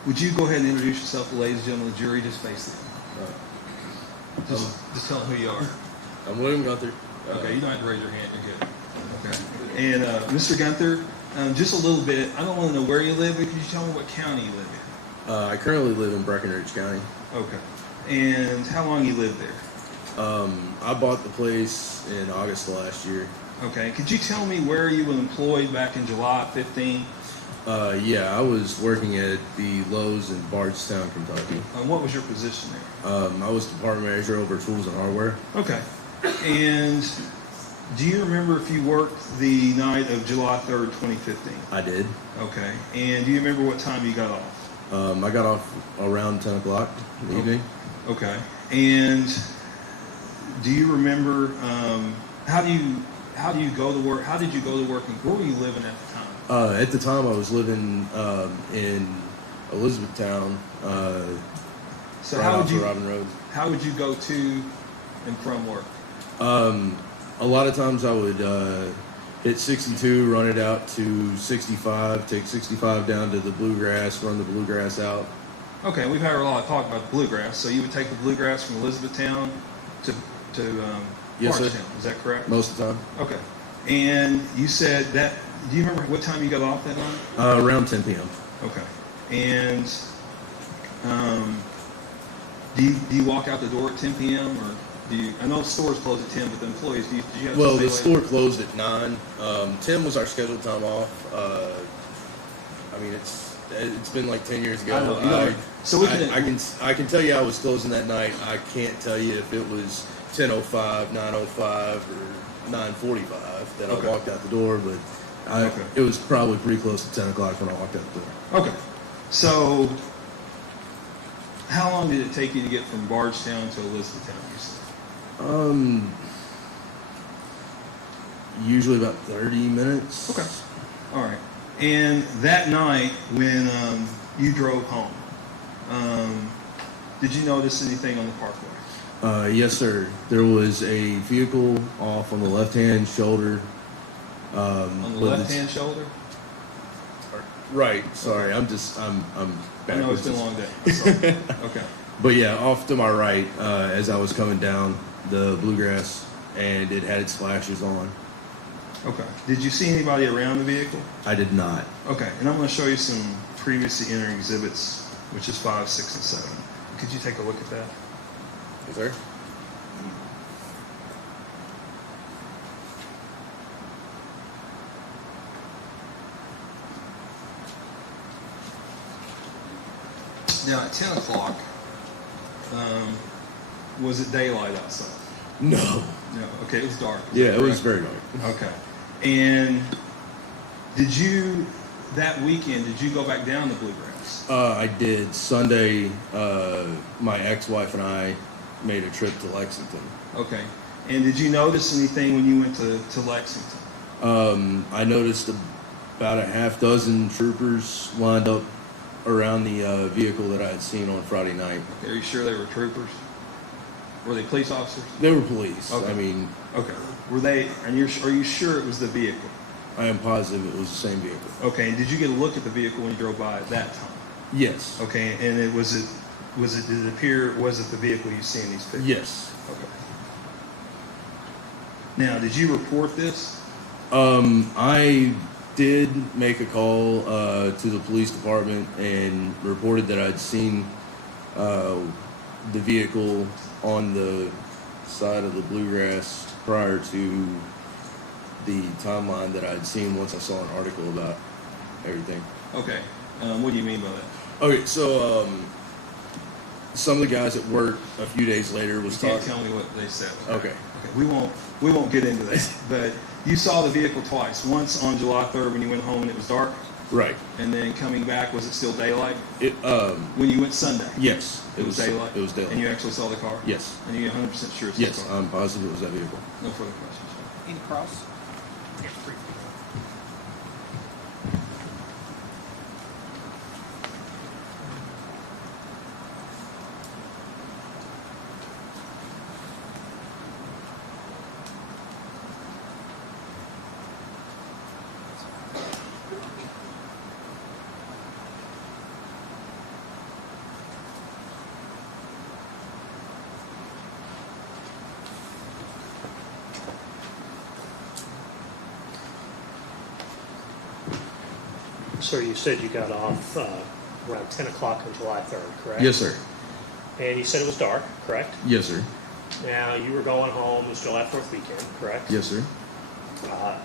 Would you go ahead and introduce yourself, ladies and gentlemen of the jury? Just face it. Just tell them who you are. I'm William Gunther. Okay, you don't have to raise your hand. You're good. Okay. And Mr. Gunther, just a little bit. I don't want to know where you live, but could you tell me what county you live in? I currently live in Breckenridge County. Okay. And how long you lived there? I bought the place in August of last year. Okay. Could you tell me where you were employed back in July 15? Yeah, I was working at the Lowe's in Bardstown, Kentucky. What was your position there? I was department manager over tools and hardware. Okay. And do you remember if you worked the night of July 3rd, 2015? I did. Okay. And do you remember what time you got off? I got off around 10 o'clock in the evening. Okay. And do you remember how do you go to work? How did you go to work? And where were you living at the time? At the time, I was living in Elizabethtown. So right how would off you of Robin Road. How would you go to and from work? A lot of times I would hit 62, run it out to 65, take 65 down to the bluegrass, run the bluegrass out. Okay, we've had a lot of talk about the bluegrass. So you would take the bluegrass from Elizabethtown to Yes, Bardstown. sir. Is that correct? Most of the time. Okay. And you said that. Do you remember what time you got off that night? Around 10 p.m. Okay. And do you walk out the door at 10 p.m. or do you? I know stores close at 10, but the employees. Do you have Well, to the stay store closed at 9. 10 was our scheduled time off. I mean, it's been like 10 years ago. I know. So I can tell you I was closing that night. I can't tell you if it was 10:05, 9:05, or 9:45 that Okay. I walked out the door, but it was probably pretty close to 10 o'clock when I walked out the door. Okay. So how long did it take you to get from Bardstown to Elizabethtown? You said? Usually about 30 minutes. Okay. All right. And that night when you drove home, did you notice anything on the parkway? Yes, sir. There was a vehicle off on the left-hand shoulder. On the left-hand shoulder? Right. Sorry, I'm I know it's been a long day. Sorry. Okay. But yeah, off to my right, as I was coming down the bluegrass, and it had its flashes on. Okay. Did you see anybody around the vehicle? I did not. Okay. And I'm going to show you some previously entered exhibits, which is 5, 6, and 7. Could you take a look at that? Yes, sir. Now, at 10 o'clock, was it daylight outside? No. No. Okay, it was dark. Yeah, it was very dark. Okay. And that weekend, did you go back down the bluegrass? I did. Sunday, my ex-wife and I made a trip to Lexington. Okay. And did you notice anything when you went to Lexington? I noticed about a half dozen troopers lined up around the vehicle that I had seen on Friday night. Are you sure they were troopers? Were they police officers? They were police. Okay. I mean, okay. Were they? And are you sure it was the vehicle? I am positive it was the same vehicle. Okay, and did you get a look at the vehicle when you drove by at that time? Yes. Okay, and did it appear, was it the vehicle you see in these pictures? Yes. Okay. Now, did you report this? I did make a call to the police department and reported that I'd seen the vehicle on the side of the bluegrass prior to the timeline that I'd seen once I saw an article about everything. Okay. What do you mean by that? Okay, so some of the guys at work a few days later was You talking. can't tell me what they said. Okay. Okay. We won't get into that. But you saw the vehicle twice. Once on July 3rd when you went home and it was dark. Right. And then coming back, was it still daylight? It when you went Sunday. Yes. It was daylight. It was daylight. And you actually saw the car. Yes. And you're 100% sure it's Yes, the car. I'm positive it was that vehicle. No further questions. Any cross? Sir, you said you got off around 10 o'clock on July 3rd, correct? Yes, sir. And you said it was dark, correct? Yes, sir. Now, you were going home, it was July 4th weekend, correct? Yes, sir. I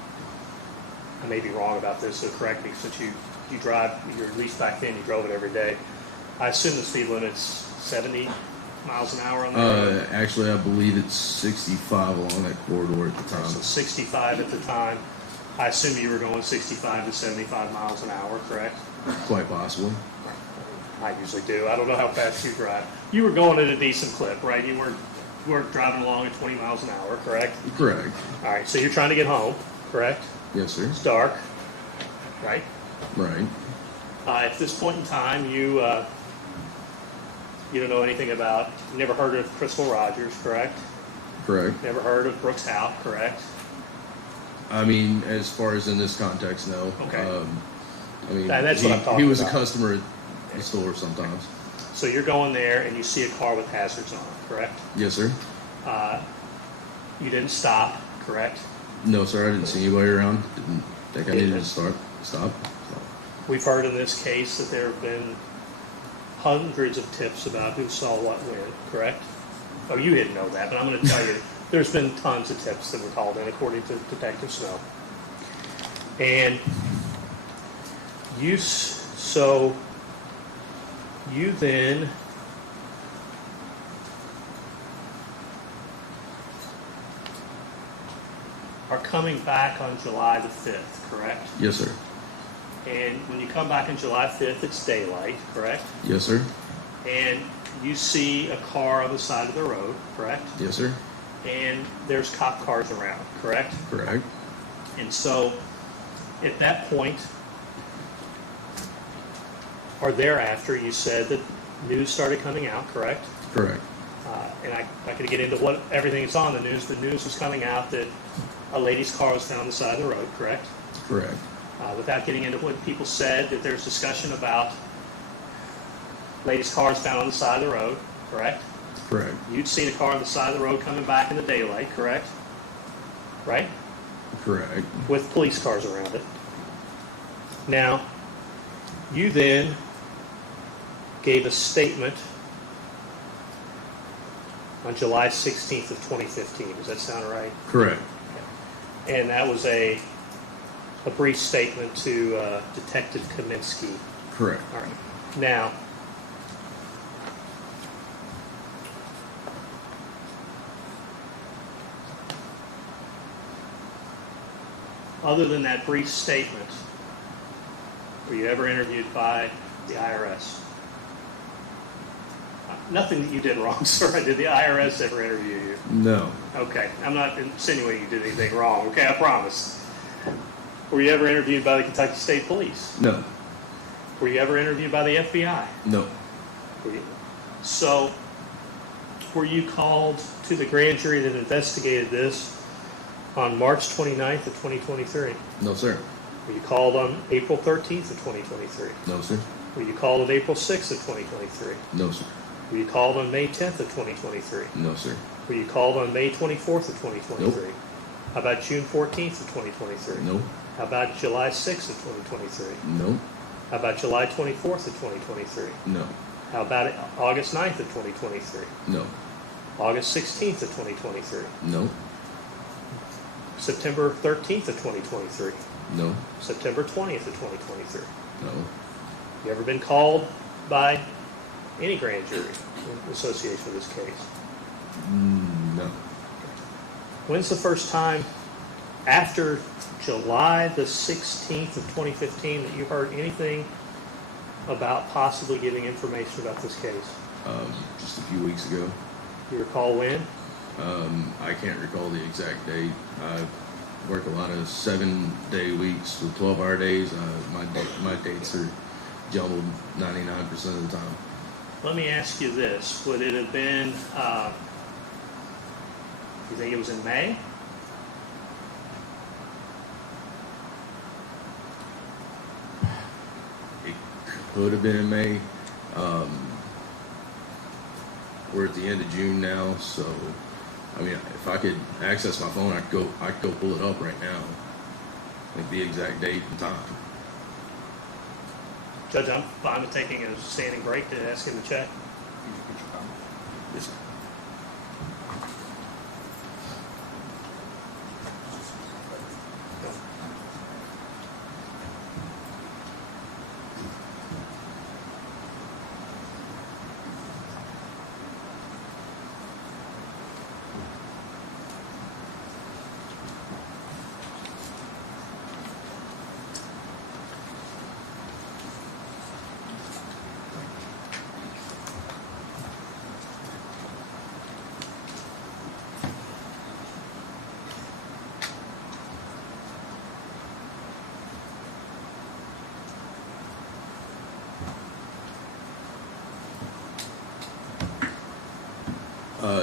may be wrong about this, so correct me, since you drive, at least back then, you drove it every day. I assume the speed limit's 70 miles an hour on the road? Actually, I believe it's 65 along that corridor at the time. So 65 at the time. I assume you were going 65 to 75 miles an hour, correct? Quite possibly. I usually do. I don't know how fast you drive. You were going at a decent clip, right? You weren't driving along at 20 miles an hour, correct? Correct. All right, so you're trying to get home, correct? Yes, sir. It's dark, right? Right. At this point in time, you don't know anything about, you never heard of Crystal Rogers, correct? Correct. Never heard of Brooks Houck, correct? I mean, as far as in this context, no. Okay. I mean, That's what I'm talking he was about. a customer at the store sometimes. So you're going there and you see a car with hazards on it, correct? Yes, sir. You didn't stop, correct? No, sir. I didn't see anybody around. Didn't think I needed to stop. So. We've heard in this case that there have been hundreds of tips about who saw what when, correct? Oh, you didn't know that, but I'm going to tell you, there's been tons of tips that were called in, according to Detective Snow. And you then are coming back on July the 5th, correct? Yes, sir. And when you come back on July 5th, it's daylight, correct? Yes, sir. And you see a car on the side of the road, correct? Yes, sir. And there's cop cars around, correct? Correct. And so at that point, or thereafter, you said that news started coming out, correct? Correct. And I'm not going to get into what everything is on the news. The news was coming out that a lady's car was found on the side of the road, correct? Correct. Without getting into what people said, that there's discussion about ladies' cars found on the side of the road, correct? Correct. You'd seen a car on the side of the road coming back in the daylight, correct? Right? Correct. With police cars around it. Now, you then gave a statement on July 16th of 2015. Does that sound right? Correct. And that was a brief statement to Detective Kaminsky. Correct. All right. Now, other than that brief statement, were you ever interviewed by the IRS? Nothing that you did wrong, sir. Did the IRS ever interview you? No. Okay. I'm not insinuating you did anything wrong. Okay, I promise. Were you ever interviewed by the Kentucky State Police? No. Were you ever interviewed by the FBI? No. So, were you called to the grand jury that investigated this on March 29th of 2023? No, sir. Were you called on April 13th of 2023? No, sir. Were you called on April 6th of 2023? No, sir. Were you called on May 10th of 2023? No, sir. Were you called on May 24th of 2023? Nope. How about June 14th of 2023? No. How about July 6th of 2023? No. How about July 24th of 2023? No. How about August 9th of 2023? No. August 16th of 2023? No. September 13th of 2023? No. September 20th of 2023? No. You ever been called by any grand jury in association with this case? No. When's the first time after July the 16th of 2015 that you heard anything about possibly giving information about this case? Just a few weeks ago. You recall when? I can't recall the exact date. I work a lot of 7-day weeks with 12-hour days. My dates are jumbled 99% of the time. Let me ask you this. Would it have been, you think it was in May? It could have been in May. We're at the end of June now, so I mean, if I could access my phone, I could go pull it up right now, like the exact date and time. Judge, I'm fine with taking a standing break to ask him to check. Yes, sir.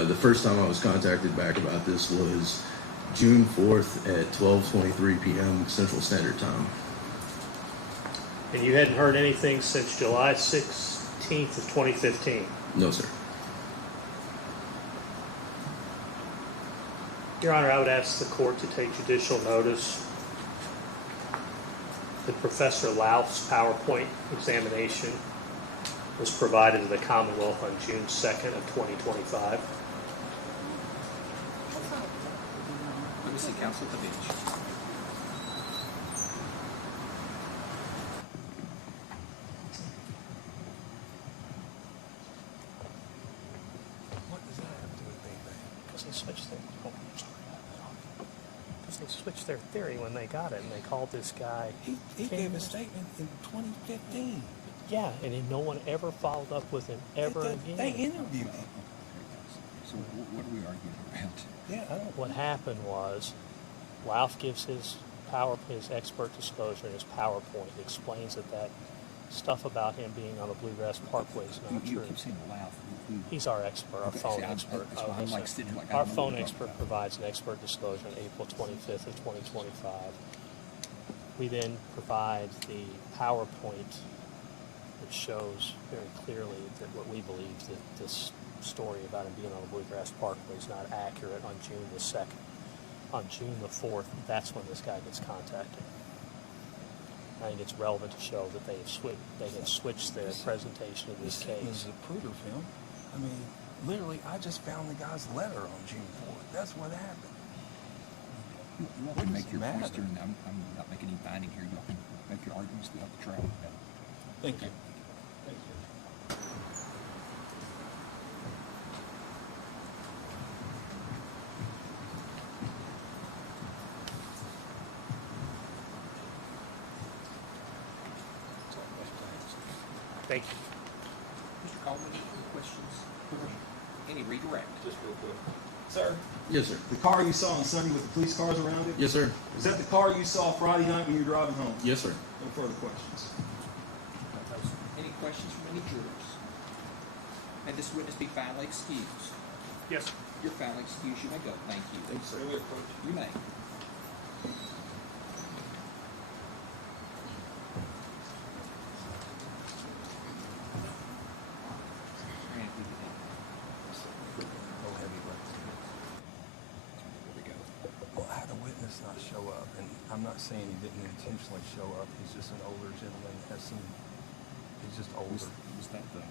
The first time I was contacted back about this was June 4th at 12:23 p.m. Central Standard Time. And you hadn't heard anything since July 16th of 2015? No, sir. Your Honor, I would ask the court to take judicial notice that Professor Lauf's PowerPoint examination was provided to the Commonwealth on June 2nd of 2025. Let me see counsel at the bench. What does that have to do with anything? Because they switched their, because they switched their theory when they got it, and they called this guy. He gave a statement in 2015. Yeah, and then no one ever followed up with him ever again. They interviewed him. So what are we arguing about? Yeah, I don't. What happened was, Lauf gives his expert disclosure in his PowerPoint. He explains that stuff about him being on the Bluegrass Parkway is not true. You keep saying Lauf. He's our expert, our phone expert. Our phone expert provides an expert disclosure on April 25th of 2025. We then provide the PowerPoint, which shows very clearly that what we believe that this story about him being on the Bluegrass Parkway is not accurate on June the 2nd. On June the 4th, that's when this guy gets contacted. I think it's relevant to show that they have switched their presentation of this case. This is a Pruder film. I mean, literally, I just found the guy's letter on June 4th. That's what happened. You all can make your points during I'm not making any binding here. You all can make your arguments throughout the trial. Thank you. Thank you. Mr. Coleman, any questions? Any redirect? Just real quick. Sir, Yes, sir. the car you saw on Sunday with the police cars around it, Yes, sir. is that the car you saw Friday night when you were driving home? Yes, sir. No further questions. Any questions from any jurors? May this witness be finally excused? Yes. You're finally excused. You may go. Thank you. Thanks, sir. You may. I'm not saying he didn't intentionally show up. He's just an older gentleman. He's just older. Was that the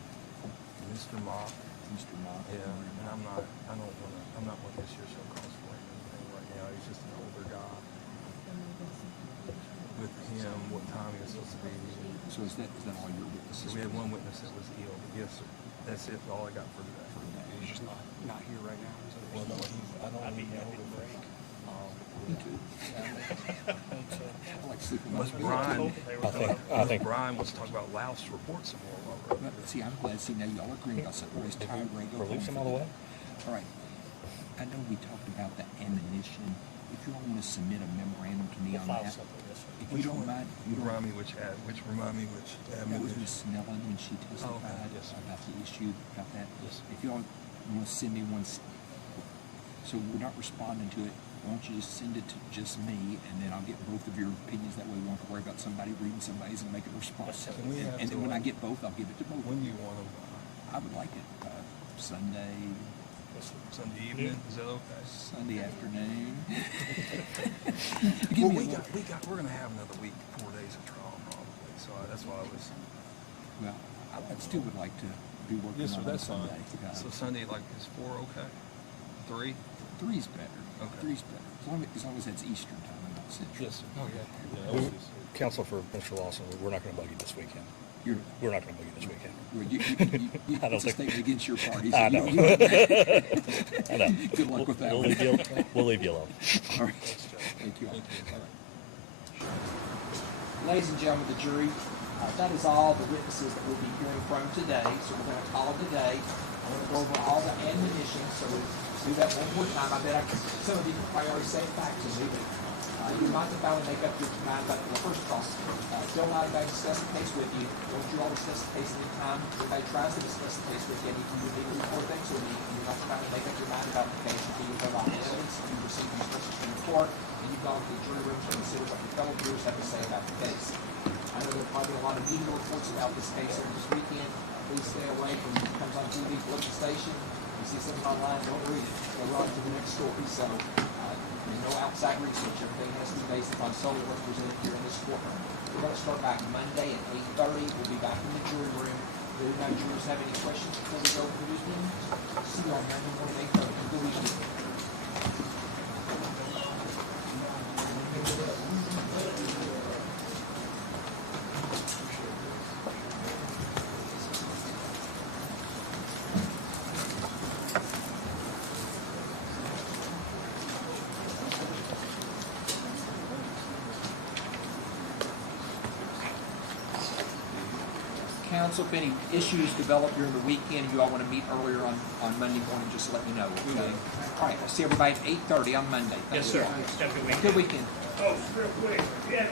Mr. Mock? Mr. Mock? Yeah, and I'm not what this year's show calls for him right now. He's just an older guy. With him, what time he was supposed to be. So is that all your witnesses? So we had one witness that was ill. But yes, sir. That's it. All I got for today. He's just not here right now. Well, no, I don't even know the break. Me too. I like sleeping Unless Brian wants to talk about Louse reports some more. Well, see, I'm glad. See, now y'all agreeing on something. Raise time, Ray, go Release home him all the way? All right. I know we talked about the ammunition. If you all want to submit a memorandum to me on that, if you don't mind, Remind me which that was Miss Snellen when she testified about the issue about that. Yes. If y'all want to send me one, so we're not responding to it, why don't you just send it to just me, and then I'll get both of your opinions. That way we won't have to worry about somebody reading somebody's and making a response. And then when I get both, I'll give it to both. When do you want them? I would like it Sunday. Sunday evening? Is that okay? Sunday afternoon. Well, we're gonna have another week, 4 days of trial probably. So that's why I was. Well, I still would like to be working Yes, sir. on That's Sunday. fine. So Sunday, like, is 4 okay? 3? 3's better. Okay. 3's better. As long as it's Eastern time and not Central. Yes, sir. Oh yeah. Counsel for Mr. Lawson, we're not going to bug you this weekend. We're not going to bug you this weekend. Well, you I don't it's a think- statement against your parties. I know. I know. Good luck with that. We'll leave you alone. All right. Thank you. All right. Ladies and gentlemen of the jury, that is all the witnesses that we'll be hearing from today. So we're going to call it a day. I'm going to go over all the admonition. So we'll do that one more time. I bet some of you can probably already say it back to me, but you might about to make up your mind about the first call. Still not about to discuss the case with you. Don't you all discuss the case anytime everybody tries to discuss the case with you. You need to report things with you. You're not trying to make up your mind about the case until you have all the evidence, you receive instructions from the court, and you've gone to the jury room to consider what your fellow jurors have to say about the case. I know there are probably a lot of media reports about this case over this weekend. Please stay away from what comes on TV, look at the station. You see something online, don't read it. Go right to the next story. So there's no outside research. Everything has to be based upon solely what's presented here in this courtroom. We're going to start back Monday at 8:30. We'll be back in the jury room. Do my jurors have any questions before we go to the weekend? See you on Monday morning at 8:30. Good weekend. Council, if any issues develop during the weekend, you all want to meet earlier on Monday morning, just let me know, okay? All right, I'll see everybody at 8:30 on Monday. Thank Yes, you. sir. Have a good weekend. Good weekend. Oh, real quick. Yeah.